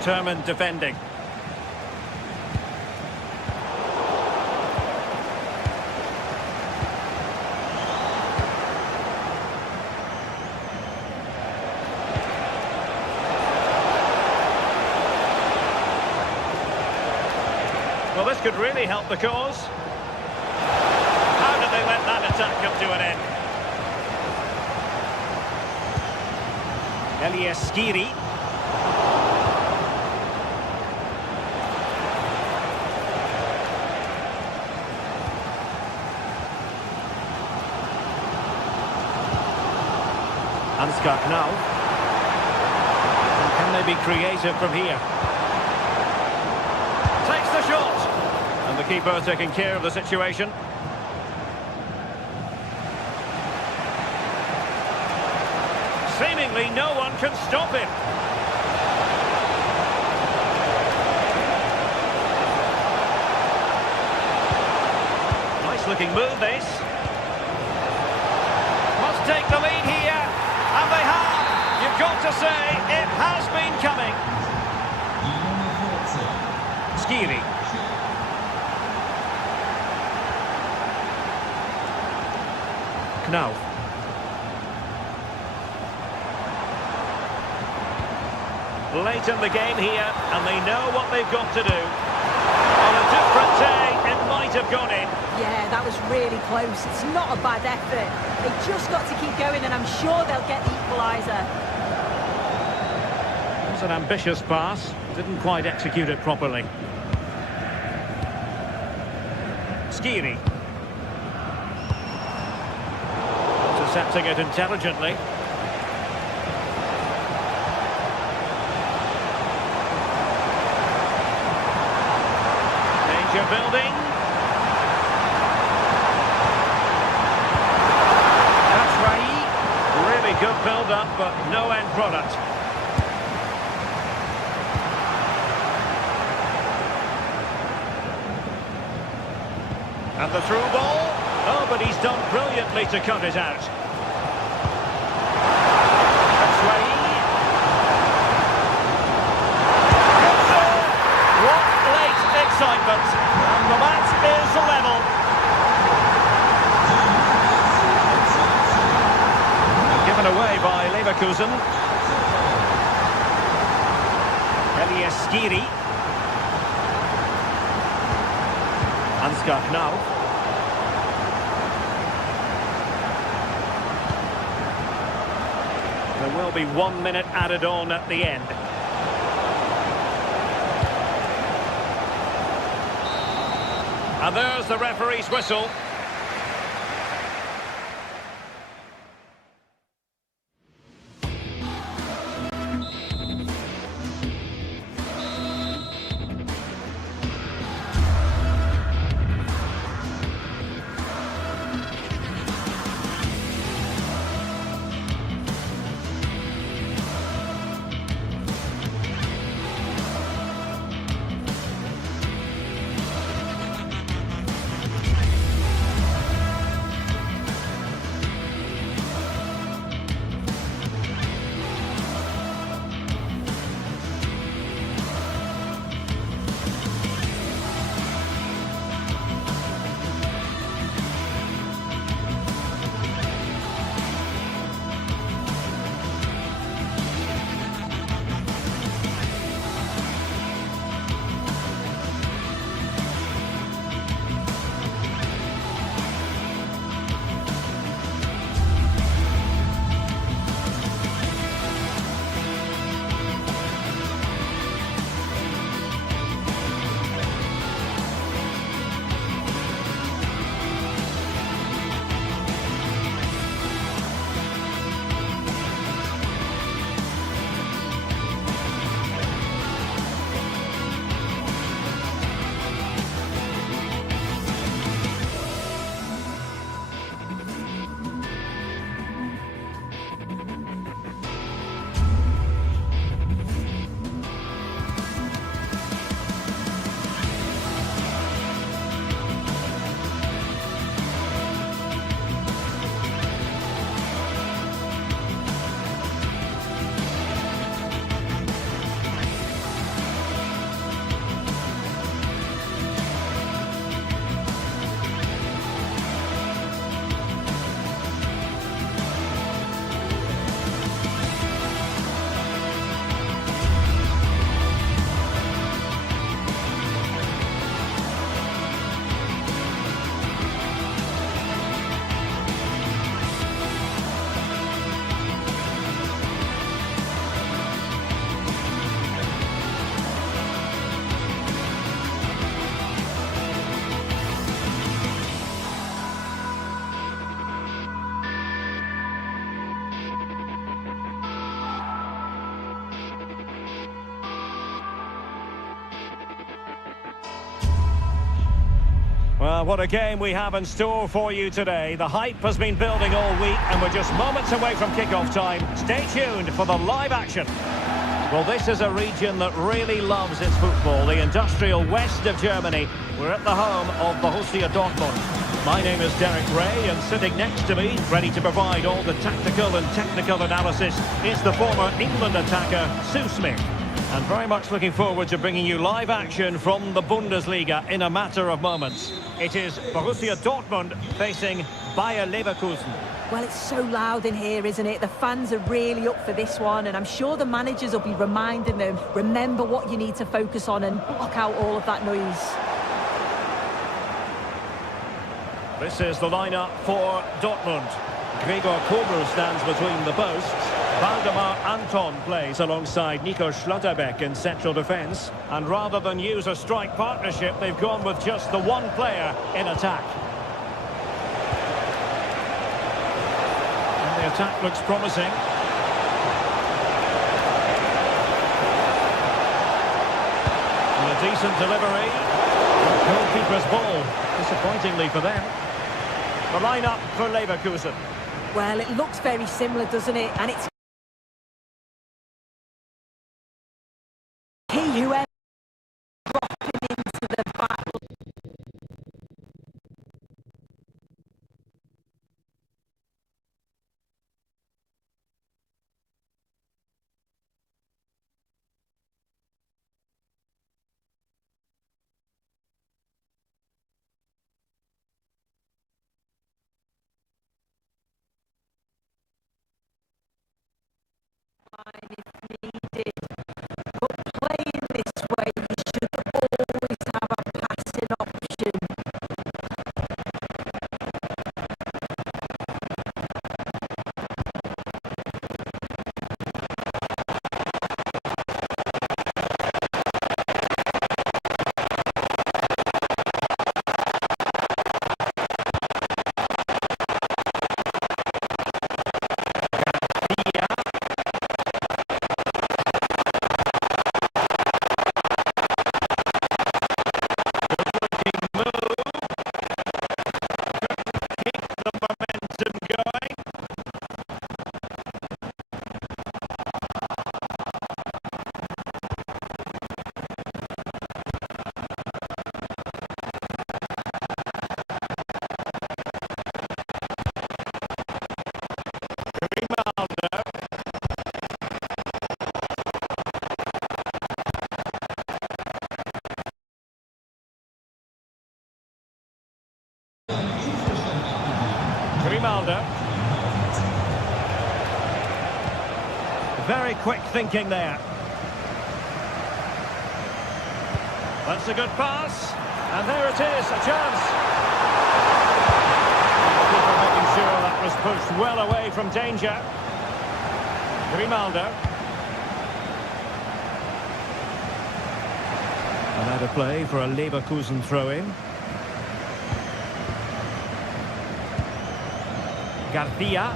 Determined defending. Well, this could really help the cause. How did they let that attack come to an end? Skiri. Ansgar now. Can they be creative from here? Takes the shot. And the keeper taking care of the situation. Seemingly no one can stop him. Nice looking move this. Must take the lead here. And they have. You've got to say, it has been coming. Skiri. Knauf. Late in the game here, and they know what they've got to do. On a different day, it might have gone in. Yeah, that was really close. It's not a bad effort. They just got to keep going, and I'm sure they'll get the equaliser. It was an ambitious pass. Didn't quite execute it properly. Skiri. Intercepting it intelligently. Danger building. That's Rai. Really good build-up, but no end product. And the through ball. Oh, but he's done brilliantly to cut it out. That's Rai. What late excitement. And the match is level. Given away by Leverkusen. Skiri. Ansgar Knauf. There will be 1 minute added on at the end. And there's the referee's whistle. Well, what a game we have in store for you today. The hype has been building all week, and we're just moments away from kickoff time. Stay tuned for the live action. Well, this is a region that really loves its football, the industrial west of Germany. We're at the home of Borussia Dortmund. My name is Derek Ray, and sitting next to me, ready to provide all the tactical and technical analysis, is the former England attacker, Sue Smith. And very much looking forward to bringing you live action from the Bundesliga in a matter of moments. It is Borussia Dortmund facing Bayer Leverkusen. Well, it's so loud in here, isn't it? The fans are really up for this one, and I'm sure the managers will be reminding them, remember what you need to focus on and block out all of that noise. This is the lineup for Dortmund. Gregor Kobel stands between the posts. Waldemar Anton plays alongside Nico Schlotterbeck in central defence. And rather than use a strike partnership, they've gone with just the one player in attack. And the attack looks promising. And a decent delivery. Goalkeeper's ball, disappointingly for them. The lineup for Leverkusen. Well, it looks very similar, doesn't it? And it's key whoever dropping into the battle. If needed, but playing this way, you should always have a passing option. Grimaldo. Very quick thinking there. That's a good pass. And there it is, a chance. Keeper making sure that was pushed well away from danger. Grimaldo. And out of play for a Leverkusen throw-in. Garcia.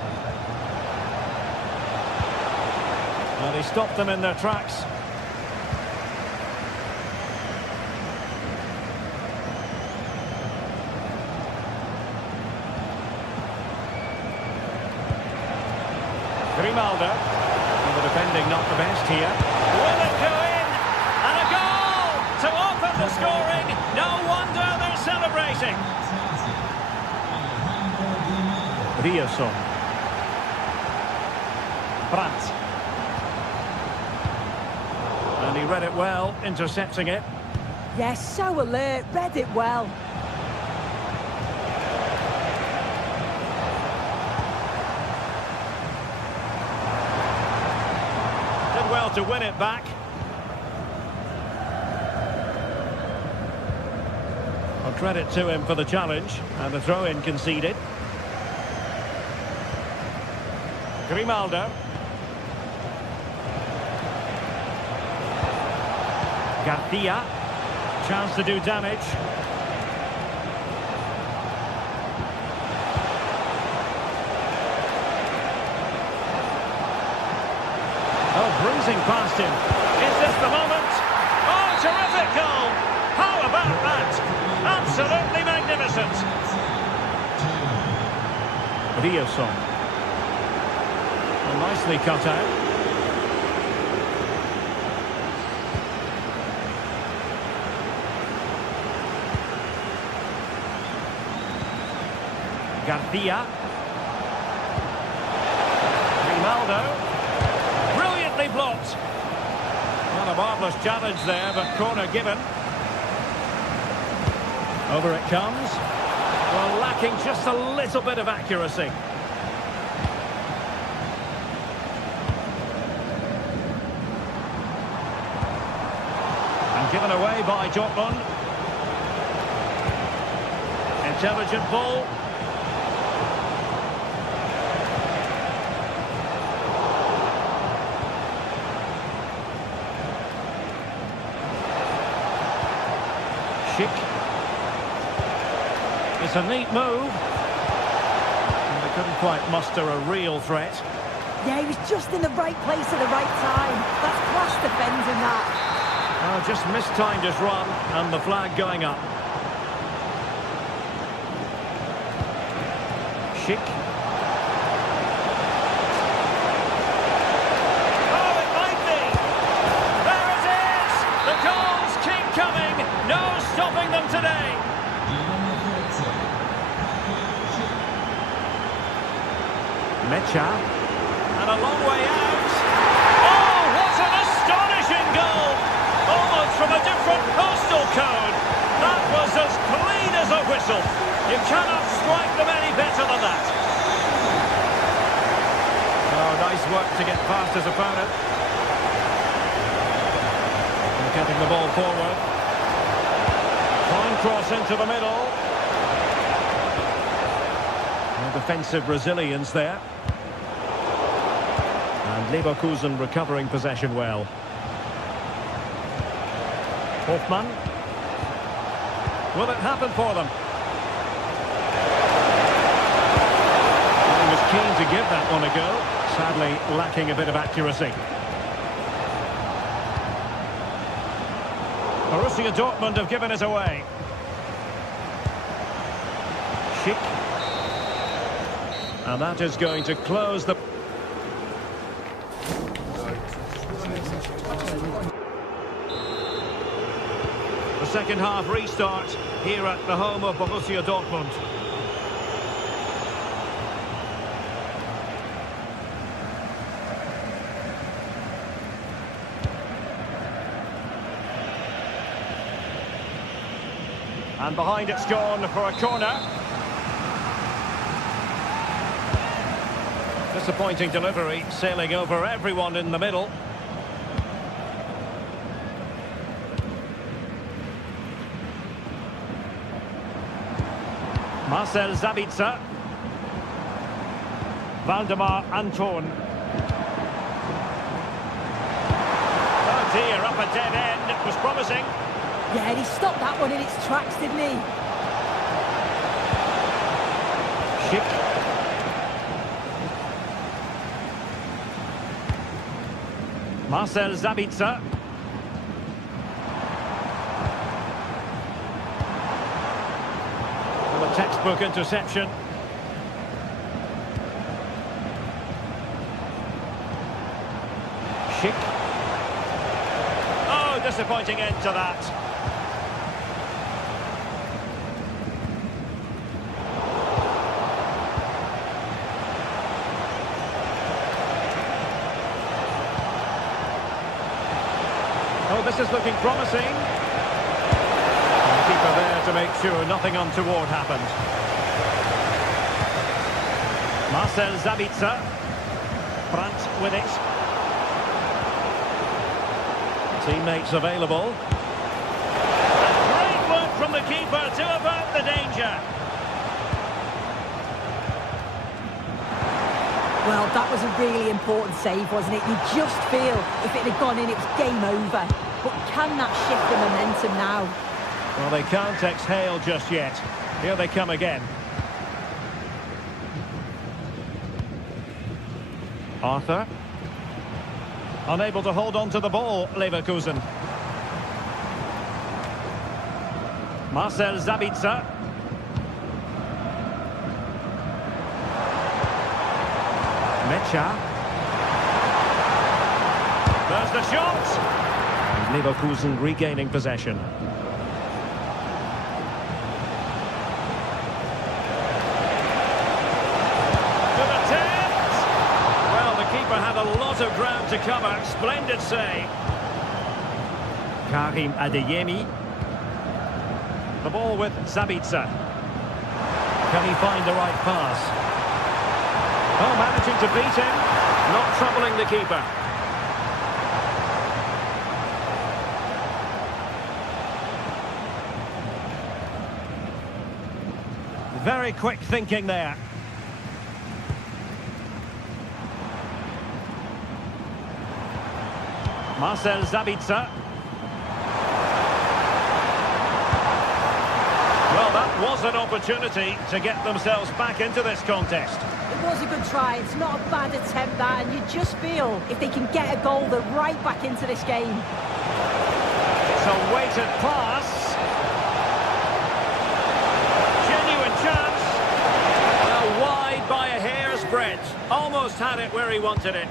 And he stopped them in their tracks. Grimaldo. And the defending not the best here. Will it go in? And a goal to open the scoring. No wonder they're celebrating. Riasson. Brandt. And he read it well, intercepting it. Yes, so alert, read it well. Did well to win it back. Well, credit to him for the challenge, and the throw-in conceded. Grimaldo. Garcia. Chance to do damage. Oh, bruising past him. Is this the moment? Oh, terrific goal! How about that? Absolutely magnificent. important. Rioson. Well, nicely cut out. Garcia. Ronaldo. Brilliantly blocked. Well, a marvellous challenge there, but corner given. Over it comes. Well, lacking just a little bit of accuracy. And given away by Dortmund. Intelligent ball. Schick. It's a neat move. And they couldn't quite muster a real threat. Yeah, he was just in the right place at the right time. That's class defending that. Just mistimed his run and the flag going up. Schick. Oh, it might be. There it is. The goals keep coming. No stopping them today. Mecha. And a long way out. Oh, what an astonishing goal. Almost from a different postal code. That was as clean as a whistle. You cannot strike them any better than that. Oh, nice work to get past his opponent. And getting the ball forward. Fine cross into the middle. And defensive resilience there. And Leverkusen recovering possession well. Hoffmann. Will it happen for them? He was keen to give that one a go. Sadly, lacking a bit of accuracy. Borussia Dortmund have given it away. Schick. And that is going to close the... The second half restart here at the home of Borussia Dortmund. And behind it's gone for a corner. Disappointing delivery, sailing over everyone in the middle. Marcel Sabitzer. Valdemar Anton. Oh dear, up a dead end. It was promising. Yeah, he stopped that one in its tracks, didn't he? Schick. Marcel Sabitzer. Well, a textbook interception. Schick. Oh, disappointing end to that. Oh, this is looking promising. And the keeper there to make sure nothing untoward happened. Marcel Sabitzer. Brandt with it. Teammates available. And great work from the keeper to avert the danger. Well, that was a really important save, wasn't it? You just feel if it had gone in, it's game over. But can that shift the momentum now? Well, they can't exhale just yet. Here they come again. Arthur. Unable to hold on to the ball, Leverkusen. Marcel Sabitzer. Cha. There's the shot. And Leverkusen regaining possession. Good attempt. Well, the keeper had a lot of ground to cover. Splendid save. Karim Adeyemi. The ball with Sabitzer. Can he find the right pass? Oh, managing to beat him. Not troubling the keeper. Very quick thinking there. Marcel Sabitzer. Well, that was an opportunity to get themselves back into this contest. It was a good try. It's not a bad attempt, that, and you just feel if they can get a goal, they're right back into this game. It's a weighted pass. Genuine chance. Well, wide by a hair's breadth. Almost had it where he wanted it.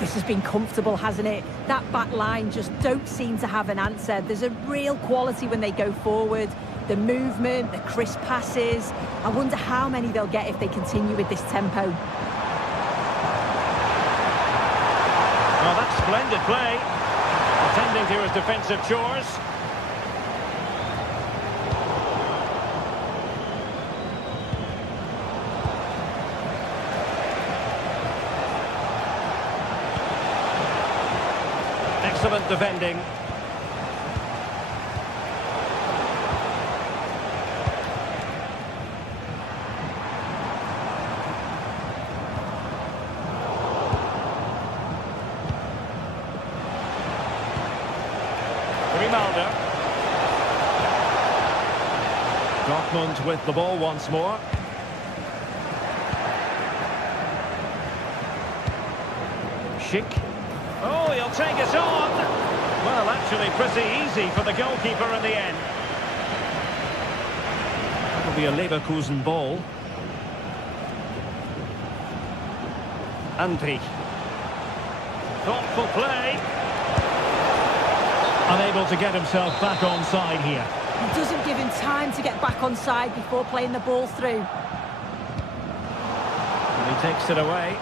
This has been comfortable, hasn't it? That back line just don't seem to have an answer. There's a real quality when they go forward. The movement, the crisp passes. I wonder how many they'll get if they continue with this tempo. Well, that's splendid play. Attending to his defensive chores. Excellent defending. Dortmund with the ball once more. Schick. Oh, he'll take it on. Well, actually pretty easy for the goalkeeper in the end. That'll be a Leverkusen ball. Andri. Thoughtful play. Unable to get himself back on side here. It doesn't give him time to get back on side before playing the ball through. And he takes it away.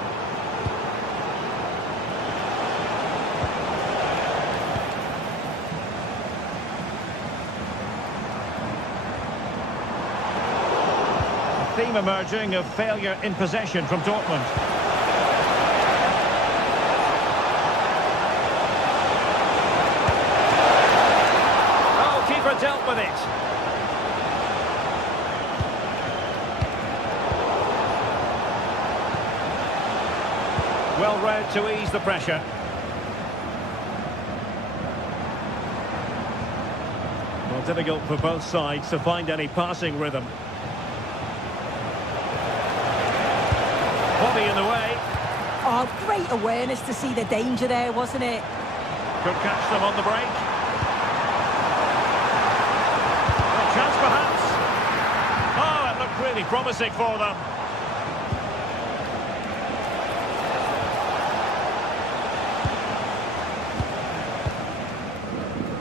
A theme emerging of failure in possession from Dortmund. Dealt with it. Well read to ease the pressure. Well, difficult for both sides to find any passing rhythm. Body in the way. Oh, great awareness to see the danger there, wasn't it? Could catch them on the break. Chance perhaps. Oh, it looked really promising for them.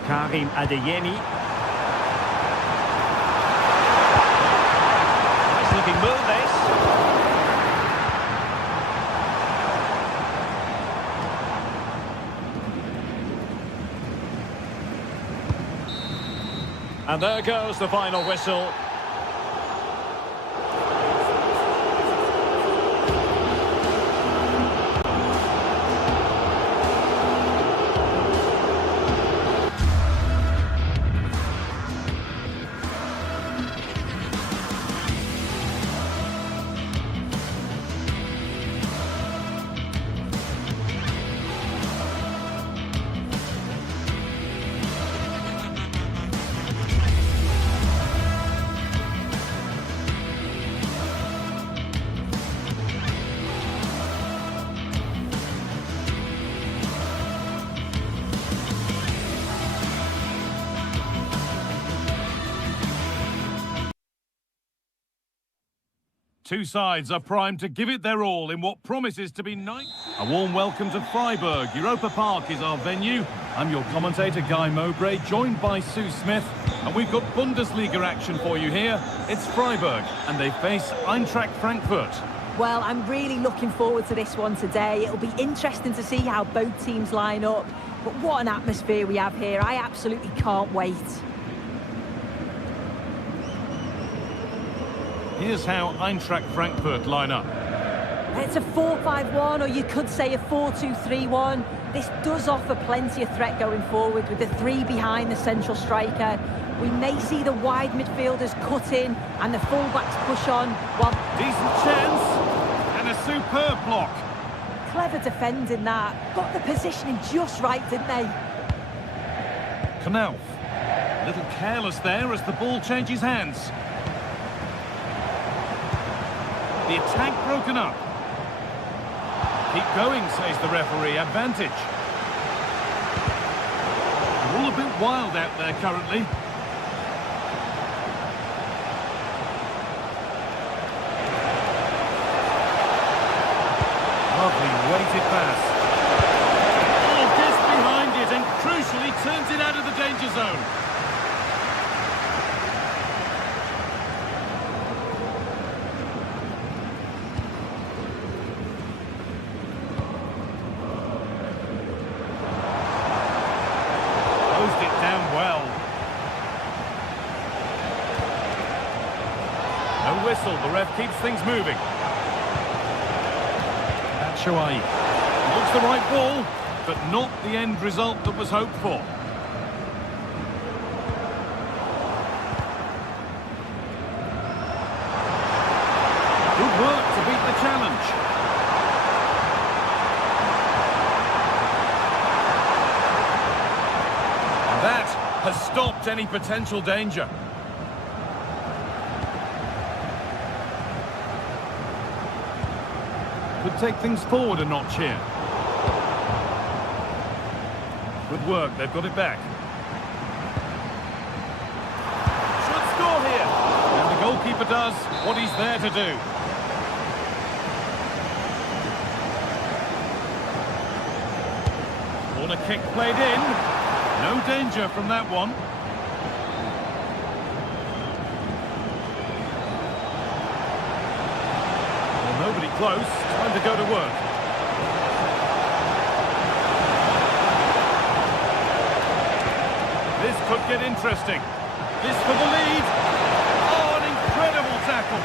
Karim Adeyemi. Nice looking move, this. And there goes the final whistle. Two sides are primed to give it their all in what promises to be night. A warm welcome to Freiburg. Europa Park is our venue. I'm your commentator, Guy Mowbray, joined by Sue Smith. And we've got Bundesliga action for you here. It's Freiburg, and they face Eintracht Frankfurt. Well, I'm really looking forward to this one today. It'll be interesting to see how both teams line up. But what an atmosphere we have here. I absolutely can't wait. Here's how Eintracht Frankfurt line up. It's a 4-5-1, or you could say a 4-2-3-1. This does offer plenty of threat going forward with the three behind the central striker. We may see the wide midfielders cut in and the fullbacks push on. While Decent chance and a superb block. Clever defending that. Got the positioning just right, didn't they? Knauf. A little careless there as the ball changes hands. The attack broken up. Keep going, says the referee. Advantage. They're all a bit wild out there currently. Lovely weighted pass. Oh, gets behind it and crucially turns it out of the danger zone. Closed it down well. No whistle, the ref keeps things moving. Batshuayi looks the right ball, but not the end result that was hoped for. Good work to beat the challenge. That has stopped any potential danger. Could take things forward a notch here. Good work, they've got it back. Should score here. And the goalkeeper does what he's there to do. Corner kick played in. No danger from that one. Well, nobody close. Time to go to work. This could get interesting. This for the lead. Oh, an incredible tackle.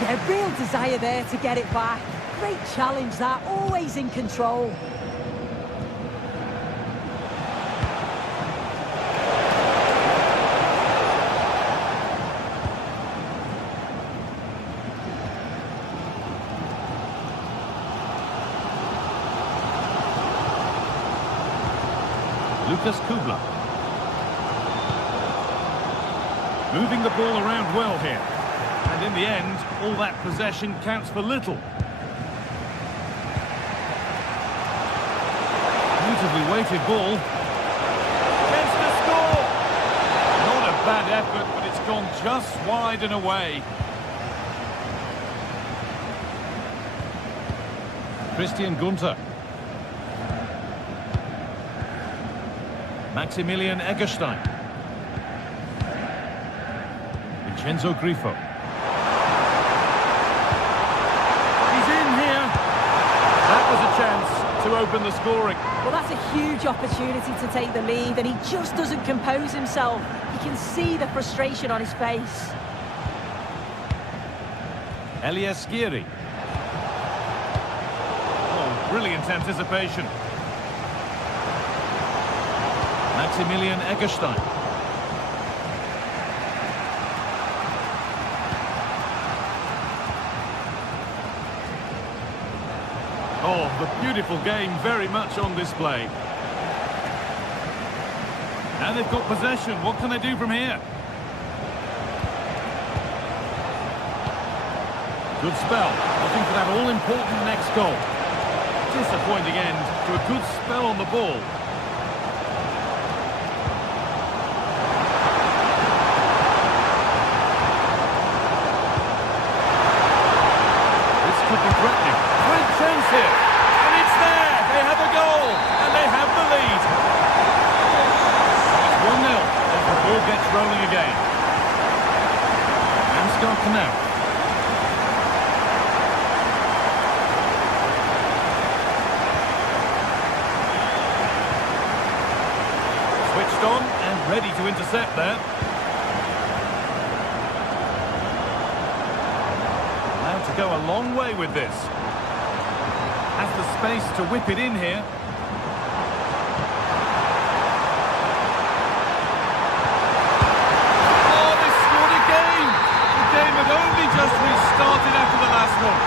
Yeah, real desire there to get it back. Great challenge that, always in control. Lucas Kubla. Moving the ball around well here. And in the end, all that possession counts for little. Beautifully weighted ball. Chance to score! Not a bad effort, but it's gone just wide and away. Christian Gunther. Maximilian Eggestein. Vincenzo Grifo. He's in here. That was a chance to open the scoring. Well, that's a huge opportunity to take the lead, and he just doesn't compose himself. You can see the frustration on his face. Elias Skiri. Oh, brilliant anticipation. Maximilian Eggestein. Oh, the beautiful game very much on display. Now they've got possession. What can they do from here? Good spell. Looking for that all-important next goal. Disappointing end to a good spell on the ball. ball gets rolling again. And Scott Canal. Switched on and ready to intercept there. Allowed to go a long way with this. Has the space to whip it in here. Oh, they scored again! The game had only just restarted after the last one.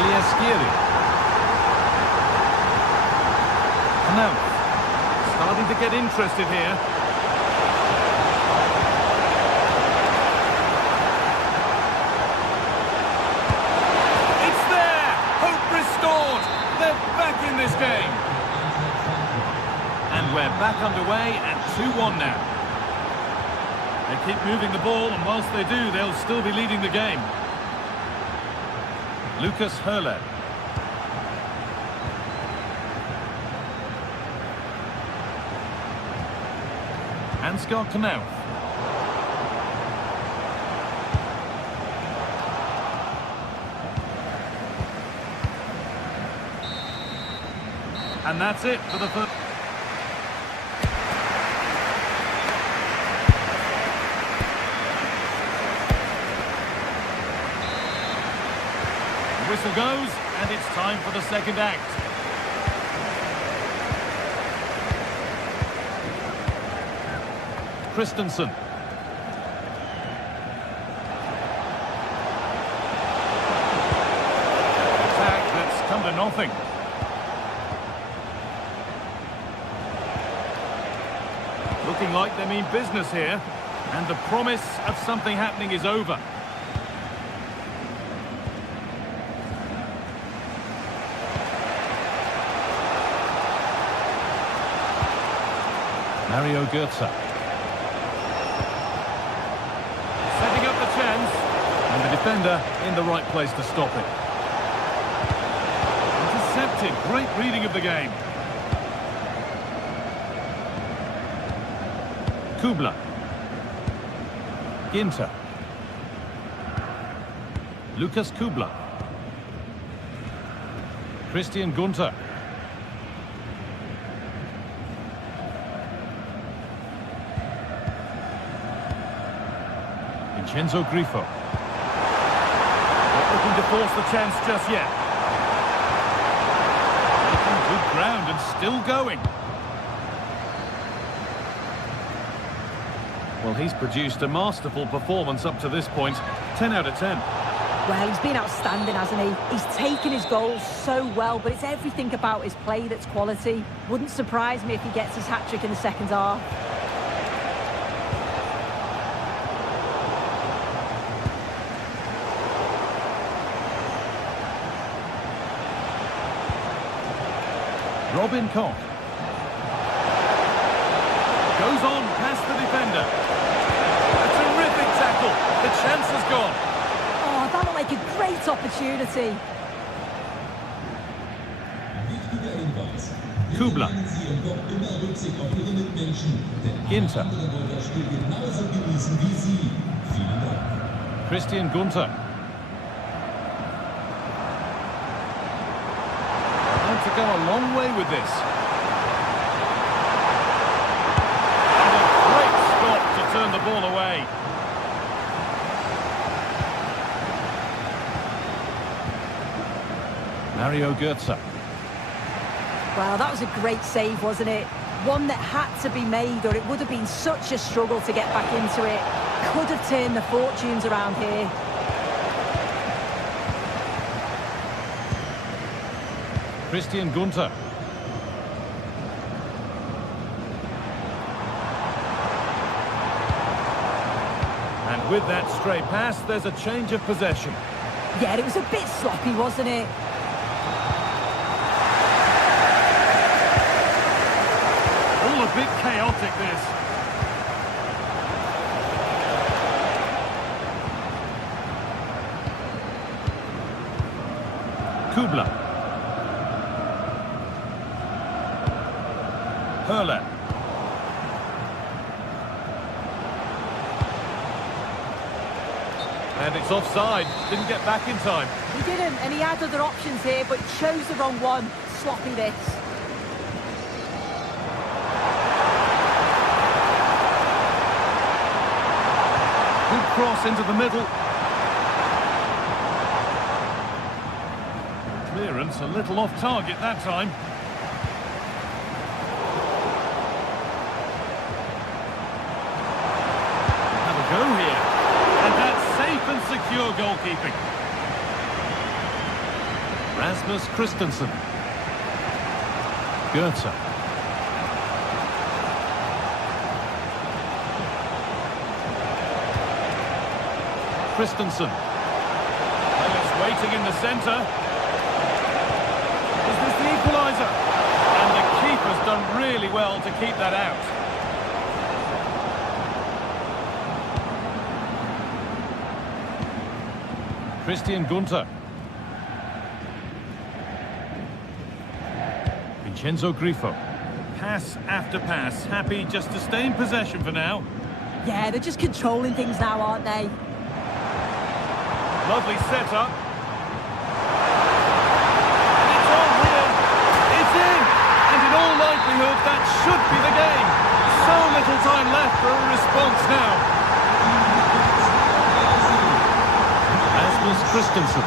Eliaskiri. Now, starting to get interested here. It's there! Hope restored! They're back in this game. And we're back underway at 2-1 now. They keep moving the ball, and whilst they do, they'll still be leading the game. Lucas Hurley. Ansgar Knauth. And that's it for the first. The whistle goes, and it's time for the second act. Christensen. Attack that's come to nothing. Looking like they mean business here, and the promise of something happening is over. Mario Götze. And the defender in the right place to stop it. Intercepted. Great reading of the game. Kubler. Ginter. Lucas Kubler. Christian Gunter. Vincenzo Grifo. Not looking to force the chance just yet. Making good ground and still going. Well, he's produced a masterful performance up to this point. 10 out of 10. Well, he's been outstanding, hasn't he? He's taken his goals so well, but it's everything about his play that's quality. Wouldn't surprise me if he gets his hat-trick in the second half. Robin Koch. Goes on past the defender. A terrific tackle. The chance has gone. Oh, that looked like a great opportunity. Kubler. Ginter. Christian Gunter. Going to go a long way with this. And a great stop to turn the ball away. Mario Götze. Well, that was a great save, wasn't it? One that had to be made, or it would have been such a struggle to get back into it. Could have turned the fortunes around here. Christian Gunter. And with that stray pass, there's a change of possession. Yeah, it was a bit sloppy, wasn't it? All a bit chaotic, this. Kubler. Hurler. And it's offside. Didn't get back in time. He didn't, and he had other options here, but chose the wrong one. Sloppy this. Good cross into the middle. Clearance a little off target that time. Have a go here. And that's safe and secure goalkeeping. Rasmus Christensen. Goetze. Christensen. Players waiting in the centre. Is this the equaliser? And the keeper's done really well to keep that out. Christian Gunter. Vincenzo Grifo. Pass after pass. Happy just to stay in possession for now. Yeah, they're just controlling things now, aren't they? Lovely setup. And it's on here. It's in. And in all likelihood, that should be the game. So little time left for a response now. Rasmus Christensen.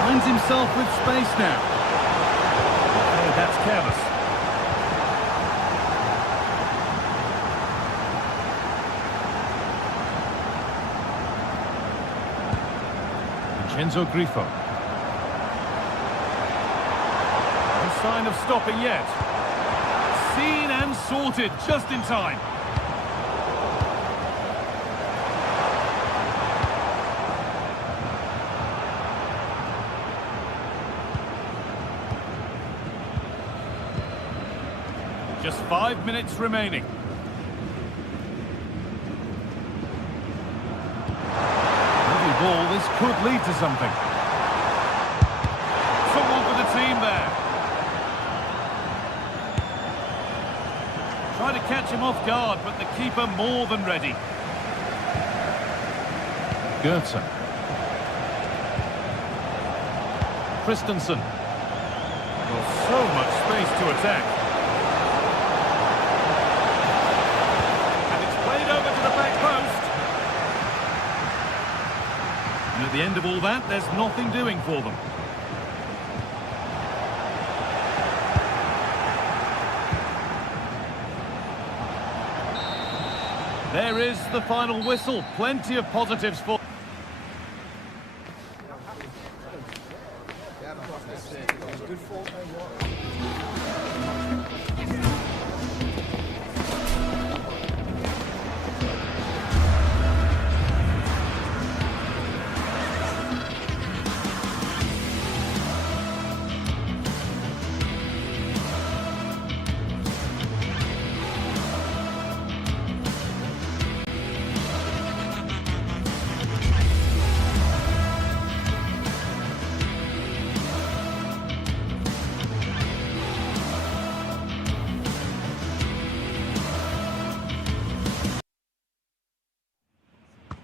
Finds himself with space now. Okay, that's careless. Vincenzo Grifo. No sign of stopping yet. Seen and sorted just in time. Just 5 minutes remaining. Ball, this could lead to something. Someone for the team there. Try to catch him off guard, but the keeper more than ready. Goetze. Christensen. Well, so much space to attack. And it's played over to the back post. And at the end of all that, there's nothing doing for them. There is the final whistle. Plenty of positives for...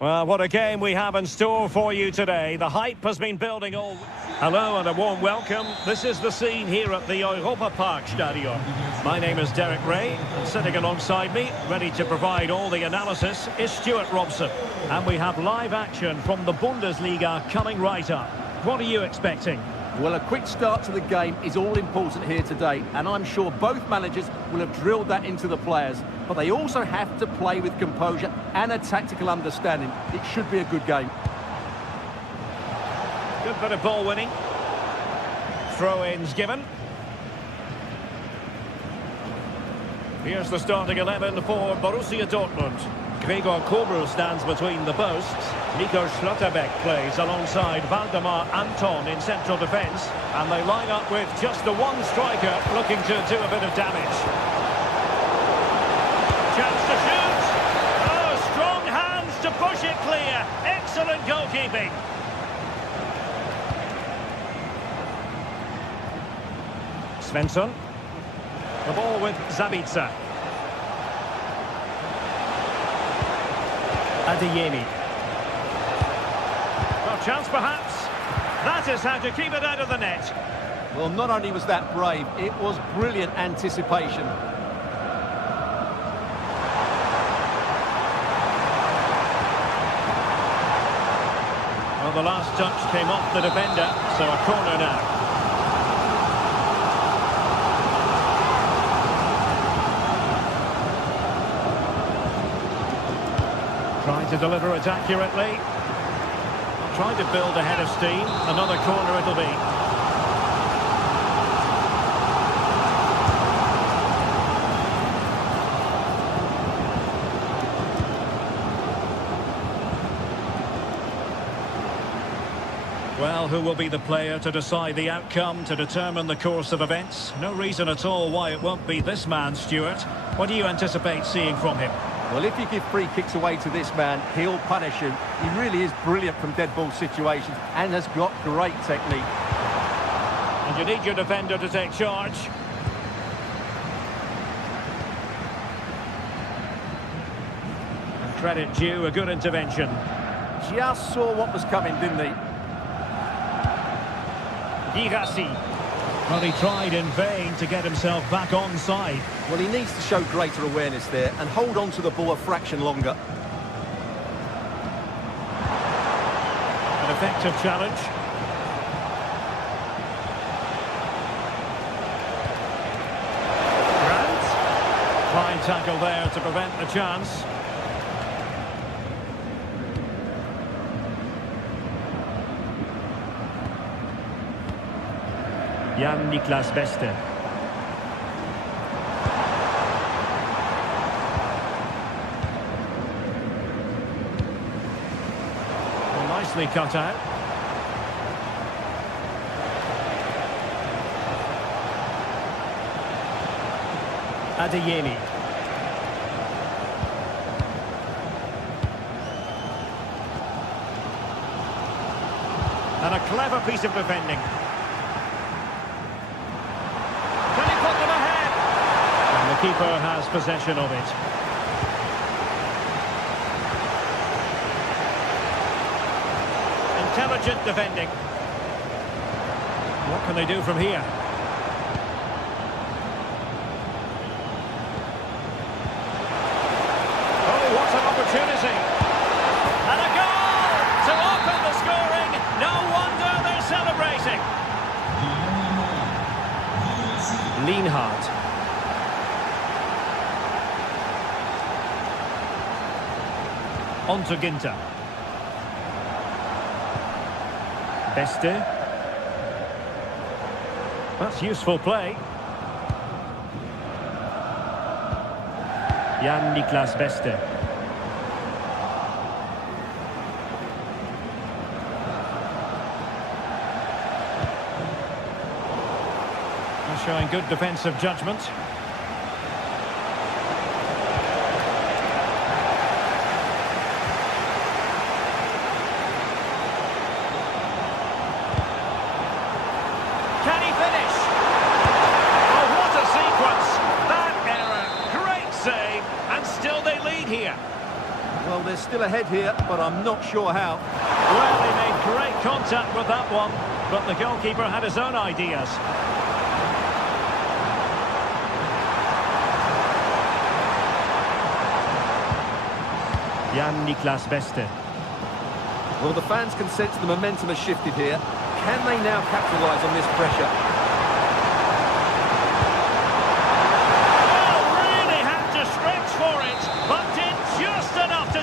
Well, what a game we have in store for you today. The hype has been building all... Hello and a warm welcome. This is the scene here at the Europa Park Stadion. My name is Derek Ray, and sitting alongside me, ready to provide all the analysis, is Stuart Robson. And we have live action from the Bundesliga coming right up. What are you expecting? Well, a quick start to the game is all important here today, and I'm sure both managers will have drilled that into the players. But they also have to play with composure and a tactical understanding. It should be a good game. Good bit of ball winning. Throw-ins given. Here's the starting 11 for Borussia Dortmund. Gregor Kobel stands between the posts. Nico Schlotterbeck plays alongside Valdemar Anton in central defence. And they line up with just the one striker looking to do a bit of damage. Chance to shoot. Oh, strong hands to push it clear. Excellent goalkeeping. Svensson. The ball with Zabitzer. Adeyemi. Chance perhaps. That is how to keep it out of the net. Well, not only was that brave, it was brilliant anticipation. Well, the last touch came off the defender, so a corner now. Trying to deliver it accurately. Trying to build a head of steam. Another corner it'll be. Well, who will be the player to decide the outcome, to determine the course of events? No reason at all why it won't be this man, Stuart. What do you anticipate seeing from him? Well, if you give free kicks away to this man, he'll punish you. He really is brilliant from dead ball situations and has got great technique. And you need your defender to take charge. And credit due, a good intervention. Just saw what was coming, didn't he? Girassi. Well, he tried in vain to get himself back onside. Well, he needs to show greater awareness there and hold on to the ball a fraction longer. An effective challenge. Grant. Fine tackle there to prevent the chance. Jan-Niklas Beste. Well, nicely cut out. Adeyemi. And a clever piece of defending. The keeper has possession of it. Intelligent defending. What can they do from here? Oh, what an opportunity. And a goal to open the scoring. No wonder they're celebrating. Lienhard. On to Ginter. Beste. That's useful play. Jan-Niklas Beste. Showing good defensive judgment. Well, they're still ahead here, but I'm not sure how. Well, he made great contact with that one, but the goalkeeper had his own ideas. Jan-Niklas Beste. Well, the fans can sense the momentum has shifted here. Can they now capitalise on this pressure?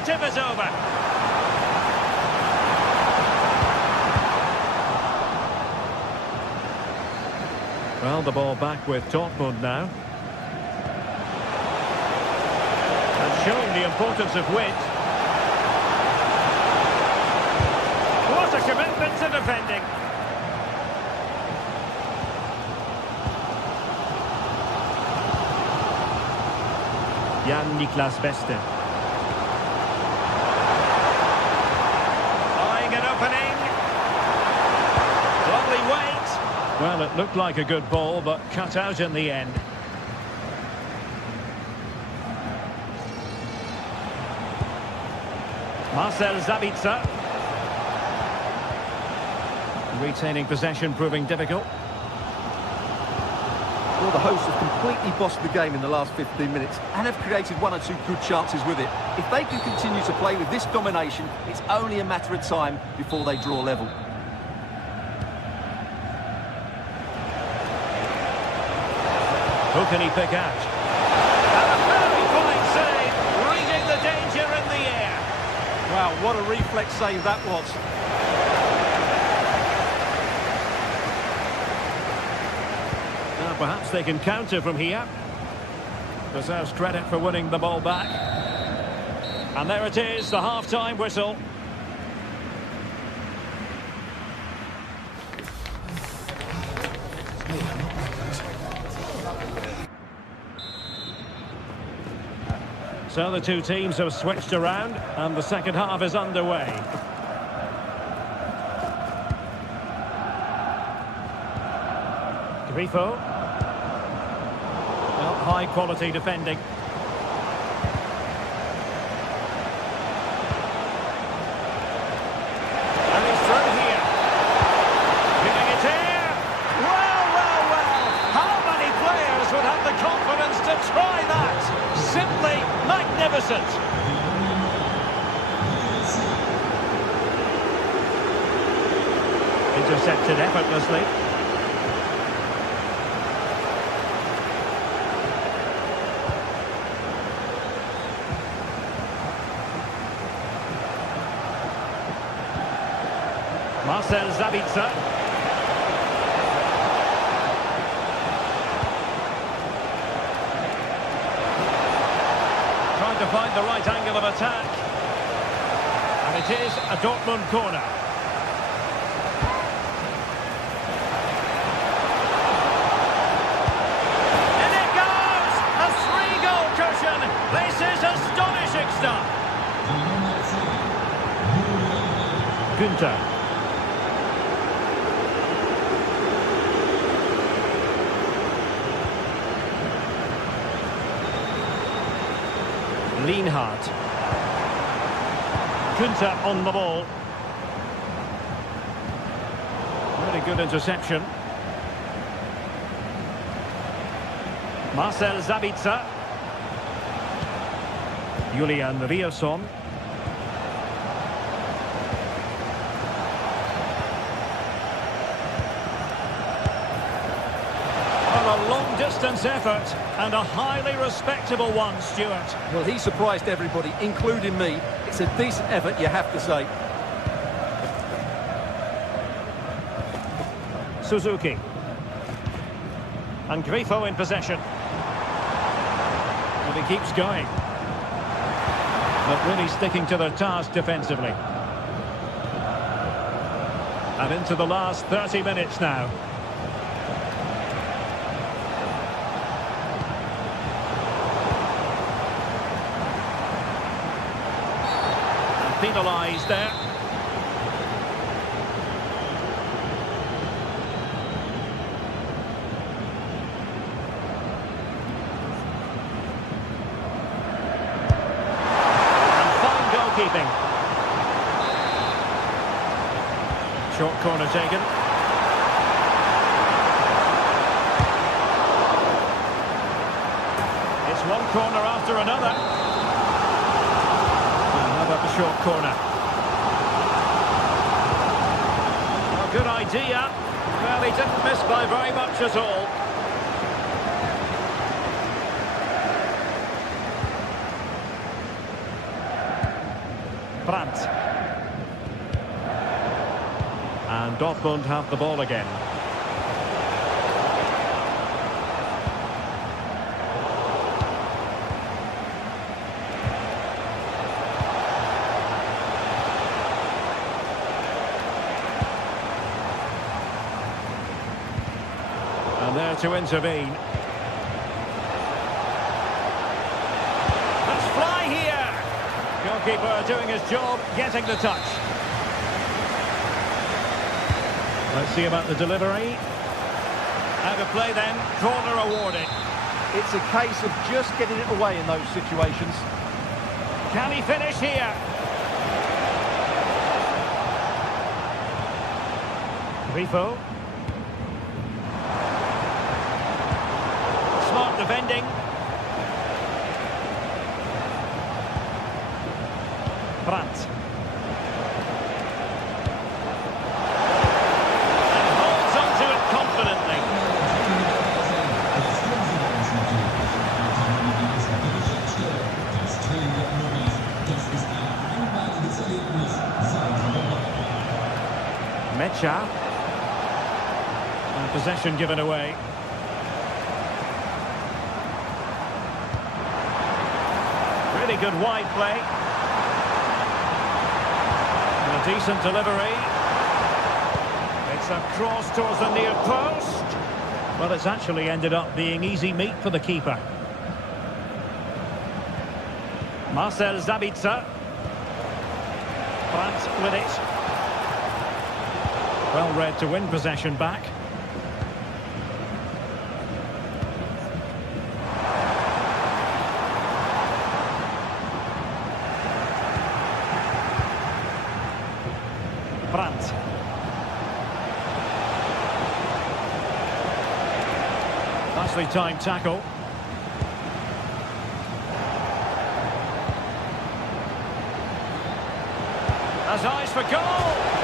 Tip is over. Well, the ball back with Dortmund now. And showing the importance of wit. What a commitment to defending. Jan-Niklas Beste. Well, it looked like a good ball, but cut out in the end. Marcel Sabitzer. Retaining possession proving difficult. Well, the hosts have completely bossed the game in the last 15 minutes and have created one or two good chances with it. If they can continue to play with this domination, it's only a matter of time before they draw level. Who can he pick out? And a very fine save, reading the danger in the air. Wow, what a reflex save that was. Now perhaps they can counter from here. Deserves credit for winning the ball back. And there it is, the half-time whistle. So the two teams have switched around and the second half is underway. Grifo. Well, high quality defending. And he's through here. Hitting it here. Well, well, well. How many players would have the confidence to try that? Simply magnificent. Intercepted effortlessly. Marcel Sabitzer. Trying to find the right angle of attack. And it is a Dortmund corner. And it goes! A 3-goal cushion! This is astonishing stuff! Günther. Lienhardt. Günther on the ball. Very good interception. Marcel Sabitzer. Julian Rierson. A long-distance effort and a highly respectable one, Stuart. Well, he surprised everybody, including me. It's a decent effort, you have to say. Suzuki. And Grifo in possession. But he keeps going. But really sticking to their task defensively. And into the last 30 minutes now. Penalised there. And fine goalkeeping. Short corner taken. It's one corner after another. The short corner. Oh, good idea. Well, he didn't miss by very much at all. Brandt. And Dortmund have the ball again. And there to intervene. Let's fly here. Goalkeeper doing his job, getting the touch. Let's see about the delivery. Out of play then, corner awarded. It's a case of just getting it away in those situations. Can he finish here? Grifo. Smart defending. Brandt. And holds onto it confidently. Mecha. And possession given away. Really good wide play. And a decent delivery. It's a cross towards the near post. Well, it's actually ended up being easy meat for the keeper. Marcel Sabitzer. Brandt with it. Well read to win possession back. Brandt. Nicely timed tackle. Has eyes for goal!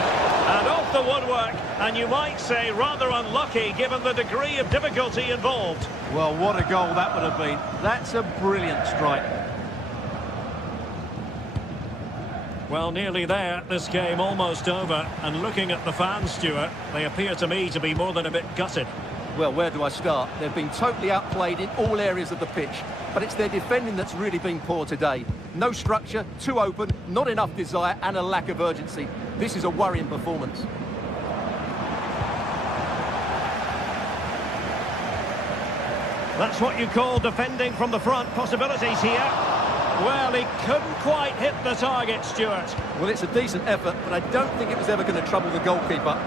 And off the woodwork, and you might say rather unlucky given the degree of difficulty involved. Well, what a goal that would have been. That's a brilliant strike. Well, nearly there, this game almost over. And looking at the fans, Stuart, they appear to me to be more than a bit gutted. Well, where do I start? They've been totally outplayed in all areas of the pitch, but it's their defending that's really been poor today. No structure, too open, not enough desire, and a lack of urgency. This is a worrying performance. That's what you call defending from the front. Possibilities here. Well, he couldn't quite hit the target, Stuart. Well, it's a decent effort, but I don't think it was ever going to trouble the goalkeeper.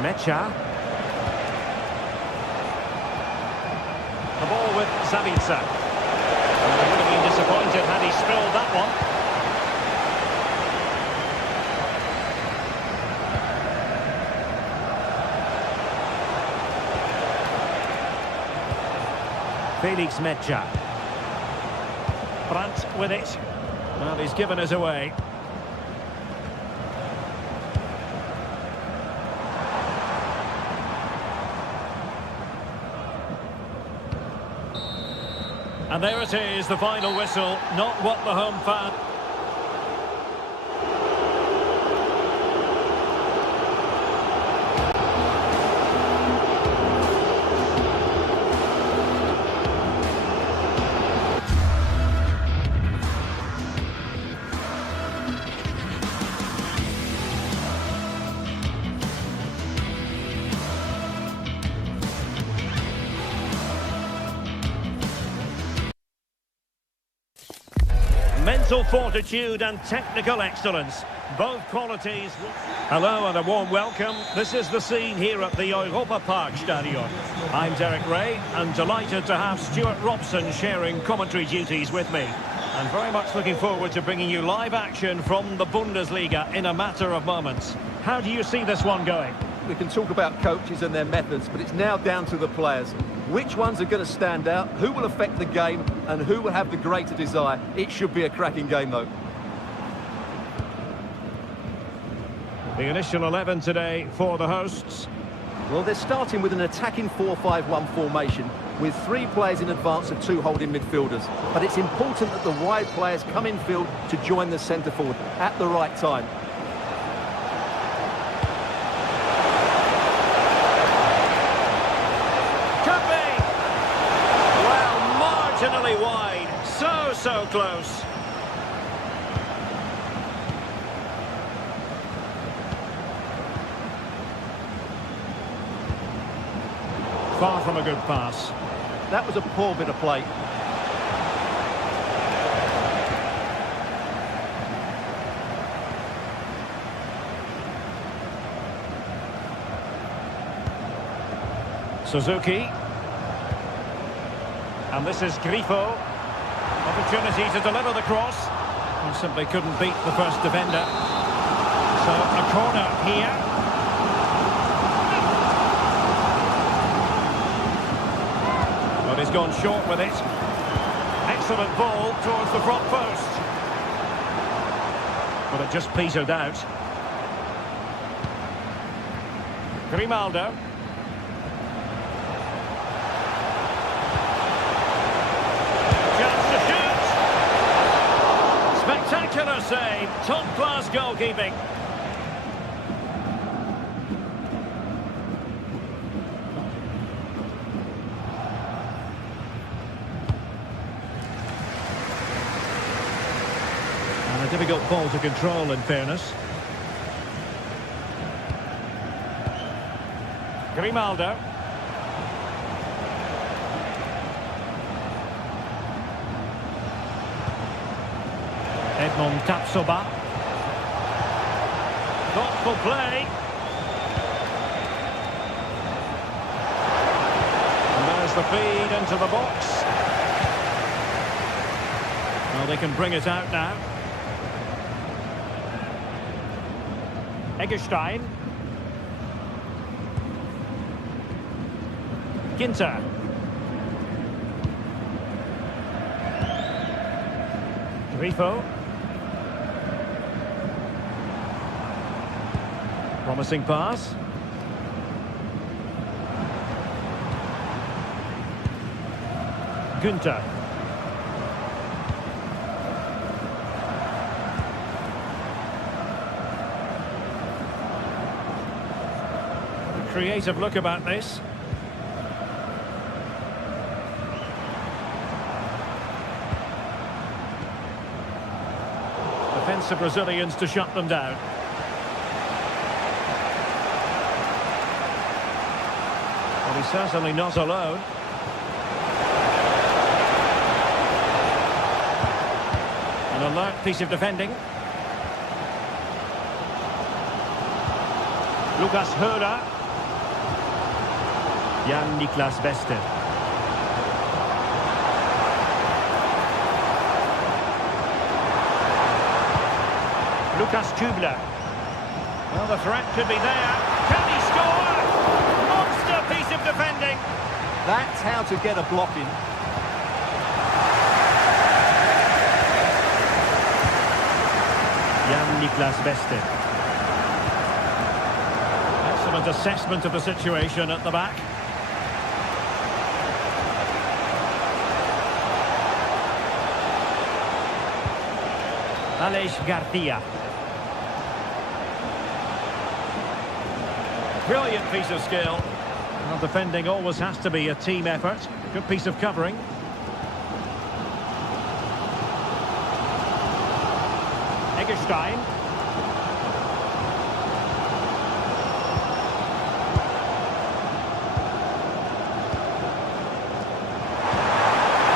Mecha. The ball with Sabitzer. He would have been disappointed had he spilled that one. Felix Mecha. Brandt with it. Well, he's given us away. And there it is, the final whistle. Not what the home fan... Mental fortitude and technical excellence, both qualities. Hello and a warm welcome. This is the scene here at the Europa Park Stadion. I'm Derek Ray and delighted to have Stuart Robson sharing commentary duties with me. And very much looking forward to bringing you live action from the Bundesliga in a matter of moments. How do you see this one going? We can talk about coaches and their methods, but it's now down to the players. Which ones are going to stand out, who will affect the game, and who will have the greater desire? It should be a cracking game, though. The initial 11 today for the hosts. Well, they're starting with an attacking 4-5-1 formation, with 3 players in advance of 2 holding midfielders. But it's important that the wide players come in field to join the centre forward at the right time. Marginally wide, so close. Far from a good pass. That was a poor bit of play. Suzuki. And this is Grifo. Opportunity to deliver the cross. And simply couldn't beat the first defender. So a corner here. has gone short with it. Excellent ball towards the front post. But it just petered out. Grimaldo. Chance to shoot. Spectacular save. Top-class goalkeeping. And a difficult ball to control, in fairness. Grimaldo. Edmond Tapsoba. Thoughtful play. And there's the feed into the box. Well, they can bring it out now. Eggestein. Ginter. Grifo. Promising pass. Günther. Creative look about this. Defensive Brazilians to shut them down. Well, he's certainly not alone. An alert piece of defending. Lucas Höra. Jan-Niklas Beste. Lucas Kübler. Well, the threat could be there. Can he score? Monster piece of defending. That's how to get a block in. Jan-Niklas Beste. Excellent assessment of the situation at the back. Aleix Garcia. Brilliant piece of skill. Well, defending always has to be a team effort. Good piece of covering. Eggestein.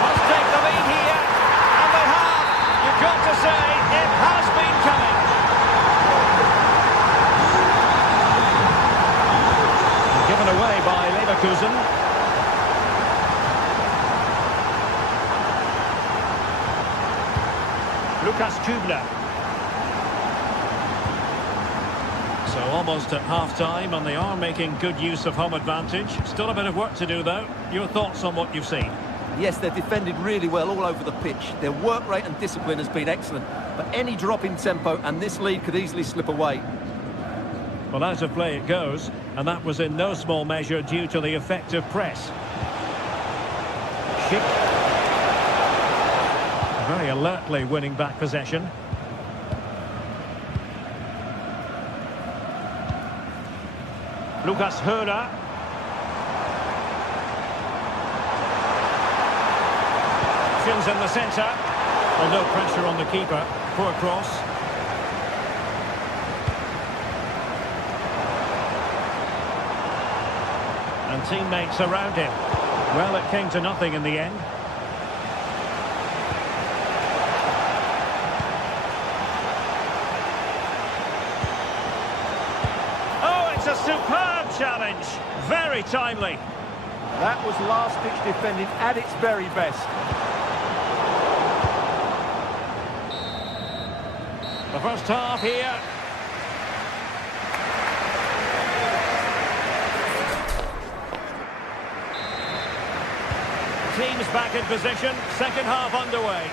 Must take the lead here. And they have. You've got to say, it has been coming. Given away by Leverkusen. Lucas Kübler. So almost at half-time, and they are making good use of home advantage. Still a bit of work to do, though. Your thoughts on what you've seen? Yes, they're defended really well all over the pitch. Their work rate and discipline has been excellent. But any drop in tempo and this lead could easily slip away. Well, out of play it goes, and that was in no small measure due to the effective press. Schick. Very alertly winning back possession. Lucas Höra. Options in the centre. Well, no pressure on the keeper. Poor cross. And teammates around him. Well, it came to nothing in the end. Oh, it's a superb challenge. Very timely. That was last-ditch defending at its very best. The first half here. teams back in position. Second half underway.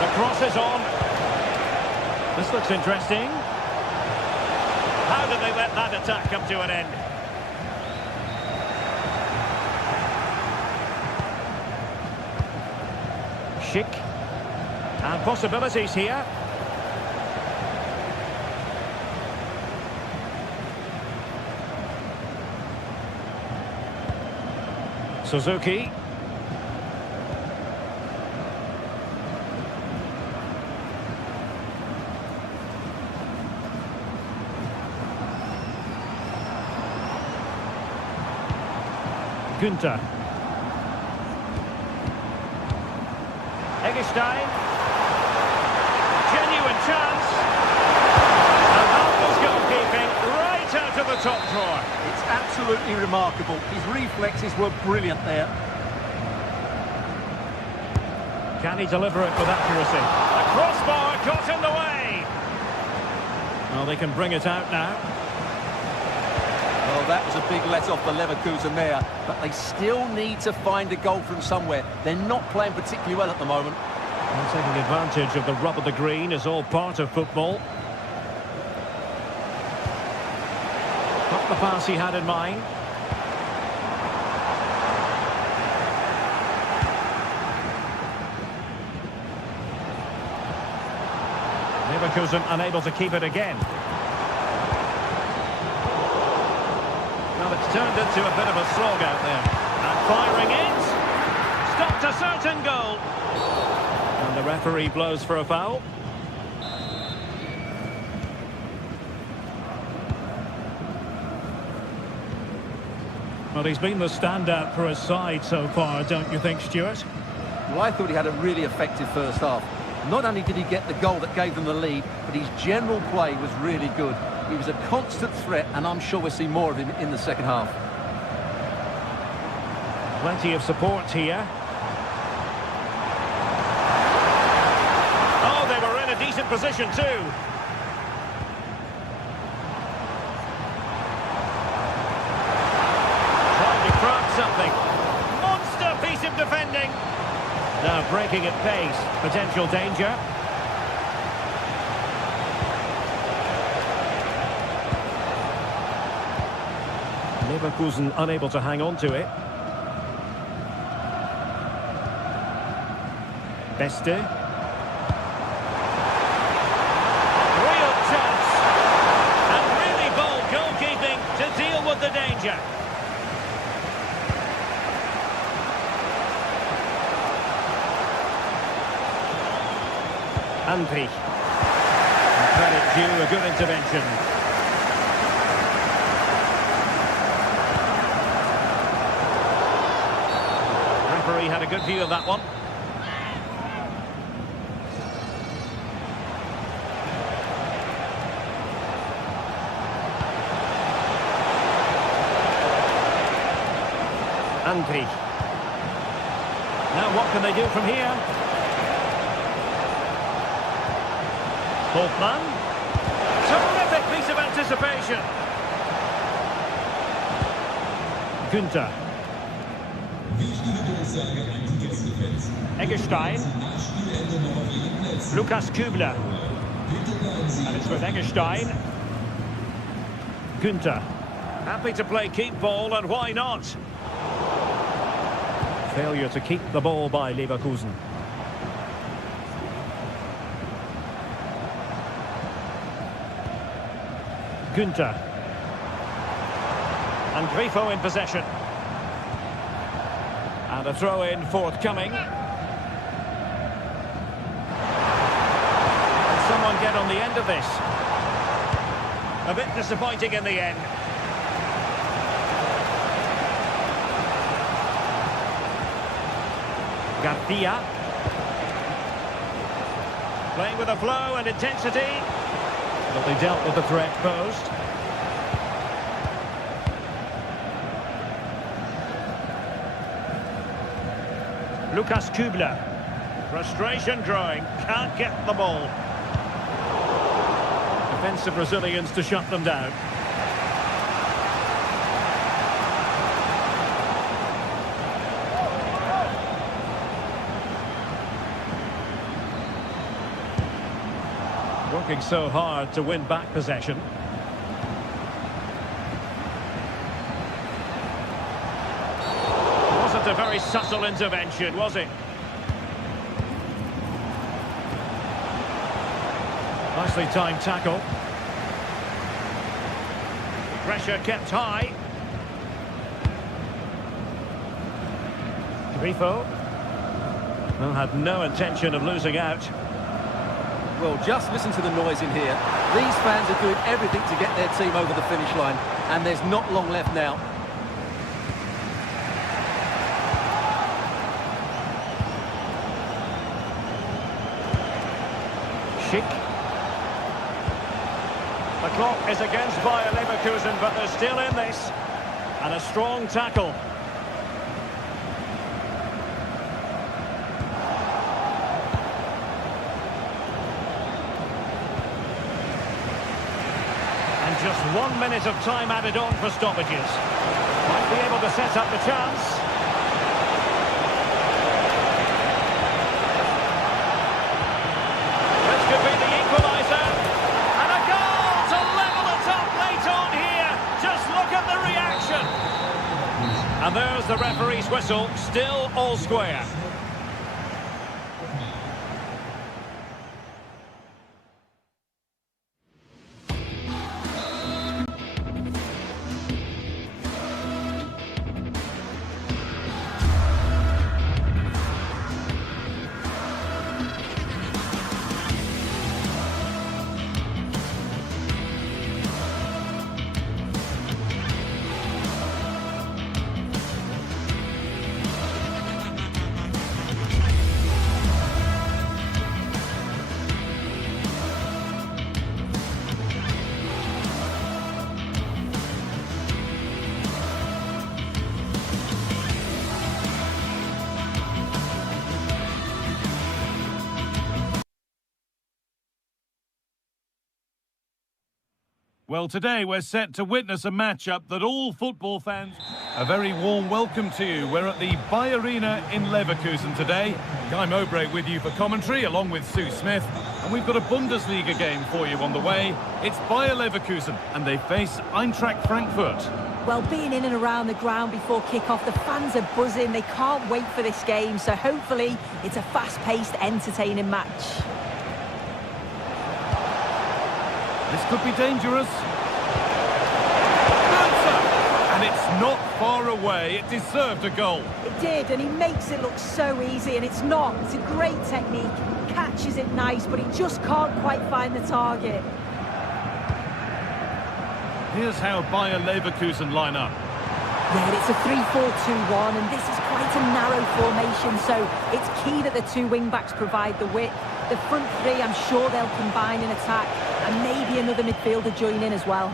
The cross is on. This looks interesting. How did they let that attack come to an end? Schick. And possibilities here. Suzuki. Günther. Eggestein. Genuine chance. And Alpha's goalkeeping right out of the top drawer. It's absolutely remarkable. His reflexes were brilliant there. Can he deliver it with accuracy? The crossbar got in the way. Well, they can bring it out now. Well, that was a big let off the Leverkusen there, but they still need to find a goal from somewhere. They're not playing particularly well at the moment. And taking advantage of the rub of the green is all part of football. Not the pass he had in mind. Leverkusen unable to keep it again. Well, it's turned into a bit of a slog out there. And firing it. Stopped a certain goal. And the referee blows for a foul. Well, he's been the standout for his side so far, don't you think, Stuart? Well, I thought he had a really effective first half. Not only did he get the goal that gave them the lead, but his general play was really good. He was a constant threat, and I'm sure we'll see more of him in the second half. Plenty of support here. Oh, they were in a decent position too. Trying to craft something. Monster piece of defending. Now breaking at pace. Potential danger. Leverkusen unable to hang on to it. Beste. Real chance. And really bold goalkeeping to deal with the danger. Andri. Credit due, a good intervention. Referee had a good view of that one. Andri. Now what can they do from here? Holtman. Terrific piece of anticipation. Günther. Eggestein. Lukas Kübler. And it's with Eggestein. Günther. Happy to play keep ball, and why not? Failure to keep the ball by Leverkusen. Günther. And Grifo in possession. And a throw-in forthcoming. Can someone get on the end of this? A bit disappointing in the end. Garcia. Playing with a flow and intensity. But they dealt with the threat posed. Lukas Kübler. Frustration growing, can't get the ball. Defensive Brazilians to shut them down. Working so hard to win back possession. Wasn't a very subtle intervention, was it? Nicely timed tackle. Pressure kept high. Grifo. Well, had no intention of losing out. Well, just listen to the noise in here. These fans are doing everything to get their team over the finish line, and there's not long left now. Schick. The clock is against Bayer Leverkusen, but they're still in this. And a strong tackle. Just 1 minute of time added on for stoppages. Might be able to set up the chance. This could be the equaliser. And a goal to level it up late on here. Just look at the reaction. And there's the referee's whistle. Still all square. Well, today we're set to witness a matchup that all football fans... A very warm welcome to you. We're at the Bayer Arena in Leverkusen today. Guy Mowbray with you for commentary, along with Sue Smith. And we've got a Bundesliga game for you on the way. It's Bayer Leverkusen, and they face Eintracht Frankfurt. Well, being in and around the ground before kick-off, the fans are buzzing. They can't wait for this game, so hopefully it's a fast-paced, entertaining match. This could be dangerous. And it's not far away. It deserved a goal. It did, and he makes it look so easy, and it's not. It's a great technique. Catches it nice, but he just can't quite find the target. Here's how Bayer Leverkusen line up. Yeah, it's a 3-4-2-1, and this is quite a narrow formation, so it's key that the two wing-backs provide the width. The front three, I'm sure they'll combine in attack, and maybe another midfielder join in as well.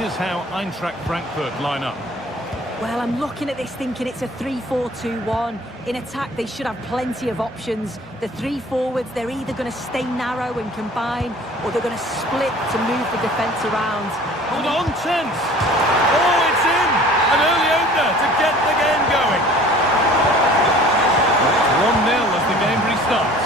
Here's how Eintracht Frankfurt line up. Well, I'm looking at this thinking it's a 3-4-2-1. In attack, they should have plenty of options. The three forwards, they're either going to stay narrow and combine, or they're going to split to move the defence around. Hold on, chance! Oh, it's in! An early opener to get the game going. 1-0 as the game restarts.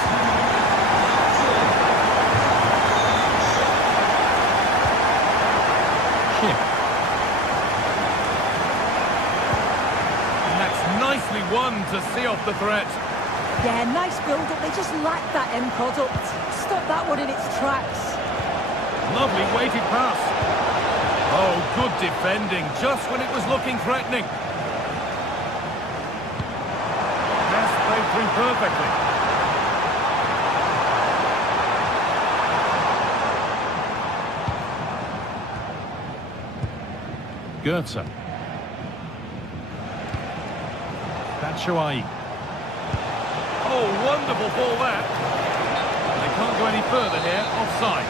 Nicely won to see off the threat. Yeah, nice build-up. They just lack that end product. Stop that one in its tracks. Lovely weighted pass. Oh, good defending, just when it was looking threatening. Pass played through perfectly. Goetze. Batshuayi. Oh, wonderful ball that. They can't go any further here. Offside.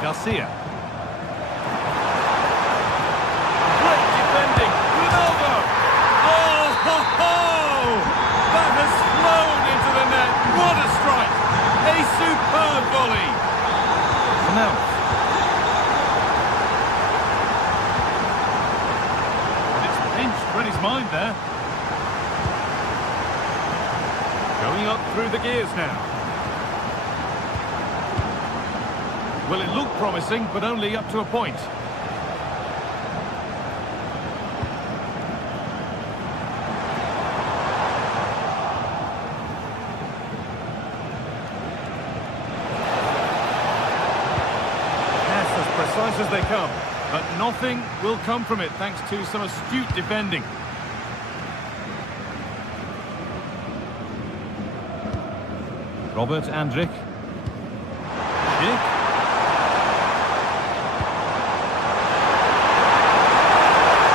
Garcia. Great defending. Ronaldo. Oh, ho, ho! That has flown into the net. What a strike. A superb volley. Now. And it's pinched Reddy's mind there. Going up through the gears now. Well, it looked promising, but only up to a point. Yes, as precise as they come. But nothing will come from it, thanks to some astute defending. Robert Andrik. Schick.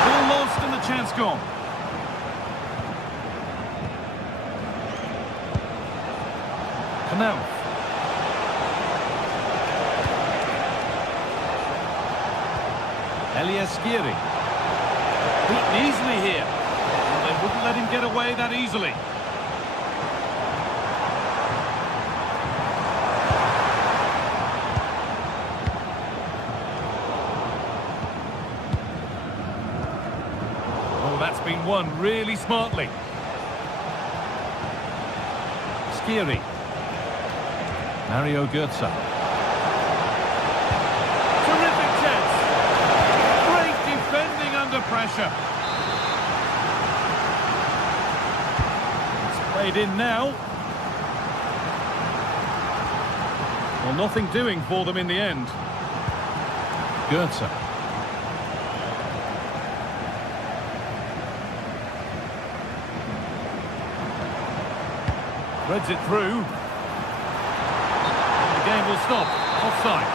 Ball lost and the chance gone. Canal. Elias-Skiri. Beaten easily here. And they wouldn't let him get away that easily. That's been won really smartly. Skiri. Mario Götze. Terrific chance. Great defending under pressure. It's played in now. Well, nothing doing for them in the end. Götze. Threads it through. The game will stop. Offside.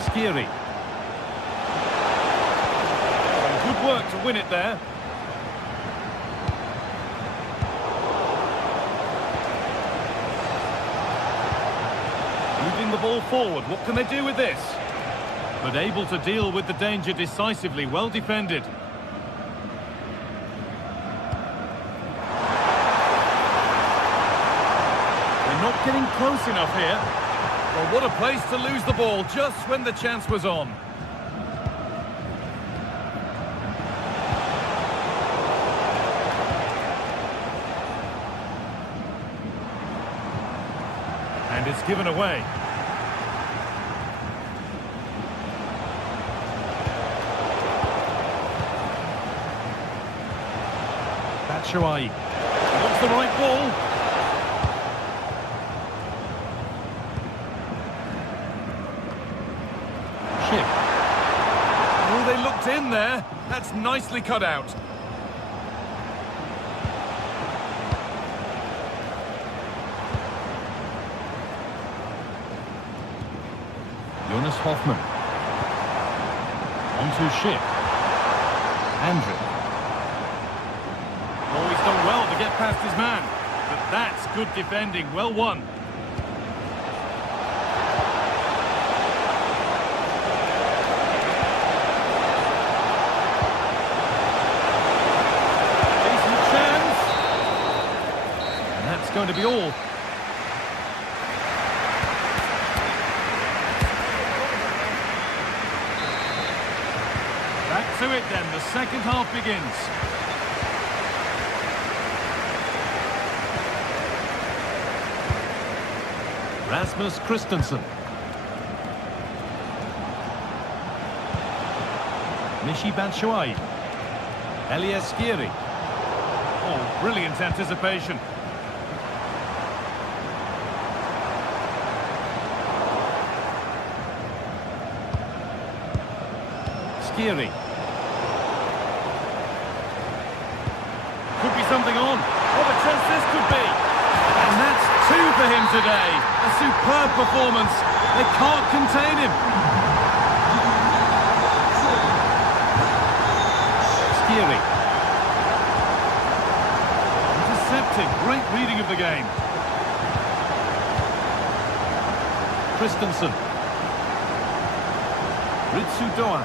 Skiri. Good work to win it there. Moving the ball forward. What can they do with this? But able to deal with the danger decisively, well defended. They're not getting close enough here. Well, what a place to lose the ball just when the chance was on. And it's given away. Batshuayi. Wants the right ball. Schick. Oh, they looked in there. That's nicely cut out. Jonas Hoffmann. On to Schick. Andrik. Oh, he's done well to get past his man. But that's good defending. Well won. Decent chance. And that's going to be all. Back to it then. The second half begins. Rasmus Christensen. Michy Batshuayi. Elias-Skiri. Oh, brilliant anticipation. Skiri. Could be something on. What a chance this could be. And that's two for him today. A superb performance. They can't contain him. Skiri. Intercepted effective. Great reading of the game. Christensen. Ritsu Doan.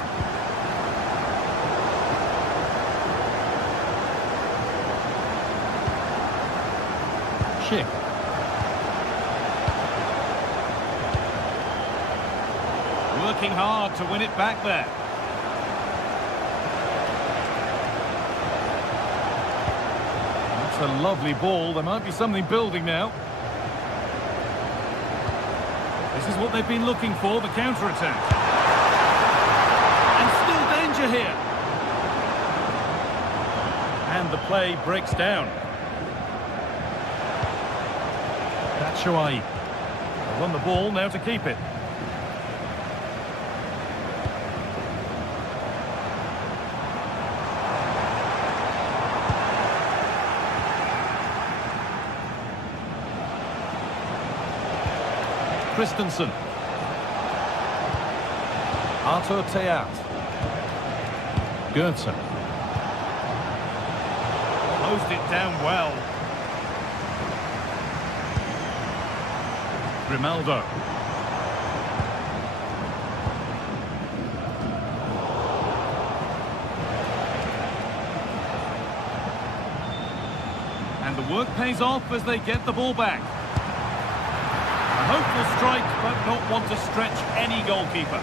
Schick. Working hard to win it back there. That's a lovely ball. There might be something building now. This is what they've been looking for, the counter-attack. And still danger here. And the play breaks down. Batshuayi. They won the ball, now to keep it. Christensen. Arthur Teat. Goetze. Closed it down well. Grimaldo. And the work pays off as they get the ball back. A hopeful strike, but not one to stretch any goalkeeper.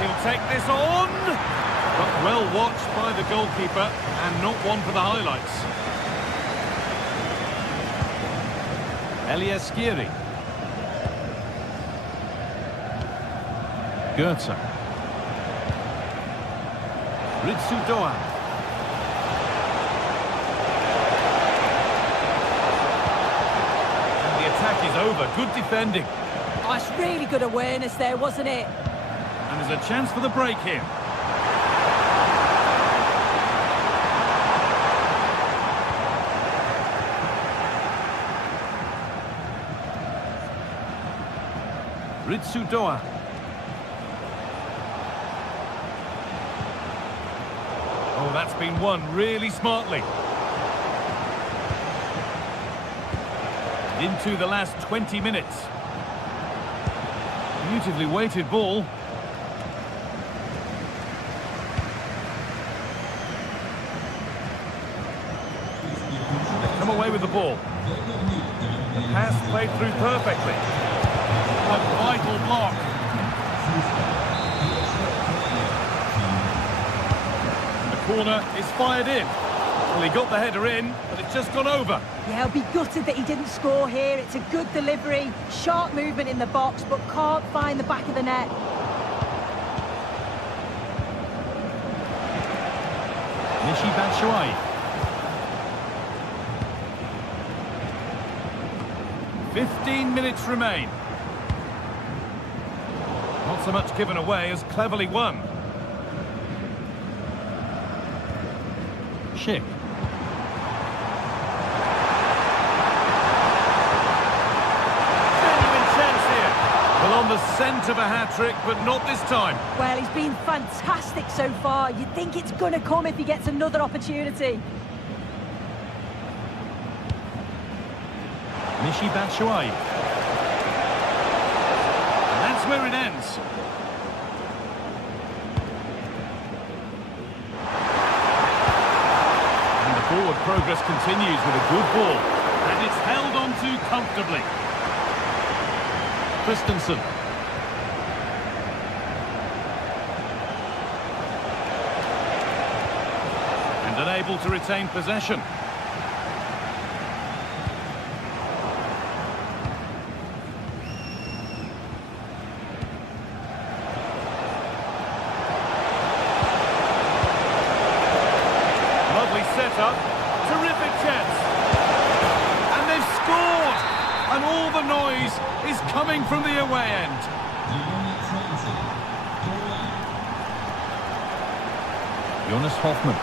He'll take this on, but well watched by the goalkeeper and not one for the highlights. Elias Skiri. Goetze. Ritsu Doan. And the attack is over. Good defending. Oh, it's really good awareness there, wasn't it? And there's a chance for the break here. Ritsu Doan. Oh, that's been won really smartly. Into the last 20 minutes. Beautifully weighted ball. They come away with the ball. The pass played through perfectly. A vital block. And the corner is fired in. Well, he got the header in, but it's just gone over. Yeah, I'll be gutted that he didn't score here. It's a good delivery, sharp movement in the box, but can't find the back of the net. Michy Batshuayi. 15 minutes remain. Not so much given away as cleverly won. Schick. Genuine chance here. Well, on the scent of a hat-trick, but not this time. Well, he's been fantastic so far. You'd think it's going to come if he gets another opportunity. Michy Batshuayi. And that's where it ends. And the forward progress continues with a good ball. And it's held on to comfortably. Christensen. And unable to retain possession. Up. Terrific chance. And they've scored. And all the noise is coming from the away end. Jonas Hoffmann.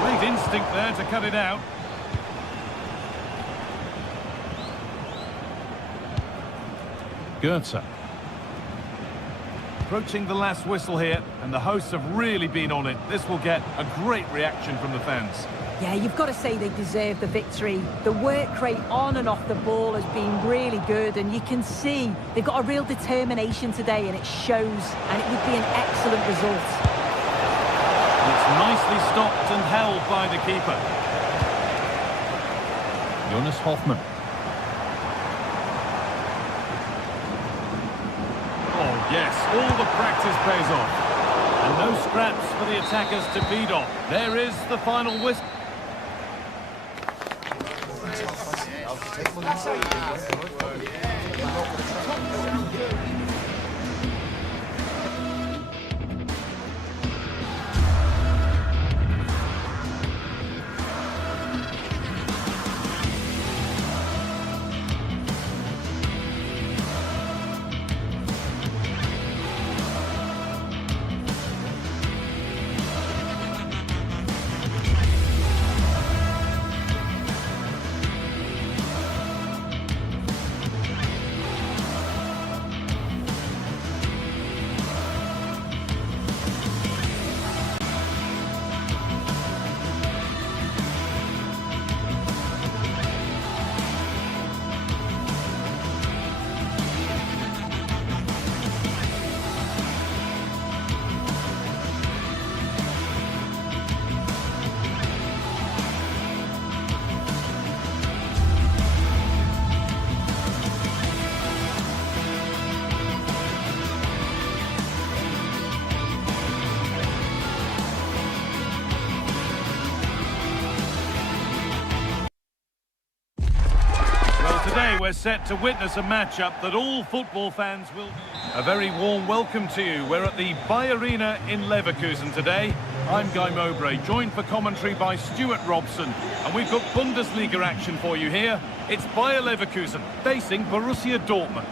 Great instinct there to cut it out. Goetze. Approaching the last whistle here, and the hosts have really been on it. This will get a great reaction from the fans. Yeah, you've got to say they deserve the victory. The work rate on and off the ball has been really good, and you can see they've got a real determination today, and it shows, and it would be an excellent result. It's nicely stopped and held by the keeper. Jonas Hoffmann. Oh, yes, all the practice pays off. And no scraps for the attackers to feed off. There is the final whistle. Today we're set to witness a matchup that all football fans will... A very warm welcome to you. We're at the Bay Arena in Leverkusen today. I'm Guy Mowbray, joined for commentary by Stuart Robson. And we've got Bundesliga action for you here. It's Bayer Leverkusen facing Borussia Dortmund.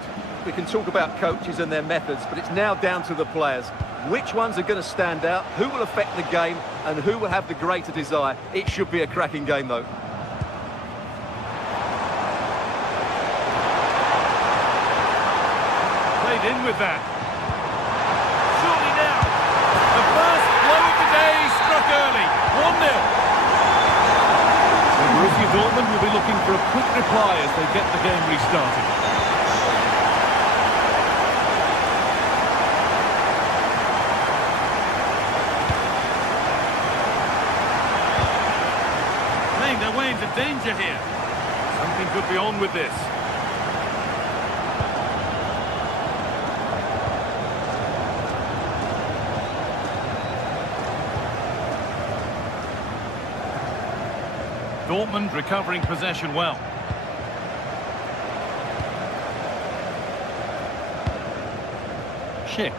We can talk about coaches and their methods, but it's now down to the players. Which ones are going to stand out, who will affect the game, and who will have the greater desire. It should be a cracking game, though. In with that. Surely now. The first blow of the day struck early. 1-0. Borussia Dortmund will be looking for a quick reply as they get the game restarted. Playing their way into danger here. Something could be on with this. Dortmund recovering possession well. Schick.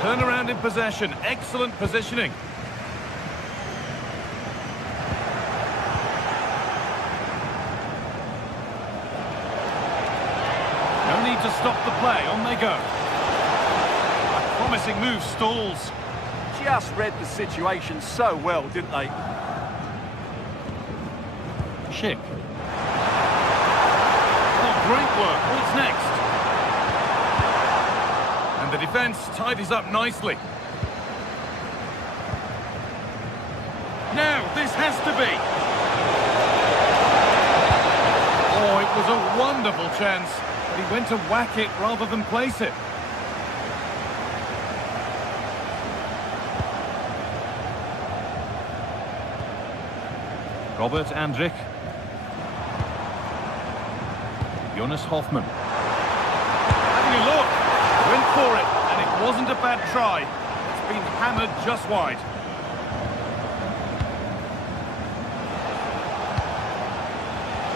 Turnaround in possession. Excellent positioning. No need to stop the play. On they go. Promising move stalls. Just read the situation so well, didn't they? Schick. Oh, great work. What's next? And the defence tidies up nicely. Now, this has to be. Oh, it was a wonderful chance. But he went to whack it rather than place it. Robert Andrich. Jonas Hoffmann. Having a look. Went for it, and it wasn't a bad try. It's been hammered just wide.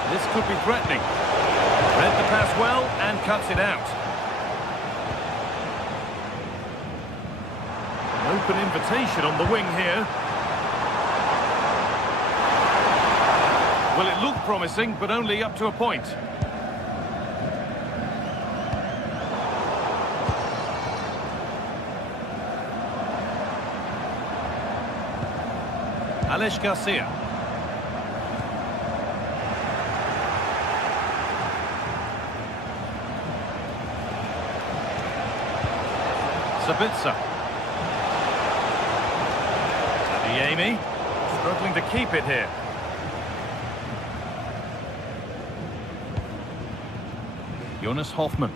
This could be threatening. Read the pass well and cuts it out. An open invitation on the wing here. Well, it looked promising, but only up to a point. Alex Garcia. Sabitzer. Adeyemi, struggling to keep it here. Jonas Hoffmann.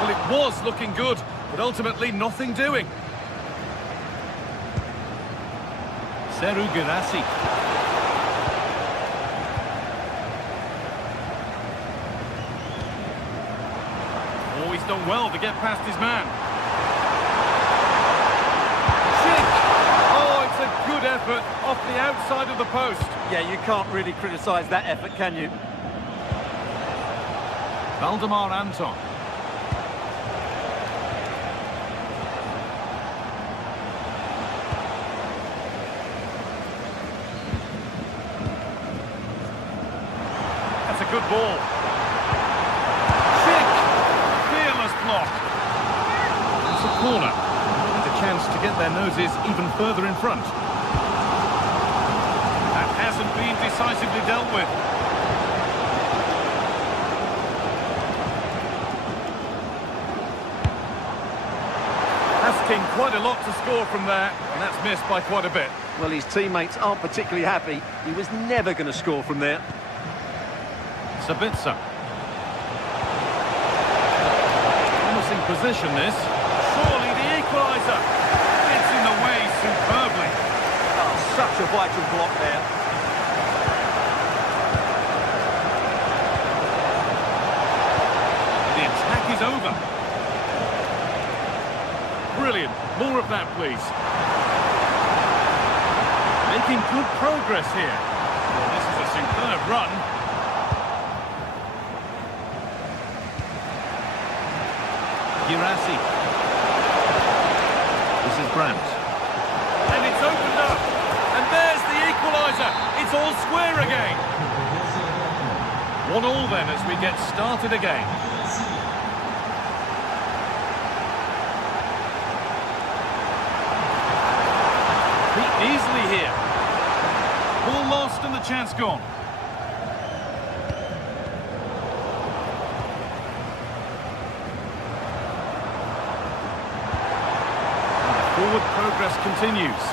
Well, it was looking good, but ultimately nothing doing. Seru Girassi. Oh, he's done well to get past his man. Schick! Oh, it's a good effort off the outside of the post. Yeah, you can't really criticise that effort, can you? Valdemar Anton. That's a good ball. Schick! Fearless block. It's a corner. Need a chance to get their noses even further in front. That hasn't been decisively dealt with. Asking quite a lot to score from there, and that's missed by quite a bit. Well, his teammates aren't particularly happy. He was never going to score from there. Sabitzer. Promising position, this. Surely the equaliser. It's in the way superbly. Oh, such a vital block there. The attack is over. Brilliant. More of that, please. Making good progress here. Well, this is a superb run. Girassi. This is Brandt. And it's opened up. And there's the equaliser. It's all square again. 1-1 then as we get started again. Beat easily here. Ball lost and the chance gone. Forward progress continues.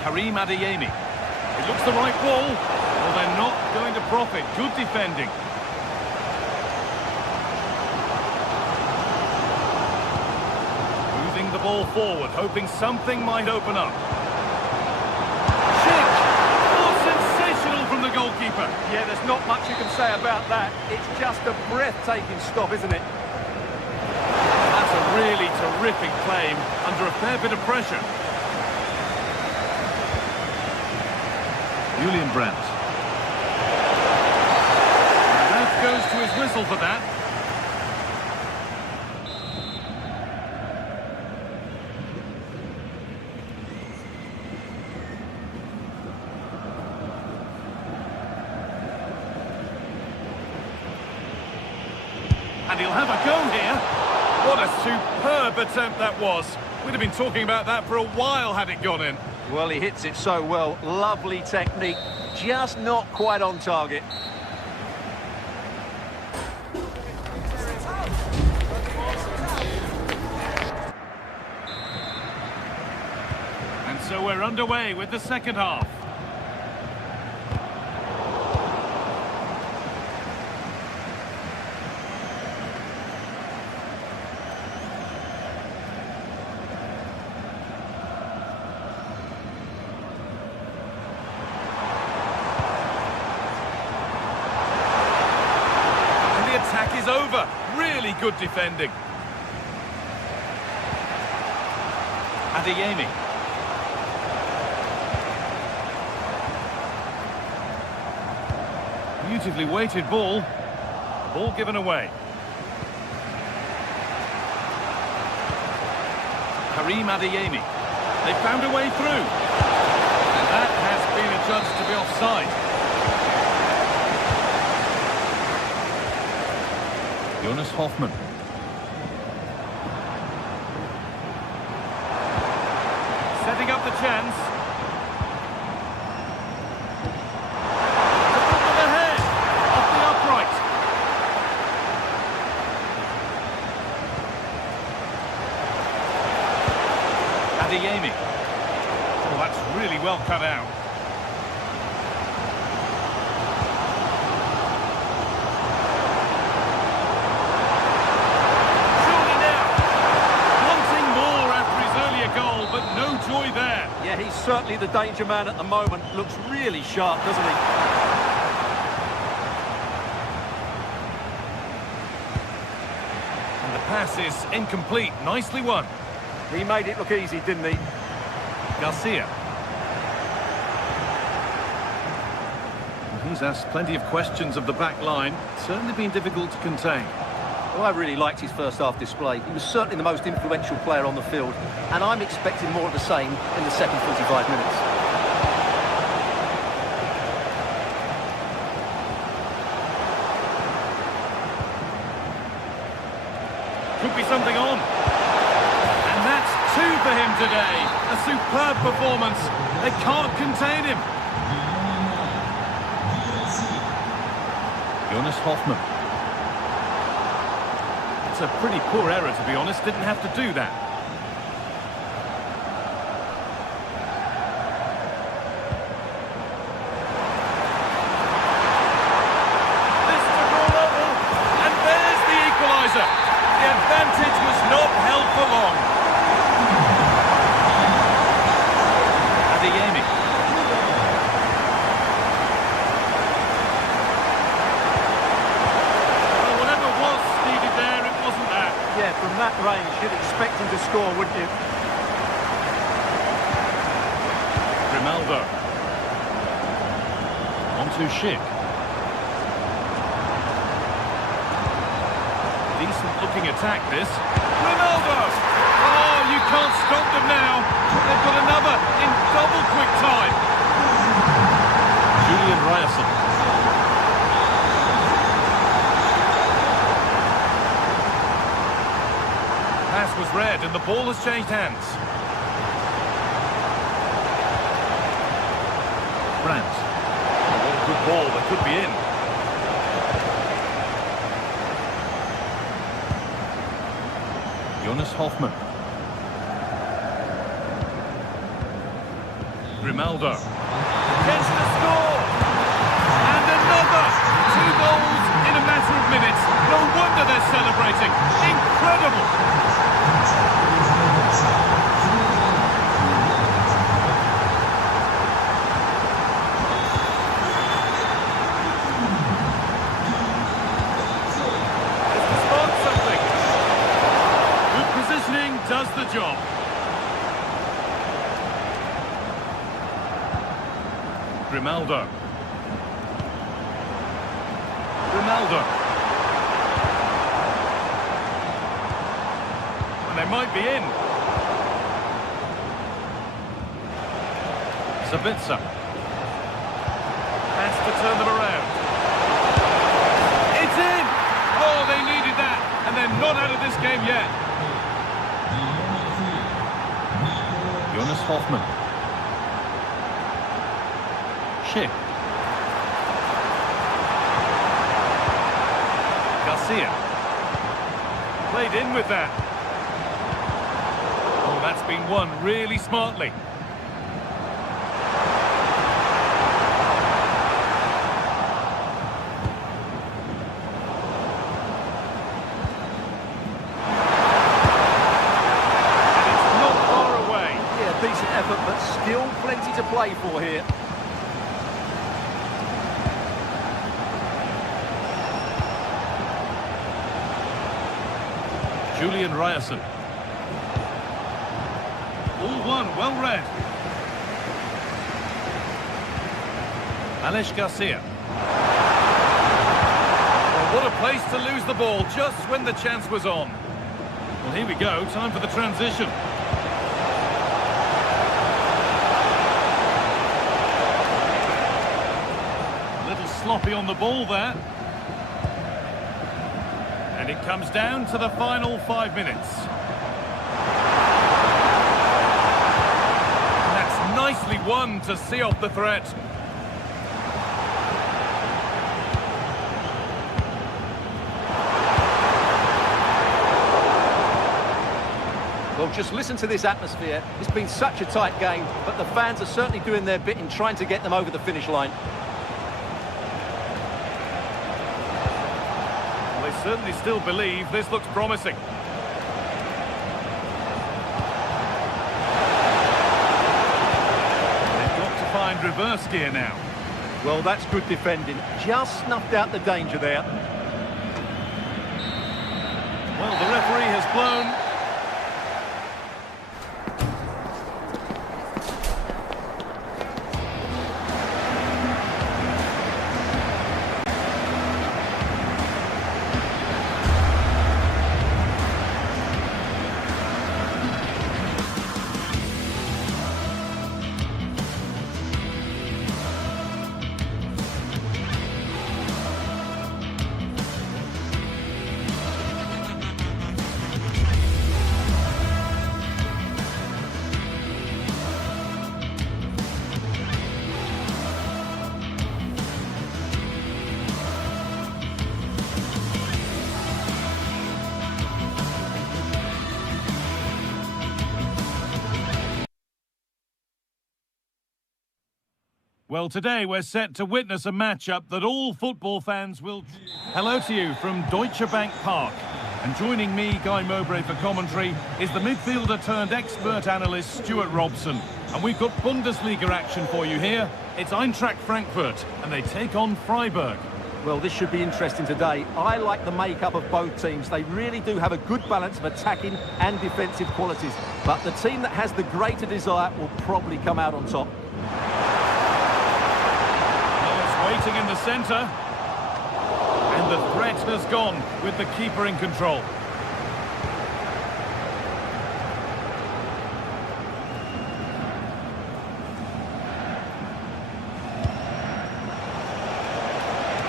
Karim Adeyemi. It looks the right ball. Well, they're not going to profit. Good defending. Moving the ball forward, hoping something might open up. Schick! Oh, sensational from the goalkeeper. Yeah, there's not much you can say about that. It's just a breathtaking stop, isn't it? That's a really terrific claim under a fair bit of pressure. Julian Brandt. The ref goes to his whistle for that. And he'll have a go here. What a superb attempt that was. We'd have been talking about that for a while had it gone in. Well, he hits it so well. Lovely technique. Just not quite on target. And so we're underway with the second half. Attack is over. Really good defending. Adeyemi. Beautifully weighted ball. Ball given away. Karim Adeyemi. They found a way through. And that has been adjudged to be offside. Jonas Hoffmann. Setting up the chance. To put them ahead. well cut out. Surely now. Wanting more after his earlier goal, but no joy there. Yeah, he's certainly the danger man at the moment. Looks really sharp, doesn't he? And the pass is incomplete. Nicely won. He made it look easy, didn't he? Garcia. He's asked plenty of questions of the back line. Certainly been difficult to contain. Well, I really liked his first half display. He was certainly the most influential player on the field, and I'm expecting more of the same in the second 45 minutes. Could be something on. And that's two for him today. A superb performance. They can't contain him. Jonas Hoffmann. It's a pretty poor error, to be honest. Didn't have to do that. This to go level. And there's the equaliser. The advantage was not held for long. Adeyemi. Well, whatever was needed there, it wasn't that. Yeah, from that range, you'd expect him to score, wouldn't you? Grimaldo. On to Schick. Decent looking attack, this. Ronaldo! Oh, you can't stop them now. They've got another in double quick time. Julian Ryerson. Pass was read and the ball has changed hands. Brandt. Oh, what a good ball, that could be in. Jonas Hoffmann. Grimaldo. Chance to score! And another! 2 goals in a matter of minutes. No wonder they're celebrating. Incredible! Has to spark something. Good positioning does the job. Grimaldo. Ronaldo. And they might be in. Sabitzer. Has to turn them around. It's in! Oh, they needed that. And they're not out of this game yet. Jonas Hoffmann. Schick. Garcia. Played in with that. Oh, that's been won really smartly. And it's not far away. Yeah, decent effort, but still plenty to play for here. Julian Ryerson. All one, well read. Alex Garcia. Well, what a place to lose the ball just when the chance was on. Well, here we go, time for the transition. A little sloppy on the ball there. And it comes down to the final 5 minutes. And that's nicely won to see off the threat. Well, just listen to this atmosphere. It's been such a tight game, but the fans are certainly doing their bit in trying to get them over the finish line. Well, they certainly still believe this looks promising. They've got to find reverse gear now. Well, that's good defending. Just snuffed out the danger there. Well, the referee has blown. Well, today we're set to witness a matchup that all football fans will... Hello to you from Deutsche Bank Park. And joining me, Guy Mowbray, for commentary is the midfielder turned expert analyst Stuart Robson. And we've got Bundesliga action for you here. It's Eintracht Frankfurt, and they take on Freiburg. Well, this should be interesting today. I like the makeup of both teams. They really do have a good balance of attacking and defensive qualities. But the team that has the greater desire will probably come out on top. Waiting in the centre, and the threat has gone with the keeper in control.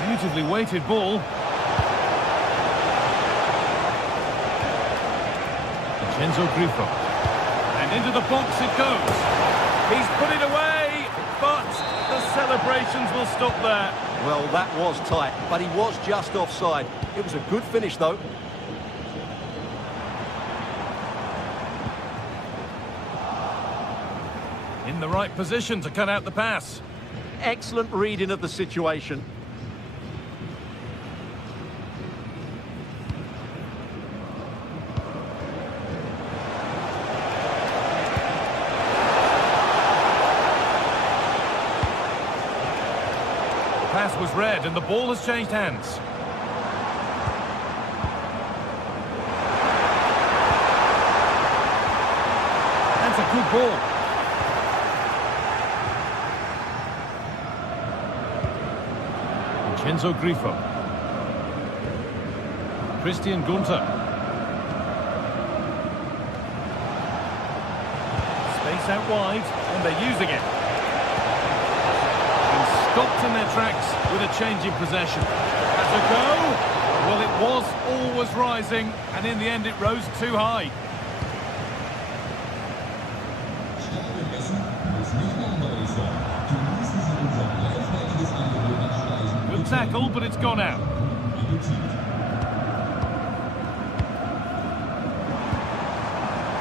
Beautifully weighted ball. Vincenzo Grifo, and into the box it goes. He's put it away, but the celebrations will stop there. Well, that was tight, but he was just offside. It was a good finish, though. In the right position to cut out the pass. Excellent reading of the situation. Pass was read and the ball has changed hands. That's a good ball. Vincenzo Grifo. Christian Gunter. Space out wide and they're using it. Stopped in their tracks with a change in possession. That's a go. Well, it was always rising, and in the end it rose too high. Good tackle, but it's gone out.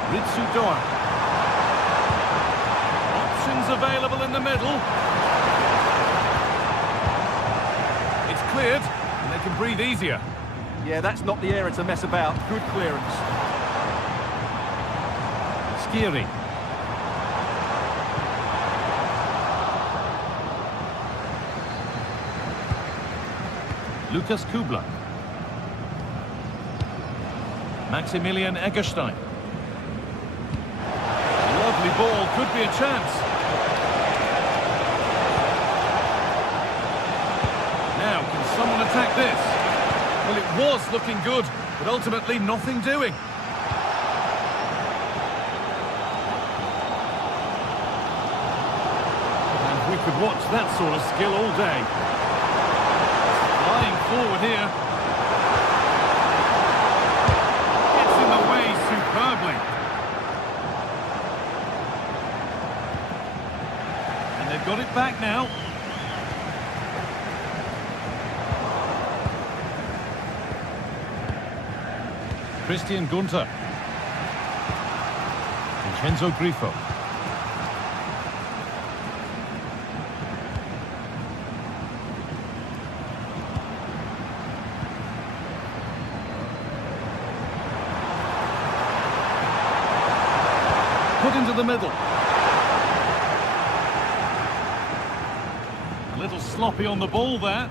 Ritsu Doan. Options available in the middle. Cleared, and they can breathe easier. Yeah, that's not the area to mess about. Good clearance. Skiri. Lukas Kubla. Maximilian Eggestein. Lovely ball, could be a chance. Now, can someone attack this? Well, it was looking good, but ultimately nothing doing. And we could watch that sort of skill all day. Flying forward here. Gets in the way superbly. And they've got it back now. Christian Gunter. Grifo. Put into the middle. A little sloppy on the ball there.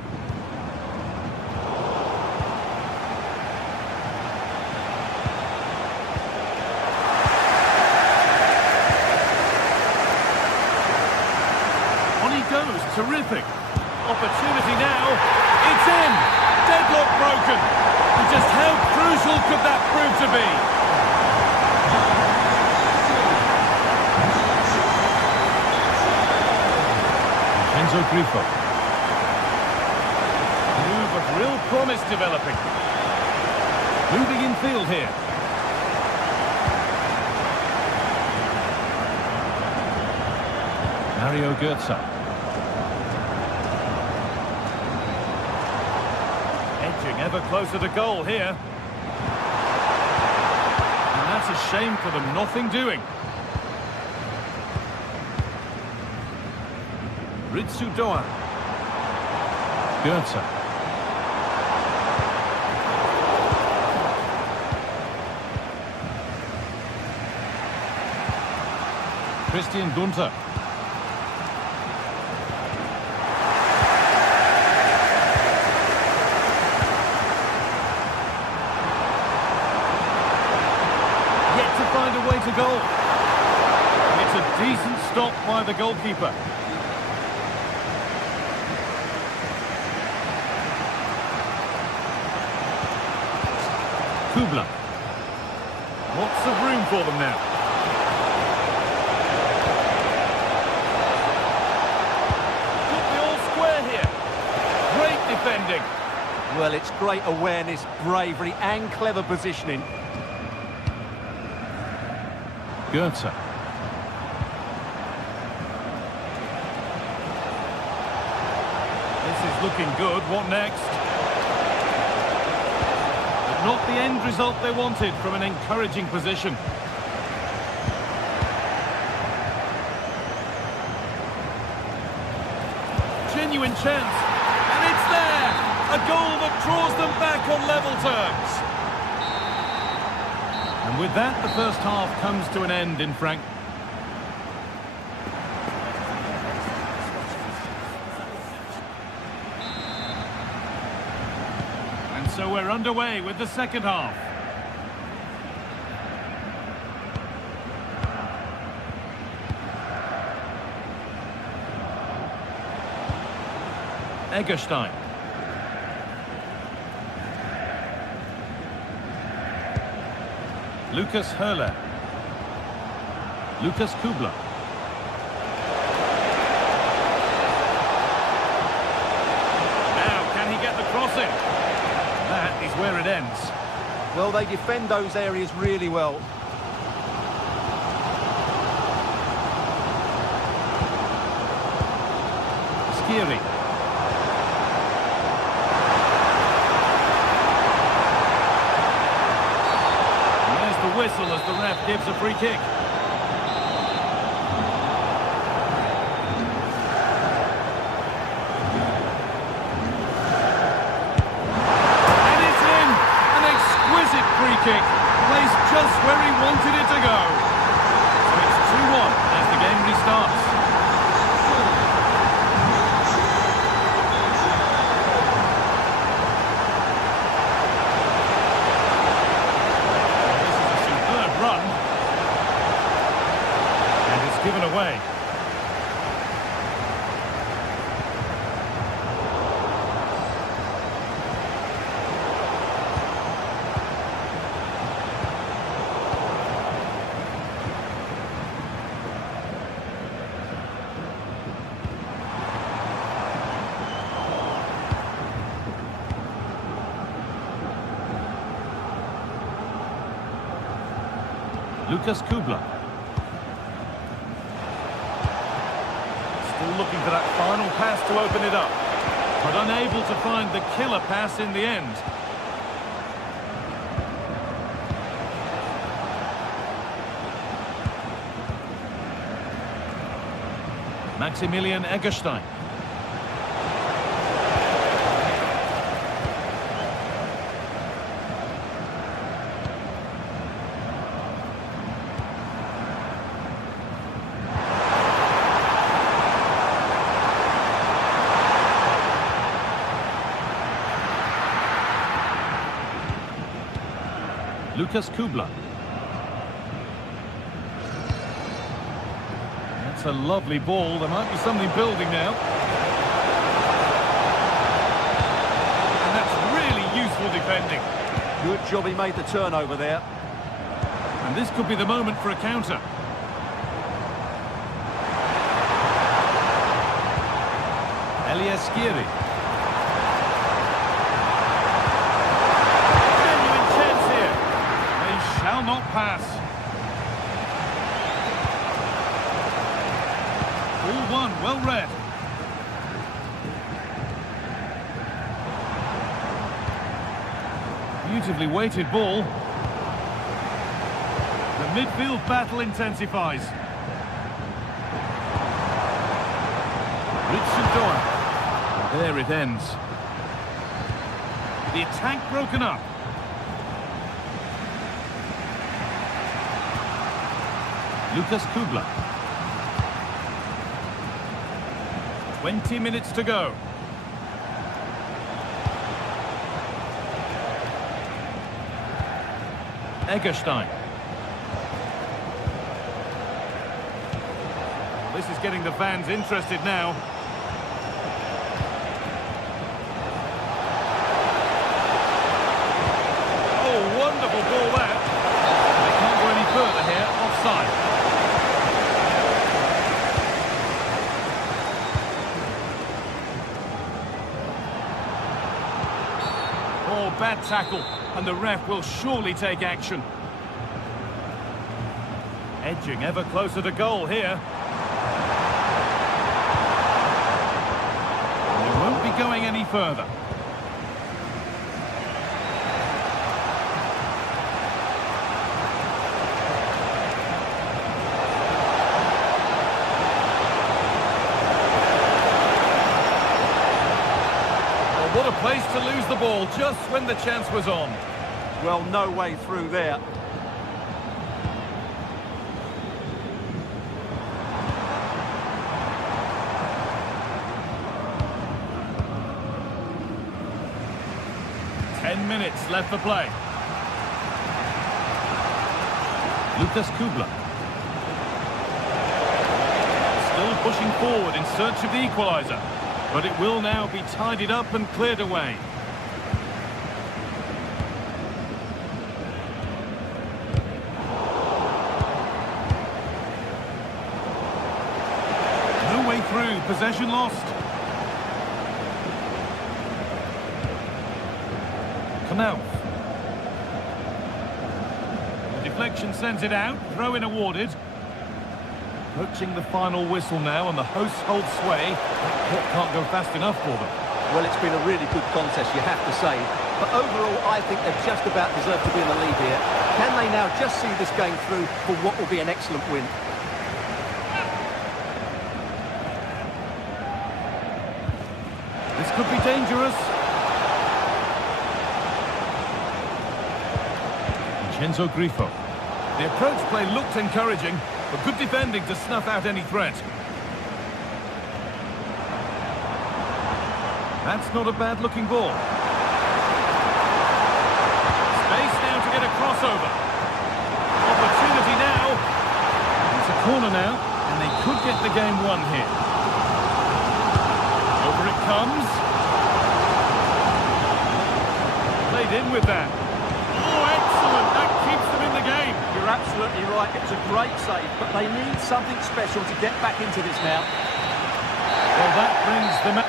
Goes, terrific. Opportunity now. It's in. Deadlock broken. And just how crucial could that prove to be? Grifo. Move of real promise developing. Moving in field here. Mario Götze. Edging ever closer to goal here. And that's a shame for them, nothing doing. Ritsu Doan. Götze. Christian Gunter. Find a way to goal. It's a decent stop by the goalkeeper. Kubla. Lots of room for them now. Put the all square here. Great defending. Well, it's great awareness, bravery and clever positioning. Götze. This is looking good. What next? But not the end result they wanted from an encouraging position. Genuine chance. And it's there! A goal that draws them back on level terms. And with that, the first half comes to an end in Frank. And so we're underway with the second half. Egerstein. Lucas Höhler. Lucas Kubla. Now, can he get the crossing? That is where it ends. Well, they defend those areas really well. Skiri. Whistle as the ref gives a free kick. And it's in! An exquisite free kick, placed just where he wanted it to go. So it's 2-1 as the game restarts. Given away. Lucas Kubla. Still looking for that final pass to open it up, but unable to find the killer pass in the end. Maximilian Eggestein. Lucas Kubla. That's a lovely ball. There might be something building now. And that's really useful defending. Good job he made the turnover there. And this could be the moment for a counter. Elias Skiri. Genuine chance here. They shall not pass. All one, well read. Beautifully weighted ball. The midfield battle intensifies. Richard Doyle. There it ends. The attack broken up. Lucas Kubla. 20 minutes to go. Eggestein. This is getting the fans interested now. Oh, wonderful ball there. They can't go any further here. Offside. Oh, bad tackle. And the ref will surely take action. Edging ever closer to goal here. They won't be going any further. What a place to lose the ball just when the chance was on. Well, no way through there. Minutes left for play. Lucas Kubla. Still pushing forward in search of the equaliser. But it will now be tidied up and cleared away. No way through. Possession lost. Knauf. The deflection sends it out. Throw-in awarded. Approaching the final whistle now, and the hosts hold sway. That can't go fast enough for them. Well, it's been a really good contest, you have to say. But overall, I think they've just about deserved to be in the lead here. Can they now just see this game through for what will be an excellent win? This could be dangerous. Vincenzo Grifo. The approach play looked encouraging, but good defending to snuff out any threat. That's not a bad-looking ball. Space now to get a crossover. Opportunity now. It's a corner now, and they could get the game won here. Over it comes. Played in with that. Oh, excellent. That keeps them in the game. You're absolutely right. It was a great save, but they need something special to get back into this now. Well, that brings them...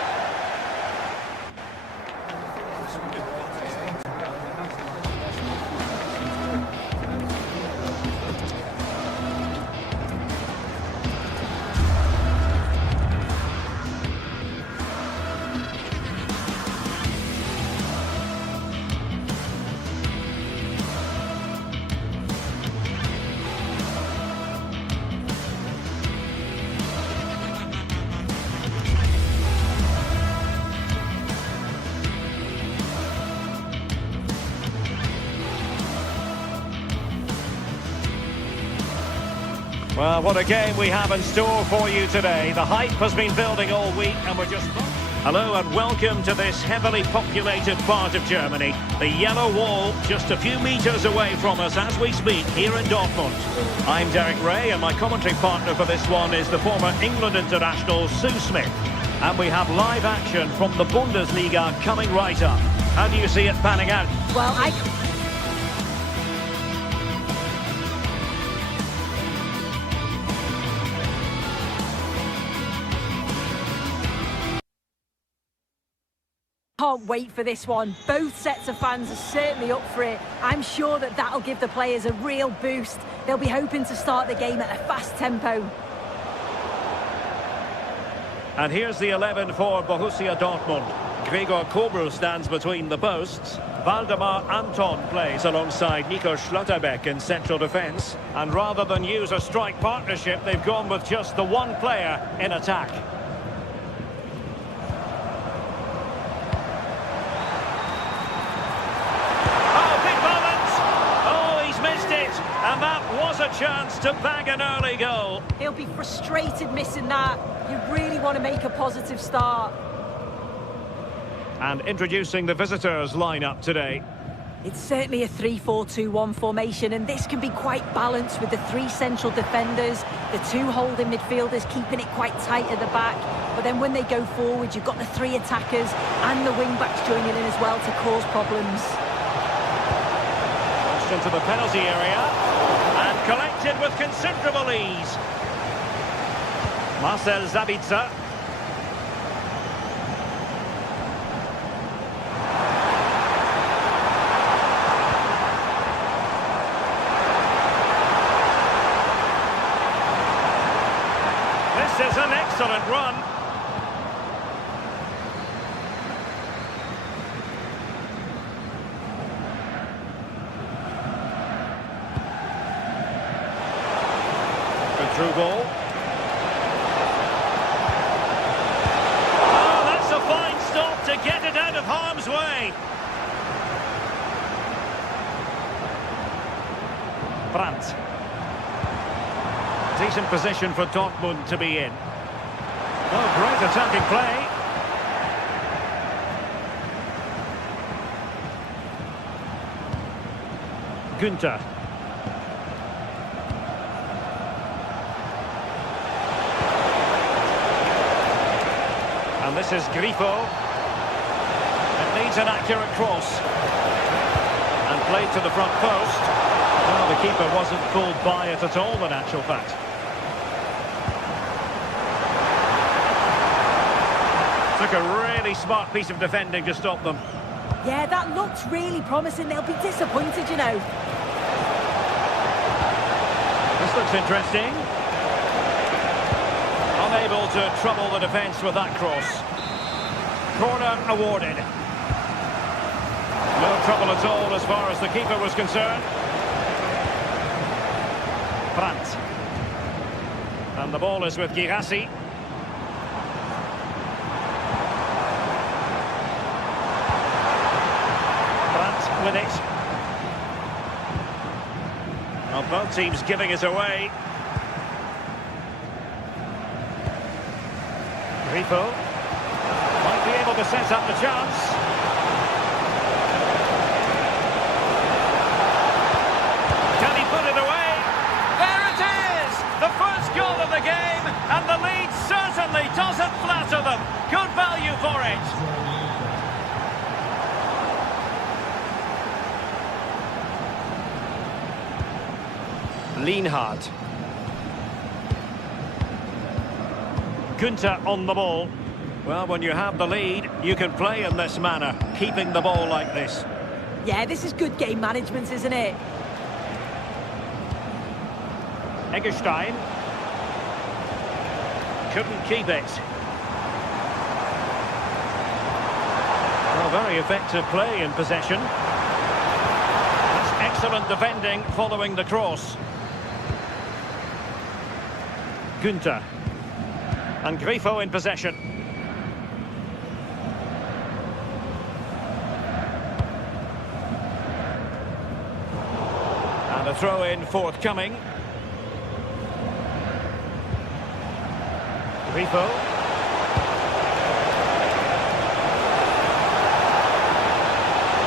Well, what a game we have in store for you today. The hype has been building all week and we're just... Hello and welcome to this heavily populated part of Germany. The yellow wall just a few metres away from us as we speak here in Dortmund. I'm Derek Ray and my commentary partner for this one is the former England international Sue Smith. And we have live action from the Bundesliga coming right up. How do you see it panning out? Well, I can't wait for this one. Both sets of fans are certainly up for it. I'm sure that that'll give the players a real boost. They'll be hoping to start the game at a fast tempo. And here's the 11 for Borussia Dortmund. Gregor Kobel stands between the posts. Waldemar Anton plays alongside Nico Schlotterbeck in central defence. And rather than use a strike partnership, they've gone with just the one player in attack. And that was a chance to bag an early goal. He'll be frustrated missing that. You really want to make a positive start. And introducing the visitors lineup today. It's certainly a 3-4-2-1 formation, and this can be quite balanced with the three central defenders, the two holding midfielders keeping it quite tight at the back. But then when they go forward, you've got the three attackers and the wing-backs joining in as well to cause problems. Into the penalty area and collected with considerable ease. Marcel Sabitzer. This is an excellent run. Through ball. Oh, that's a fine stop to get it out of harm's way. Brandt. Decent position for Dortmund to be in. Oh, great attacking play. Günther. And this is Grifo. It needs an accurate cross. And played to the front post. Well, the keeper wasn't fooled by it at all, in actual fact. Took a really smart piece of defending to stop them. Yeah, that looked really promising. They'll be disappointed, you know. This looks interesting. Unable to trouble the defence with that cross. Corner awarded. No trouble at all as far as the keeper was concerned. Brandt. And the ball is with Girassi. Brandt with it. Well, both teams giving it away. Grifo might be able to set up the chance. Can he put it away? There it is! The first goal of the game, and the lead certainly doesn't flatter them. Good value for it. Lienhardt. Günther on the ball. Well, when you have the lead, you can play in this manner, keeping the ball like this. Yeah, this is good game management, isn't it? Eggestein. Couldn't keep it. Well, very effective play in possession. That's excellent defending following the cross. Günther. And Grifo in possession. And a throw-in forthcoming. Grifo.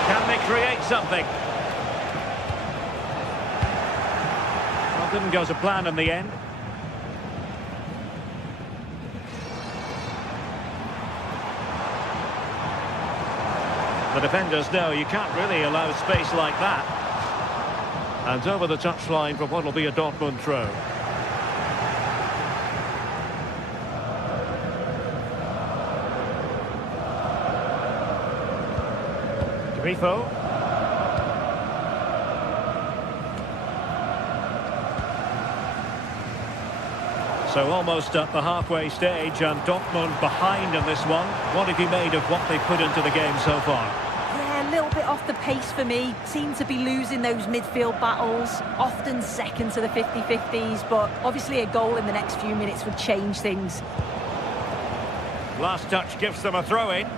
Can they create something? Well, didn't go to plan in the end. The defenders know you can't really allow space like that. And over the touchline for what will be a Dortmund throw. Grifo. So almost at the halfway stage, and Dortmund behind in this one. What have you made of what they put into the game so far? Yeah, a little bit off the pace for me. Seem to be losing those midfield battles, often second to the 50-50s, but obviously a goal in the next few minutes would change things. Last touch gives them a throw-in.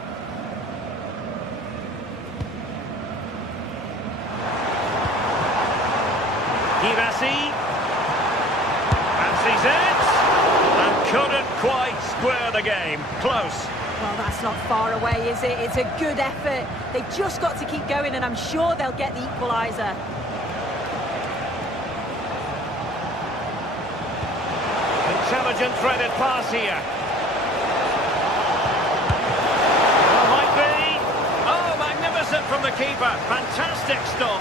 Girassi. Fancies it. And couldn't quite square the game. Close. Well, that's not far away, is it? It's a good effort. They've just got to keep going, and I'm sure they'll get the equaliser. Intelligent threaded pass here. Oh, might be. Oh, magnificent from the keeper. Fantastic stop.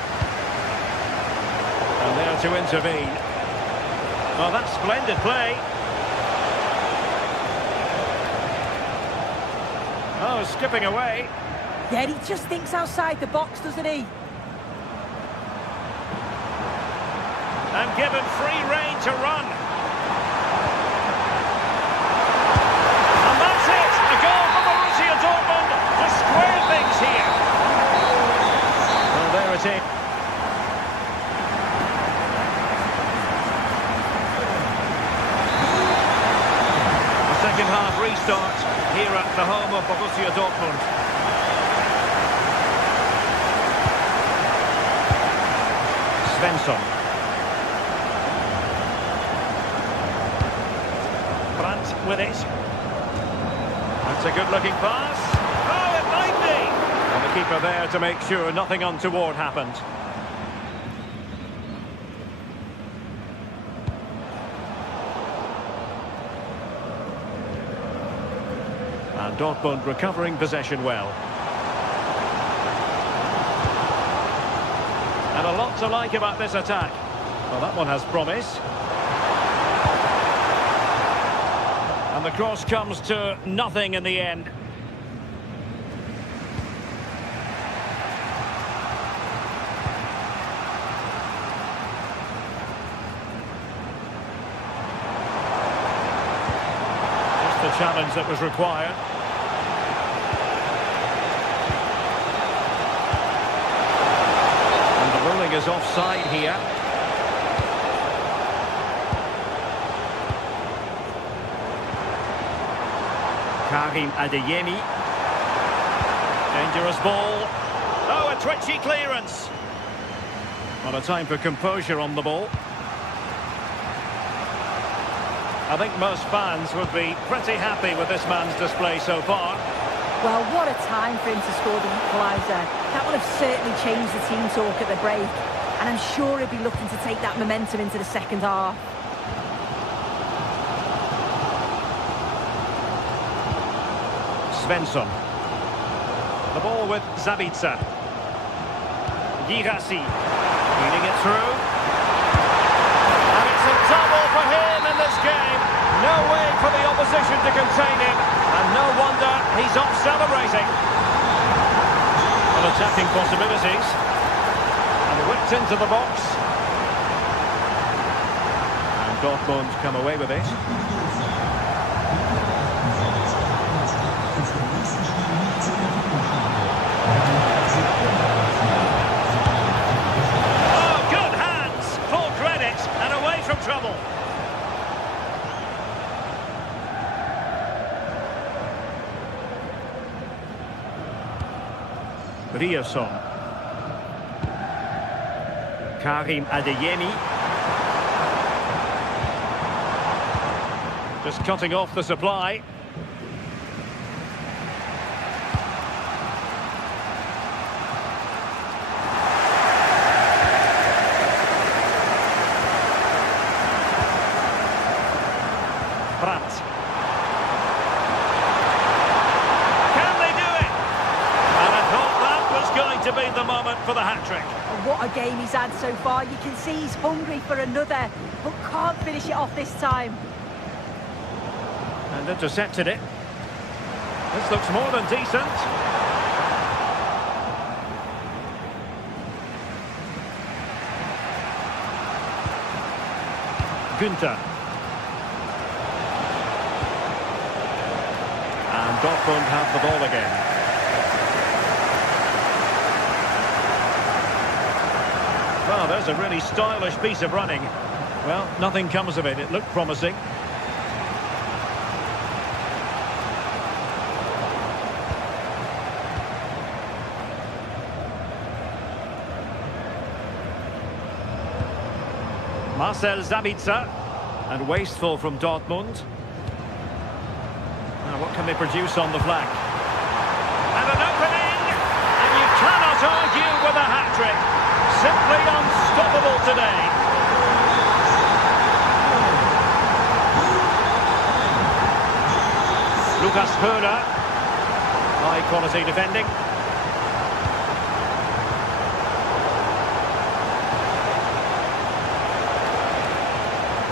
And there to intervene. Well, that's splendid play. Oh, skipping away. Yeah, he just thinks outside the box, doesn't he? And given free rein to run. And that's it! A goal for Borussia Dortmund to square things here. Well, there it is. The second half restart here at the home of Borussia Dortmund. Svensson. Brandt with it. That's a good-looking pass. Oh, it might be! And the keeper there to make sure nothing untoward happened. And Dortmund recovering possession well. And a lot to like about this attack. Well, that one has promise. And the cross comes to nothing in the end. Just the challenge that was required. And the ruling is offside here. Karim Adeyemi. Dangerous ball. Oh, a twitchy clearance. Not a time for composure on the ball. I think most fans would be pretty happy with this man's display so far. Well, what a time for him to score the equaliser. That would have certainly changed the team talk at the break. And I'm sure he'll be looking to take that momentum into the second half. Svensson. The ball with Zabitzer. Girassi. Feeding it through. And it's a double for him in this game. No way for the opposition to contain him. And no wonder he's off celebrating. Well, attacking possibilities. And whipped into the box. And Dortmund come away with it. Oh, good hands! Full credit and away from trouble. Ryerson. Karim Adeyemi. Just cutting off the supply. Brandt. Can they do it? And I thought that was going to be the moment for the hat-trick. What a game he's had so far. You can see he's hungry for another, but can't finish it off this time. And intercepted it. This looks more than decent. Günther. And Dortmund have the ball again. Well, there's a really stylish piece of running. Well, nothing comes of it. It looked promising. Marcel Sabitzer. And wasteful from Dortmund. Now, what can they produce on the flank? And an opening! And you cannot argue with a hat-trick. Simply unstoppable today. Lucas Höhler. High-quality defending.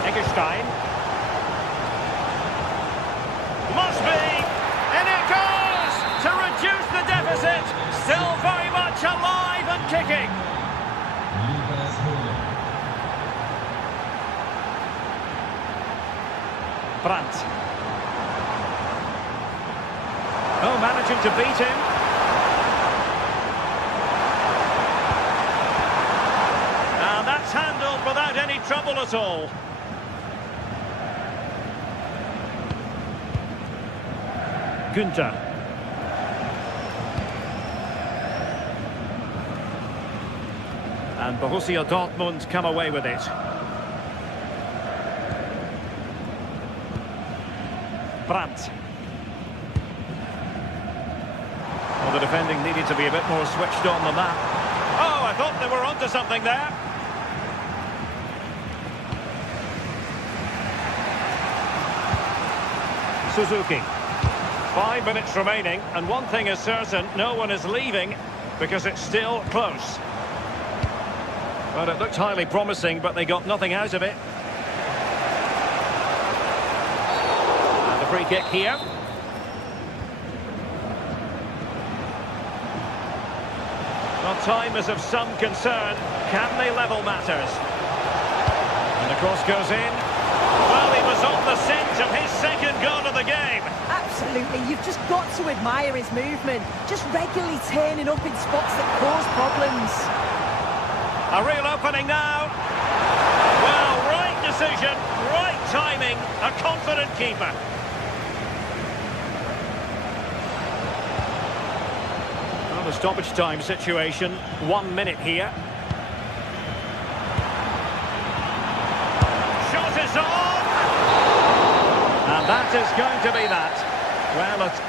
Eggestein. Must be! And it goes! To reduce the deficit! Still very much alive and kicking! Brandt. Oh, managing to beat him. And that's handled without any trouble at all. Günther. And Borussia Dortmund come away with it. Brandt. Well, the defending needed to be a bit more switched on than that. Oh, I thought they were onto something there. Suzuki. 5 minutes remaining, and one thing is certain, no one is leaving because it's still close. Well, it looked highly promising, but they got nothing out of it. And the free kick here. Well, time is of some concern. Can they level matters? And the cross goes in. Well, he was on the scent of his second goal of the game. Absolutely, you've just got to admire his movement. Just regularly turning up in spots that cause problems. A real opening now. Well, right decision, right timing, a confident keeper. Well, the stoppage time situation, 1 minute here. Shot is on! And that is going to be that. Well, it's